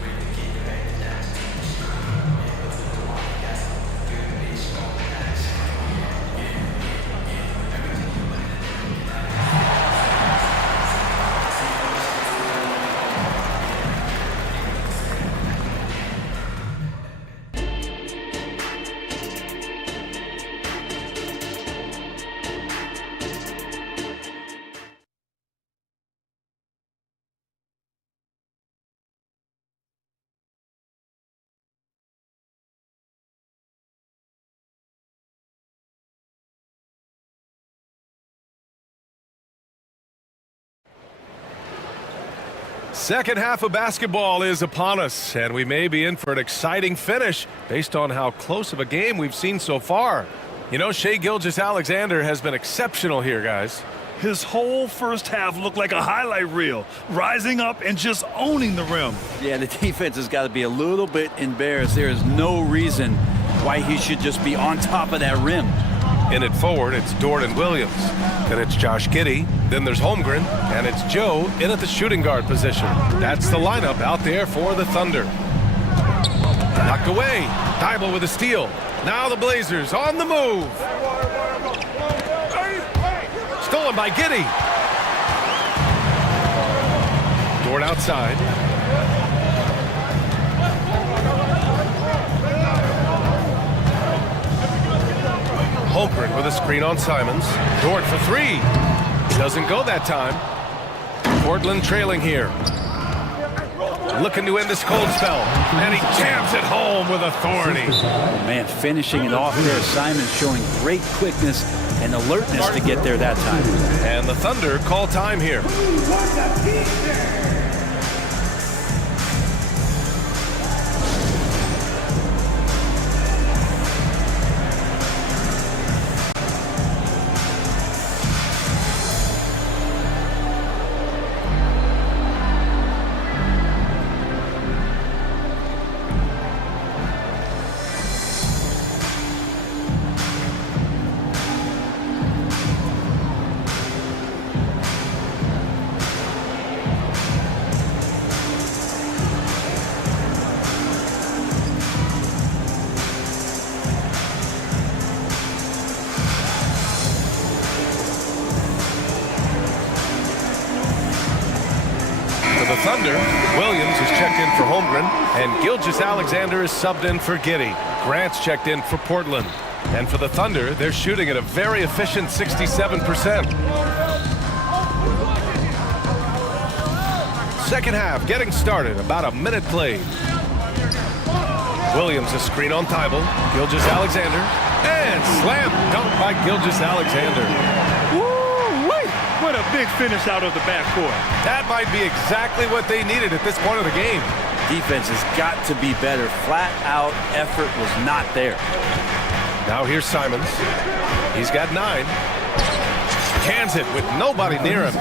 Second half of basketball is upon us, and we may be in for an exciting finish based on how close of a game we've seen so far. You know, Shai Gilgeous-Alexander has been exceptional here, guys. His whole first half looked like a highlight reel, rising up and just owning the rim. Yeah, the defense has got to be a little bit embarrassed. There is no reason why he should just be on top of that rim. In it forward, it's Dort and Williams. Then it's Josh Giddey. Then there's Holmgren. And it's Joe in at the shooting guard position. That's the lineup out there for the Thunder. Knocked away. Thibault with a steal. Now the Blazers on the move. Stolen by Giddey. Dort outside. Holmgren with a screen on Simons. Dort for three. Doesn't go that time. Portland trailing here. Looking to end this cold spell. And he jams it home with authority. Oh, man, finishing it off there. Simons showing great quickness and alertness to get there that time. And the Thunder call time here. The Thunder, Williams is checked in for Holmgren, and Gilgeous-Alexander is subbed in for Giddey. Grant's checked in for Portland. And for the Thunder, they're shooting at a very efficient 67%. Second half getting started, about a minute played. Williams a screen on Thibault. Gilgeous-Alexander, and slam dunk by Gilgeous-Alexander. What a big finish out of the backcourt. That might be exactly what they needed at this point of the game. Defense has got to be better. Flat out effort was not there. Now here's Simons. He's got 9. Cans it with nobody near him.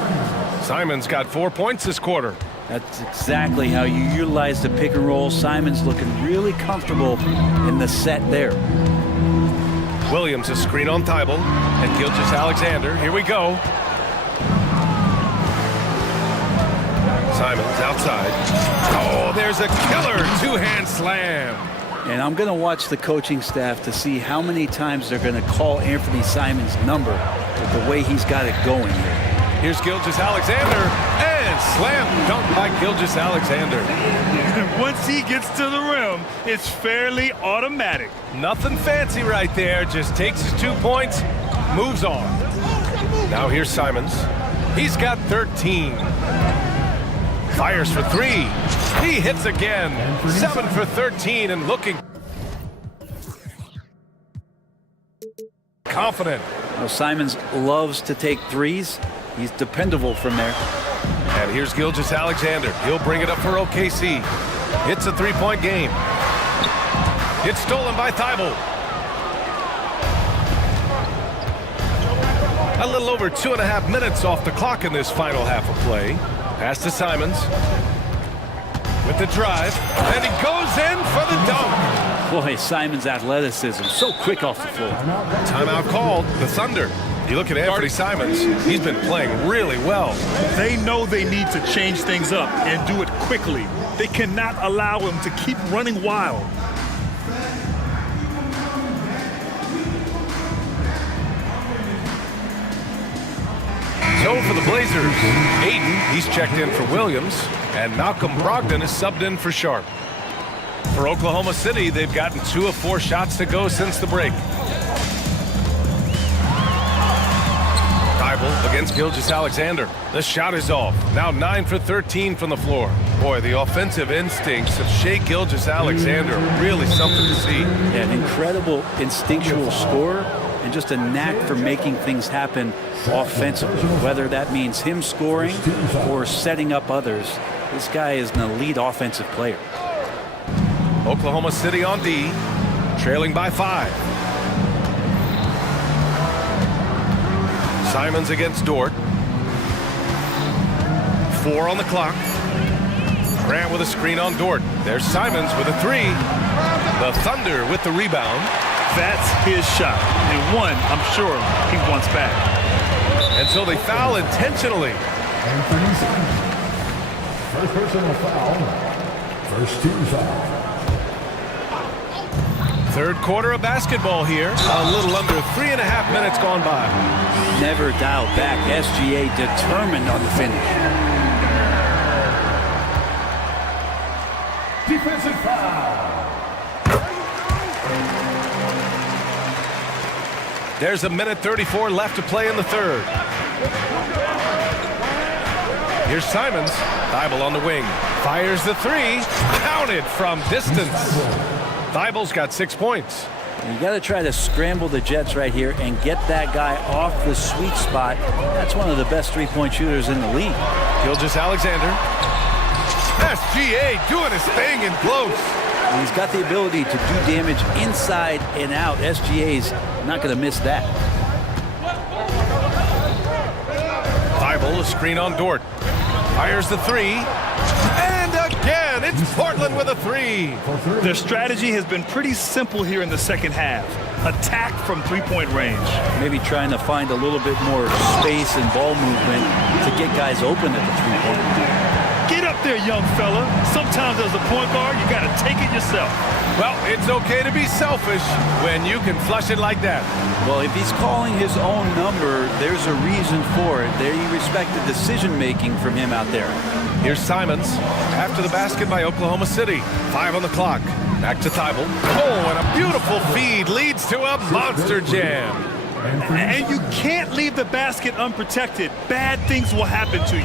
Simons got 4 points this quarter. That's exactly how you utilize the pick and roll. Simons looking really comfortable in the set there. Williams a screen on Thibault, and Gilgeous-Alexander. Here we go. Simons outside. Oh, there's a killer two-hand slam. And I'm going to watch the coaching staff to see how many times they're going to call Anthony Simons' number with the way he's got it going here. Here's Gilgeous-Alexander, and slam dunk by Gilgeous-Alexander. Once he gets to the rim, it's fairly automatic. Nothing fancy right there, just takes his 2 points, moves on. Now here's Simons. He's got 13. Fires for 3. He hits again. 7 for 13 and looking confident. Well, Simons loves to take threes. He's dependable from there. And here's Gilgeous-Alexander. He'll bring it up for OKC. It's a three-point game. It's stolen by Thibault. A little over 2.5 minutes off the clock in this final half of play. Pass to Simons with the drive, and he goes in for the dunk. Boy, Simons' athleticism, so quick off the floor. Timeout called, the Thunder. You look at Anthony Simons, he's been playing really well. They know they need to change things up and do it quickly. They cannot allow him to keep running wild. So for the Blazers, Aiden, he's checked in for Williams, and Malcolm Brogdon is subbed in for Sharp. For Oklahoma City, they've gotten 2 of 4 shots to go since the break. Thibault against Gilgeous-Alexander. The shot is off. Now 9 for 13 from the floor. Boy, the offensive instincts of Shai Gilgeous-Alexander are really something to see. Yeah, an incredible instinctual scorer and just a knack for making things happen offensively, whether that means him scoring or setting up others. This guy is an elite offensive player. Oklahoma City on D, trailing by 5. Simons against Dort. 4 on the clock. Grant with a screen on Dort. There's Simons with a 3. The Thunder with the rebound. That's his shot. And one, I'm sure he wants back. And so they foul intentionally. First personal foul. First team foul. Third quarter of basketball here. A little under 3.5 minutes gone by. Never dialed back. SGA determined on the finish. Defensive foul. There's a minute 34 left to play in the third. Here's Simons. Thibault on the wing. Fires the three. Counted from distance. Thibault's got 6 points. You got to try to scramble the Jets right here and get that guy off the sweet spot. That's one of the best three-point shooters in the league. Gilgeous-Alexander. SGA doing his thing in close. He's got the ability to do damage inside and out. SGA's not going to miss that. Thibault, a screen on Dort. Fires the three. And again, it's Portland with a three. Their strategy has been pretty simple here in the second half. Attack from three-point range. Maybe trying to find a little bit more space and ball movement to get guys open at the three-point. Get up there, young fella. Sometimes as a point guard, you got to take it yourself. Well, it's okay to be selfish when you can flush it like that. Well, if he's calling his own number, there's a reason for it. There you respect the decision-making from him out there. Here's Simons. After the basket by Oklahoma City. 5 on the clock. Back to Thibault. Oh, and a beautiful feed leads to a monster jam. And you can't leave the basket unprotected. Bad things will happen to you.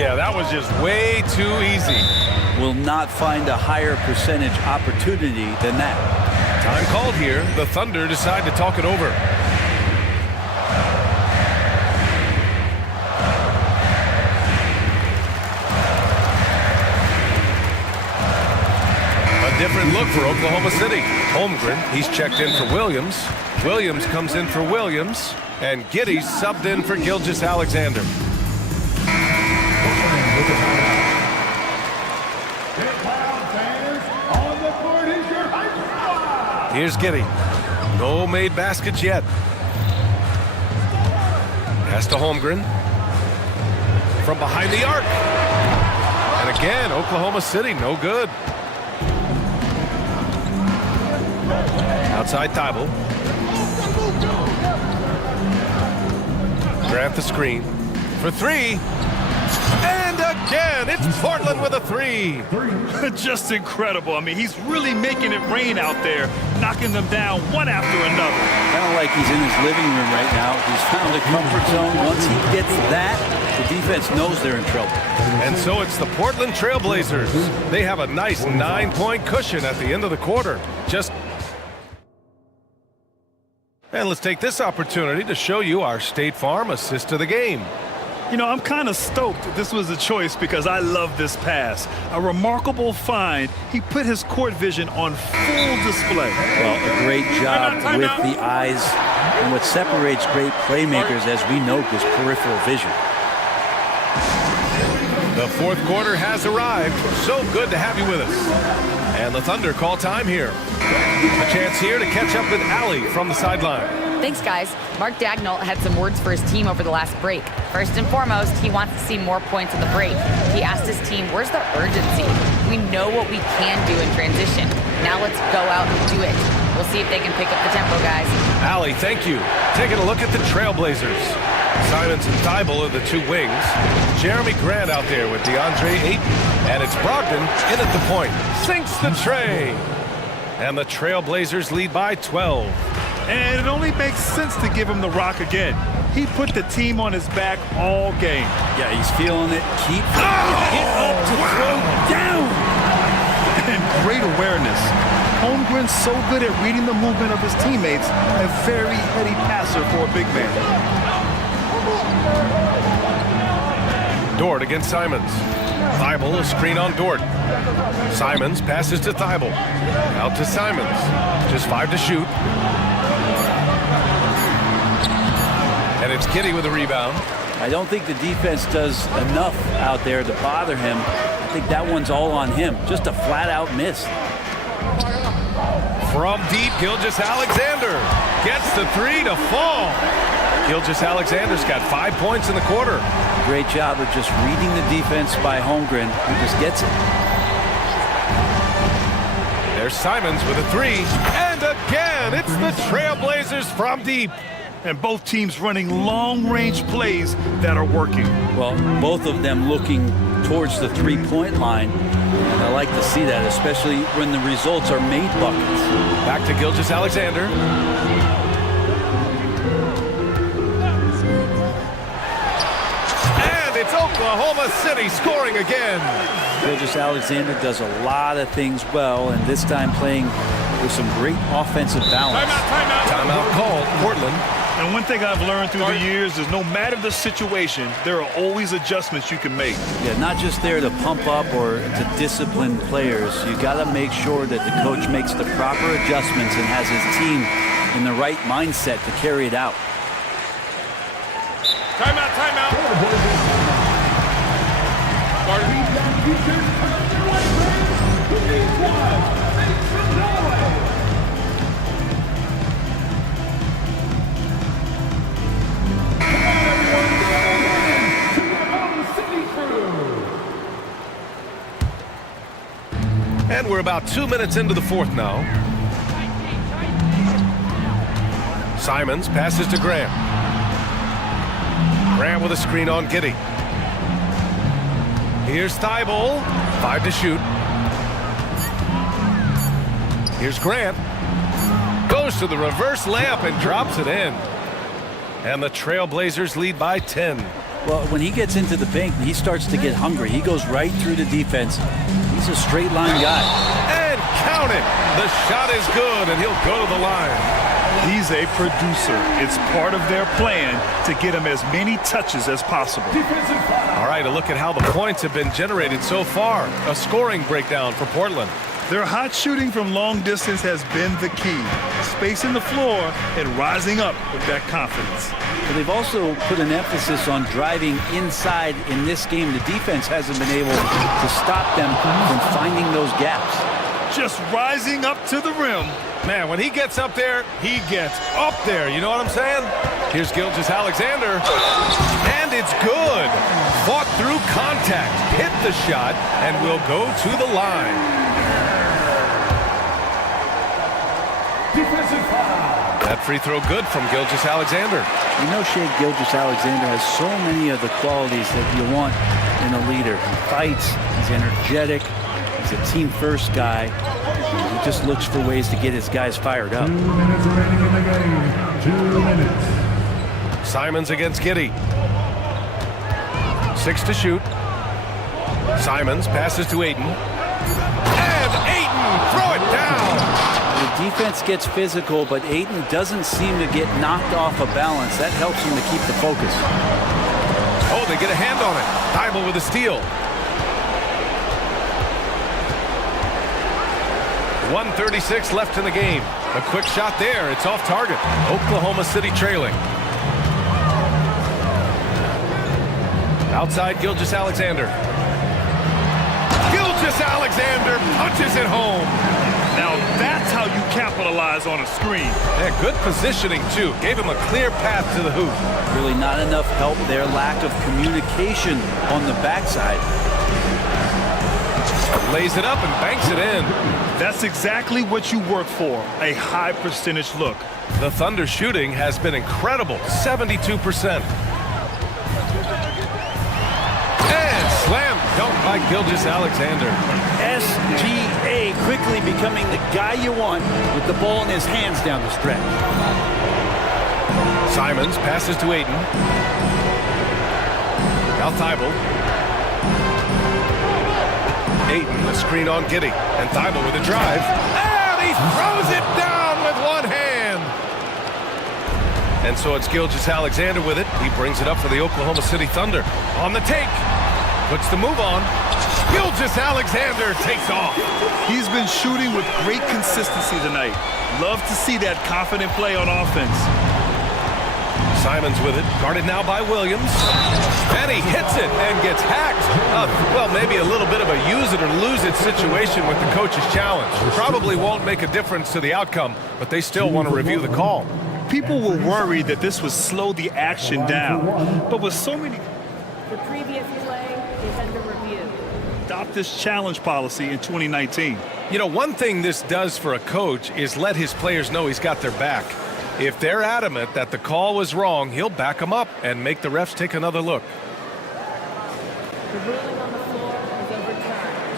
Yeah, that was just way too easy. Will not find a higher percentage opportunity than that. Time called here. The Thunder decide to talk it over. A different look for Oklahoma City. Holmgren, he's checked in for Williams. Williams comes in for Williams. And Giddey's subbed in for Gilgeous-Alexander. Here's Giddey. No made baskets yet. Pass to Holmgren. From behind the arc. And again, Oklahoma City, no good. Outside Thibault. Grant the screen. For three. And again, it's Portland with a three. Just incredible. I mean, he's really making it rain out there, knocking them down one after another. Kind of like he's in his living room right now. He's found a comfort zone. Once he gets that, the defense knows they're in trouble. And so it's the Portland Trailblazers. They have a nice 9-point cushion at the end of the quarter. And let's take this opportunity to show you our State Farm assist to the game. You know, I'm kind of stoked that this was a choice because I love this pass. A remarkable find. He put his court vision on full display. Well, a great job with the eyes. And what separates great playmakers, as we note, is peripheral vision. The fourth quarter has arrived. So good to have you with us. And the Thunder call time here. A chance here to catch up with Allie from the sideline. Thanks, guys. Mark Dagnall had some words for his team over the last break. First and foremost, he wants to see more points in the break. He asked his team, where's the urgency? We know what we can do in transition. Now let's go out and do it. We'll see if they can pick up the tempo, guys. Allie, thank you. Taking a look at the Trailblazers. Simons and Thibault are the two wings. Jeremy Grant out there with DeAndre Ayton. And it's Brogdon in at the point. Sinks the tray. And the Trailblazers lead by 12. And it only makes sense to give him the rock again. He put the team on his back all game. Yeah, he's feeling it. Keep it up to throw down. And great awareness. Holmgren so good at reading the movement of his teammates. A very heady passer for a big man. Dort against Simons. Thibault, a screen on Dort. Simons passes to Thibault. Out to Simons. Just 5 to shoot. And it's Giddey with a rebound. I don't think the defense does enough out there to bother him. I think that one's all on him. Just a flat-out miss. From deep, Gilgeous-Alexander gets the three to fall. Gilgeous-Alexander's got 5 points in the quarter. Great job of just reading the defense by Holmgren. He just gets it. There's Simons with a three. And again, it's the Trailblazers from deep. And both teams running long-range plays that are working. Well, both of them looking towards the three-point line. And I like to see that, especially when the results are made buckets. Back to Gilgeous-Alexander. And it's Oklahoma City scoring again. Gilgeous-Alexander does a lot of things well, and this time playing with some great offensive balance. Timeout called, Portland. And one thing I've learned through the years is no matter the situation, there are always adjustments you can make. Yeah, not just there to pump up or to discipline players. You got to make sure that the coach makes the proper adjustments and has his team in the right mindset to carry it out. Timeout, timeout. And we're about 2 minutes into the fourth now. Simons passes to Graham. Graham with a screen on Giddey. Here's Thibault. 5 to shoot. Here's Grant. Goes to the reverse layup and drops it in. And the Trailblazers lead by 10. Well, when he gets into the paint, he starts to get hungry. He goes right through the defense. He's a straight line guy. And count it. The shot is good, and he'll go to the line. He's a producer. It's part of their plan to get him as many touches as possible. All right, a look at how the points have been generated so far. A scoring breakdown for Portland. Their hot shooting from long distance has been the key. Spacing the floor and rising up with that confidence. But they've also put an emphasis on driving inside in this game. The defense hasn't been able to stop them from finding those gaps. Just rising up to the rim. Man, when he gets up there, he gets up there. You know what I'm saying? Here's Gilgeous-Alexander. And it's good. Fought through contact, hit the shot, and will go to the line. That free throw good from Gilgeous-Alexander. You know, Shea Gilgeous-Alexander has so many of the qualities that you want in a leader. He fights, he's energetic, he's a team-first guy. He just looks for ways to get his guys fired up. 2 minutes remaining in the game. 2 minutes. Simons against Giddey. 6 to shoot. Simons passes to Ayton. And Ayton, throw it down! The defense gets physical, but Ayton doesn't seem to get knocked off of balance. That helps him to keep the focus. Oh, they get a hand on it. Thibault with a steal. 1:36 left in the game. A quick shot there. It's off target. Oklahoma City trailing. Outside Gilgeous-Alexander. Gilgeous-Alexander punches it home. Now that's how you capitalize on a screen. Yeah, good positioning, too. Gave him a clear path to the hoop. Really not enough help there. Lack of communication on the backside. Lays it up and banks it in. That's exactly what you work for, a high percentage look. The Thunder shooting has been incredible, 72%. And slam dunk by Gilgeous-Alexander. SGA quickly becoming the guy you want with the ball in his hands down the stretch. Simons passes to Ayton. Now Thibault. Ayton, the screen on Giddey. And Thibault with a drive. And he throws it down with one hand. And so it's Gilgeous-Alexander with it. He brings it up for the Oklahoma City Thunder. On the take. Puts the move on. Gilgeous-Alexander takes off. He's been shooting with great consistency tonight. Love to see that confident play on offense. Simons with it, guarded now by Williams. And he hits it and gets hacked. Well, maybe a little bit of a use it or lose it situation with the coach's challenge. Probably won't make a difference to the outcome, but they still want to review the call. People were worried that this would slow the action down, but with so many... The previous play is under review. Adopt this challenge policy in 2019. You know, one thing this does for a coach is let his players know he's got their back. If they're adamant that the call was wrong, he'll back them up and make the refs take another look. The ruling on the floor is overturned.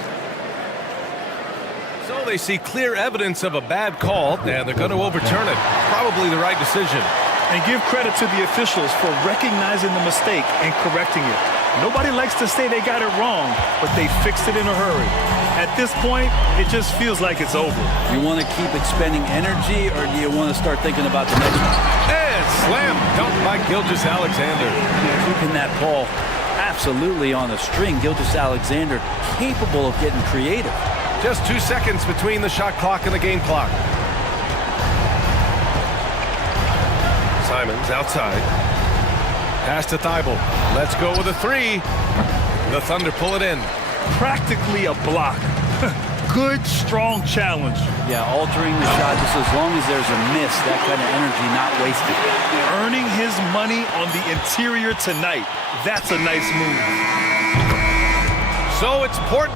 So they see clear evidence of a bad call, and they're going to overturn it. Probably the right decision. And give credit to the officials for recognizing the mistake and correcting it. Nobody likes to say they got it wrong, but they fixed it in a hurry. At this point, it just feels like it's over. You want to keep expending energy, or do you want to start thinking about the next one? And slam dunk by Gilgeous-Alexander. Keeping that ball absolutely on a string. Gilgeous-Alexander capable of getting creative. Just 2 seconds between the shot clock and the game clock. Simons outside. Pass to Thibault. Let's go with a three. The Thunder pull it in. Practically a block. Good, strong challenge. Yeah, altering the shot just as long as there's a miss, that kind of energy not wasted. Earning his money on the interior tonight. That's a nice move. So it's Port.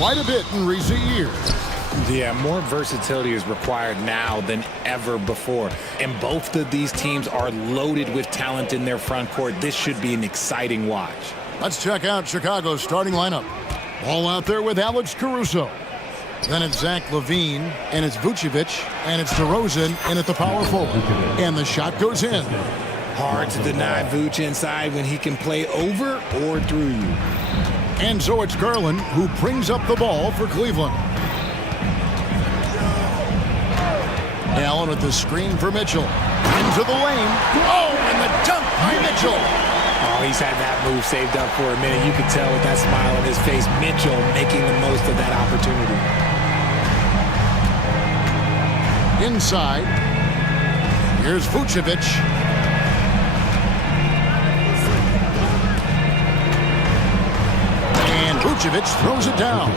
quite a bit in recent years. Yeah, more versatility is required now than ever before. And both of these teams are loaded with talent in their front court. This should be an exciting watch. Let's check out Chicago's starting lineup. Ball out there with Alex Caruso. Then it's Zach LaVine, and it's Vucevic, and it's DeRozan in at the power forward. And the shot goes in. Hard to deny Vooch inside when he can play over or through you. And so it's Garland who brings up the ball for Cleveland. Allen with the screen for Mitchell. Into the lane. Oh, and the dunk by Mitchell. Oh, he's had that move saved up for a minute. You could tell with that smile on his face, Mitchell making the most of that opportunity. Inside. Here's Vucevic. And Vucevic throws it down.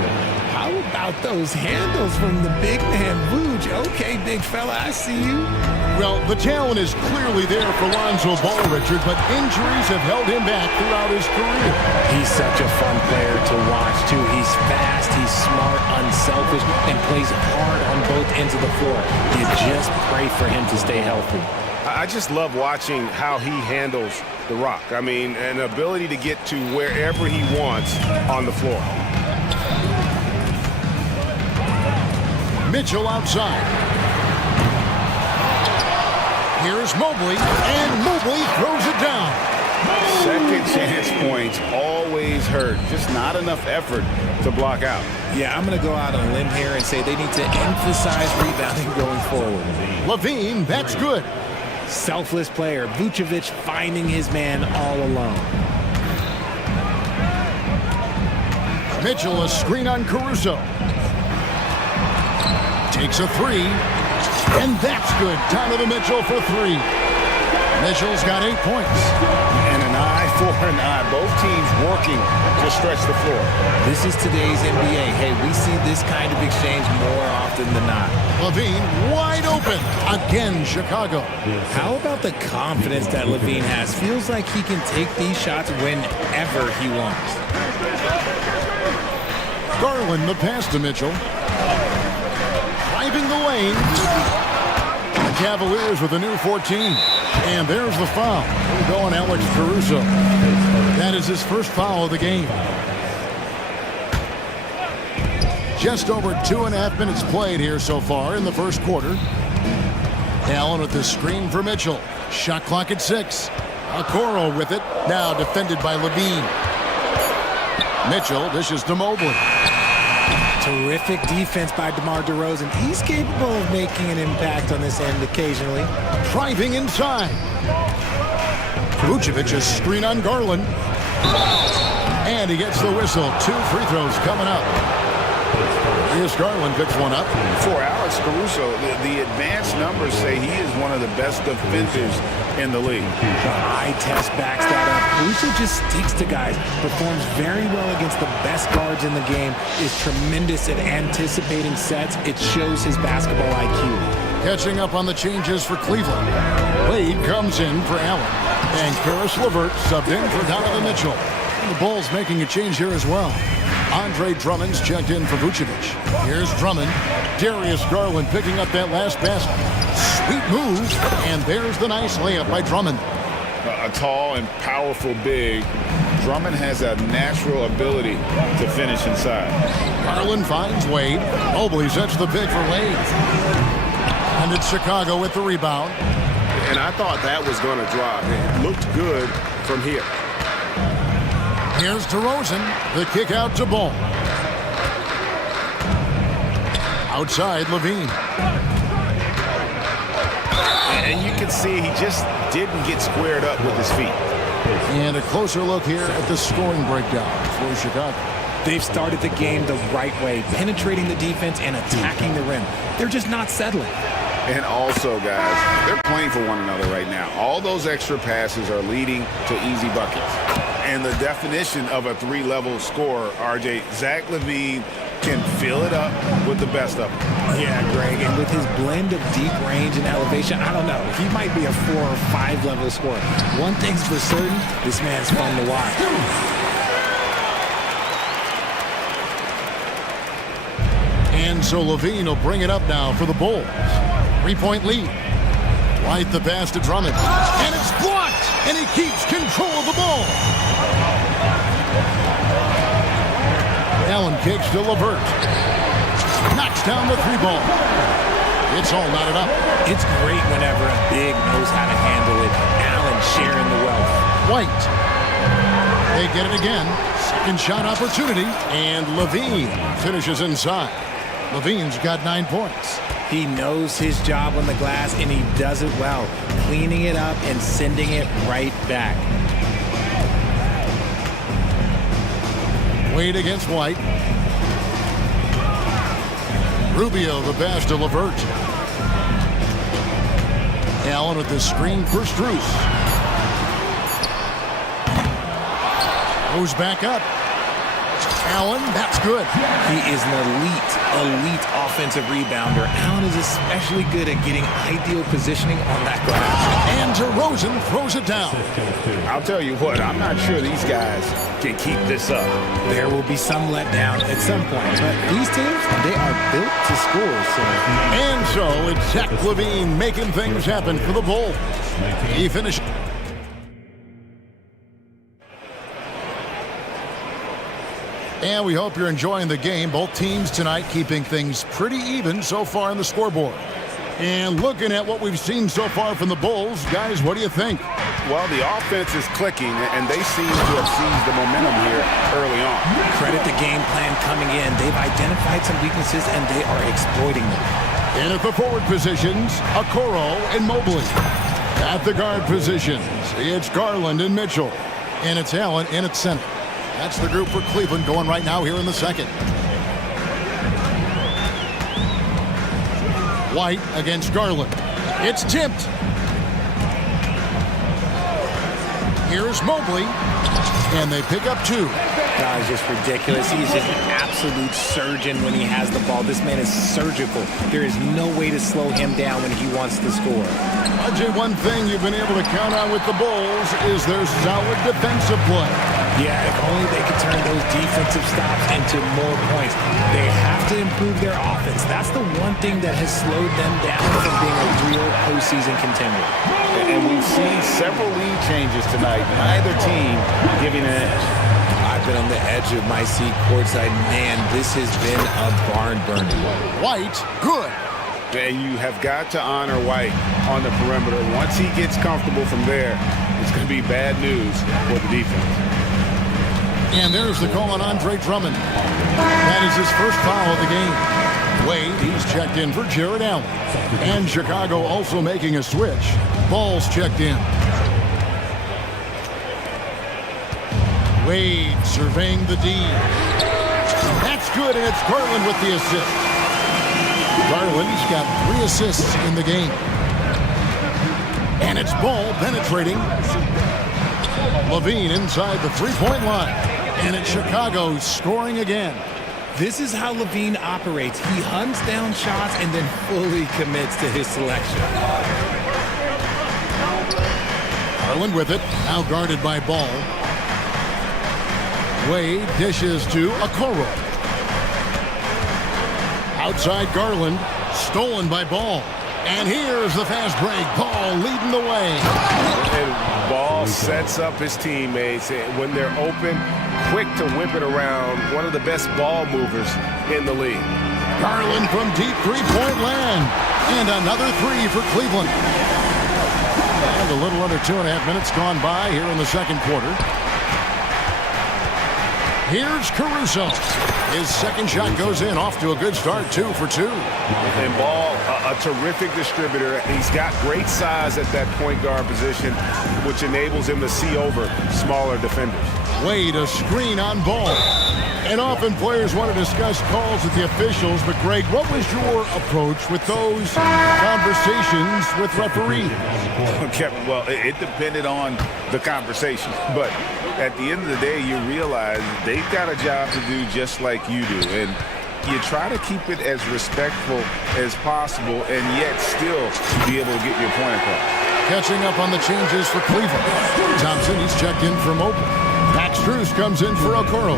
How about those handles from the big man, Vooch? Okay, big fella, I see you. Well, the talent is clearly there for Lonzo Ball, Richard, but injuries have held him back throughout his career. He's such a fun player to watch, too. He's fast, he's smart, unselfish, and plays hard on both ends of the floor. You just pray for him to stay healthy. I just love watching how he handles the rock. I mean, an ability to get to wherever he wants on the floor. Mitchell outside. Here's Mobley, and Mobley throws it down. Second chance points always hurt. Just not enough effort to block out. Yeah, I'm going to go out on a limb here and say they need to emphasize rebounding going forward. LaVine, that's good. Selfless player. Vucevic finding his man all alone. Mitchell, a screen on Caruso. Takes a three, and that's good. Donovan Mitchell for three. Mitchell's got 8 points. And an eye for an eye. Both teams working to stretch the floor. This is today's NBA. Hey, we see this kind of exchange more often than not. LaVine wide open. Again, Chicago. How about the confidence that LaVine has? Feels like he can take these shots whenever he wants. Garland, the pass to Mitchell. Driving the lane. The Cavaliers with a new 14. And there's the foul. Going Alex Caruso. That is his first foul of the game. Just over 2.5 minutes played here so far in the first quarter. Allen with the screen for Mitchell. Shot clock at 6. Okoro with it. Now defended by LaVine. Mitchell dishes to Mobley. Terrific defense by DeMar DeRozan. He's capable of making an impact on this end occasionally. Driving inside. Vucevic a screen on Garland. And he gets the whistle. 2 free throws coming up. Here's Garland, picks one up. For Alex Caruso, the advanced numbers say he is one of the best defenders in the league. The eye test backs that up. Caruso just sticks to guys, performs very well against the best guards in the game, is tremendous at anticipating sets. It shows his basketball IQ. Catching up on the changes for Cleveland. Wade comes in for Allen. And Karis LeVert subbed in for Donovan Mitchell. And the Bulls making a change here as well. Andre Drummond's checked in for Vucevic. Here's Drummond. Darius Garland picking up that last basket. Sweet move. And there's the nice layup by Drummond. A tall and powerful big. Drummond has a natural ability to finish inside. Garland finds Wade. Mobley sets the pick for Wade. And it's Chicago with the rebound. And I thought that was going to drop. It looked good from here. Here's DeRozan. The kick out to Ball. Outside, LaVine. And you can see he just didn't get squared up with his feet. And a closer look here at the scoring breakdown for Chicago. They've started the game the right way, penetrating the defense and attacking the rim. They're just not settling. And also, guys, they're playing for one another right now. All those extra passes are leading to easy buckets. And the definition of a 3-level scorer, RJ, Zach LaVine can fill it up with the best of them. Yeah, Greg, and with his blend of deep range and elevation, I don't know. He might be a 4 or 5 level scorer. One thing's for certain, this man's fun to watch. And so Levine will bring it up now for the Bulls. 3-point lead. White the pass to Drummond. And it's blocked! And he keeps control of the ball. Allen kicks to LeVert. Knocks down the three ball. It's all knotted up. It's great whenever a big knows how to handle it. Allen sharing the wealth. White. They get it again. Second shot opportunity. And Levine finishes inside. Levine's got 9 points. He knows his job on the glass, and he does it well, cleaning it up and sending it right back. Wade against White. Rubio the pass to LeVert. Allen with the screen for Strus. Goes back up. Allen, that's good. He is an elite offensive rebounder. Allen is especially good at getting ideal positioning on that glass. And DeRozan throws it down. I'll tell you what, I'm not sure these guys can keep this up. There will be some letdown at some point, but these teams, they are built to score. And so it's Zach LaVine making things happen for the Bulls. He finished. And we hope you're enjoying the game. Both teams tonight keeping things pretty even so far on the scoreboard. And looking at what we've seen so far from the Bulls, guys, what do you think? Well, the offense is clicking, and they seem to have seized the momentum here early on. Credit the game plan coming in. They've identified some weaknesses, and they are exploiting them. And at the forward positions, Okoro and Mobley. At the guard positions, it's Garland and Mitchell. And it's Allen in at center. That's the group for Cleveland going right now here in the second. White against Garland. It's tipped. Here's Mobley. And they pick up 2. Guy's just ridiculous. He's just an absolute surgeon when he has the ball. This man is surgical. There is no way to slow him down when he wants to score. Ajay, one thing you've been able to count on with the Bulls is their solid defensive play. Yeah, if only they could turn those defensive stops into more points. They have to improve their offense. That's the one thing that has slowed them down from being a real postseason contender. And we've seen several lead changes tonight. Neither team giving an edge. I've been on the edge of my seat courtside. Man, this has been a barn burner. White, good. And you have got to honor White on the perimeter. Once he gets comfortable from there, it's going to be bad news for the defense. And there's the call on Andre Drummond. That is his first foul of the game. Wade, he's checked in for Jared Allen. And Chicago also making a switch. Ball's checked in. Wade surveying the D. That's good, and it's Garland with the assist. Garland's got 3 assists in the game. And it's Ball penetrating. Levine inside the three-point line. And it's Chicago scoring again. This is how Levine operates. He hunts down shots and then fully commits to his selection. Garland with it, now guarded by Ball. Wade dishes to Okoro. Outside Garland, stolen by Ball. And here's the fast break. Ball leading the way. And Ball sets up his teammates when they're open, quick to whip it around. One of the best ball movers in the league. Garland from deep three-point land. And another 3 for Cleveland. And a little under 2.5 minutes gone by here in the second quarter. Here's Caruso. His second shot goes in, off to a good start, 2 for 2. And Ball, a terrific distributor. He's got great size at that point guard position, which enables him to see over smaller defenders. Wade, a screen on Ball. And often players want to discuss calls with the officials, but Greg, what was your approach with those conversations with referees? Kevin, well, it depended on the conversation, but at the end of the day, you realize they've got a job to do just like you do, and you try to keep it as respectful as possible and yet still be able to get your point across. Catching up on the changes for Cleveland. Thompson, he's checked in for Mobley. Max Strus comes in for Okoro.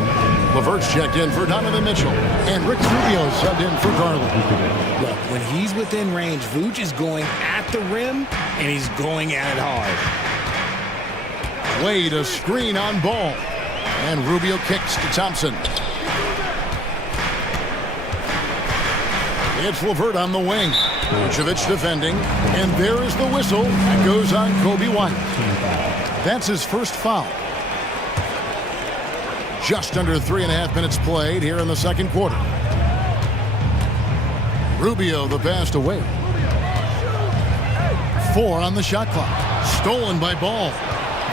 Levert's checked in for Donovan Mitchell. And Rick Rubio subbed in for Garland. Look, when he's within range, Vooch is going at the rim, and he's going at it hard. Wade a screen on Ball. And Rubio kicks to Thompson. It's Levert on the wing. Vucevic defending. And there is the whistle. That goes on Kobe White. That's his first foul. Just under 3.5 minutes played here in the second quarter. Rubio the pass to Wade. 4 on the shot clock. Stolen by Ball.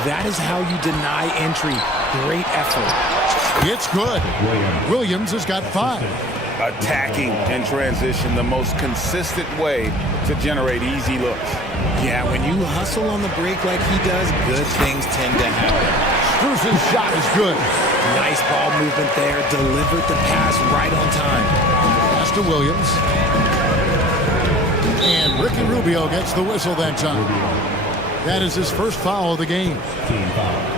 That is how you deny entry. Great effort. It's good. Williams has got 5. Attacking in transition, the most consistent way to generate easy looks. Yeah, when you hustle on the break like he does, good things tend to happen. Strus's shot is good. Nice ball movement there. Delivered the pass right on time. Pass to Williams. And Ricky Rubio gets the whistle that time. That is his first foul of the game. Team foul.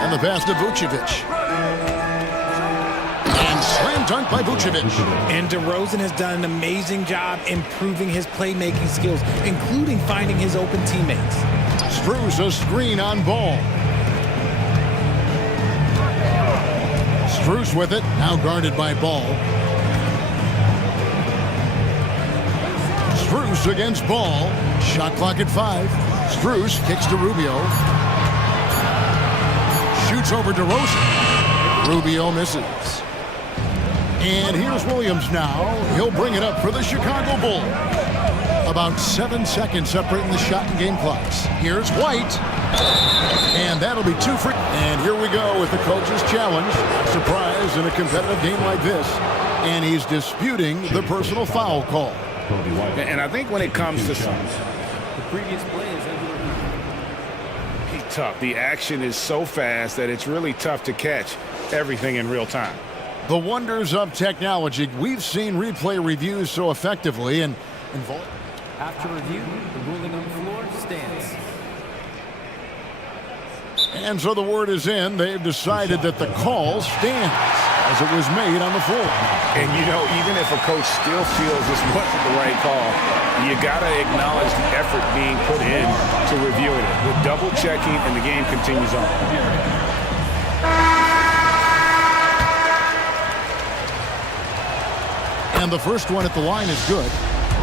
And the pass to Vucevic. And slam dunk by Vucevic. And DeRozan has done an amazing job improving his playmaking skills, including finding his open teammates. Strus a screen on Ball. Strus with it, now guarded by Ball. Strus against Ball. Shot clock at 5. Strus kicks to Rubio. Shoots over DeRozan. Rubio misses. And here's Williams now. He'll bring it up for the Chicago Bulls. About 7 seconds separating the shot and game clocks. Here's White. And that'll be 2 for... And here we go with the coach's challenge. Surprise in a competitive game like this. And he's disputing the personal foul call. And I think when it comes to... The previous play is tough. The action is so fast that it's really tough to catch everything in real time. The wonders of technology. We've seen replay reviews so effectively and after review, the ruling on the floor stands. And so the word is in. They've decided that the call stands as it was made on the floor. And you know, even if a coach still feels this wasn't the right call, you got to acknowledge the effort being put in to reviewing it. The double checking and the game continues on. And the first one at the line is good.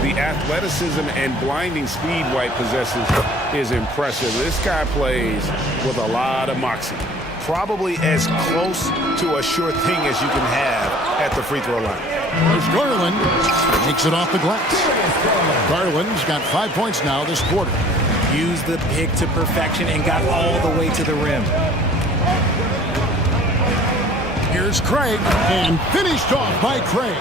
The athleticism and blinding speed White possesses is impressive. This guy plays with a lot of moxie. Probably as close to a sure thing as you can have at the free throw line. There's Garland. Takes it off the glass. Garland's got 5 points now this quarter. Used the pick to perfection and got all the way to the rim. Here's Craig, and finished off by Craig.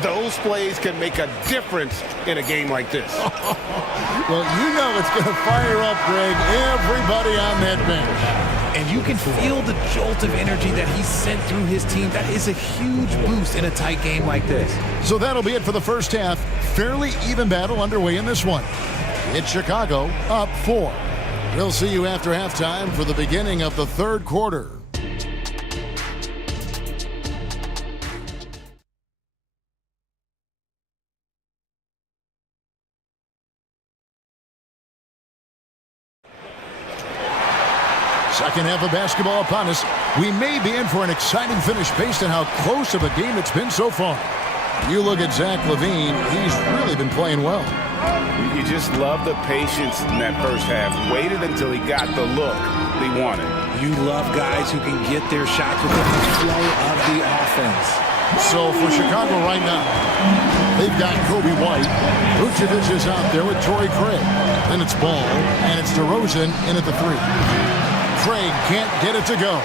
Those plays can make a difference in a game like this. Well, you know it's going to fire up, Craig, everybody on that bench. And you can feel the jolt of energy that he sent through his team. That is a huge boost in a tight game like this. So that'll be it for the first half. Fairly even battle underway in this one. It's Chicago up 4. We'll see you after halftime for the beginning of the third quarter. Second half of basketball upon us. We may be in for an exciting finish based on how close of a game it's been so far. You look at Zach LaVine, he's really been playing well. You just love the patience in that first half. Waited until he got the look he wanted. You love guys who can get their shots within the flow of the offense. So for Chicago right now, they've got Kobe White. Vucevic is out there with Torrey Craig. Then it's Ball, and it's DeRozan in at the 3. Craig can't get it to go.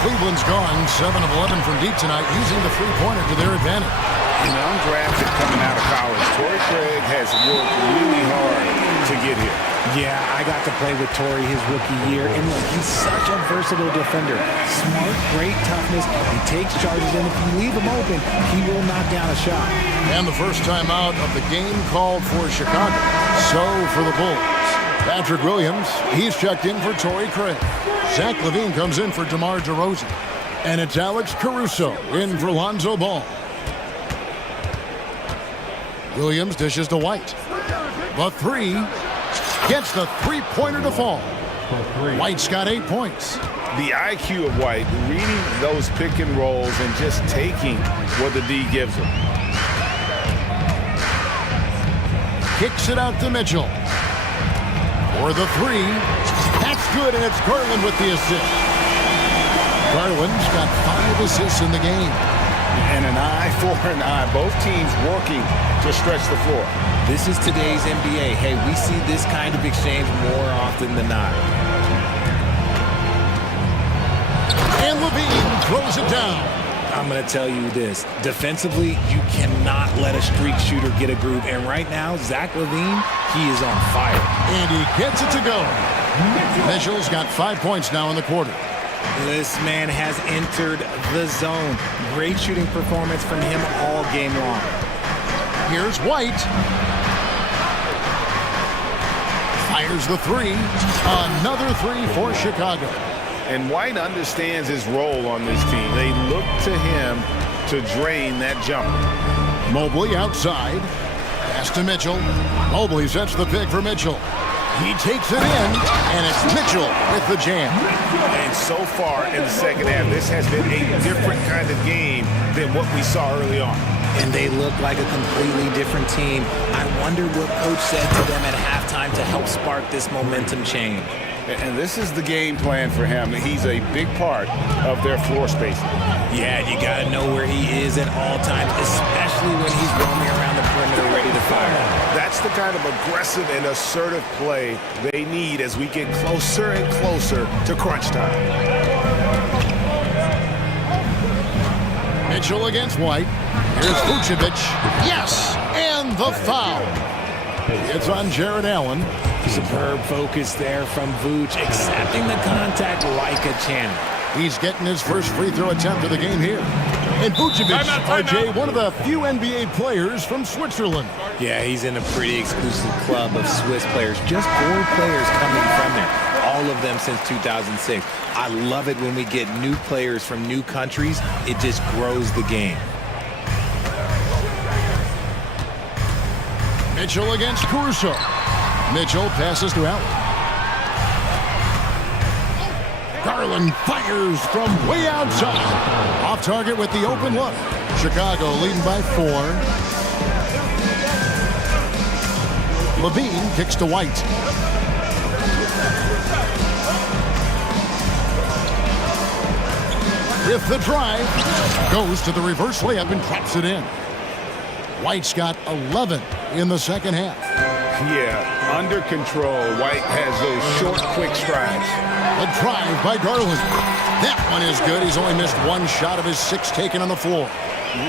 Cleveland's gone 7 of 11 from deep tonight, using the three-pointer to their advantage. You know, undrafted coming out of college, Torrey Craig has worked really hard to get here. Yeah, I got to play with Torrey his rookie year, and look, he's such a versatile defender. Smart, great toughness. He takes charges, and if you leave him open, he will knock down a shot. And the first time out of the game called for Chicago. So for the Bulls, Patrick Williams, he's checked in for Torrey Craig. Zach LaVine comes in for DeMar DeRozan. And it's Alex Caruso in for Lonzo Ball. Williams dishes to White. The three gets the three-pointer to fall. White's got 8 points. The IQ of White, reading those pick and rolls and just taking what the D gives him. Kicks it out to Mitchell. For the three. That's good, and it's Garland with the assist. Garland's got 5 assists in the game. And an eye for an eye. Both teams working to stretch the floor. This is today's NBA. Hey, we see this kind of exchange more often than not. And LaVine throws it down. I'm going to tell you this. Defensively, you cannot let a streak shooter get a groove. And right now, Zach LaVine, he is on fire. And he gets it to go. Mitchell's got 5 points now in the quarter. This man has entered the zone. Great shooting performance from him all game long. Here's White. Fires the three. Another three for Chicago. And White understands his role on this team. They look to him to drain that jumper. Mobley outside. Pass to Mitchell. Mobley sets the pick for Mitchell. He takes it in, and it's Mitchell with the jam. And so far in the second half, this has been a different kind of game than what we saw early on. And they look like a completely different team. I wonder what coach said to them at halftime to help spark this momentum change. And this is the game plan for him. He's a big part of their floor spacing. Yeah, you got to know where he is at all times, especially when he's roaming around the perimeter ready to fire. That's the kind of aggressive and assertive play they need as we get closer and closer to crunch time. Mitchell against White. Here's Vucevic. Yes! And the foul. It's on Jared Allen. Superb focus there from Vooch, accepting the contact like a champ. He's getting his first free throw attempt of the game here. And Vucevic, RJ, one of the few NBA players from Switzerland. Yeah, he's in a pretty exclusive club of Swiss players. Just 4 players coming from there. All of them since 2006. I love it when we get new players from new countries. It just grows the game. Mitchell against Caruso. Mitchell passes to Allen. Garland fires from way outside. Off target with the open look. Chicago leading by 4. LaVine kicks to White. With the drive, goes to the reverse layup and drops it in. White's got 11 in the second half. Yeah, under control. White has those short, quick strides. A drive by Garland. That one is good. He's only missed 1 shot of his 6 taken on the floor.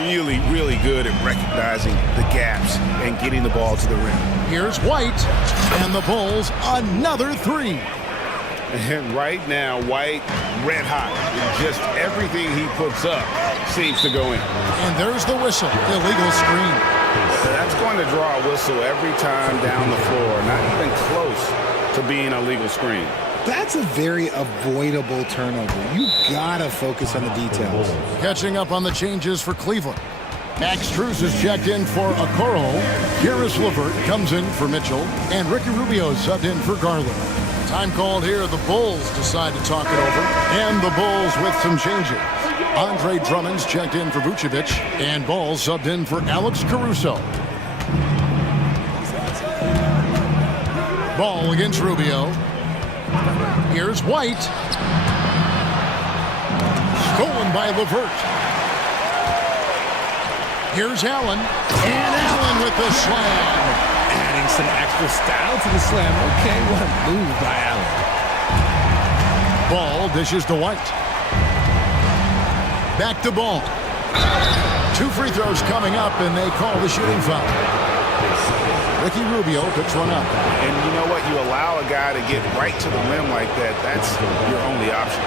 Really, really good at recognizing the gaps and getting the ball to the rim. Here's White, and the Bulls another 3. And right now, White red hot. Just everything he puts up seems to go in. And there's the whistle. Illegal screen. That's going to draw a whistle every time down the floor. Not even close to being a legal screen. That's a very avoidable turnover. You gotta focus on the details. Catching up on the changes for Cleveland. Max Strus is checked in for Okoro. Karis LeVert comes in for Mitchell. And Ricky Rubio subbed in for Garland. Time called here. The Bulls decide to talk it over. And the Bulls with some changes. Andre Drummond's checked in for Vucevic. And Ball subbed in for Alex Caruso. Ball against Rubio. Here's White. Stolen by LeVert. Here's Allen. And Allen with the slam. Adding some extra style to the slam. Okay, what a move by Allen. Ball dishes to White. Back to Ball. 2 free throws coming up, and they call the shooting foul. Ricky Rubio picks one up. And you know what? You allow a guy to get right to the rim like that. That's your only option.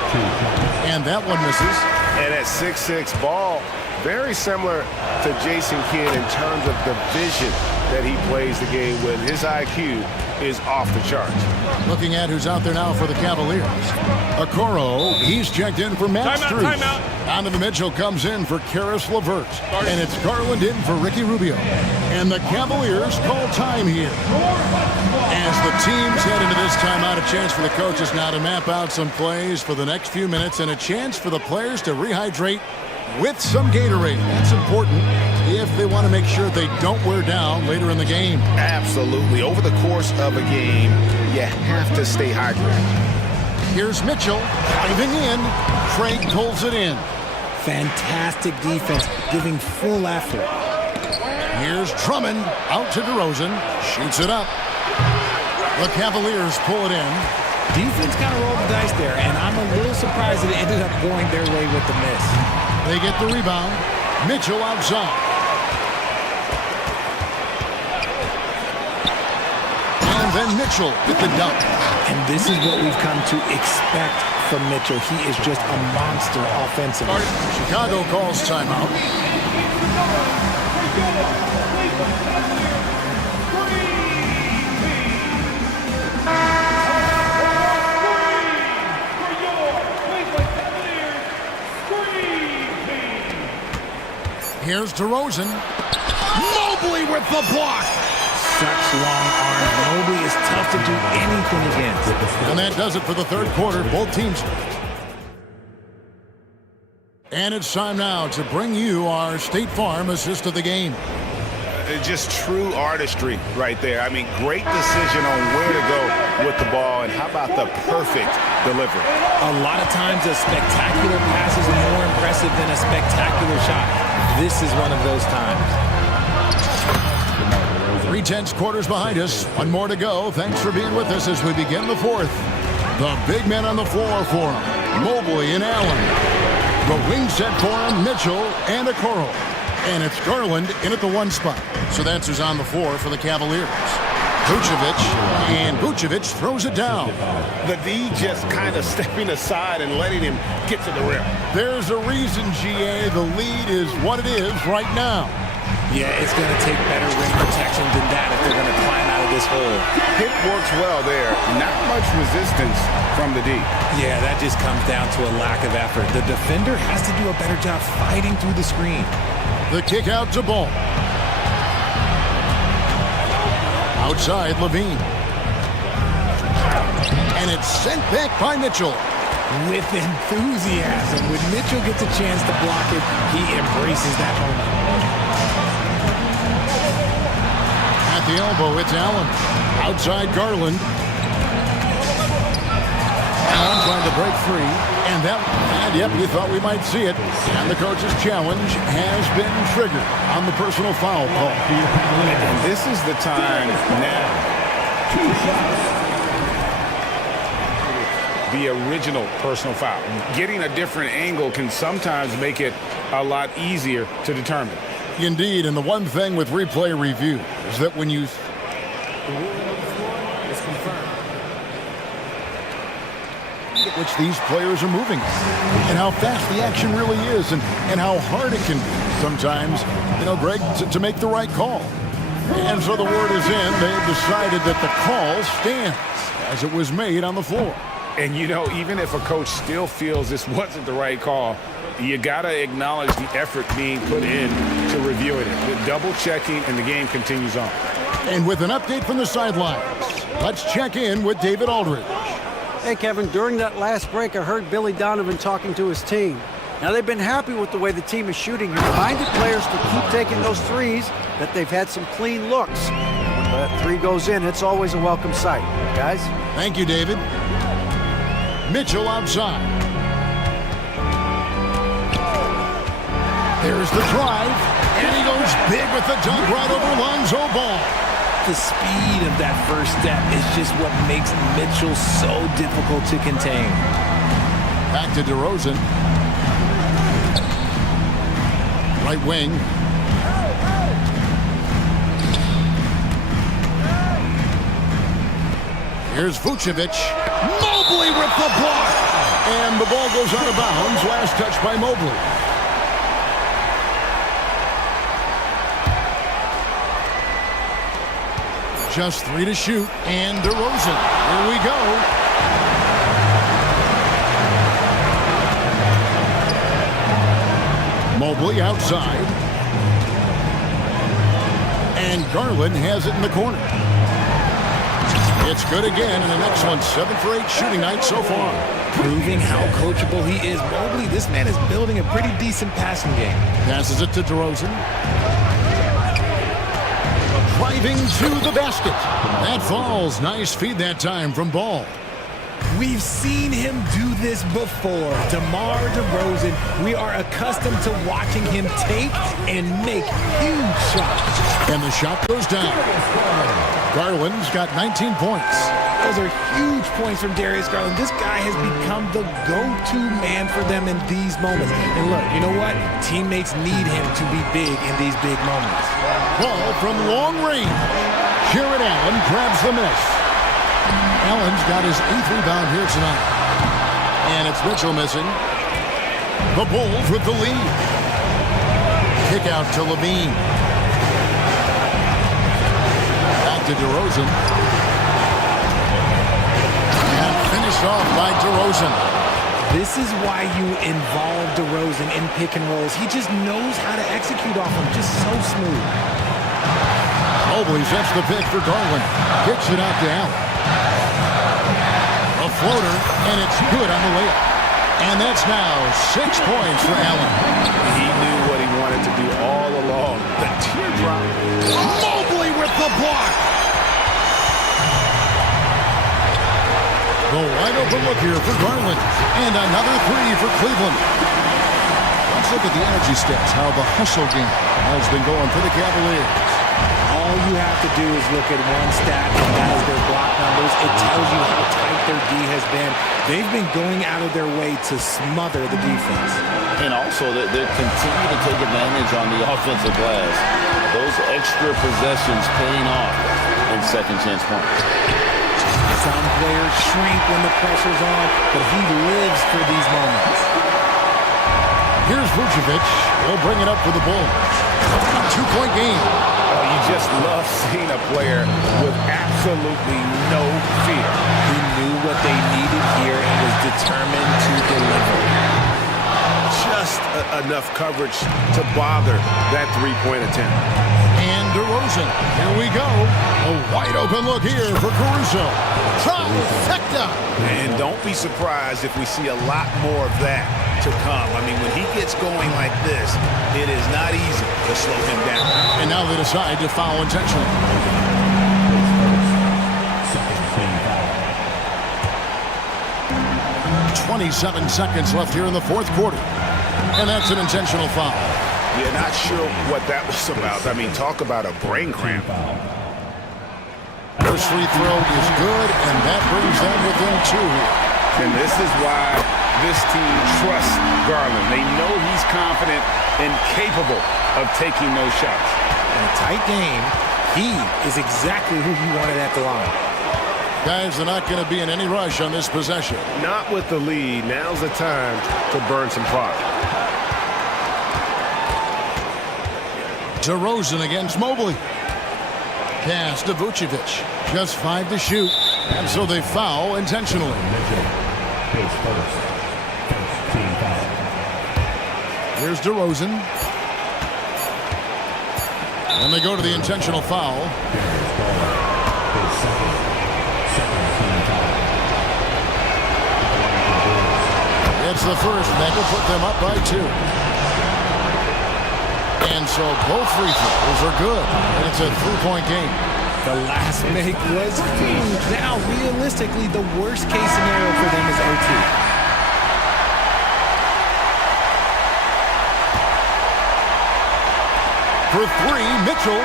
And that one misses. And at 6'6" ball, very similar to Jason Kidd in terms of the vision that he plays the game with. His IQ is off the charts. Looking at who's out there now for the Cavaliers. Okoro, he's checked in for Matt Strus. Donovan Mitchell comes in for Karis LeVert. And it's Garland in for Ricky Rubio. And the Cavaliers call time here. As the teams head into this timeout, a chance for the coaches now to map out some plays for the next few minutes and a chance for the players to rehydrate with some Gatorade. That's important if they want to make sure they don't wear down later in the game. Absolutely. Over the course of a game, you have to stay hydrated. Here's Mitchell diving in. Craig pulls it in. Fantastic defense, giving full effort. Here's Drummond out to DeRozan. Shoots it up. The Cavaliers pull it in. Defense kind of rolled the dice there, and I'm a little surprised that it ended up going their way with the miss. They get the rebound. Mitchell outside. And then Mitchell with the dunk. And this is what we've come to expect from Mitchell. He is just a monster offensively. Chicago calls timeout. Here's DeRozan. Mobley with the block. Such long arms. Mobley is tough to do anything against. And that does it for the third quarter. Both teams. And it's time now to bring you our State Farm assist of the game. Just true artistry right there. I mean, great decision on where to go with the ball, and how about the perfect delivery? A lot of times a spectacular pass is more impressive than a spectacular shot. This is one of those times. 3/10 quarters behind us. One more to go. Thanks for being with us as we begin the fourth. The big men on the floor for him. Mobley and Allen. The wing set for him, Mitchell and Okoro. And it's Garland in at the one spot. So that's who's on the floor for the Cavaliers. Vucevic, and Vucevic throws it down. The D just kind of stepping aside and letting him get to the rim. There's a reason, GA, the lead is what it is right now. Yeah, it's going to take better rim protection than that if they're going to climb out of this hole. It works well there. Not much resistance from the D. Yeah, that just comes down to a lack of effort. The defender has to do a better job fighting through the screen. The kick out to Ball. Outside, Levine. And it's sent back by Mitchell. With enthusiasm. When Mitchell gets a chance to block it, he embraces that moment. At the elbow, it's Allen. Outside, Garland. Allen trying to break free. And yep, you thought we might see it. And the coach's challenge has been triggered on the personal foul call. And this is the time now. The original personal foul. Getting a different angle can sometimes make it a lot easier to determine. Indeed, and the one thing with replay review is that when you... which these players are moving and how fast the action really is and how hard it can be sometimes, Greg, to make the right call. And so the word is in. They've decided that the call stands as it was made on the floor. And, even if a coach still feels this wasn't the right call, you got to acknowledge the effort being put in to reviewing it. The double checking, and the game continues on. And with an update from the sidelines, let's check in with David Aldridge. Hey, Kevin, during that last break, I heard Billy Donovan talking to his team. Now, they've been happy with the way the team is shooting. He reminded players to keep taking those threes, that they've had some clean looks. When that three goes in, it's always a welcome sight. Guys? Thank you, David. Mitchell outside. There's the drive, and he goes big with the dunk right over Lonzo Ball. The speed of that first step is just what makes Mitchell so difficult to contain. Back to DeRozan. Right wing. Here's Vucevic. Mobley with the block. And the ball goes out of bounds. Last touch by Mobley. Just 3 to shoot. And DeRozan. Here we go. Mobley outside. And Garland has it in the corner. It's good again, and the next one, 7 for 8 shooting night so far. Proving how coachable he is. Mobley, this man is building a pretty decent passing game. Passes it to DeRozan. Driving to the basket. That falls. Nice feed that time from Ball. We've seen him do this before. DeMar DeRozan, we are accustomed to watching him take and make huge shots. And the shot goes down. Garland's got 19 points. Those are huge points from Darius Garland. This guy has become the go-to man for them in these moments. And look, you know what? Teammates need him to be big in these big moments. Ball from long range. Jared Allen grabs the miss. Allen's got his 8th rebound here tonight. And it's Mitchell missing. The Bulls with the lead. Kick out to Levine. Back to DeRozan. And finished off by DeRozan. This is why you involve DeRozan in pick and rolls. He just knows how to execute off them. Just so smooth. Mobley sets the pick for Garland. Kicks it out to Allen. A floater, and it's good on the layup. And that's now 6 points for Allen. He knew what he wanted to do all along. The teardrop. Mobley with the block. The wide open look here for Garland. And another 3 for Cleveland. Let's look at the energy stats, how the hustle game has been going for the Cavaliers. All you have to do is look at one stat, and that is their block numbers. It tells you how tight their D has been. They've been going out of their way to smother the defense. And also, they're continuing to take advantage on the offensive glass. Those extra possessions paying off in second chance points. Some players shrink when the pressure's on, but he lives for these moments. Here's Vucevic. He'll bring it up for the Bulls. A 2-point game. Oh, you just love seeing a player with absolutely no fear. He knew what they needed here and was determined to deliver. Just enough coverage to bother that 3-point attempt. And DeRozan. Here we go. A wide open look here for Caruso. Trifecta. And don't be surprised if we see a lot more of that to come. I mean, when he gets going like this, it is not easy to slow him down. And now they decide to foul intentionally. 27 seconds left here in the fourth quarter. And that's an intentional foul. Yeah, not sure what that was about. I mean, talk about a brain cramp. First free throw is good, and that brings them within 2. And this is why this team trusts Garland. They know he's confident and capable of taking those shots. In a tight game, he is exactly who you wanted at the line. Guys, they're not going to be in any rush on this possession. Not with the lead. Now's the time to burn some clock. DeRozan against Mobley. Pass to Vucevic. Just 5 to shoot. And so they foul intentionally. Here's DeRozan. And they go to the intentional foul. It's the first. That will put them up by 2. And so both free throws are good. And it's a 3-point game. The last make was huge. Now, realistically, the worst case scenario for them is OT. For 3, Mitchell.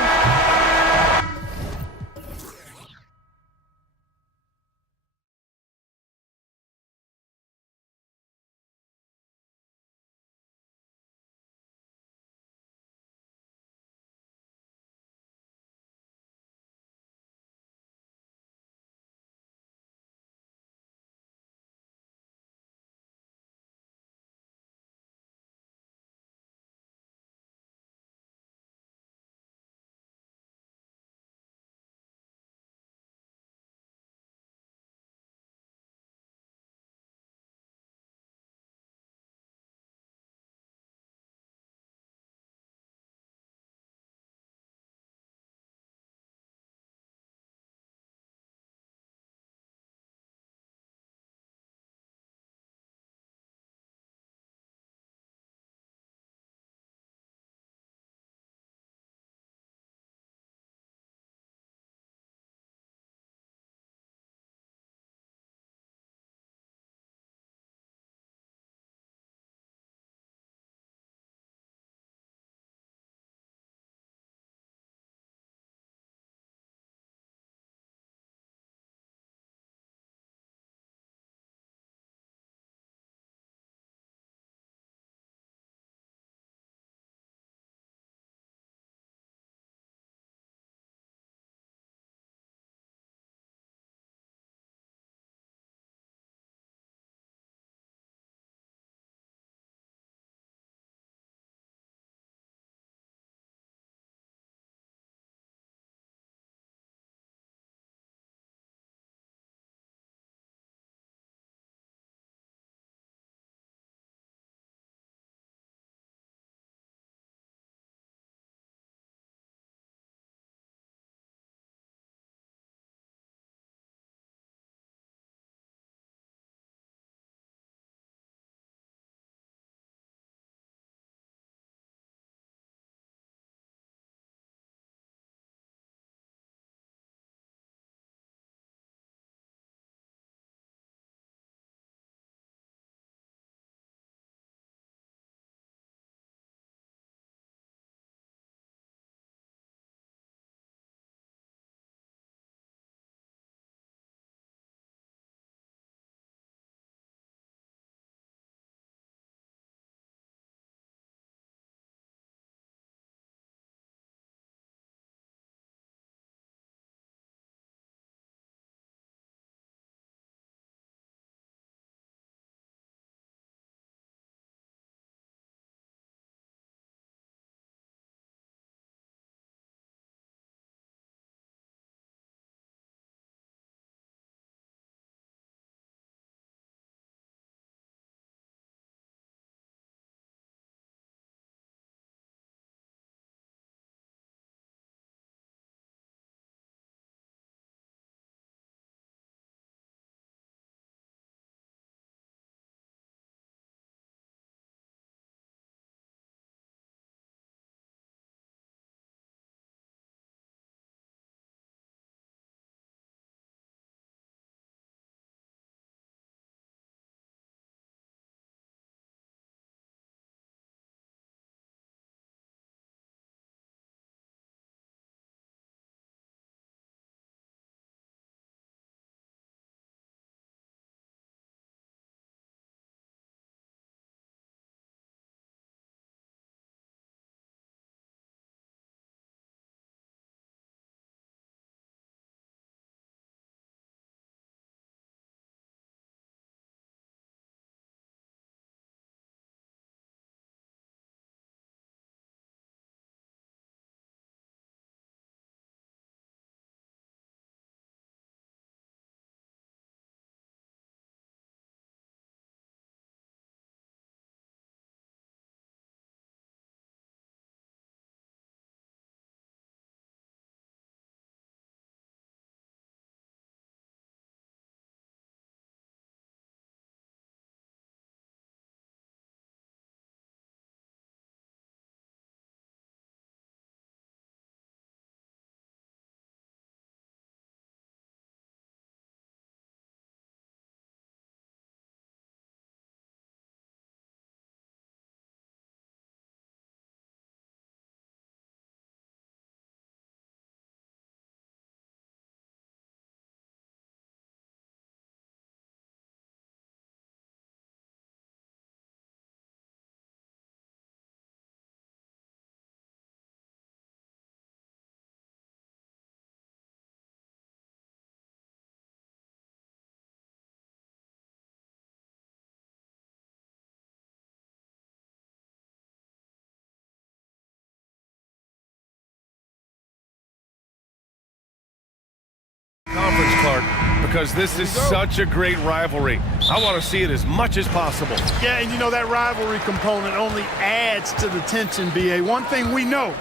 conference, Clark, because this is such a great rivalry. I want to see it as much as possible. Yeah, and you know that rivalry component only adds to the tension, B.A. One thing we know,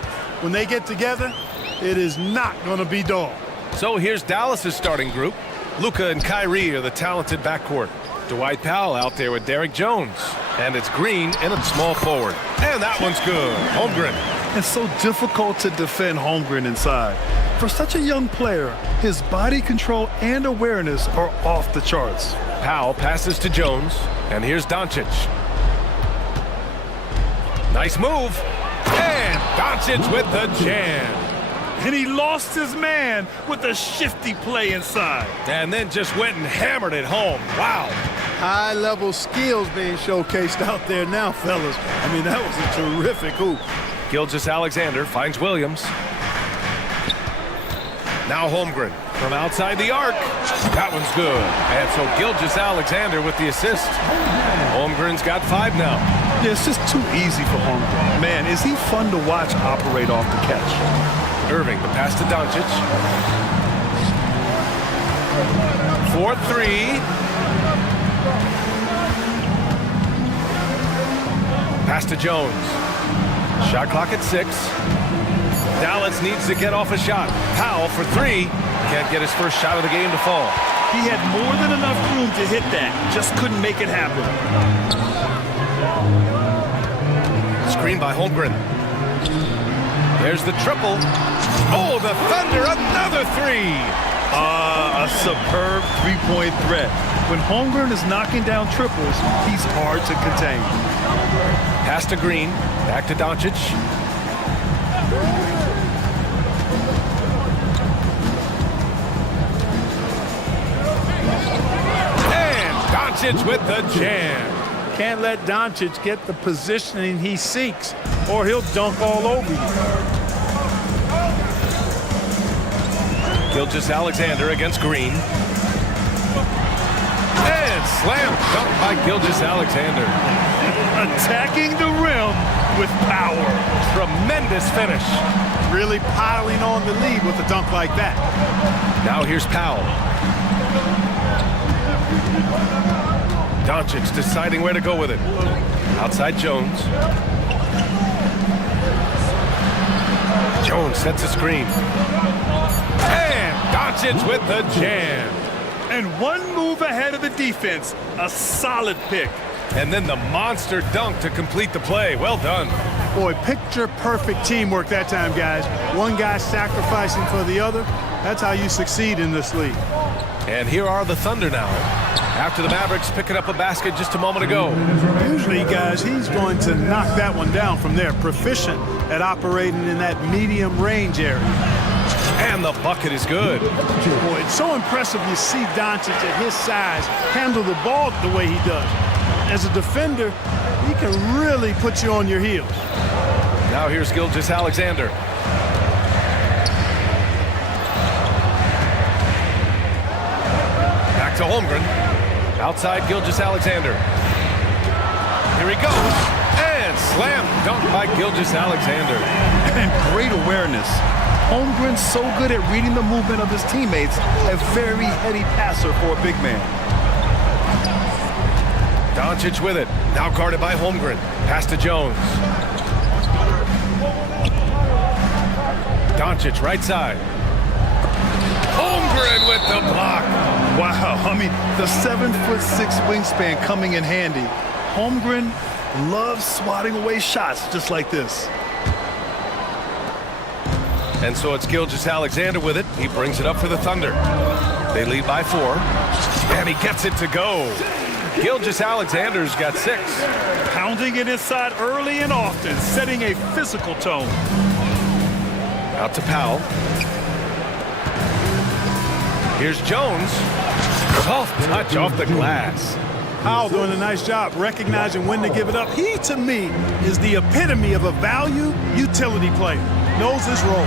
when they get together, it is not going to be dull. So here's Dallas's starting group. Luka and Kyrie are the talented backcourt. Dwight Powell out there with Derek Jones. And it's Green in a small forward. And that one's good. Holmgren. It's so difficult to defend Holmgren inside. For such a young player, his body control and awareness are off the charts. Powell passes to Jones. And here's Doncic. Nice move. And Doncic with the jam. And he lost his man with a shifty play inside. And then just went and hammered it home. Wow. High-level skills being showcased out there now, fellas. I mean, that was a terrific hoop. Gilgeous-Alexander finds Williams. Now Holmgren from outside the arc. That one's good. And so Gilgeous-Alexander with the assist. Holmgren's got 5 now. Yeah, it's just too easy for Holmgren. Man, is he fun to watch operate off the catch. Irving, the pass to Doncic. 4-3. Pass to Jones. Shot clock at 6. Dallas needs to get off a shot. Powell for 3. Can't get his first shot of the game to fall. He had more than enough room to hit that. Just couldn't make it happen. Screen by Holmgren. There's the triple. Oh, the Thunder, another 3. A superb three-point threat. When Holmgren is knocking down triples, he's hard to contain. Pass to Green. Back to Doncic. And Doncic with the jam. Can't let Doncic get the positioning he seeks, or he'll dunk all over you. Gilgeous-Alexander against Green. And slam dunk by Gilgeous-Alexander. Attacking the rim with power. Tremendous finish. Really piling on the lead with a dunk like that. Now here's Powell. Doncic deciding where to go with it. Outside Jones. Jones sets a screen. And Doncic with the jam. And one move ahead of the defense. A solid pick. And then the monster dunk to complete the play. Well done. Boy, picture-perfect teamwork that time, guys. One guy sacrificing for the other. That's how you succeed in this league. And here are the Thunder now. After the Mavericks picking up a basket just a moment ago. Usually, guys, he's going to knock that one down from there. Proficient at operating in that medium range area. And the bucket is good. Boy, it's so impressive you see Doncic at his size handle the ball the way he does. As a defender, he can really put you on your heels. Now here's Gilgeous-Alexander. Back to Holmgren. Outside Gilgeous-Alexander. Here he goes. And slam dunk by Gilgeous-Alexander. And great awareness. Holmgren's so good at reading the movement of his teammates. A very heady passer for a big man. Doncic with it. Now guarded by Holmgren. Pass to Jones. Doncic right side. Holmgren with the block. Wow, I mean, the 7'6" wingspan coming in handy. Holmgren loves swatting away shots just like this. And so it's Gilgeous-Alexander with it. He brings it up for the Thunder. They lead by 4. And he gets it to go. Gilgeous-Alexander's got 6. Pounding it inside early and often, setting a physical tone. Out to Powell. Here's Jones. Soft touch off the glass. Powell doing a nice job recognizing when to give it up. He, to me, is the epitome of a value utility player. Knows his role.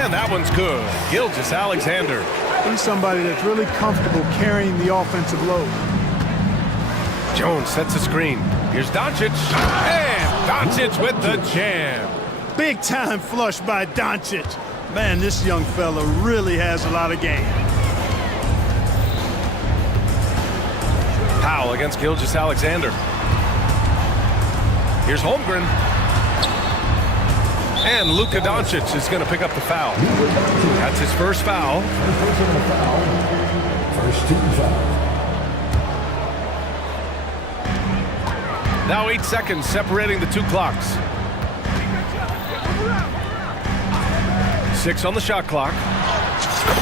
And that one's good. Gilgeous-Alexander. He's somebody that's really comfortable carrying the offensive load. Jones sets a screen. Here's Doncic. And Doncic with the jam. Big time flush by Doncic. Man, this young fella really has a lot of game. Foul against Gilgeous-Alexander. Here's Holmgren. And Luka Doncic is going to pick up the foul. That's his first foul. First team foul. Now 8 seconds separating the two clocks. 6 on the shot clock.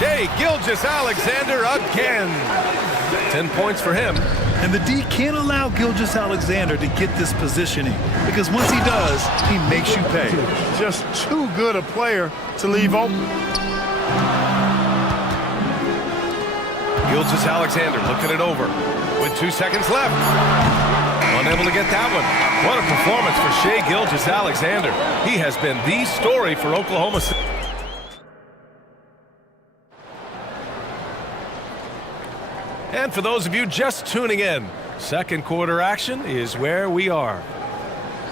Shai Gilgeous-Alexander again. 10 points for him. And the D can't allow Gilgeous-Alexander to get this positioning, because once he does, he makes you pay. Just too good a player to leave open. Gilgeous-Alexander looking it over with 2 seconds left. Unable to get that one. What a performance for Shai Gilgeous-Alexander. He has been the story for Oklahoma City. And for those of you just tuning in, second quarter action is where we are.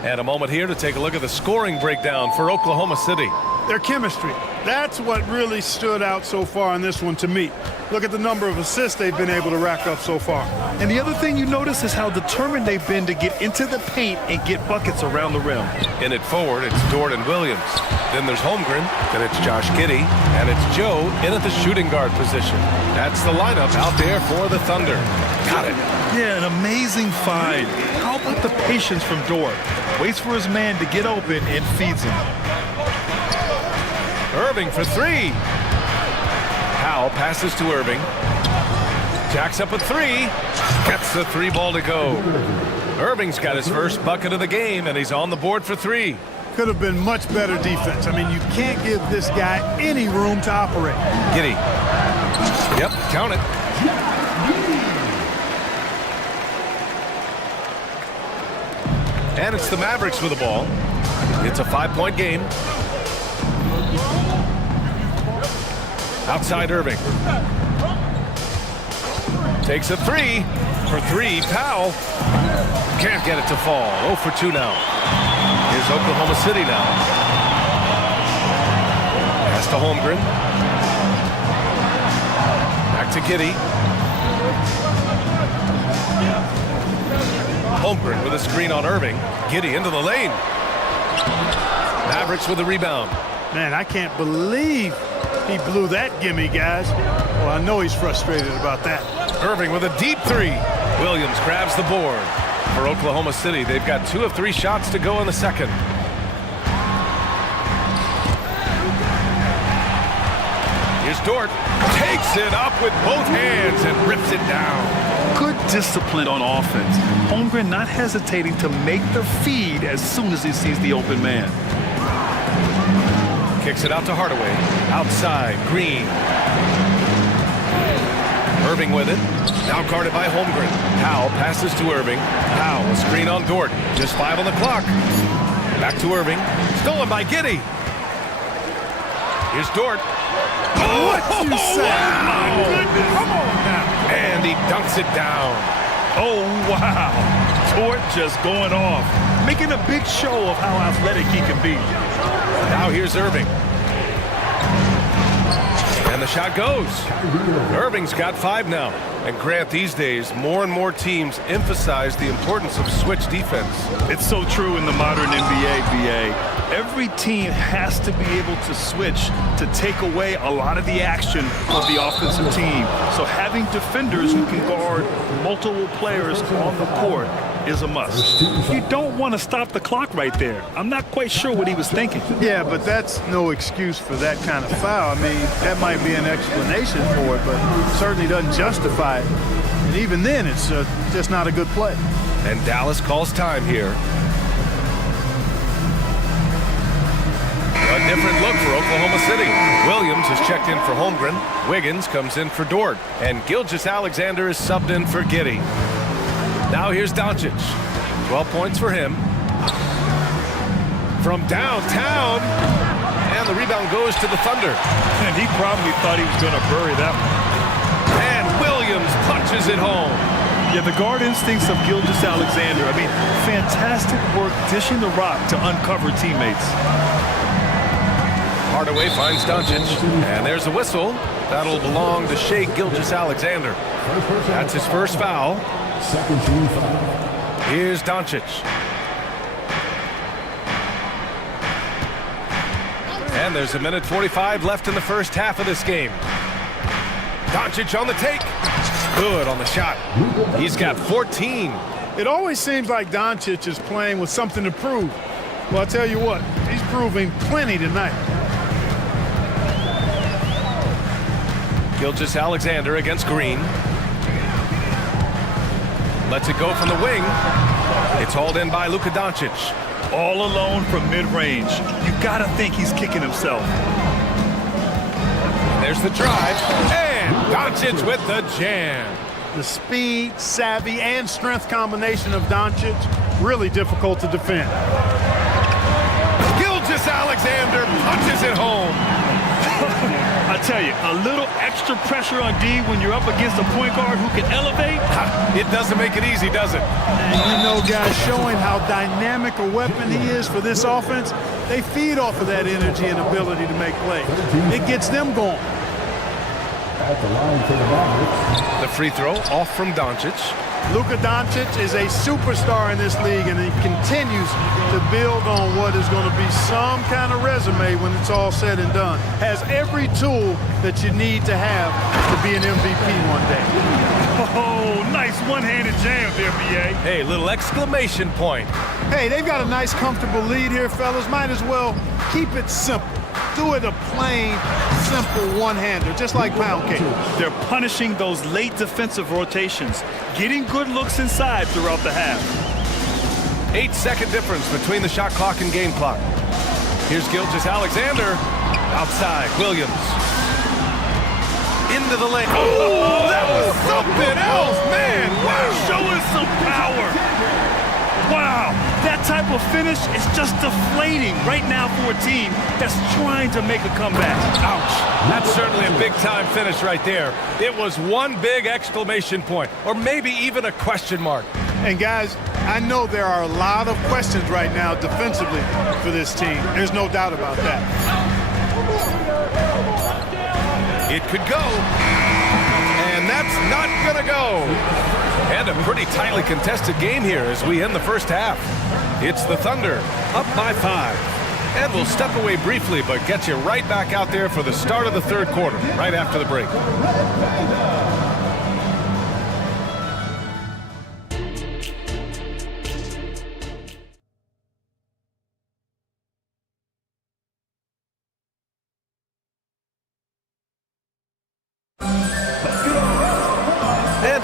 And a moment here to take a look at the scoring breakdown for Oklahoma City. Their chemistry. That's what really stood out so far in this one to me. Look at the number of assists they've been able to rack up so far. And the other thing you notice is how determined they've been to get into the paint and get buckets around the rim. In it forward, it's Dort and Williams. Then there's Holmgren. Then it's Josh Giddey. And it's Joe in at the shooting guard position. That's the lineup out there for the Thunder. Got it. Yeah, an amazing find. How about the patience from Dort? Waits for his man to get open and feeds him. Irving for three. Powell passes to Irving. Jacks up a three. Gets the three ball to go. Irving's got his first bucket of the game, and he's on the board for three. Could have been much better defense. I mean, you can't give this guy any room to operate. Giddey. Yep, count it. And it's the Mavericks with the ball. It's a 5-point game. Outside Irving. Takes a three. For three, Powell. Can't get it to fall. 0 for 2 now. Here's Oklahoma City now. Pass to Holmgren. Back to Giddey. Holmgren with a screen on Irving. Giddey into the lane. Mavericks with the rebound. Man, I can't believe he blew that gimme, guys. Well, I know he's frustrated about that. Irving with a deep three. Williams grabs the board. For Oklahoma City, they've got 2 of 3 shots to go in the second. Here's Dort. Takes it up with both hands and rips it down. Good discipline on offense. Holmgren not hesitating to make the feed as soon as he sees the open man. Kicks it out to Hardaway. Outside, Green. Irving with it. Now guarded by Holmgren. Powell passes to Irving. Powell, a screen on Dort. Just 5 on the clock. Back to Irving. Stolen by Giddey. Here's Dort. What you say? Wow. Come on now. And he dunks it down. Oh, wow. Dort just going off. Making a big show of how athletic he can be. Now here's Irving. And the shot goes. Irving's got 5 now. And Grant, these days, more and more teams emphasize the importance of switch defense. It's so true in the modern NBA, BA. Every team has to be able to switch to take away a lot of the action of the offensive team. So having defenders who can guard multiple players on the court is a must. You don't want to stop the clock right there. I'm not quite sure what he was thinking. Yeah, but that's no excuse for that kind of foul. I mean, that might be an explanation for it, but certainly doesn't justify it. And even then, it's just not a good play. And Dallas calls time here. A different look for Oklahoma City. Williams is checked in for Holmgren. Wiggins comes in for Dort. And Gilgeous-Alexander is subbed in for Giddey. Now here's Doncic. 12 points for him. From downtown. And the rebound goes to the Thunder. And he probably thought he was going to bury that one. And Williams punches it home. Yeah, the guard instincts of Gilgeous-Alexander. I mean, fantastic work dishing the rock to uncover teammates. Hardaway finds Doncic. And there's a whistle. That'll belong to Shai Gilgeous-Alexander. That's his first foul. Second team foul. Here's Doncic. And there's 1:45 left in the first half of this game. Doncic on the take. Good on the shot. He's got 14. It always seems like Doncic is playing with something to prove. Well, I'll tell you what, he's proving plenty tonight. Gilgeous-Alexander against Green. Lets it go from the wing. It's hauled in by Luka Doncic. All alone from mid-range. You gotta think he's kicking himself. There's the drive. And Doncic with the jam. The speed, savvy, and strength combination of Doncic, really difficult to defend. Gilgeous-Alexander punches it home. I tell you, a little extra pressure on D when you're up against a point guard who can elevate. It doesn't make it easy, does it? And you know, guys, showing how dynamic a weapon he is for this offense, they feed off of that energy and ability to make plays. It gets them going. At the line for the Mavericks. The free throw off from Doncic. Luka Doncic is a superstar in this league, and he continues to build on what is going to be some kind of resume when it's all said and done. Has every tool that you need to have to be an MVP one day. Oh, nice one-handed jam there, B.A. Hey, little exclamation point. Hey, they've got a nice, comfortable lead here, fellas. Might as well keep it simple. Do it a plain, simple one-hander, just like pound cake. They're punishing those late defensive rotations, getting good looks inside throughout the half. 8-second difference between the shot clock and game clock. Here's Gilgeous-Alexander. Outside, Williams. Into the lane. Oh, that was something else, man. Wow. Showing some power. Wow, that type of finish is just deflating right now for a team that's trying to make a comeback. Ouch. That's certainly a big-time finish right there. It was one big exclamation point, or maybe even a question mark. And guys, I know there are a lot of questions right now defensively for this team. There's no doubt about that. It could go. And that's not gonna go. And a pretty tightly contested game here as we end the first half. It's the Thunder, up by 5. And we'll step away briefly, but get you right back out there for the start of the third quarter, right after the break.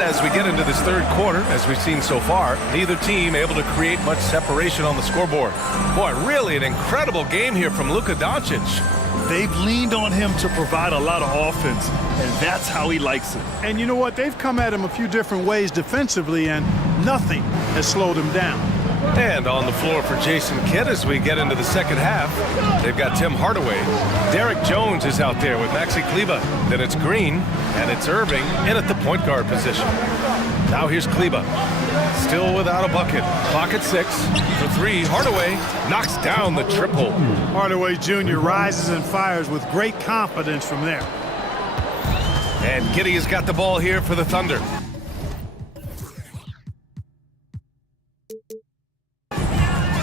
As we get into this third quarter, as we've seen so far, neither team able to create much separation on the scoreboard. Boy, really an incredible game here from Luka Doncic. They've leaned on him to provide a lot of offense, and that's how he likes it. And you know what? They've come at him a few different ways defensively, and nothing has slowed him down. And on the floor for Jason Kidd as we get into the second half, they've got Tim Hardaway. Derek Jones is out there with Maxi Kleber. Then it's Green, and it's Irving in at the point guard position. Now here's Kleber, still without a bucket. Clock at 6. For 3, Hardaway knocks down the triple. Hardaway Jr. rises and fires with great confidence from there. And Giddey has got the ball here for the Thunder.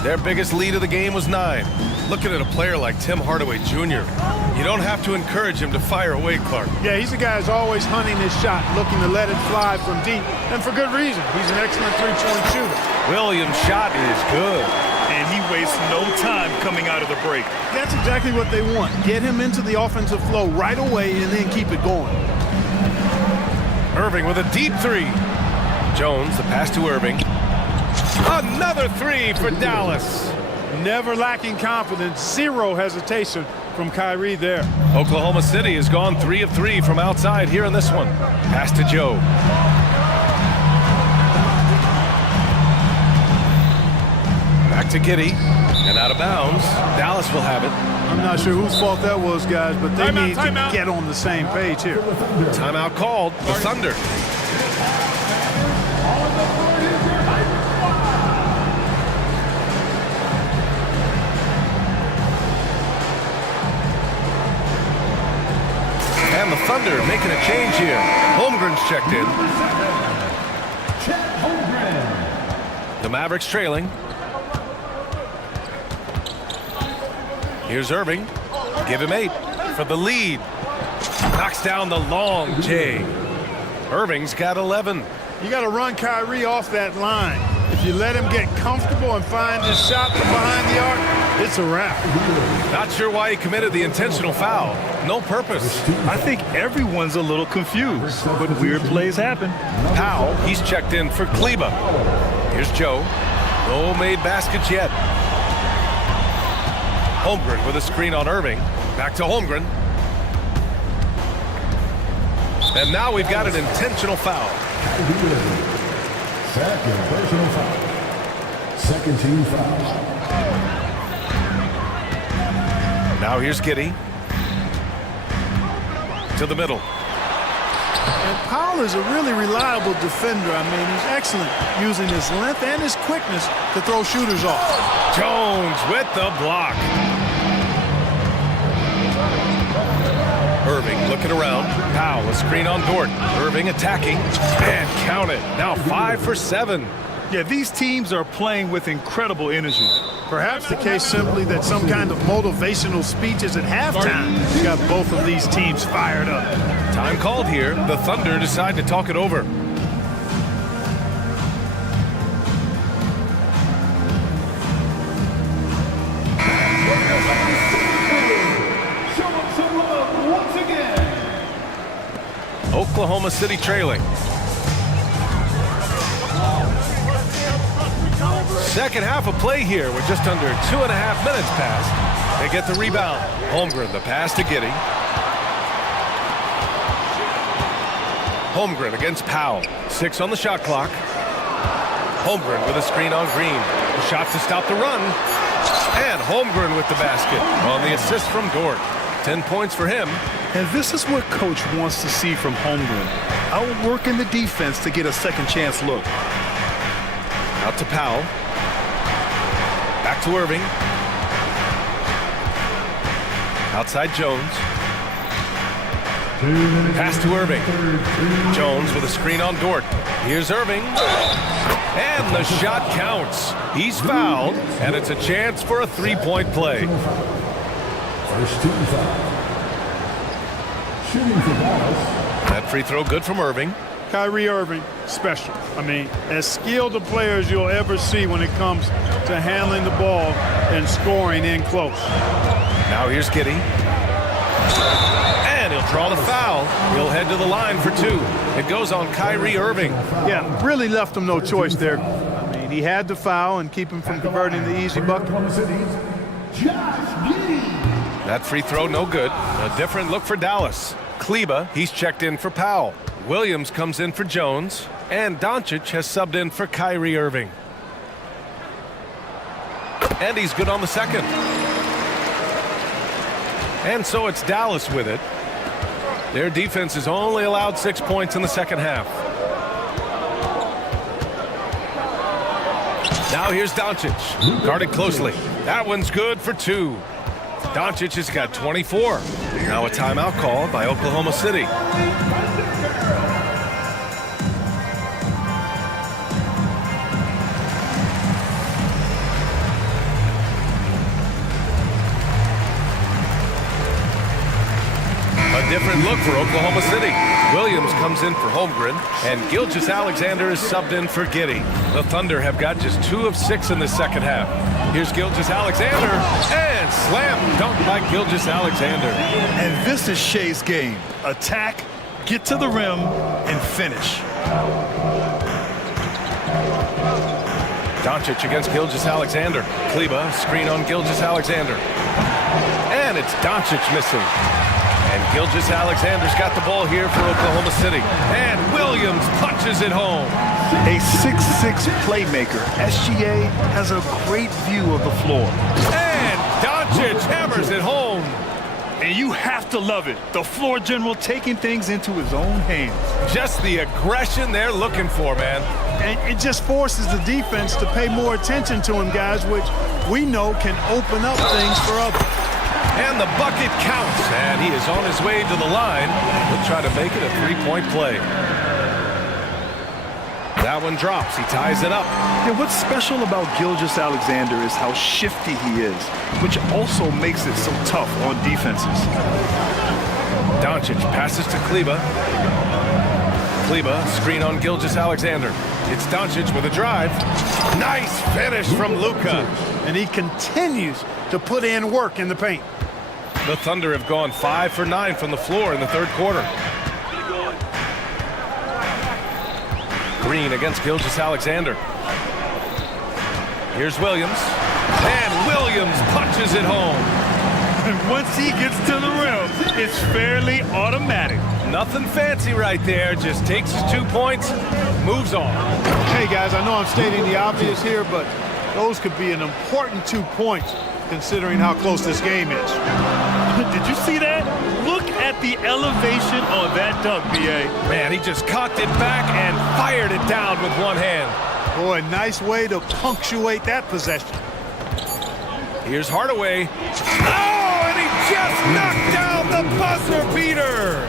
Their biggest lead of the game was 9. Looking at a player like Tim Hardaway Jr., you don't have to encourage him to fire away, Clark. Yeah, he's a guy who's always hunting his shot, looking to let it fly from deep, and for good reason. He's an excellent three-point shooter. Williams' shot is good. And he wastes no time coming out of the break. That's exactly what they want. Get him into the offensive flow right away and then keep it going. Irving with a deep 3. Jones, the pass to Irving. Another 3 for Dallas. Never lacking confidence, zero hesitation from Kyrie there. Oklahoma City has gone 3 of 3 from outside here in this one. Pass to Joe. Back to Giddey, and out of bounds. Dallas will have it. I'm not sure whose fault that was, guys, but they need to get on the same page here. Timeout called, the Thunder. And the Thunder making a change here. Holmgren's checked in. The Mavericks trailing. Here's Irving. Give him 8 for the lead. Knocks down the long J. Irving's got 11. You got to run Kyrie off that line. If you let him get comfortable and find his shot from behind the arc, it's a wrap. Not sure why he committed the intentional foul. No purpose. I think everyone's a little confused, but weird plays happen. Powell, he's checked in for Kleba. Here's Joe. No made baskets yet. Holmgren with a screen on Irving. Back to Holmgren. And now we've got an intentional foul. Second personal foul. Second team foul. Now here's Giddey. To the middle. And Powell is a really reliable defender. I mean, he's excellent using his length and his quickness to throw shooters off. Jones with the block. Irving looking around. Powell, a screen on Dort. Irving attacking. And count it. Now 5 for 7. Yeah, these teams are playing with incredible energy. Perhaps the case simply that some kind of motivational speeches at halftime got both of these teams fired up. Time called here. The Thunder decide to talk it over. Oklahoma City trailing. Second half of play here. We're just under 2.5 minutes past. They get the rebound. Holmgren, the pass to Giddey. Holmgren against Powell. 6 on the shot clock. Holmgren with a screen on Green. A shot to stop the run. And Holmgren with the basket on the assist from Dort. 10 points for him. And this is what Coach wants to see from Holmgren. Outworking the defense to get a second chance look. Out to Powell. Back to Irving. Outside Jones. Pass to Irving. Jones with a screen on Dort. Here's Irving. And the shot counts. He's fouled, and it's a chance for a three-point play. First team foul. Shooting for Dallas. That free throw good from Irving. Kyrie Irving, special. I mean, as skilled a player as you'll ever see when it comes to handling the ball and scoring in close. Now here's Giddey. And he'll draw the foul. He'll head to the line for 2. It goes on Kyrie Irving. Yeah, really left him no choice there. I mean, he had to foul and keep him from converting the easy bucket. That free throw no good. A different look for Dallas. Kleba, he's checked in for Powell. Williams comes in for Jones. And Doncic has subbed in for Kyrie Irving. And he's good on the second. And so it's Dallas with it. Their defense has only allowed 6 points in the second half. Now here's Doncic. Guarded closely. That one's good for 2. Doncic has got 24. Now a timeout call by Oklahoma City. A different look for Oklahoma City. Williams comes in for Holmgren, and Gilgeous-Alexander is subbed in for Giddey. The Thunder have got just 2 of 6 in the second half. Here's Gilgeous-Alexander, and slam dunk by Gilgeous-Alexander. And this is Shea's game. Attack, get to the rim, and finish. Doncic against Gilgeous-Alexander. Kleba, screen on Gilgeous-Alexander. And it's Doncic missing. And Gilgeous-Alexander's got the ball here for Oklahoma City. And Williams punches it home. A 6'6" playmaker. SGA has a great view of the floor. And Doncic hammers it home. And you have to love it. The floor general taking things into his own hands. Just the aggression they're looking for, man. And it just forces the defense to pay more attention to him, guys, which we know can open up things for others. And the bucket counts, and he is on his way to the line. He'll try to make it a three-point play. That That one drops. He ties it up. Yeah, what's special about Gilgeous-Alexander is how shifty he is, which also makes it so tough on defenses. Doncic passes to Kleba. Kleba, screen on Gilgeous-Alexander. It's Doncic with a drive. Nice finish from Luka. And he continues to put in work in the paint. The Thunder have gone 5 for 9 from the floor in the third quarter. Green against Gilgeous-Alexander. Here's Williams. And Williams punches it home. And once he gets to the rim, it's fairly automatic. Nothing fancy right there. Just takes his 2 points, moves on. Hey, guys, I know I'm stating the obvious here, but those could be an important 2 points considering how close this game is. Did you see that? Look at the elevation on that dunk, B.A. Man, he just cocked it back and fired it down with one hand. Boy, nice way to punctuate that possession. Here's Hardaway. Oh, and he just knocked down the buzzer beater.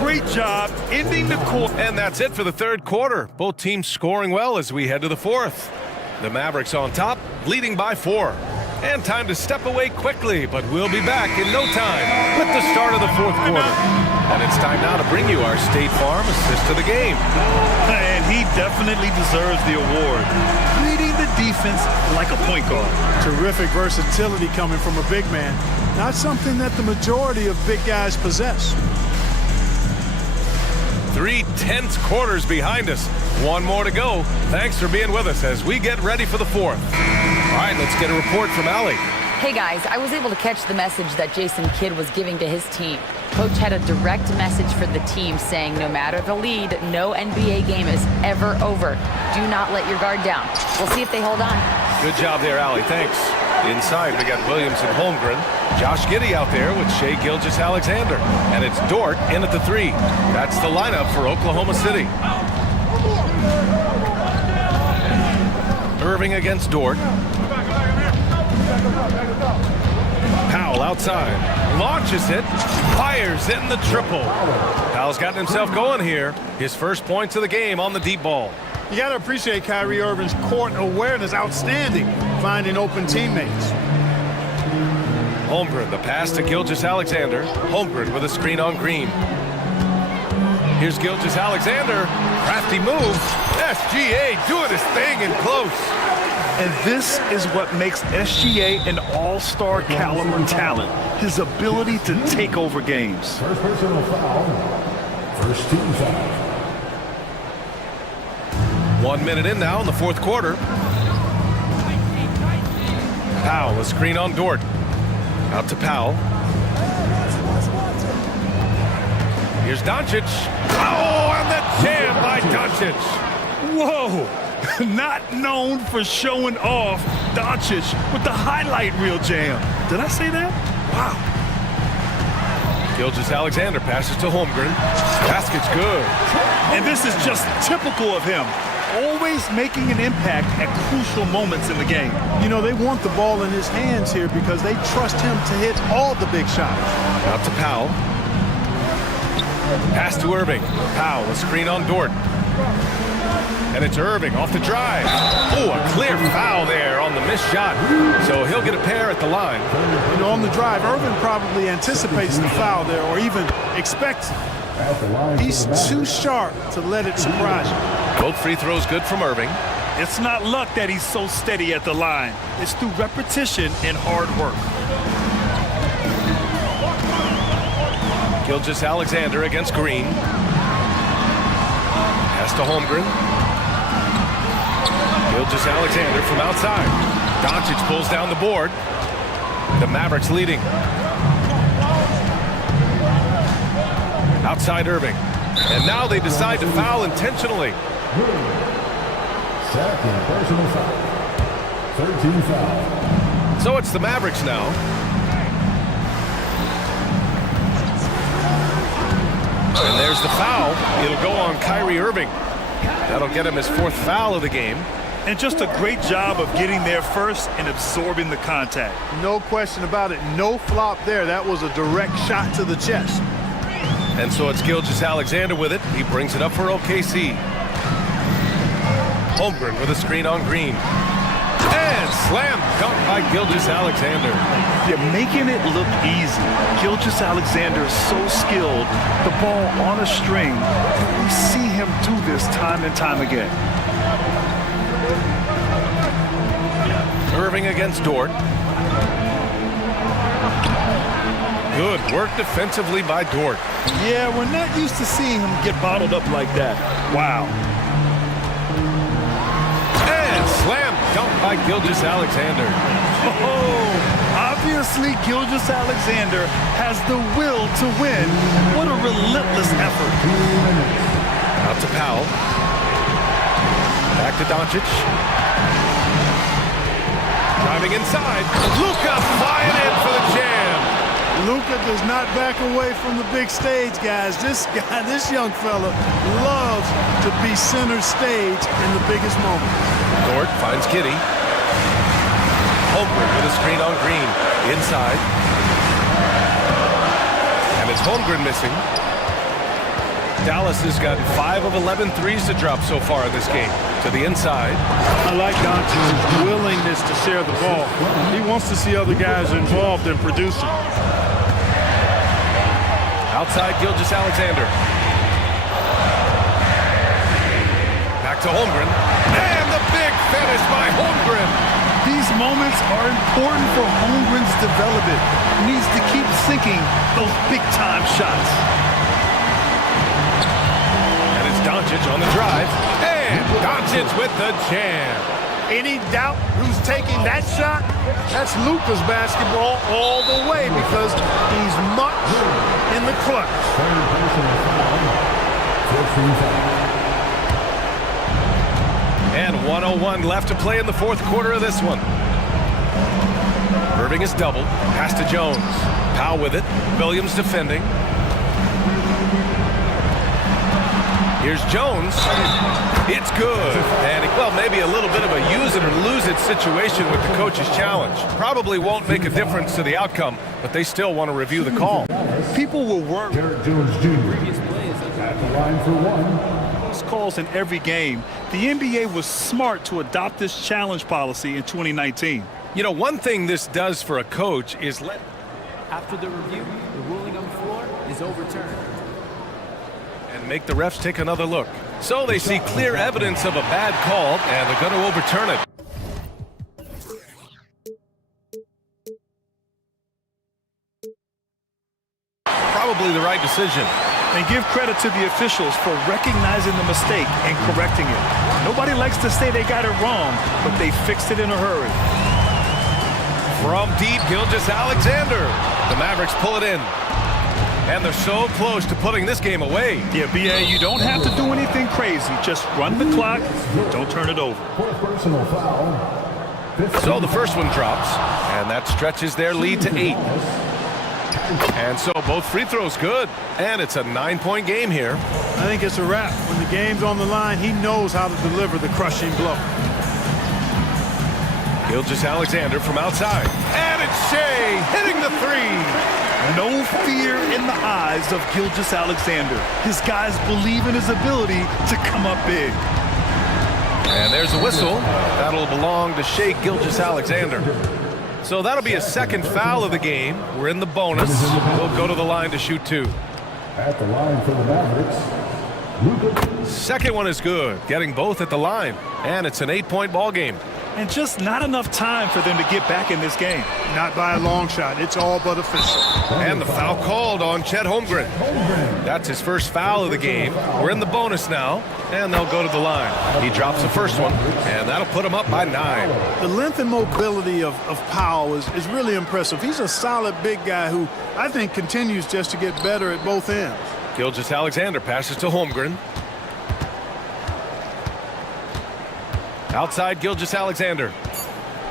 Great job ending the quarter. And that's it for the third quarter. Both teams scoring well as we head to the fourth. The Mavericks on top, leading by 4. And time to step away quickly, but we'll be back in no time with the start of the fourth quarter. And it's time now to bring you our State Farm assist of the game. And he definitely deserves the award. Leading the defense like a point guard. Terrific versatility coming from a big man. Not something that the majority of big guys possess. 3 tense quarters behind us. One more to go. Thanks for being with us as we get ready for the fourth. All right, let's get a report from Allie. Hey guys, I was able to catch the message that Jason Kidd was giving to his team. Coach had a direct message for the team saying no matter the lead, no NBA game is ever over. Do not let your guard down. We'll see if they hold on. Good job there, Allie. Thanks. Inside, we got Williams and Holmgren. Josh Giddey out there with Shai Gilgeous-Alexander. And it's Dort in at the 3. That's the lineup for Oklahoma City. Irving against Dort. Powell outside. Launches it. Fires in the triple. Powell's gotten himself going here. His first points of the game on the deep ball. You got to appreciate Kyrie Irving's court awareness. Outstanding. Finding open teammates. Holmgren, the pass to Gilgeous-Alexander. Holmgren with a screen on Green. Here's Gilgeous-Alexander. Crafty move. SGA doing his thing in close. And this is what makes SGA an all-star caliber talent. His ability to take over games. First personal foul. First team foul. 1 minute in now in the fourth quarter. Powell, a screen on Dort. Out to Powell. Here's Doncic. Oh, and the jam by Doncic. Whoa! Not known for showing off, Doncic with the highlight reel jam. Did I say that? Wow. Gilgeous-Alexander passes to Holmgren. Basket's good. And this is just typical of him. Always making an impact at crucial moments in the game. You know, they want the ball in his hands here because they trust him to hit all the big shots. Out to Powell. Pass to Irving. Powell, a screen on Dort. And it's Irving off the drive. Oh, a clear foul there on the missed shot. So he'll get a pair at the line. You know, on the drive, Irving probably anticipates the foul there or even expects it. He's too sharp to let it surprise you. Both free throws good from Irving. It's not luck that he's so steady at the line. It's through repetition and hard work. Gilgeous-Alexander against Green. Pass to Holmgren. Gilgeous-Alexander from outside. Doncic pulls down the board. The Mavericks leading. Outside Irving. And now they decide to foul intentionally. Second personal foul. 13 foul. So it's the Mavericks now. And there's the foul. It'll go on Kyrie Irving. That'll get him his 4th foul of the game. And just a great job of getting there first and absorbing the contact. No question about it. No flop there. That was a direct shot to the chest. And so it's Gilgeous-Alexander with it. He brings it up for OKC. Holmgren with a screen on Green. And slam dunk by Gilgeous-Alexander. You're making it look easy. Gilgeous-Alexander is so skilled. The ball on a string. We see him do this time and time again. Irving against Dort. Good work defensively by Dort. Yeah, we're not used to seeing him get bottled up like that. Wow. And slam dunk by Gilgeous-Alexander. Oh, obviously Gilgeous-Alexander has the will to win. What a relentless effort. Out to Powell. Back to Doncic. Driving inside. Luka flying in for the jam. Luka does not back away from the big stage, guys. This young fella loves to be center stage in the biggest moment. Dort finds Kitty. Holmgren with a screen on Green. Inside. And it's Holmgren missing. Dallas has gotten 5 of 11 threes to drop so far in this game. To the inside. I like Doncic's willingness to share the ball. He wants to see other guys involved in producing. Outside Gilgeous-Alexander. Back to Holmgren. And the big finish by Holmgren. These moments are important for Holmgren's development. He needs to keep sinking those big-time shots. And it's Doncic on the drive. And Doncic with the jam. Any doubt who's taking that shot? That's Luka's basketball all the way because he's much in the clutch. And 1:01 left to play in the fourth quarter of this one. Irving is doubled. Pass to Jones. Powell with it. Williams defending. Here's Jones. It's good. And, well, maybe a little bit of a use it or lose it situation with the coach's challenge. Probably won't make a difference to the outcome, but they still want to review the call. People will worry. Jones Jr. at the line for one. Those calls in every game. The NBA was smart to adopt this challenge policy in 2019. You know, one thing this does for a coach is After the review, the ruling on the floor is overturned. And make the refs take another look. So they see clear evidence of a bad call, and they're going to overturn it. Probably the right decision. And give credit to the officials for recognizing the mistake and correcting it. Nobody likes to say they got it wrong, but they fixed it in a hurry. From deep, Gilgeous-Alexander. The Mavericks pull it in. And they're so close to putting this game away. Yeah, BA, you don't have to do anything crazy. Just run the clock. Don't turn it over. Personal foul. So the first one drops, and that stretches their lead to 8. And so both free throws good. And it's a 9-point game here. I think it's a wrap. When the game's on the line, he knows how to deliver the crushing blow. Gilgeous-Alexander from outside. And it's Shea hitting the three. No fear in the eyes of Gilgeous-Alexander. His guys believe in his ability to come up big. And there's a whistle. That'll belong to Shea Gilgeous-Alexander. So that'll be a second foul of the game. We're in the bonus. We'll go to the line to shoot 2. At the line for the Mavericks, Second one is good, getting both at the line. And it's an 8-point ball game. And just not enough time for them to get back in this game. Not by a long shot. It's all but official. And the foul called on Chet Holmgren. That's his first foul of the game. We're in the bonus now, and they'll go to the line. He drops the first one, and that'll put him up by 9. The length and mobility of Powell is really impressive. He's a solid big guy who I think continues just to get better at both ends. Gilgeous-Alexander passes to Holmgren. Outside Gilgeous-Alexander.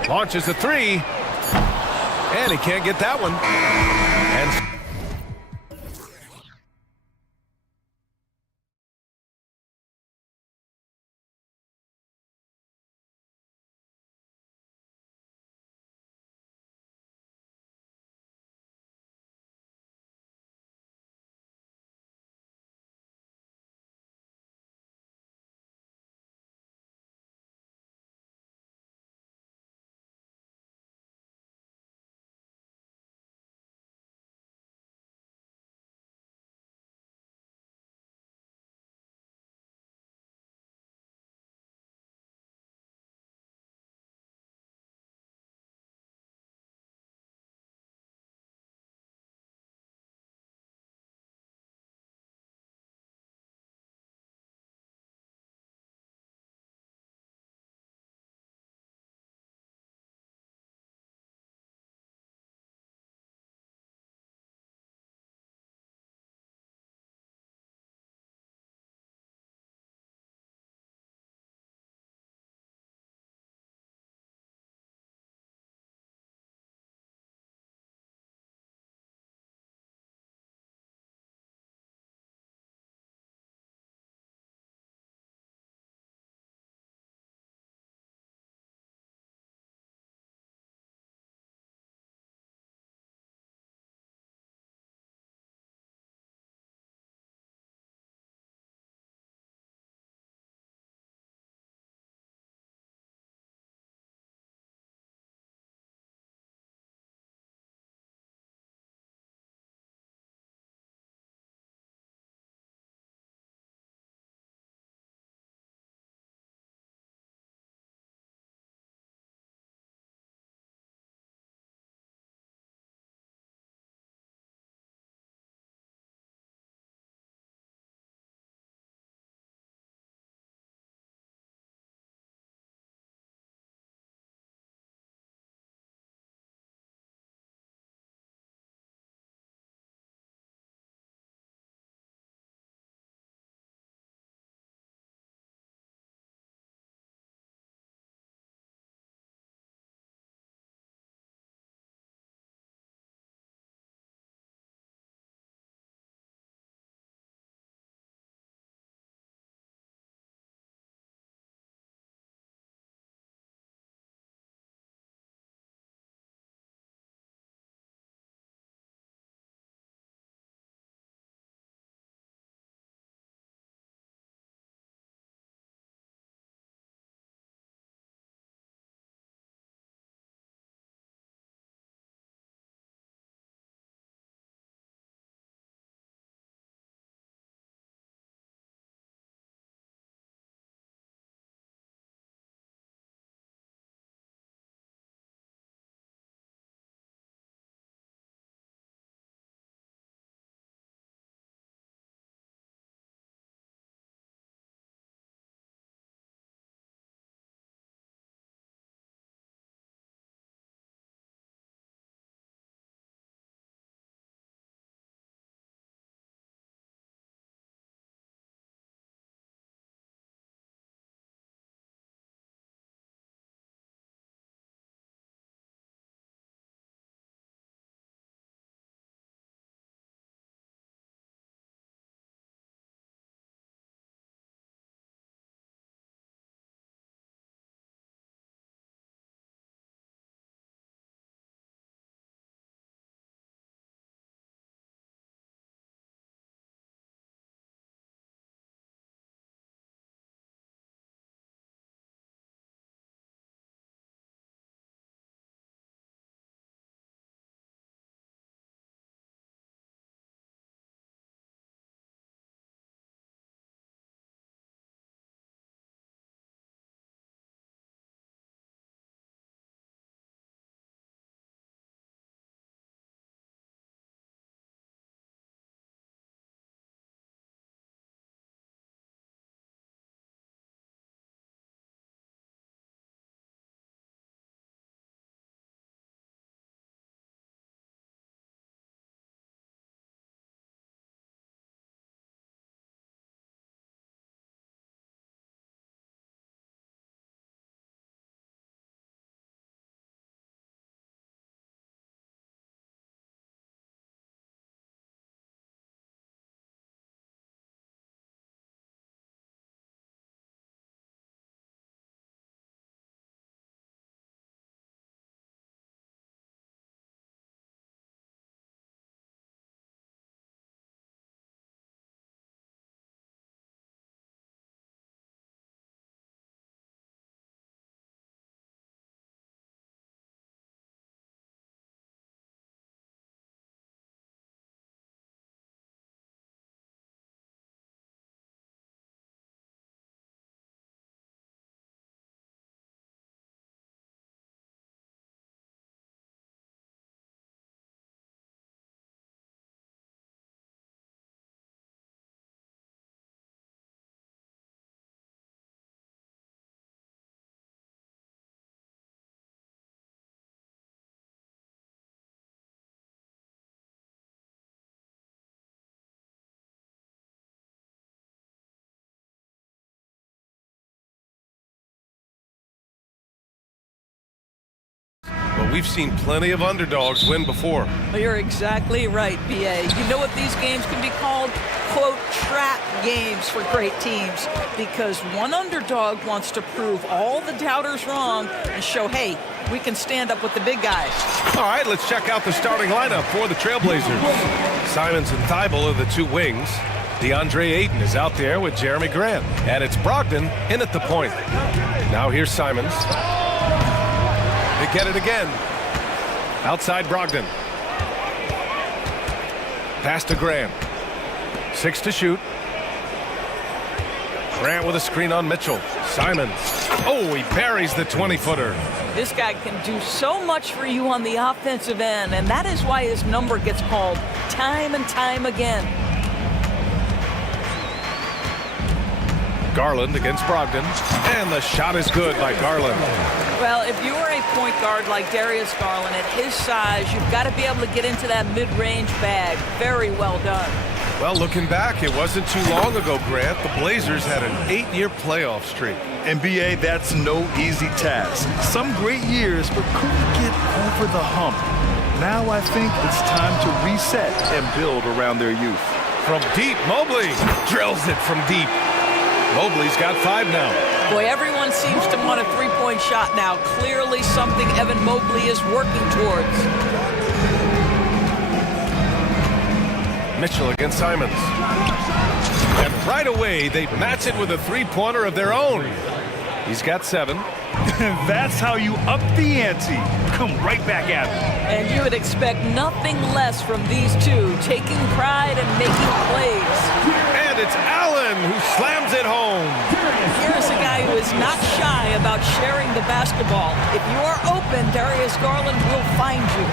Launches a 3. And he can't get that one. And and we've seen plenty of underdogs win before. You're exactly right, BA. You know what these games can be called? Quote, trap games for great teams, because one underdog wants to prove all the doubters wrong and show, hey, we can stand up with the big guys. All right, let's check out the starting lineup for the Trailblazers. Simons and Thibault are the two wings. DeAndre Ayton is out there with Jeremy Grant. And it's Brogdon in at the point. Now here's Simons. They get it again. Outside Brogdon. Pass to Grant. 6 to shoot. Grant with a screen on Mitchell. Simons. Oh, he buries the 20-footer. This guy can do so much for you on the offensive end, and that is why his number gets called time and time again. Garland against Brogdon, and the shot is good by Garland. Well, if you are a point guard like Darius Garland, at his size, you've got to be able to get into that mid-range bag. Very well done. Well, looking back, it wasn't too long ago, Grant. The Blazers had an 8-year playoff streak. NBA, that's no easy task. Some great years, but couldn't get over the hump. Now I think it's time to reset and build around their youth. From deep, Mobley drills it from deep. Mobley's got 5 now. Boy, everyone seems to want a three-point shot now. Clearly something Evan Mobley is working towards. Mitchell against Simons. And right away, they match it with a three-pointer of their own. He's got 7. That's how you up the ante. Come right back at him. And you would expect nothing less from these two, taking pride and making plays. And it's Allen who slams it home. Here's a guy who is not shy about sharing the basketball. If you are open, Darius Garland will find you.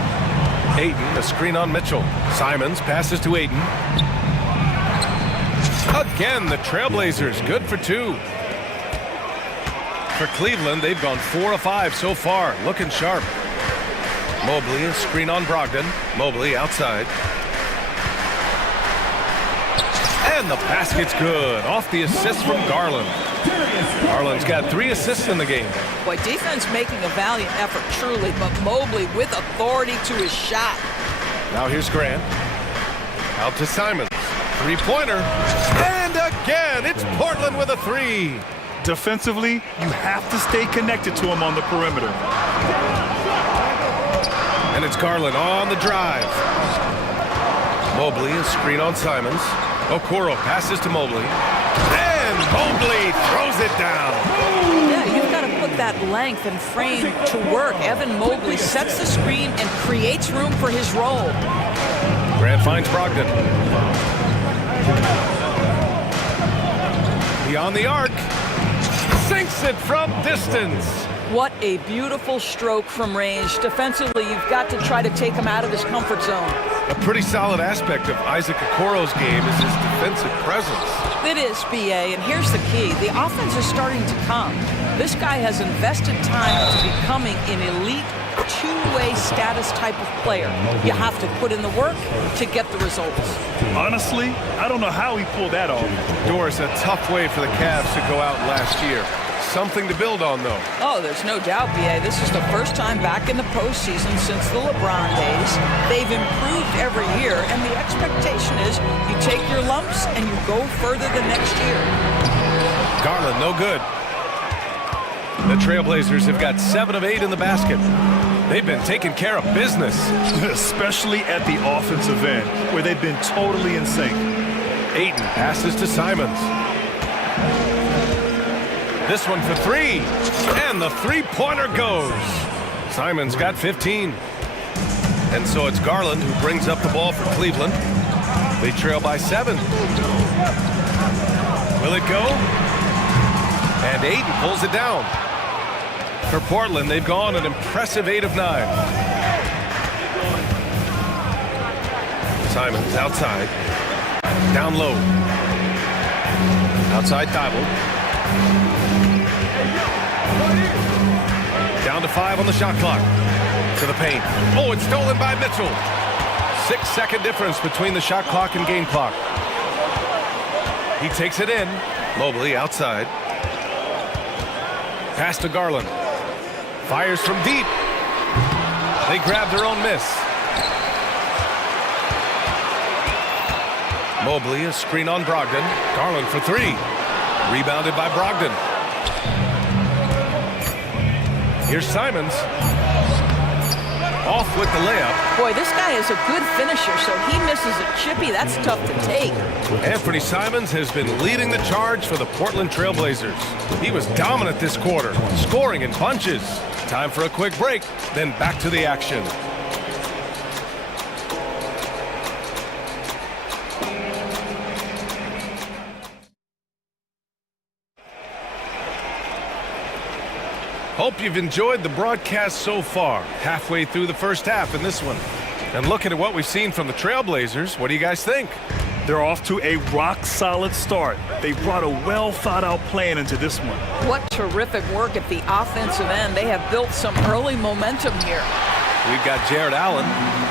Ayton, a screen on Mitchell. Simons passes to Ayton. Again, the Trailblazers, good for 2. For Cleveland, they've gone 4 of 5 so far, looking sharp. Mobley, a screen on Brogdon. Mobley outside. And the basket's good, off the assist from Garland. Garland's got 3 assists in the game. Boy, defense making a valiant effort, truly, but Mobley with authority to his shot. Now here's Grant. Out to Simons. Three-pointer. And again, it's Portland with a 3. Defensively, you have to stay connected to him on the perimeter. And it's Garland on the drive. Mobley, a screen on Simons. Okoro passes to Mobley. And Mobley throws it down. Yeah, you've got to put that length and frame to work. Evan Mobley sets the screen and creates room for his role. Grant finds Brogdon. Beyond the arc. Sinks it from distance. What a beautiful stroke from range. Defensively, you've got to try to take him out of his comfort zone. A pretty solid aspect of Isaac Okoro's game is his defensive presence. It is, BA, and here's the key. The offense is starting to come. This guy has invested time into becoming an elite two-way status type of player. You have to put in the work to get the results. Honestly, I don't know how he pulled that off. Doris, a tough way for the Cavs to go out last year. Something to build on, though. Oh, there's no doubt, BA. This is the first time back in the postseason since the LeBron days. They've improved every year, and the expectation is you take your lumps and you go further the next year. Garland, no good. The Trailblazers have got 7 of 8 in the basket. They've been taking care of business. Especially at the offensive end, where they've been totally in sync. Ayton passes to Simons. This one for 3. And the three-pointer goes. Simons got 15. And so it's Garland who brings up the ball for Cleveland. They trail by 7. Will it go? And Ayton pulls it down. For Portland, they've gone an impressive 8 of 9. Simons outside. Down low. Outside Thibault. Down to 5 on the shot clock. To the paint. Oh, it's stolen by Mitchell. 6-second difference between the shot clock and game clock. He takes it in. Mobley outside. Pass to Garland. Fires from deep. They grab their own miss. Mobley, a screen on Brogdon. Garland for three. Rebounded by Brogdon. Here's Simons. Off with the layup. Boy, this guy is a good finisher, so he misses a chippy. That's tough to take. Anthony Simons has been leading the charge for the Portland Trail Blazers. He was dominant this quarter, scoring in bunches. Time for a quick break, then back to the action. Hope you've enjoyed the broadcast so far. Halfway through the first half in this one. And looking at what we've seen from the Trailblazers, what do you guys think? They're off to a rock-solid start. They brought a well-thought-out plan into this one. What terrific work at the offensive end. They have built some early momentum here. We've got Jared Allen.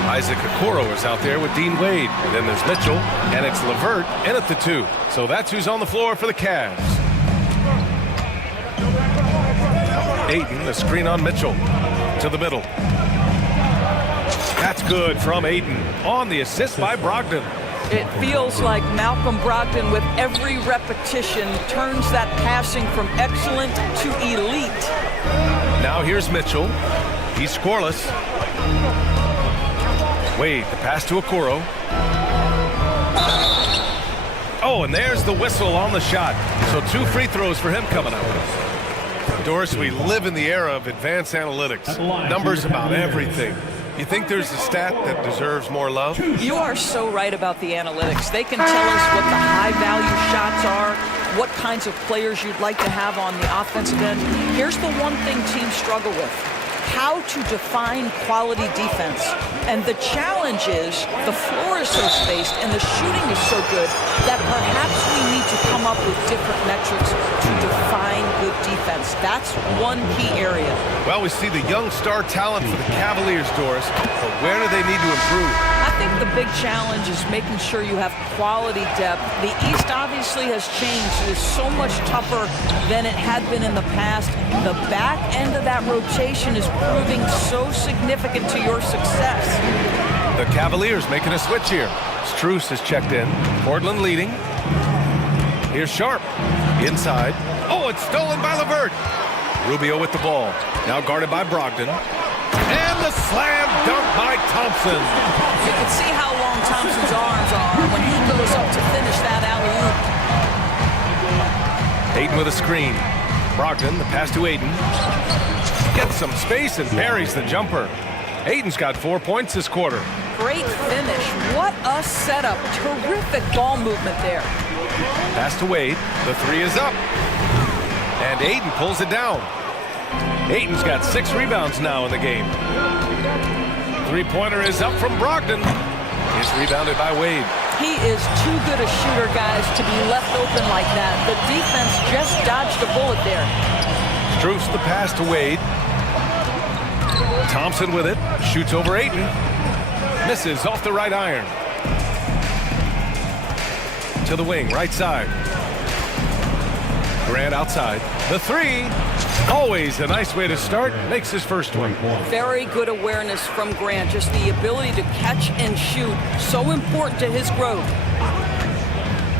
Isaac Okoro is out there with Dean Wade. And then there's Mitchell, and it's LeVert in at the 2. So that's who's on the floor for the Cavs. Ayton, the screen on Mitchell. To the middle. That's good from Ayton. On the assist by Brogdon. It feels like Malcolm Brogdon, with every repetition, turns that passing from excellent to elite. Now here's Mitchell. He's scoreless. Wade, the pass to Okoro. Oh, and there's the whistle on the shot. So 2 free throws for him coming up. Doris, we live in the era of advanced analytics. Numbers about everything. You think there's a stat that deserves more love? You are so right about the analytics. They can tell us what the high-value shots are, what kinds of players you'd like to have on the offensive end. Here's the one thing teams struggle with: how to define quality defense. And the challenge is the floor is so spaced and the shooting is so good that perhaps we need to come up with different metrics to define good defense. That's one key area. Well, we see the young star talent for the Cavaliers, Doris, but where do they need to improve? I think the big challenge is making sure you have quality depth. The East obviously has changed. It is so much tougher than it had been in the past. The back end of that rotation is proving so significant to your success. The Cavaliers making a switch here. Strus has checked in. Portland leading. Here's Sharp. Inside. Oh, it's stolen by LeVert. Rubio with the ball. Now guarded by Brogdon. And the slam dunk by Thompson. You can see how long Thompson's arms are when he goes up to finish that alley-oop. Ayton with a screen. Brogdon, the pass to Ayton. Gets some space and buries the jumper. Ayton's got 4 points this quarter. Great finish. What a setup. Terrific ball movement there. Pass to Wade. The 3 is up. And Ayton pulls it down. Ayton's got 6 rebounds now in the game. 3-pointer is up from Brogdon. It's rebounded by Wade. He is too good a shooter, guys, to be left open like that. The defense just dodged a bullet there. Strus the pass to Wade. Thompson with it. Shoots over Ayton. Misses off the right iron. To the wing, right side. Grant outside. The 3. Always a nice way to start. Makes his first one. Very good awareness from Grant. Just the ability to catch and shoot. So important to his growth.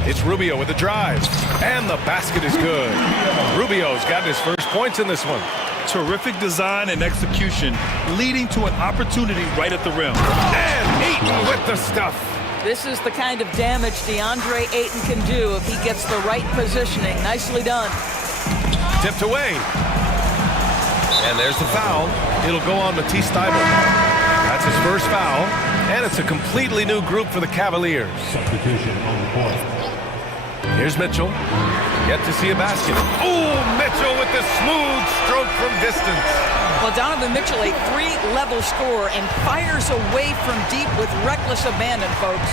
It's Rubio with the drive. And the basket is good. Rubio's gotten his first points in this one. Terrific design and execution, leading to an opportunity right at the rim. And Ayton with the stuff. This is the kind of damage DeAndre Ayton can do if he gets the right positioning. Nicely done. Tipped away. And there's the foul. It'll go on Matisse Thybulle. That's his first foul. And it's a completely new group for the Cavaliers. Substitution on the court. Here's Mitchell. Yet to see a basket. Oh, Mitchell with the smooth stroke from distance. Well, Donovan Mitchell, a 3-level scorer, and fires away from deep with reckless abandon, folks.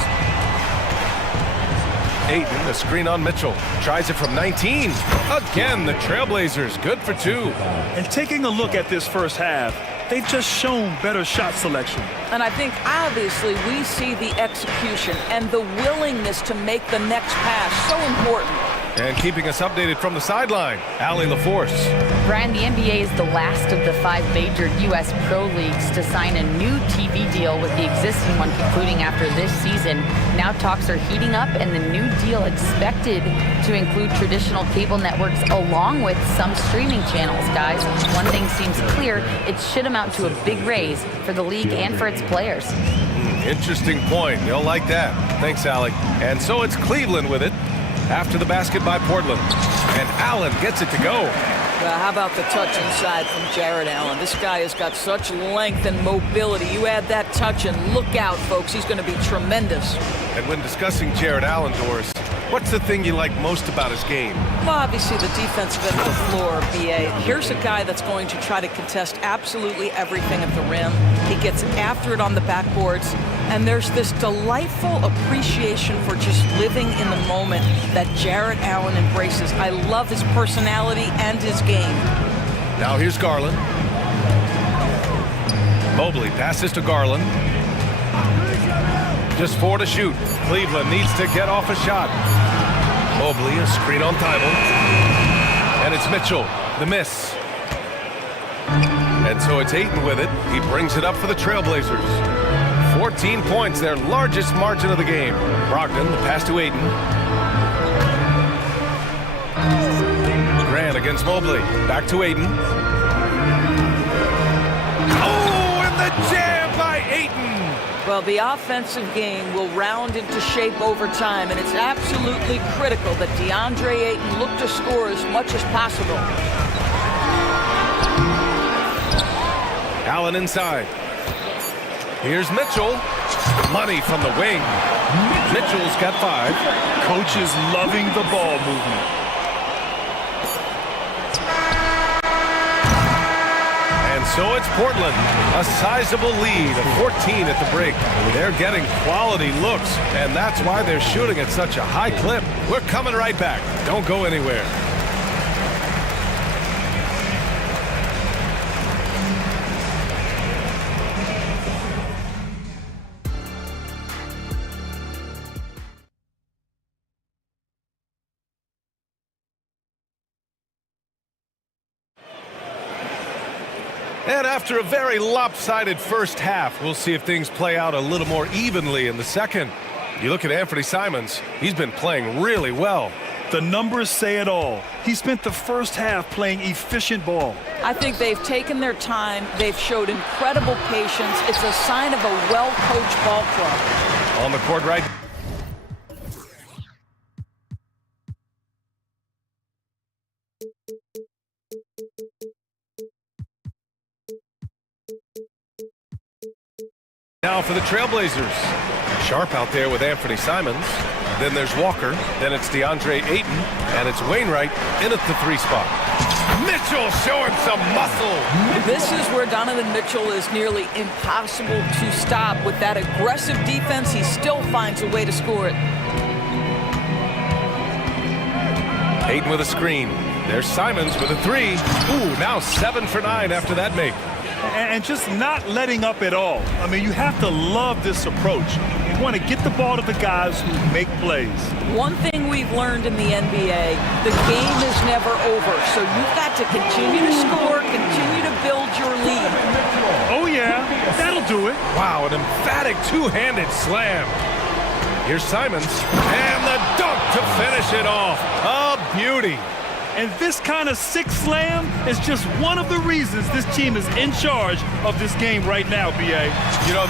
Ayton, the screen on Mitchell. Tries it from 19. Again, the Trailblazers, good for 2. And taking a look at this first half, they've just shown better shot selection. And I think, obviously, we see the execution and the willingness to make the next pass so important. And keeping us updated from the sideline, Allie LaForce. Brian, the NBA is the last of the 5 major U.S. pro leagues to sign a new TV deal, with the existing one concluding after this season. Now talks are heating up, and the new deal expected to include traditional cable networks along with some streaming channels, guys. One thing seems clear, it should amount to a big raise for the league and for its players. Interesting point. You'll like that. Thanks, Allie. And so it's Cleveland with it after the basket by Portland. And Allen gets it to go. Well, how about the touch inside from Jared Allen? This guy has got such length and mobility. You add that touch and look out, folks. He's going to be tremendous. And when discussing Jared Allen, Doris, what's the thing you like most about his game? Well, obviously the defensive end of the floor, BA. Here's a guy that's going to try to contest absolutely everything at the rim. He gets after it on the backboards. And there's this delightful appreciation for just living in the moment that Jared Allen embraces. I love his personality and his game. Now here's Garland. Mobley passes to Garland. Just 4 to shoot. Cleveland needs to get off a shot. Mobley, a screen on Tybal. And it's Mitchell, the miss. And so it's Ayton with it. He brings it up for the Trailblazers. 14 points, their largest margin of the game. Brogdon, the pass to Ayton. Grant against Mobley. Back to Ayton. Oh, and the jam by Ayton! Well, the offensive game will round into shape over time, and it's absolutely critical that DeAndre Ayton look to score as much as possible. Allen inside. Here's Mitchell. Money from the wing. Mitchell's got 5. Coach is loving the ball movement. And so it's Portland. A sizable lead of 14 at the break. They're getting quality looks, and that's why they're shooting at such a high clip. We're coming right back. Don't go anywhere. And after a very lopsided first half, we'll see if things play out a little more evenly in the second. You look at Anthony Simons, he's been playing really well. The numbers say it all. He spent the first half playing efficient ball. I think they've taken their time. They've showed incredible patience. It's a sign of a well-coached ball club. On the court right. Now for the Trailblazers. Sharp out there with Anthony Simons. Then there's Walker. Then it's DeAndre Ayton. And it's Wainwright in at the 3 spot. Mitchell showing some muscle. This is where Donovan Mitchell is nearly impossible to stop. With that aggressive defense, he still finds a way to score it. Ayton with a screen. There's Simons with a 3. Ooh, now 7 for 9 after that make. And just not letting up at all. I mean, you have to love this approach. You want to get the ball to the guys who make plays. One thing we've learned in the NBA, the game is never over. So you've got to continue to score, continue to build your lead. Oh, yeah, that'll do it. Wow, an emphatic two-handed slam. Here's Simons, and the dunk to finish it off. A beauty. And this kind of sick slam is just one of the reasons this team is in charge of this game right now, B.A. You know,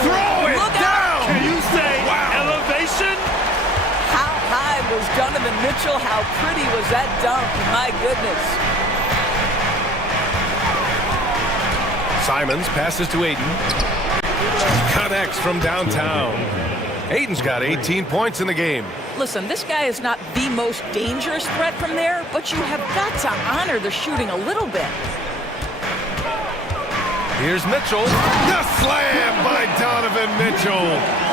throw it down! Can you say elevation? How high was Donovan Mitchell? How pretty was that dunk? My goodness. Simons passes to Ayton. Connects from downtown. Ayton's got 18 points in the game. Listen, this guy is not the most dangerous threat from there, but you have got to honor the shooting a little bit. Here's Mitchell. The slam by Donovan Mitchell.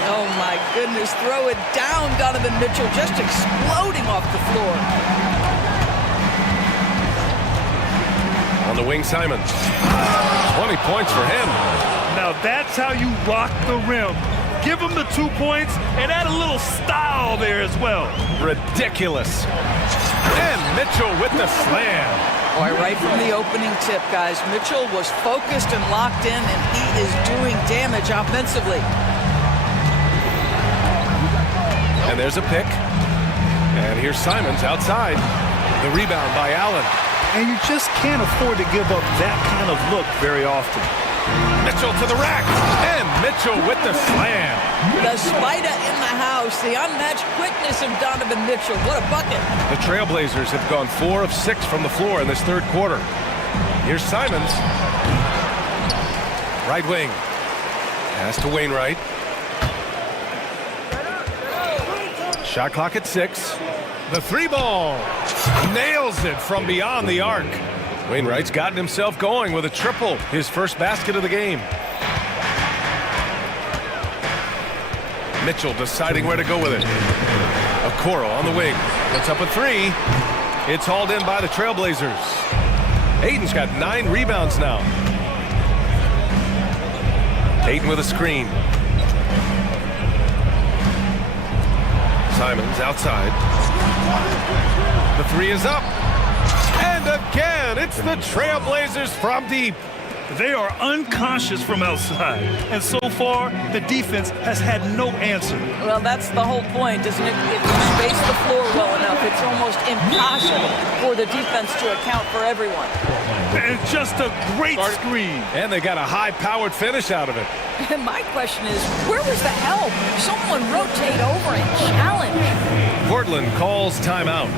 Oh, my goodness. Throw it down, Donovan Mitchell, just exploding off the floor. On the wing, Simons. 20 points for him. Now that's how you rock the rim. Give him the 2 points and add a little style there as well. Ridiculous. And Mitchell with the slam. Boy, right from the opening tip, guys, Mitchell was focused and locked in, and he is doing damage offensively. And there's a pick. And here's Simons outside. The rebound by Allen. And you just can't afford to give up that kind of look very often. Mitchell to the rack. And Mitchell with the slam. The spider in the house. The unmatched quickness of Donovan Mitchell. What a bucket. The Trailblazers have gone 4 of 6 from the floor in this third quarter. Here's Simons. Right wing. Pass to Wainwright. Shot clock at 6. The 3-ball. Nails it from beyond the arc. Wainwright's gotten himself going with a triple. His first basket of the game. Mitchell deciding where to go with it. Okoro on the wing. Puts up a 3. It's hauled in by the Trailblazers. Ayton's got 9 rebounds now. Ayton with a screen. Simons outside. The 3 is up. And again, it's the Trailblazers from deep. They are unconscious from outside, and so far, the defense has had no answer. Well, that's the whole point, isn't it? If you space the floor well enough, it's almost impossible for the defense to account for everyone. And just a great screen. And they got a high-powered finish out of it. And my question is, where was the help? Someone rotate over and challenge. Portland calls timeout.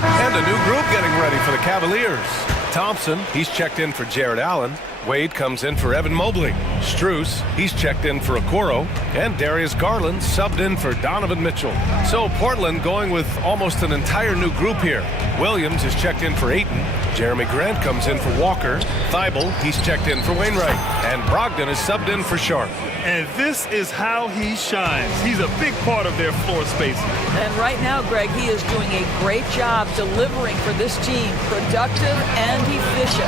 And a new group getting ready for the Cavaliers. Thompson, he's checked in for Jared Allen. Wade comes in for Evan Mobley. Strus, he's checked in for Okoro. And Darius Garland subbed in for Donovan Mitchell. So Portland going with almost an entire new group here. Williams is checked in for Ayton. Jeremy Grant comes in for Walker. Thibault, he's checked in for Wainwright. And Brogdon is subbed in for Sharp. And this is how he shines. He's a big part of their floor spacing. And right now, Greg, he is doing a great job delivering for this team. Productive and efficient.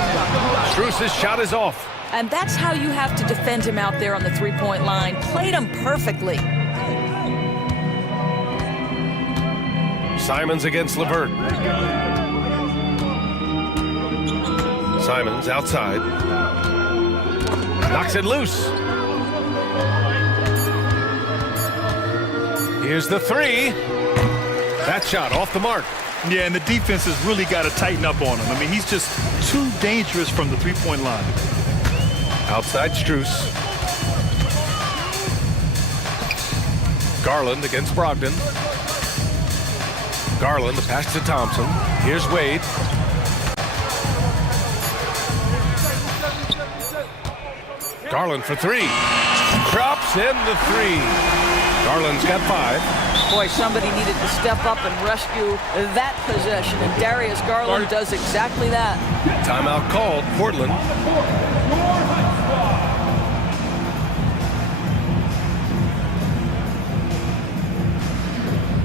Strus's shot is off. And that's how you have to defend him out there on the three-point line. Played him perfectly. Simons against LeVert. Simons outside. Knocks it loose. Here's the 3. That shot off the mark. Yeah, and the defense has really got to tighten up on him. I mean, he's just too dangerous from the three-point line. Outside Strus. Garland against Brogdon. Garland, the pass to Thompson. Here's Wade. Garland for 3. Drops in the 3. Garland's got 5. Boy, somebody needed to step up and rescue that possession, and Darius Garland does exactly that. Timeout called, Portland.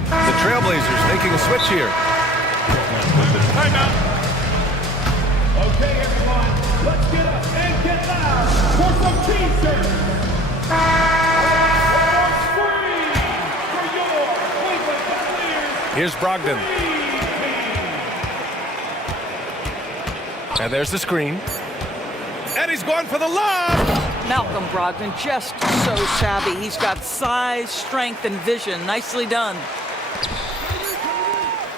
The Trailblazers making a switch here. Timeout. Okay, everyone, let's get up and get loud for some team service. Here's Brogdon. And there's the screen. And he's going for the lob. Malcolm Brogdon, just so savvy. He's got size, strength, and vision. Nicely done.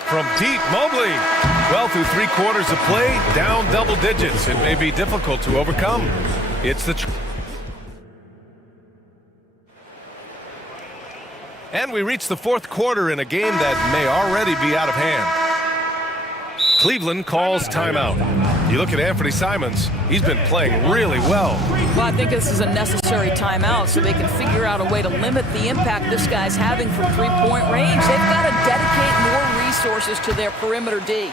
From deep, Mobley. Well, through 3 quarters of play, down double digits. It may be difficult to overcome. It's the... And we reach the 4th quarter in a game that may already be out of hand. Cleveland calls timeout. You look at Anthony Simons, he's been playing really well. Well, I think this is a necessary timeout so they can figure out a way to limit the impact this guy's having from three-point range. They've got to dedicate more resources to their perimeter D.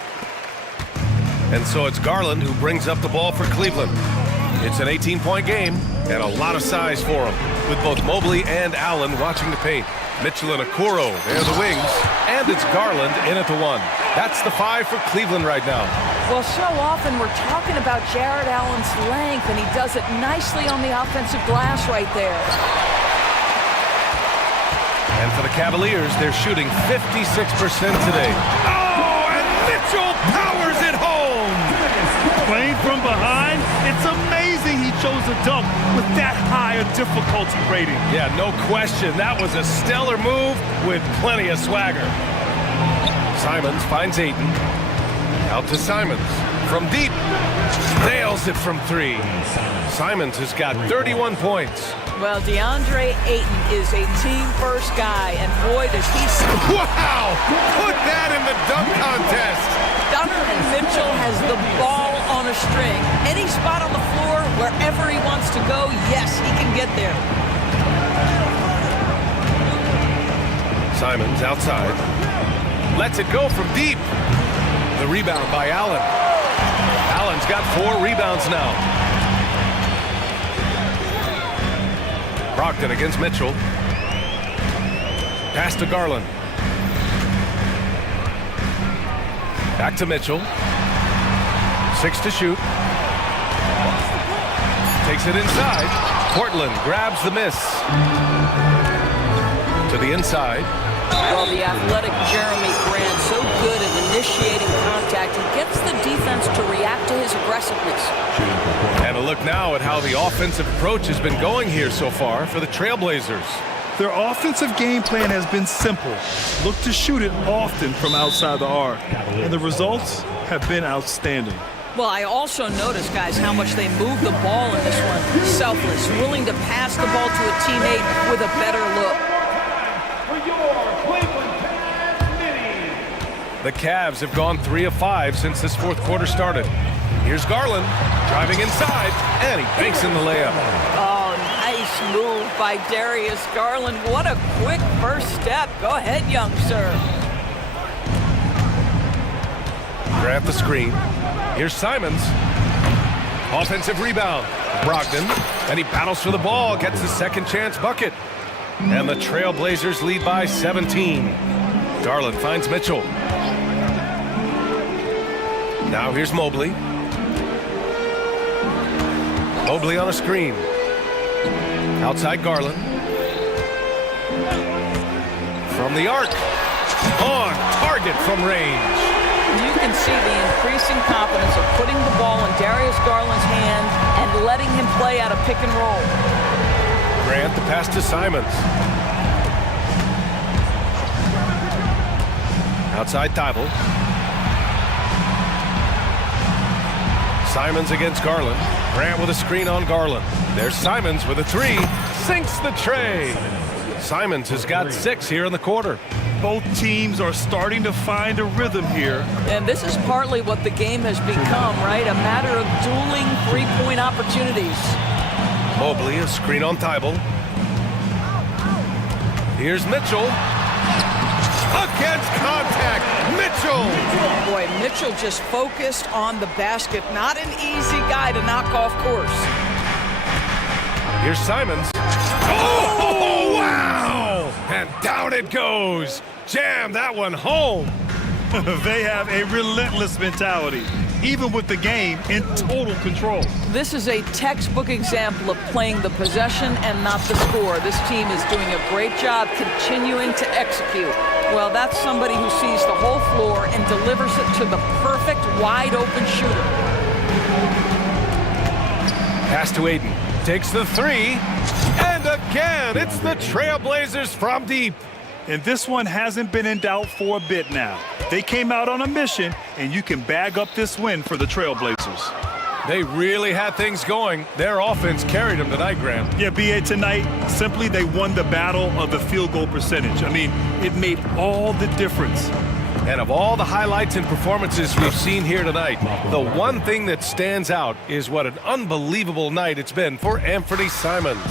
And so it's Garland who brings up the ball for Cleveland. It's an 18-point game and a lot of size for him, with both Mobley and Allen watching the paint. Mitchell and Okoro, they're the wings, and it's Garland in at the 1. That's the 5 for Cleveland right now. Well, so often we're talking about Jared Allen's length, and he does it nicely on the offensive glass right there. And for the Cavaliers, they're shooting 56% today. Oh, and Mitchell powers it home! Playing from behind, it's amazing he chose a dunk with that high a difficulty rating. Yeah, no question. That was a stellar move with plenty of swagger. Simons finds Ayton. Out to Simons. From deep. Nails it from three. Simons has got 31 points. Well, DeAndre Ayton is a team-first guy, and boy, does he... Wow! Put that in the dunk contest! Donovan Mitchell has the ball on a string. Any spot on the floor, wherever he wants to go, yes, he can get there. Simons outside. Lets it go from deep. The rebound by Allen. Allen's got 4 rebounds now. Brogdon against Mitchell. Pass to Garland. Back to Mitchell. 6 to shoot. Takes it inside. Portland grabs the miss. To the inside. Well, the athletic Jeremy Grant, so good at initiating contact. He gets the defense to react to his aggressiveness. And a look now at how the offensive approach has been going here so far for the Trailblazers. Their offensive game plan has been simple. Look to shoot it often from outside the arc. And the results have been outstanding. Well, I also noticed, guys, how much they move the ball in this one. Selfless, willing to pass the ball to a teammate with a better look. The Cavs have gone 3 of 5 since this fourth quarter started. Here's Garland driving inside, and he banks in the layup. Oh, nice move by Darius Garland. What a quick first step. Go ahead, young sir. Grant the screen. Here's Simons. Offensive rebound. Brogdon, and he battles for the ball, gets the second chance bucket. And the Trailblazers lead by 17. Garland finds Mitchell. Now here's Mobley. Mobley on a screen. Outside Garland. From the arc. On target from range. You can see the increasing confidence of putting the ball in Darius Garland's hand and letting him play out of pick and roll. Grant the pass to Simons. Outside Thibault. Simons against Garland. Grant with a screen on Garland. There's Simons with a 3. Sinks the tray. Simons has got 6 here in the quarter. Both teams are starting to find a rhythm here. And this is partly what the game has become, right? A matter of dueling three-point opportunities. Mobley, a screen on Thibault. Here's Mitchell. Against contact, Mitchell! Boy, Mitchell just focused on the basket. Not an easy guy to knock off course. Here's Simons. Oh, wow! And down it goes. Jam that one home. They have a relentless mentality, even with the game in total control. This is a textbook example of playing the possession and not the score. This team is doing a great job continuing to execute. Well, that's somebody who sees the whole floor and delivers it to the perfect wide-open shooter. Pass to Ayton. Takes the 3. And again, it's the Trailblazers from deep. And this one hasn't been in doubt for a bit now. They came out on a mission, and you can bag up this win for the Trailblazers. They really had things going. Their offense carried them tonight, Grant. Yeah, BA, tonight, simply they won the battle of the field goal percentage. I mean, it made all the difference. And of all the highlights and performances we've seen here tonight, the one thing that stands out is what an unbelievable night it's been for Anthony Simons.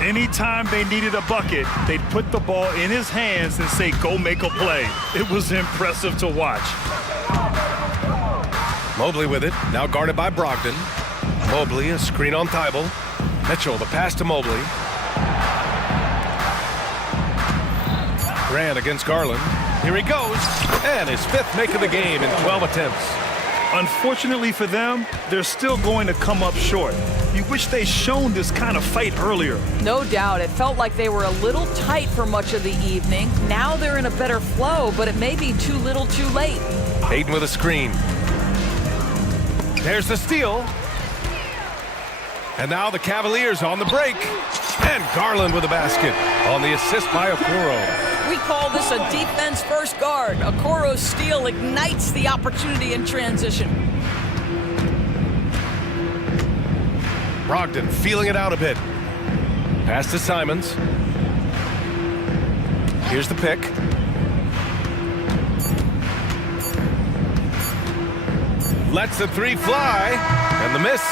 Anytime they needed a bucket, they'd put the ball in his hands and say, go make a play. It was impressive to watch. Mobley with it, now guarded by Brogdon. Mobley, a screen on Thibault. Mitchell, the pass to Mobley. Grant against Garland. Here he goes, and his 5th make of the game in 12 attempts. Unfortunately for them, they're still going to come up short. You wish they'd shown this kind of fight earlier. No doubt. It felt like they were a little tight for much of the evening. Now they're in a better flow, but it may be too little too late. Hayden with a screen. There's the steal. And now the Cavaliers on the break. And Garland with a basket on the assist by Okoro. We call this a defense-first guard. Okoro's steal ignites the opportunity in transition. Brogdon feeling it out a bit. Pass to Simons. Here's the pick. Lets the three fly, and the miss.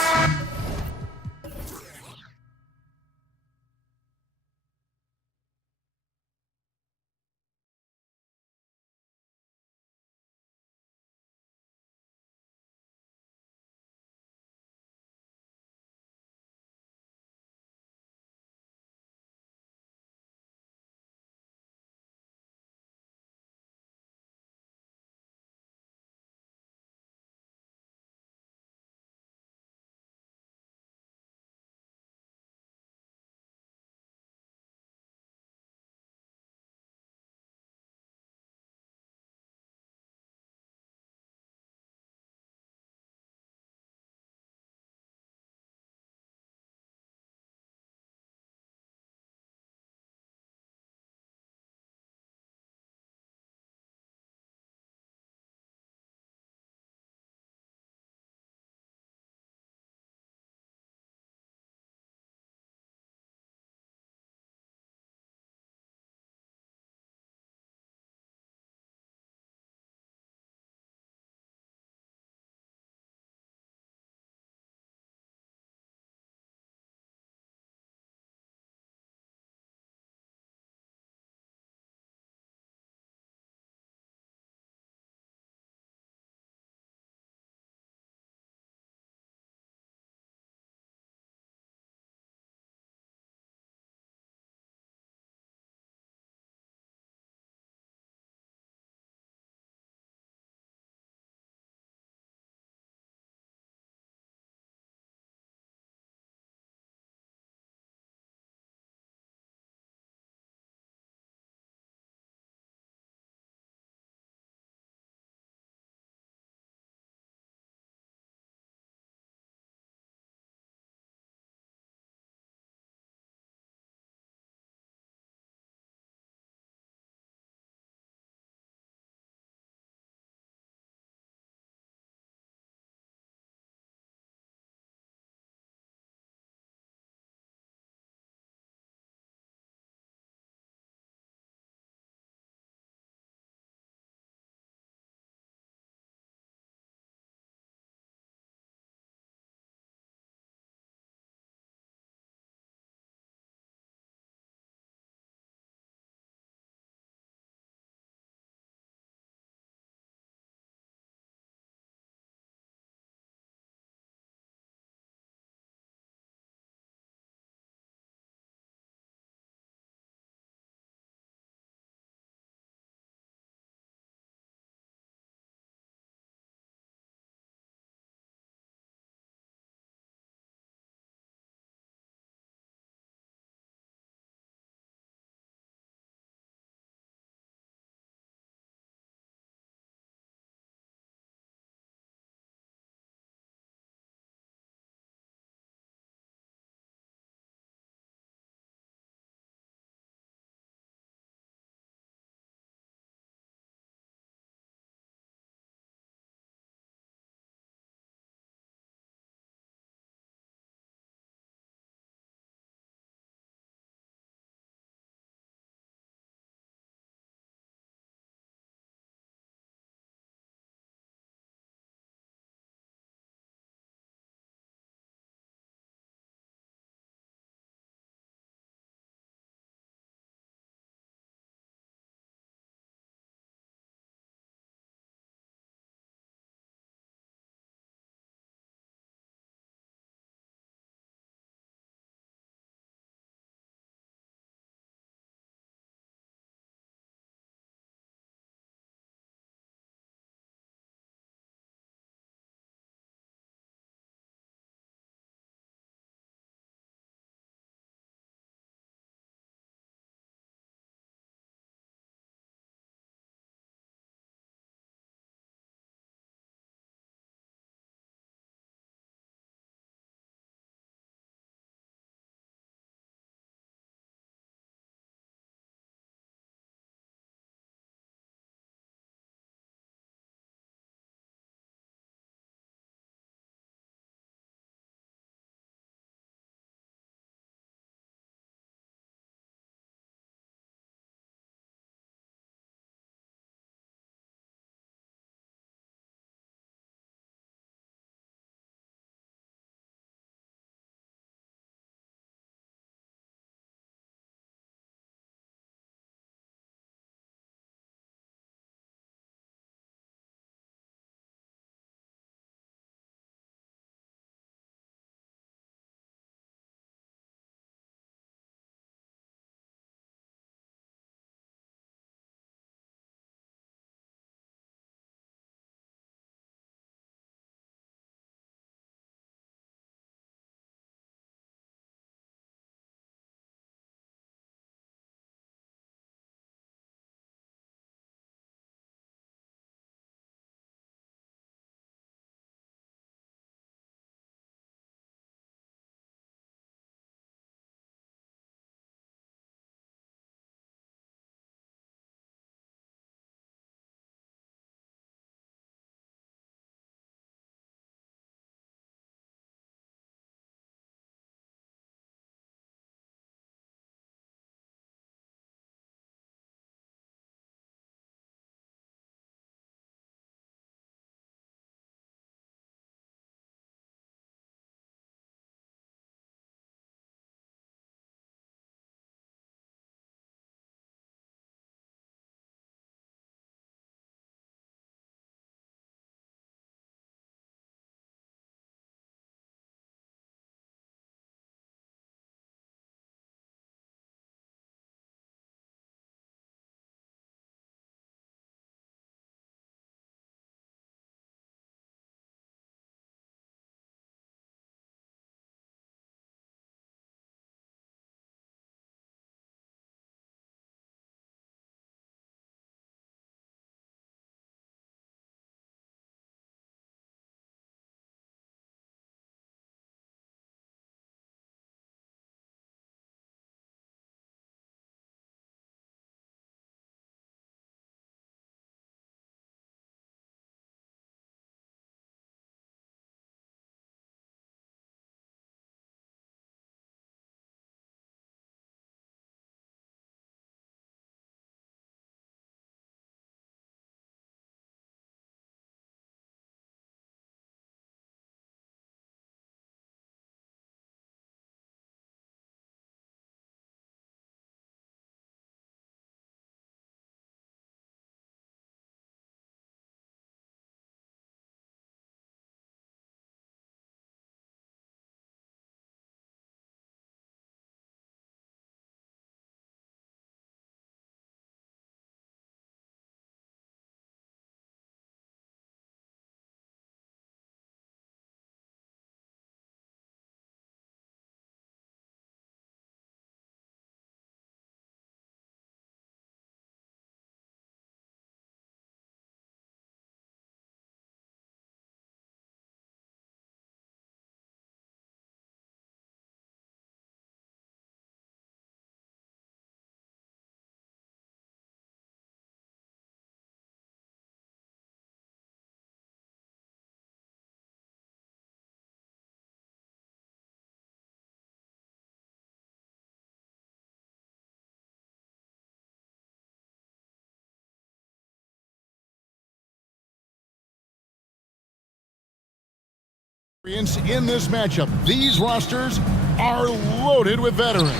In this matchup, these rosters are loaded with veterans.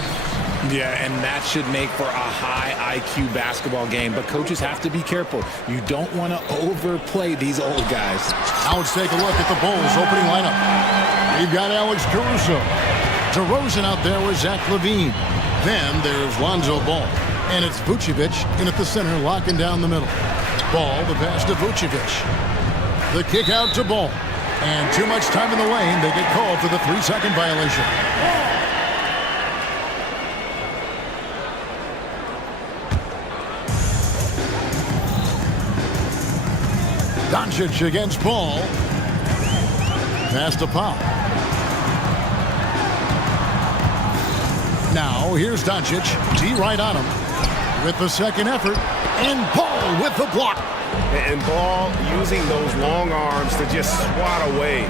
Yeah, and that should make for a high IQ basketball game, but coaches have to be careful. You don't want to overplay these old guys. Now let's take a look at the Bulls opening lineup. We've got Alex Caruso. DeRozan out there with Zach LaVine. Then there's Lonzo Ball. And it's Vucevic in at the center, locking down the middle. Ball, the pass to Vucevic. The kick out to Ball. And too much time in the lane. They get called for the 3-second violation. Doncic against Ball. Pass to Powell. Now here's Doncic. D right on him with the second effort. And Ball with the block. And Ball using those long arms to just swat away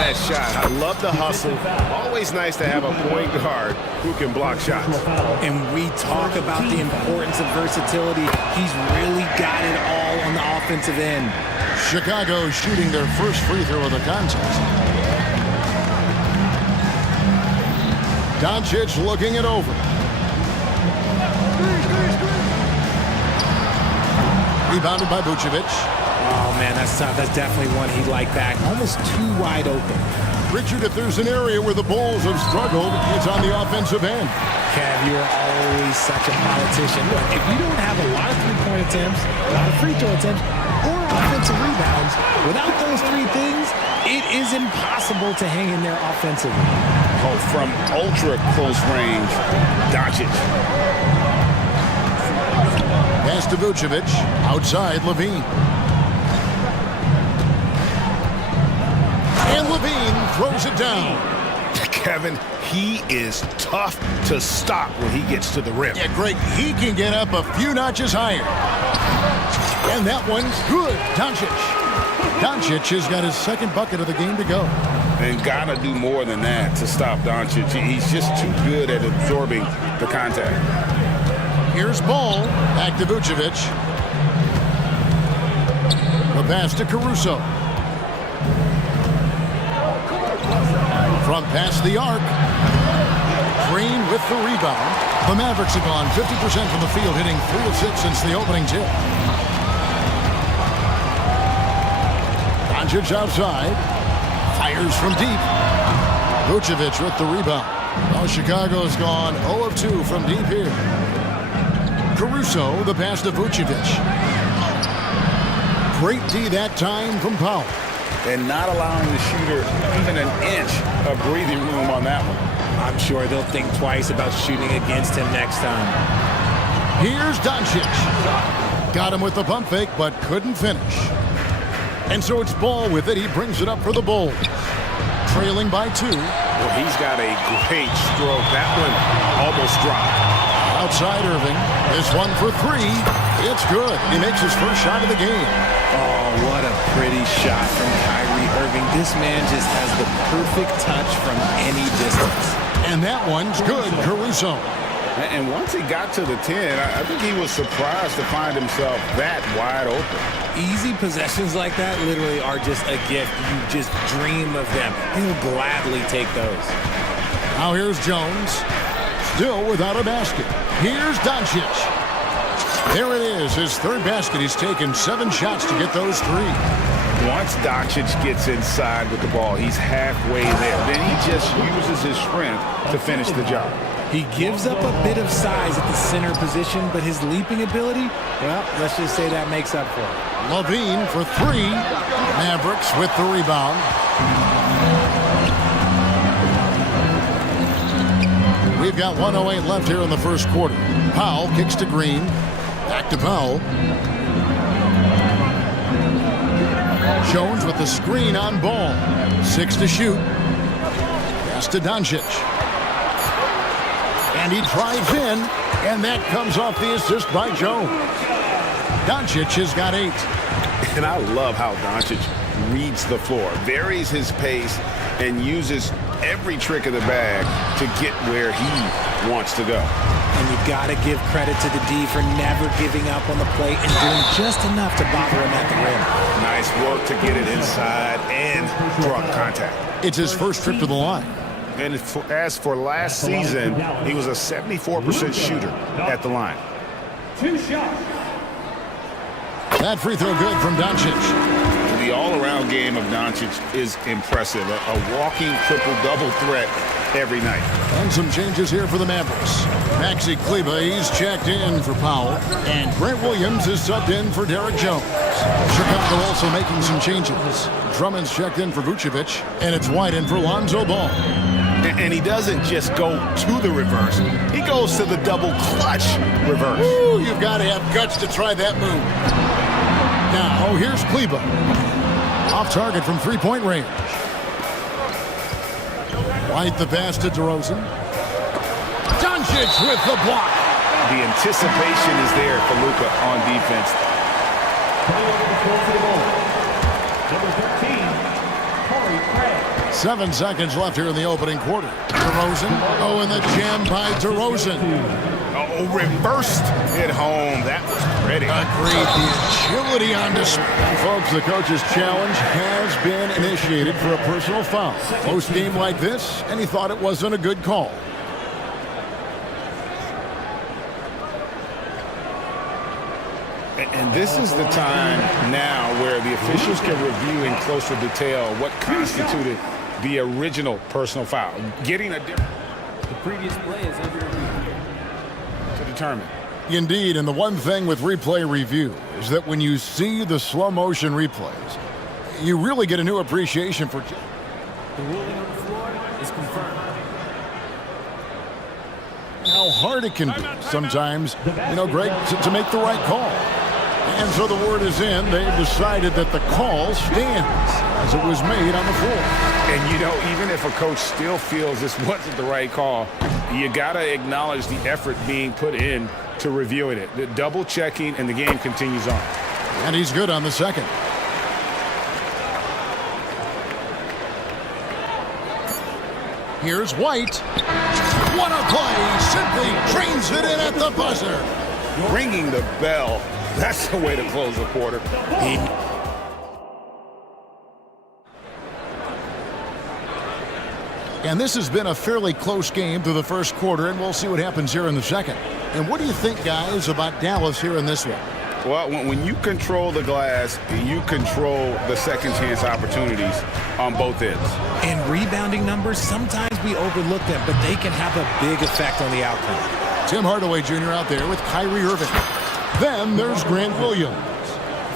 that shot. I love the hustle. Always nice to have a point guard who can block shots. And we talk about the importance of versatility. He's really got it all on the offensive end. Chicago shooting their first free throw of the contest. Doncic looking it over. Rebounded by Vucevic. Oh, man, that's tough. That's definitely one he'd like back. Almost too wide open. Richard, if there's an area where the Bulls have struggled, it's on the offensive end. Kev, you are always such a politician. Look, if you don't have a lot of three-point attempts, a lot of free throw attempts, or offensive rebounds, without those three things, it is impossible to hang in there offensively. Oh, from ultra close range, Doncic. Pass to Vucevic, outside LaVine. And LaVine throws it down. Kevin, he is tough to stop when he gets to the rim. Yeah, Greg, he can get up a few notches higher. And that one's good. Doncic has got his second bucket of the game to go. And gotta do more than that to stop Doncic. He's just too good at absorbing the contact. Here's Ball, back to Vucevic. The pass to Caruso. From past the arc. Green with the rebound. The Mavericks have gone 50% from the field, hitting 3 of 6 since the opening tip. Doncic outside. Fires from deep. Vucevic with the rebound. Well, Chicago's gone 0 of 2 from deep here. Caruso, the pass to Vucevic. Great D that time from Powell. And not allowing the shooter even an inch of breathing room on that one. I'm sure they'll think twice about shooting against him next time. Here's Doncic. Got him with the pump fake, but couldn't finish. And so it's Ball with it. He brings it up for the Bulls. Trailing by 2. Well, he's got a great stroke. That one almost dropped. Outside Irving. This one for 3. It's good. He makes his first shot of the game. Oh, what a pretty shot from Kyrie Irving. This man just has the perfect touch from any distance. And that one's good. Caruso. And once he got to the 10, I think he was surprised to find himself that wide open. Easy possessions like that literally are just a gift. You just dream of them. He'll gladly take those. Now here's Jones. Still without a basket. Here's Doncic. There it is, his third basket. He's taken 7 shots to get those 3. Once Doncic gets inside with the ball, he's halfway there. Then he just uses his strength to finish the job. He gives up a bit of size at the center position, but his leaping ability, well, let's just say that makes up for it. LaVine for 3. Mavericks with the rebound. We've got 1:08 left here in the first quarter. Powell kicks to Green. Back to Powell. Jones with the screen on Ball. 6 to shoot. Pass to Doncic. And he drives in, and that comes off the assist by Jones. Doncic has got 8. And I love how Doncic reads the floor, varies his pace, and uses every trick of the bag to get where he wants to go. And you got to give credit to the D for never giving up on the plate and doing just enough to bother him at the rim. Nice work to get it inside and draw contact. It's his first trip to the line. And as for last season, he was a 74% shooter at the line. 2 shots. That free throw good from Doncic. The all-around game of Doncic is impressive. A walking triple-double threat every night. And some changes here for the Mavericks. Maxi Kleber, he's checked in for Powell. And Grant Williams is subbed in for Derek Jones. Chicago also making some changes. Drummond's checked in for Vucevic. And it's White in for Lonzo Ball. And he doesn't just go to the reverse. He goes to the double clutch reverse. Ooh, you've got to have guts to try that move. Now, here's Kleber. Off target from three-point range. White the pass to DeRozan. Doncic with the block. The anticipation is there for Luka on defense. Number 13, Corey Craig. 7 seconds left here in the opening quarter. DeRozan. Oh, and the jam by DeRozan. Oh, reversed at home. That was pretty. Agreed. The agility on display. Folks, the coach's challenge has been initiated for a personal foul. Post game like this, and he thought it wasn't a good call. And this is the time now where the officials can review in closer detail what constituted the original personal foul. Getting a different... The previous play is under review. To determine. Indeed, and the one thing with replay review is that when you see the slow motion replays, you really get a new appreciation for... The ruling on the floor is confirmed. How hard it can be sometimes, Greg, to make the right call. And so the word is in. They've decided that the call stands as it was made on the floor. And, even if a coach still feels this wasn't the right call, you got to acknowledge the effort being put in to reviewing it. The double checking, and the game continues on. And he's good on the second. Here's White. What a play! Simply trains it in at the buzzer. Ringing the bell. That's the way to close the quarter. And this has been a fairly close game through the first quarter, and we'll see what happens here in the second. And what do you think, guys, about Dallas here in this one? Well, when you control the glass, you control the second chance opportunities on both ends. And rebounding numbers, sometimes we overlook them, but they can have a big effect on the outcome. Tim Hardaway Jr. out there with Kyrie Irving. Then there's Grant Williams.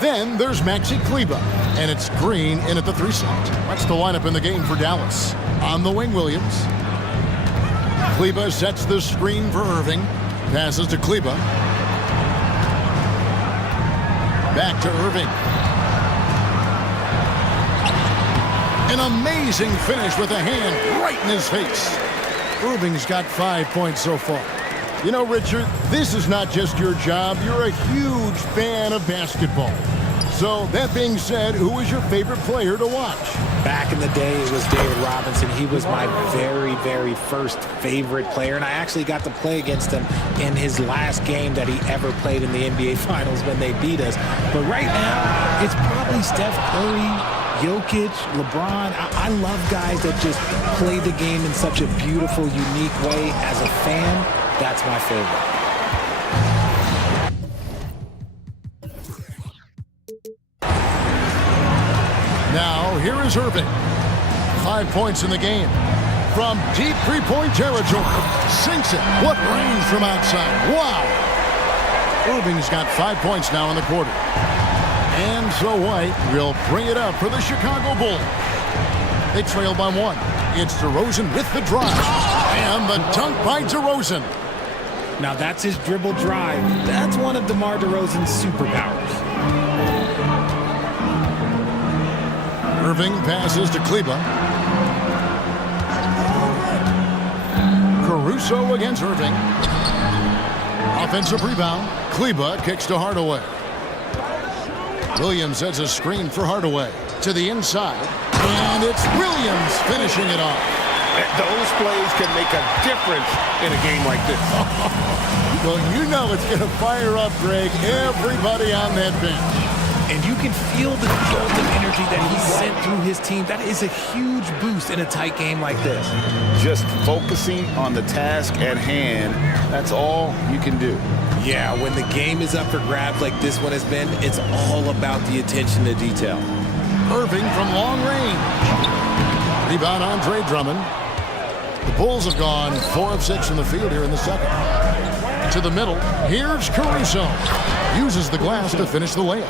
Then there's Maxi Kleber. And it's Green in at the 3 slot. That's the lineup in the game for Dallas. On the wing, Williams. Kleber sets the screen for Irving. Passes to Kleber. Back to Irving. An amazing finish with a hand right in his face. Irving's got 5 points so far. Richard, this is not just your job. You're a huge fan of basketball. So, that being said, who was your favorite player to watch? Back in the day, it was David Robinson. He was my very, very first favorite player, and I actually got to play against him in his last game that he ever played in the NBA Finals when they beat us. But right now, it's probably Steph Curry, Jokic, LeBron. I love guys that just play the game in such a beautiful, unique way. As a fan, that's my favorite. Now, here is Irving. 5 points in the game. From deep three-point territory. Sinks it. What range from outside. Wow. Irving's got 5 points now in the quarter. And so White will bring it up for the Chicago Bulls. They trail by 1. It's DeRozan with the drive. And the dunk by DeRozan. Now that's his dribble drive. That's one of DeMar DeRozan's superpowers. Irving passes to Kleber. Caruso against Irving. Offensive rebound. Kleber kicks to Hardaway. Williams sets a screen for Hardaway. To the inside. And it's Williams finishing it off. Those plays can make a difference in a game like this. Well, you know it's going to fire up, Greg, everybody on that bench. And you can feel the jolt of energy that he sent through his team. That is a huge boost in a tight game like this. Just focusing on the task at hand, that's all you can do. Yeah, when the game is up for grabs like this one has been, it's all about the attention to detail. Irving from long range. Rebound, Andre Drummond. The Bulls have gone 4 of 6 from the field here in the second. To the middle, here's Caruso. Uses the glass to finish the layup.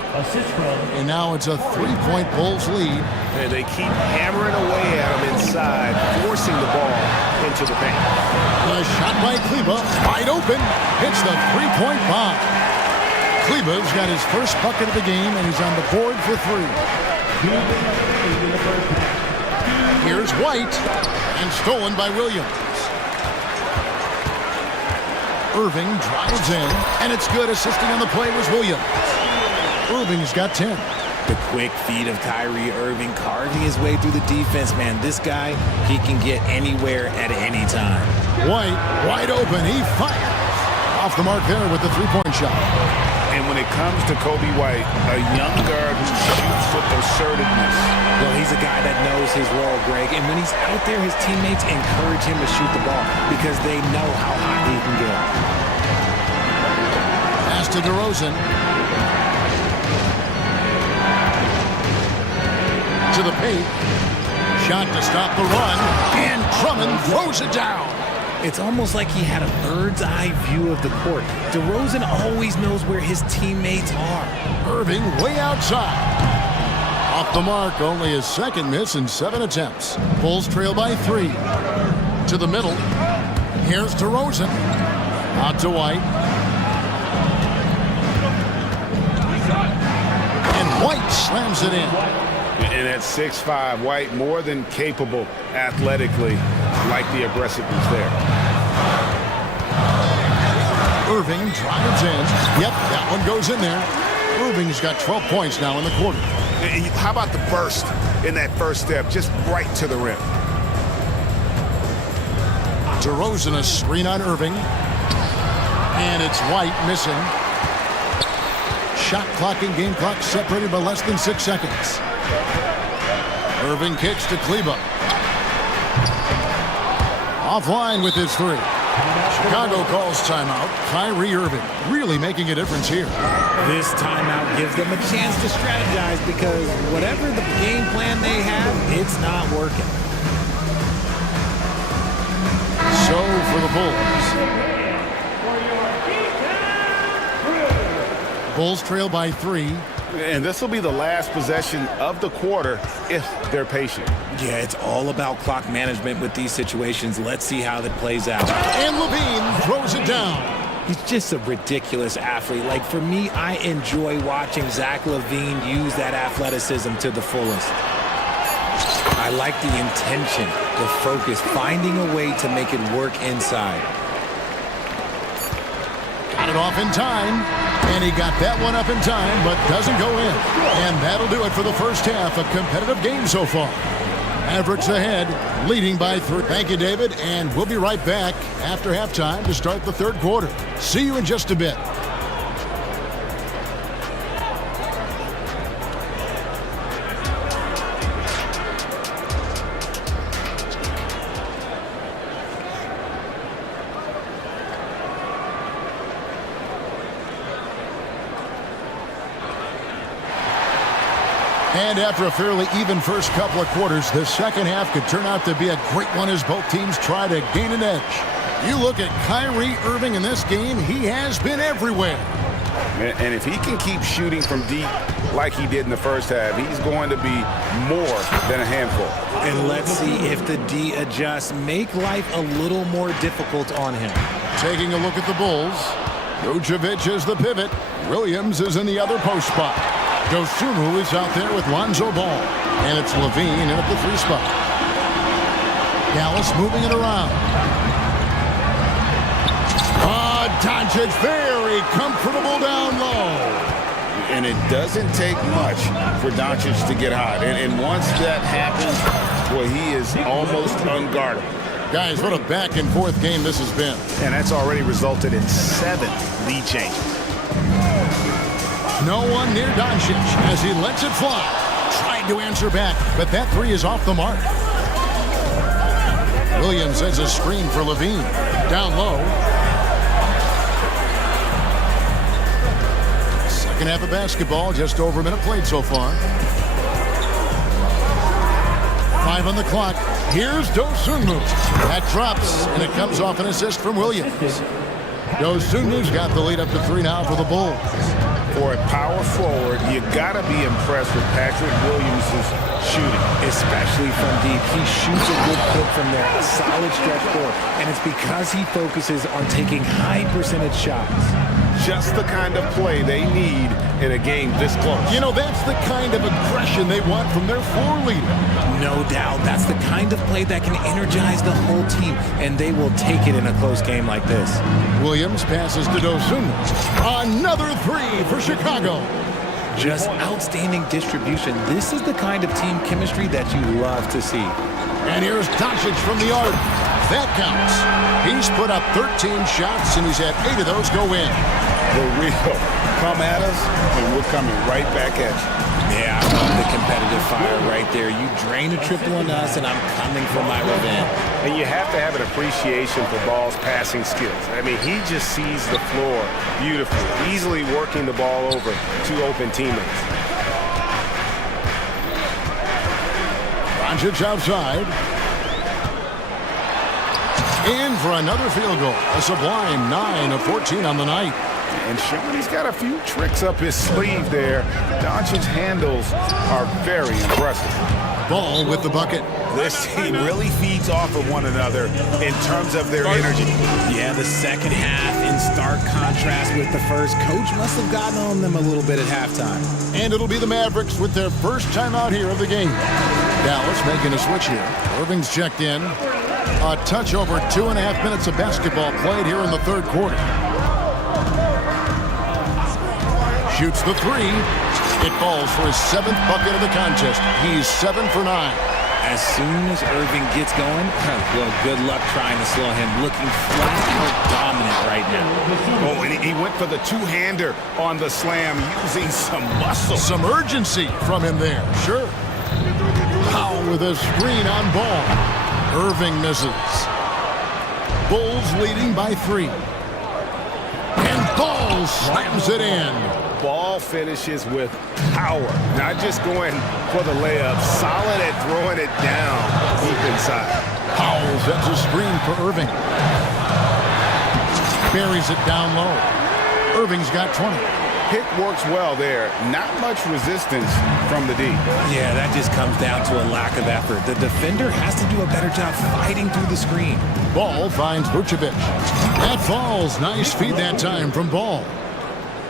And now it's a 3-point Bulls lead. And they keep hammering away at him inside, forcing the ball into the paint. A shot by Kleba, wide open. Hits the 3-point bomb. Kleba's got his first bucket of the game, and he's on the board for 3. Here's White, and stolen by Williams. Irving drives in, and it's good. Assisting on the play was Williams. Irving's got 10. The quick feed of Kyrie Irving carving his way through the defense, man. This guy, he can get anywhere at any time. White, wide open. He fires. Off the mark there with the 3-point shot. And when it comes to Kobe White, a young guard who shoots with assertiveness. Well, he's a guy that knows his role, Greg. And when he's out there, his teammates encourage him to shoot the ball because they know how hot he can get. Pass to DeRozan. To the paint. Shot to stop the run. And Drummond throws it down. It's almost like he had a bird's eye view of the court. DeRozan always knows where his teammates are. Irving way outside. Off the mark, only his second miss in 7 attempts. Bulls trail by 3. To the middle. Here's DeRozan. Out to White. And White slams it in. And at 6'5", White more than capable athletically, like the aggressiveness there. Irving drives in. Yep, that one goes in there. Irving's got 12 points now in the quarter. How about the burst in that first step, just right to the rim? DeRozan a screen on Irving. And it's White missing. Shot clock and game clock separated by less than 6 seconds. Irving kicks to Kleba. Offline with his 3. Chicago calls timeout. Kyrie Irving really making a difference here. This timeout gives them a chance to strategize because whatever the game plan they have, it's not working. So for the Bulls. Bulls trail by 3. And this will be the last possession of the quarter if they're patient. Yeah, it's all about clock management with these situations. Let's see how that plays out. And Levine throws it down. He's just a ridiculous athlete. Like, for me, I enjoy watching Zach LaVine use that athleticism to the fullest. I like the intention, the focus, finding a way to make it work inside. Got it off in time. And he got that one up in time, but doesn't go in. And that'll do it for the first half. A competitive game so far. Mavericks ahead, leading by 3. Thank you, David. And we'll be right back after halftime to start the third quarter. See you in just a bit. And after a fairly even first couple of quarters, the second half could turn out to be a great one as both teams try to gain an edge. You look at Kyrie Irving in this game, he has been everywhere. And if he can keep shooting from deep like he did in the first half, he's going to be more than a handful. And let's see if the D adjusts, make life a little more difficult on him. Taking a look at the Bulls, Vucevic is the pivot. Williams is in the other post spot. Dosunmu is out there with Lonzo Ball. And it's Levine in at the 3 spot. Dallas moving it around. Doncic very comfortable down low. And it doesn't take much for Doncic to get hot. And once that happens, well, he is almost unguardable. Guys, what a back-and-forth game this has been. And that's already resulted in 7 lead changes. No one near Doncic as he lets it fly. Tried to answer back, but that three is off the mark. Williams has a screen for Levine. Down low. Second half of basketball, just over a minute played so far. 5 on the clock. Here's Dosunmu. That drops, and it comes off an assist from Williams. Dosunmu's got the lead up to 3 now for the Bulls. For a power forward, you gotta be impressed with Patrick Williams' shooting. Especially from deep. He shoots a good clip from there, a solid stretch forward. And it's because he focuses on taking high percentage shots. Just the kind of play they need in a game this close. You know, that's the kind of aggression they want from their floor leader. No doubt. That's the kind of play that can energize the whole team, and they will take it in a close game like this. Williams passes to Dosunmu. Another 3 for Chicago. Just outstanding distribution. This is the kind of team chemistry that you love to see. And here's Doncic from the arc. That counts. He's put up 13 shots, and he's had 8 of those go in. The real come at us, and we're coming right back at you. Yeah, I love the competitive fire right there. You drain a triple on us, and I'm coming for my revenge. And you have to have an appreciation for Ball's passing skills. I mean, he just sees the floor beautifully, easily working the ball over 2 open teammates. Doncic outside. In for another field goal. A sublime 9 of 14 on the night. And Sean, he's got a few tricks up his sleeve there. Doncic's handles are very impressive. Ball with the bucket. This team really feeds off of one another in terms of their energy. Yeah, the second half in stark contrast with the first. Coach must have gotten on them a little bit at halftime. And it'll be the Mavericks with their first time out here of the game. Dallas making a switch here. Irving's checked in. A touch over 2.5 minutes of basketball played here in the third quarter. Shoots the 3. It falls for his 7th bucket of the contest. He's 7 for 9. As soon as Irving gets going, well, good luck trying to slow him. Looking flat out dominant right now. Oh, and he went for the 2-hander on the slam, using some muscle. Some urgency from him there, sure. Powell with a screen on Ball. Irving misses. Bulls leading by 3. And Ball slams it in. Ball finishes with power, not just going for the layup, solid at throwing it down deep inside. Powell sets a screen for Irving. Buries it down low. Irving's got 20. Pick works well there. Not much resistance from the D. Yeah, that just comes down to a lack of effort. The defender has to do a better job fighting through the screen. Ball finds Vucevic. That falls. Nice feed that time from Ball.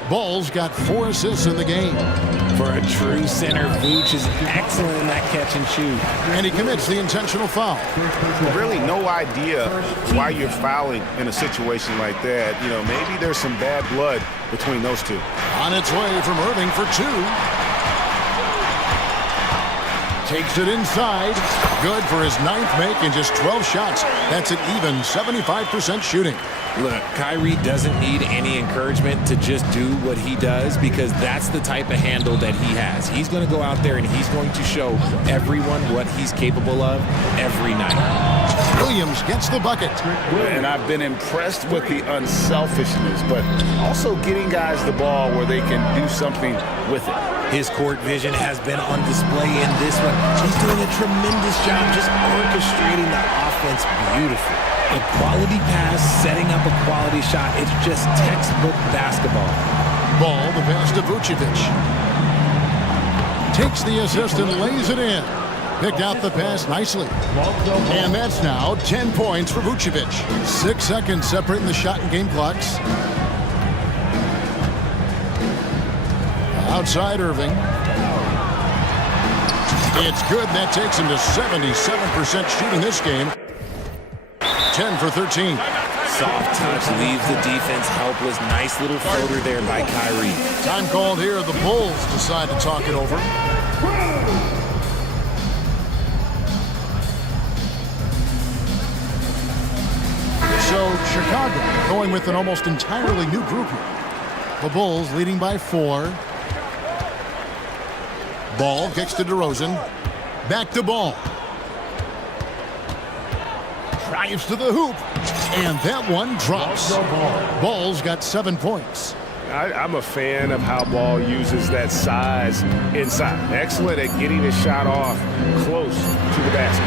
Ball's got 4 assists in the game. For a true center, Vooch is excellent in that catch and shoot. And he commits the intentional foul. Really no idea why you're fouling in a situation like that. You know, maybe there's some bad blood between those two. On its way from Irving for 2. Takes it inside. Good for his 9th make in just 12 shots. That's an even 75% shooting. Look, Kyrie doesn't need any encouragement to just do what he does, because that's the type of handle that he has. He's going to go out there and he's going to show everyone what he's capable of every night. Williams gets the bucket. And I've been impressed with the unselfishness, but also getting guys the ball where they can do something with it. His court vision has been on display in this one. He's doing a tremendous job just orchestrating the offense beautifully. A quality pass, setting up a quality shot. It's just textbook basketball. Ball, the pass to Vucevic. Takes the assist and lays it in. Picked out the pass nicely. And that's now 10 points for Vucevic. 6 seconds separating the shot and game clocks. Outside Irving. It's good. That takes him to 77% shooting this game. 10 for 13. Soft touch leaves the defense helpless. Nice little floater there by Kyrie. Time called here. The Bulls decide to talk it over. So Chicago going with an almost entirely new group here. The Bulls leading by 4. Ball kicks to DeRozan. Back to Ball. Drives to the hoop. And that one drops. Ball's got 7 points. I'm a fan of how Ball uses that size inside. Excellent at getting his shot off close to the basket.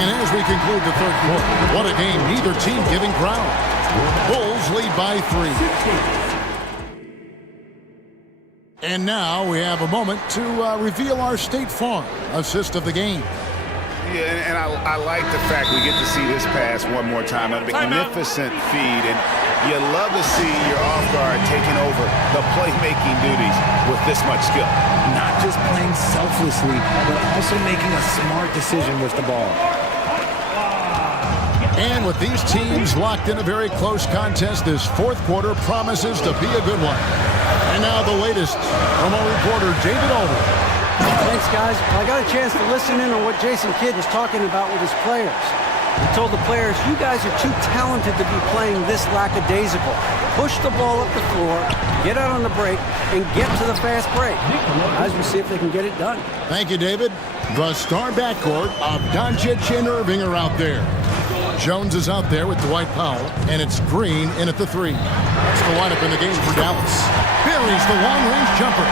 And as we conclude the third quarter, what a game, neither team giving ground. Bulls lead by 3. And now we have a moment to reveal our State Farm assist of the game. Yeah, and I like the fact we get to see this pass one more time. A magnificent feed, and you love to see your off guard taking over the playmaking duties with this much skill. Not just playing selflessly, but also making a smart decision with the ball. And with these teams locked in a very close contest, this fourth quarter promises to be a good one. And now the latest from our reporter, David Alden. Thanks, guys. I got a chance to listen in on what Jason Kidd was talking about with his players. He told the players, you guys are too talented to be playing this lackadaisical. Push the ball up the floor, get out on the break, and get to the fast break. Guys, we'll see if they can get it done. Thank you, David. The star backcourt of Doncic and Irving are out there. Jones is out there with Dwight Powell, and it's Green in at the 3. That's the lineup in the game for Dallas. Buries the long-range jumper.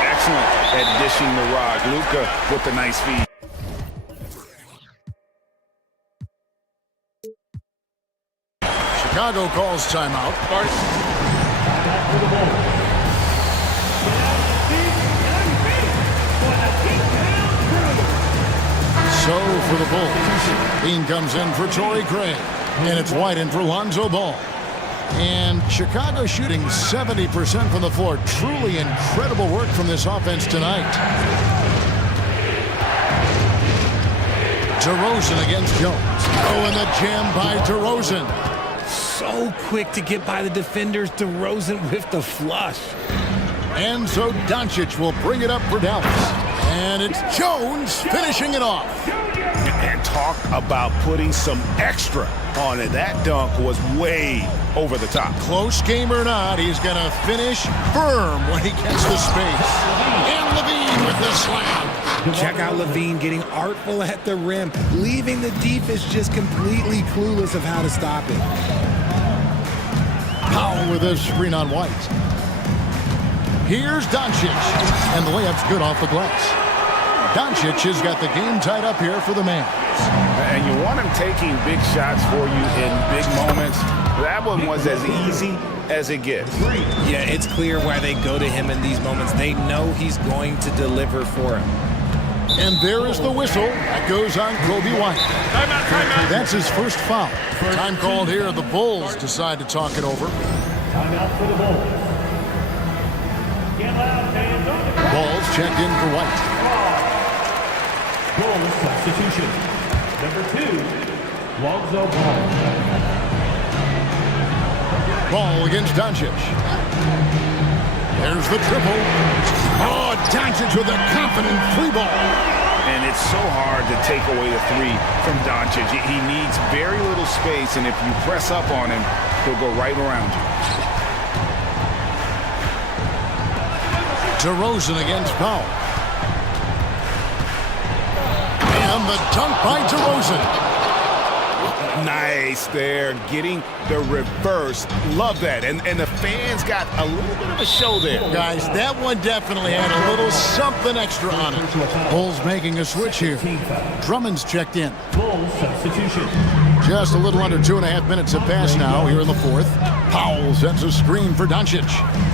Excellent at dishing the rod. Luka with the nice feed. Chicago calls timeout. So for the Bulls, Bean comes in for Torrey Craig, and it's White in for Lonzo Ball. And Chicago shooting 70% from the floor. Truly incredible work from this offense tonight. DeRozan against Jones. Oh, and the jam by DeRozan. So quick to get by the defenders. DeRozan with the flush. And so Doncic will bring it up for Dallas. And it's Jones finishing it off. And talk about putting some extra on it. That dunk was way over the top. Close game or not, he's going to finish firm when he gets the space. And Levine with the slam. Check out Levine getting artful at the rim, leaving the defense just completely clueless of how to stop it. Powell with a screen on White. Here's Doncic, and the layup's good off the glass. Doncic has got the game tied up here for the Mavs. And you want him taking big shots for you in big moments. That one was as easy as it gets. Yeah, it's clear why they go to him in these moments. They know he's going to deliver for him. And there is the whistle. That goes on Kobe White. Timeout. That's his first foul. Time called here. The Bulls decide to talk it over. Timeout for the Bulls. Get loud, fans on the court. Bulls checked in for White. Bulls substitution. Number 2, Lonzo Ball. Ball against Doncic. There's the triple. Oh, Doncic with a confident 3 ball. And it's so hard to take away the 3 from Doncic. He needs very little space, and if you press up on him, he'll go right around you. DeRozan against Powell. And the dunk by DeRozan. Nice there, getting the reverse. Love that. And the fans got a little bit of a show there. Guys, that one definitely had a little something extra on it. Bulls making a switch here. Drummond's checked in. Bulls substitution. Just a little under 2.5 minutes have passed now here in the fourth. Powell sets a screen for Doncic.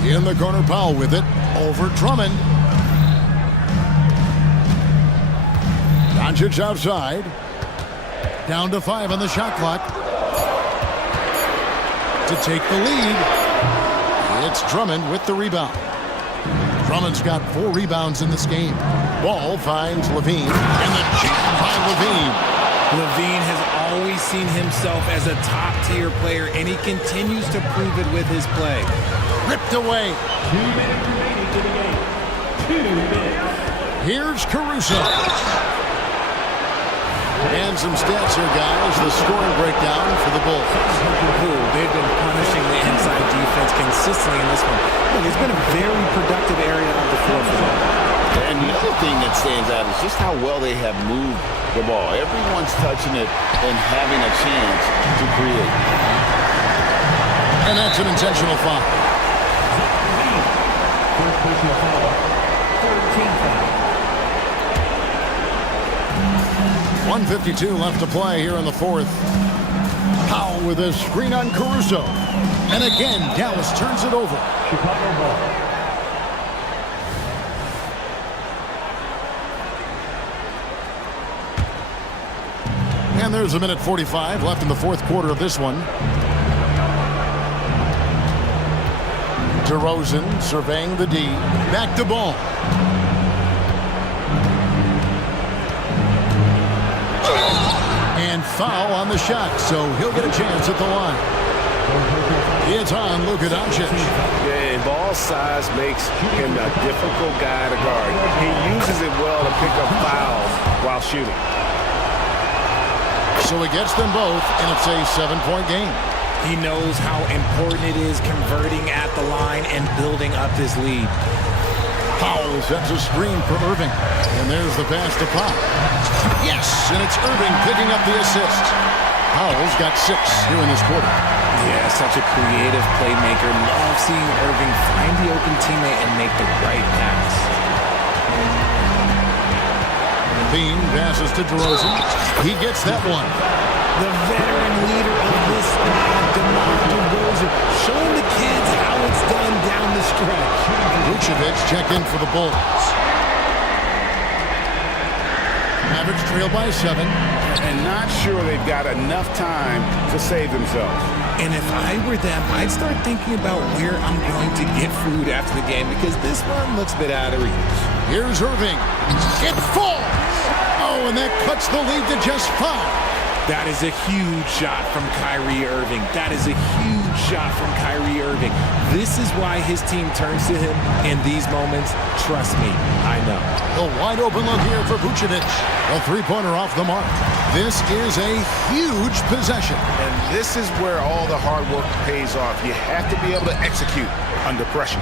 In the corner, Powell with it. Over Drummond. Doncic outside. Down to 5 on the shot clock. To take the lead, it's Drummond with the rebound. Drummond's got 4 rebounds in this game. Ball finds Levine, and the jam by Levine. Levine has always seen himself as a top-tier player, and he continues to prove it with his play. Ripped away. 2 minutes remaining to the game. 2 minutes. Here's Caruso. And some stats here, guys. The scoring breakdown for the Bulls. They've been punishing the inside defense consistently in this one. Look, it's been a very productive area of the floor for them. And the other thing that stands out is just how well they have moved the ball. Everyone's touching it and having a chance to create. And that's an intentional foul. First personal foul. 13th foul. 1:52 left to play here in the fourth. Powell with a screen on Caruso. And again, Dallas turns it over. Chicago ball. And there's a minute 45 left in the fourth quarter of this one. DeRozan surveying the D. Back to Ball. And foul on the shot, so he'll get a chance at the line. It's on Luka Doncic. Yeah, and Ball's size makes him a difficult guy to guard. He uses it well to pick up fouls while shooting. So he gets them both, and it's a 7-point game. He knows how important it is converting at the line and building up this lead. Powell sets a screen for Irving. And there's the pass to Pop. Yes, and it's Irving picking up the assist. Powell's got 6 here in this quarter. Yeah, such a creative playmaker. Love seeing Irving find the open teammate and make the right pass. Bean passes to DeRozan. He gets that one. The veteran leader of this squad, DeMar DeRozan, showing the kids how it's done down the stretch. Vucevic checked in for the Bulls. Mavericks trail by 7. And not sure they've got enough time to save themselves. And if I were them, I'd start thinking about where I'm going to get food after the game because this one looks a bit out of reach. Here's Irving. It falls! Oh, and that cuts the lead to just 5. That is a huge shot from Kyrie Irving. That is a huge shot from Kyrie Irving. This is why his team turns to him in these moments. Trust me, I know. The wide open look here for Vucevic. A three-pointer off the mark. This is a huge possession. And this is where all the hard work pays off. You have to be able to execute under pressure.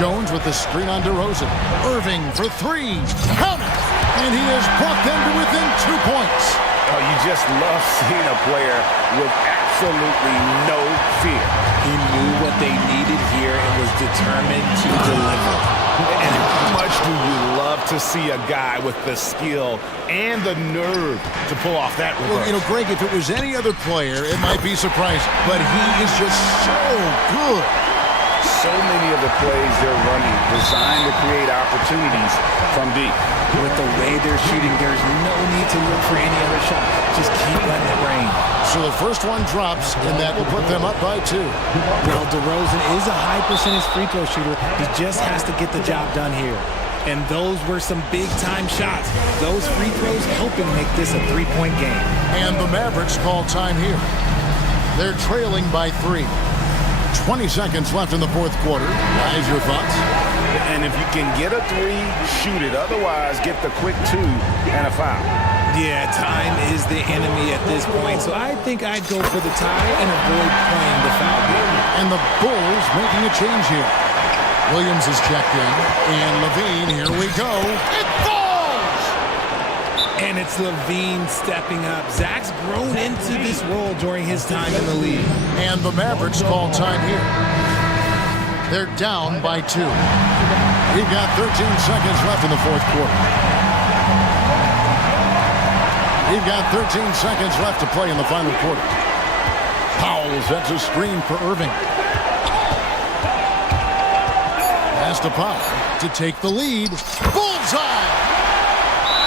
Jones with the screen on DeRozan. Irving for 3. Count it! And he has brought them to within 2 points. Oh, you just love seeing a player with absolutely no fear. He knew what they needed here and was determined to deliver. And how much do you love to see a guy with the skill and the nerve to pull off that reverse? Well, you know, Greg, if it was any other player, it might be surprising. But he is just so good. So many of the plays they're running designed to create opportunities from deep. With the way they're shooting, there's no need to look for any other shot. Just keep letting it rain. So the first one drops, and that will put them up by 2. Well, DeRozan is a high percentage free throw shooter. He just has to get the job done here. And those were some big-time shots. Those free throws helping make this a 3-point game. And the Mavericks call time here. They're trailing by 3. 20 seconds left in the fourth quarter. Guys, your thoughts? And if you can get a 3, shoot it. Otherwise, get the quick 2 and a foul. Yeah, time is the enemy at this point. So I think I'd go for the tie and avoid playing the foul game. And the Bulls making a change here. Williams is checked in. And Levine, here we go. It falls! And it's Levine stepping up. Zach's grown into this role during his time in the league. And the Mavericks call time here. They're down by 2. We've got 13 seconds left in the fourth quarter. We've got 13 seconds left to play in the final quarter. Powell sets a screen for Irving. Pass to Pop to take the lead. Bullseye!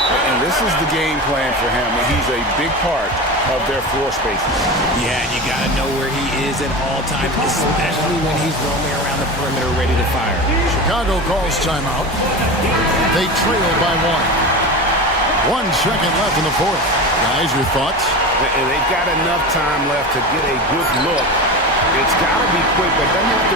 And this is the game plan for him. He's a big part of their floor spaces. Yeah, you got to know where he is at all times, especially when he's roaming around the perimeter ready to fire. Chicago calls timeout. They trail by 1. 1 second left in the fourth. Guys, your thoughts? They've got enough time left to get a good look. It's got to be quick, but it doesn't have to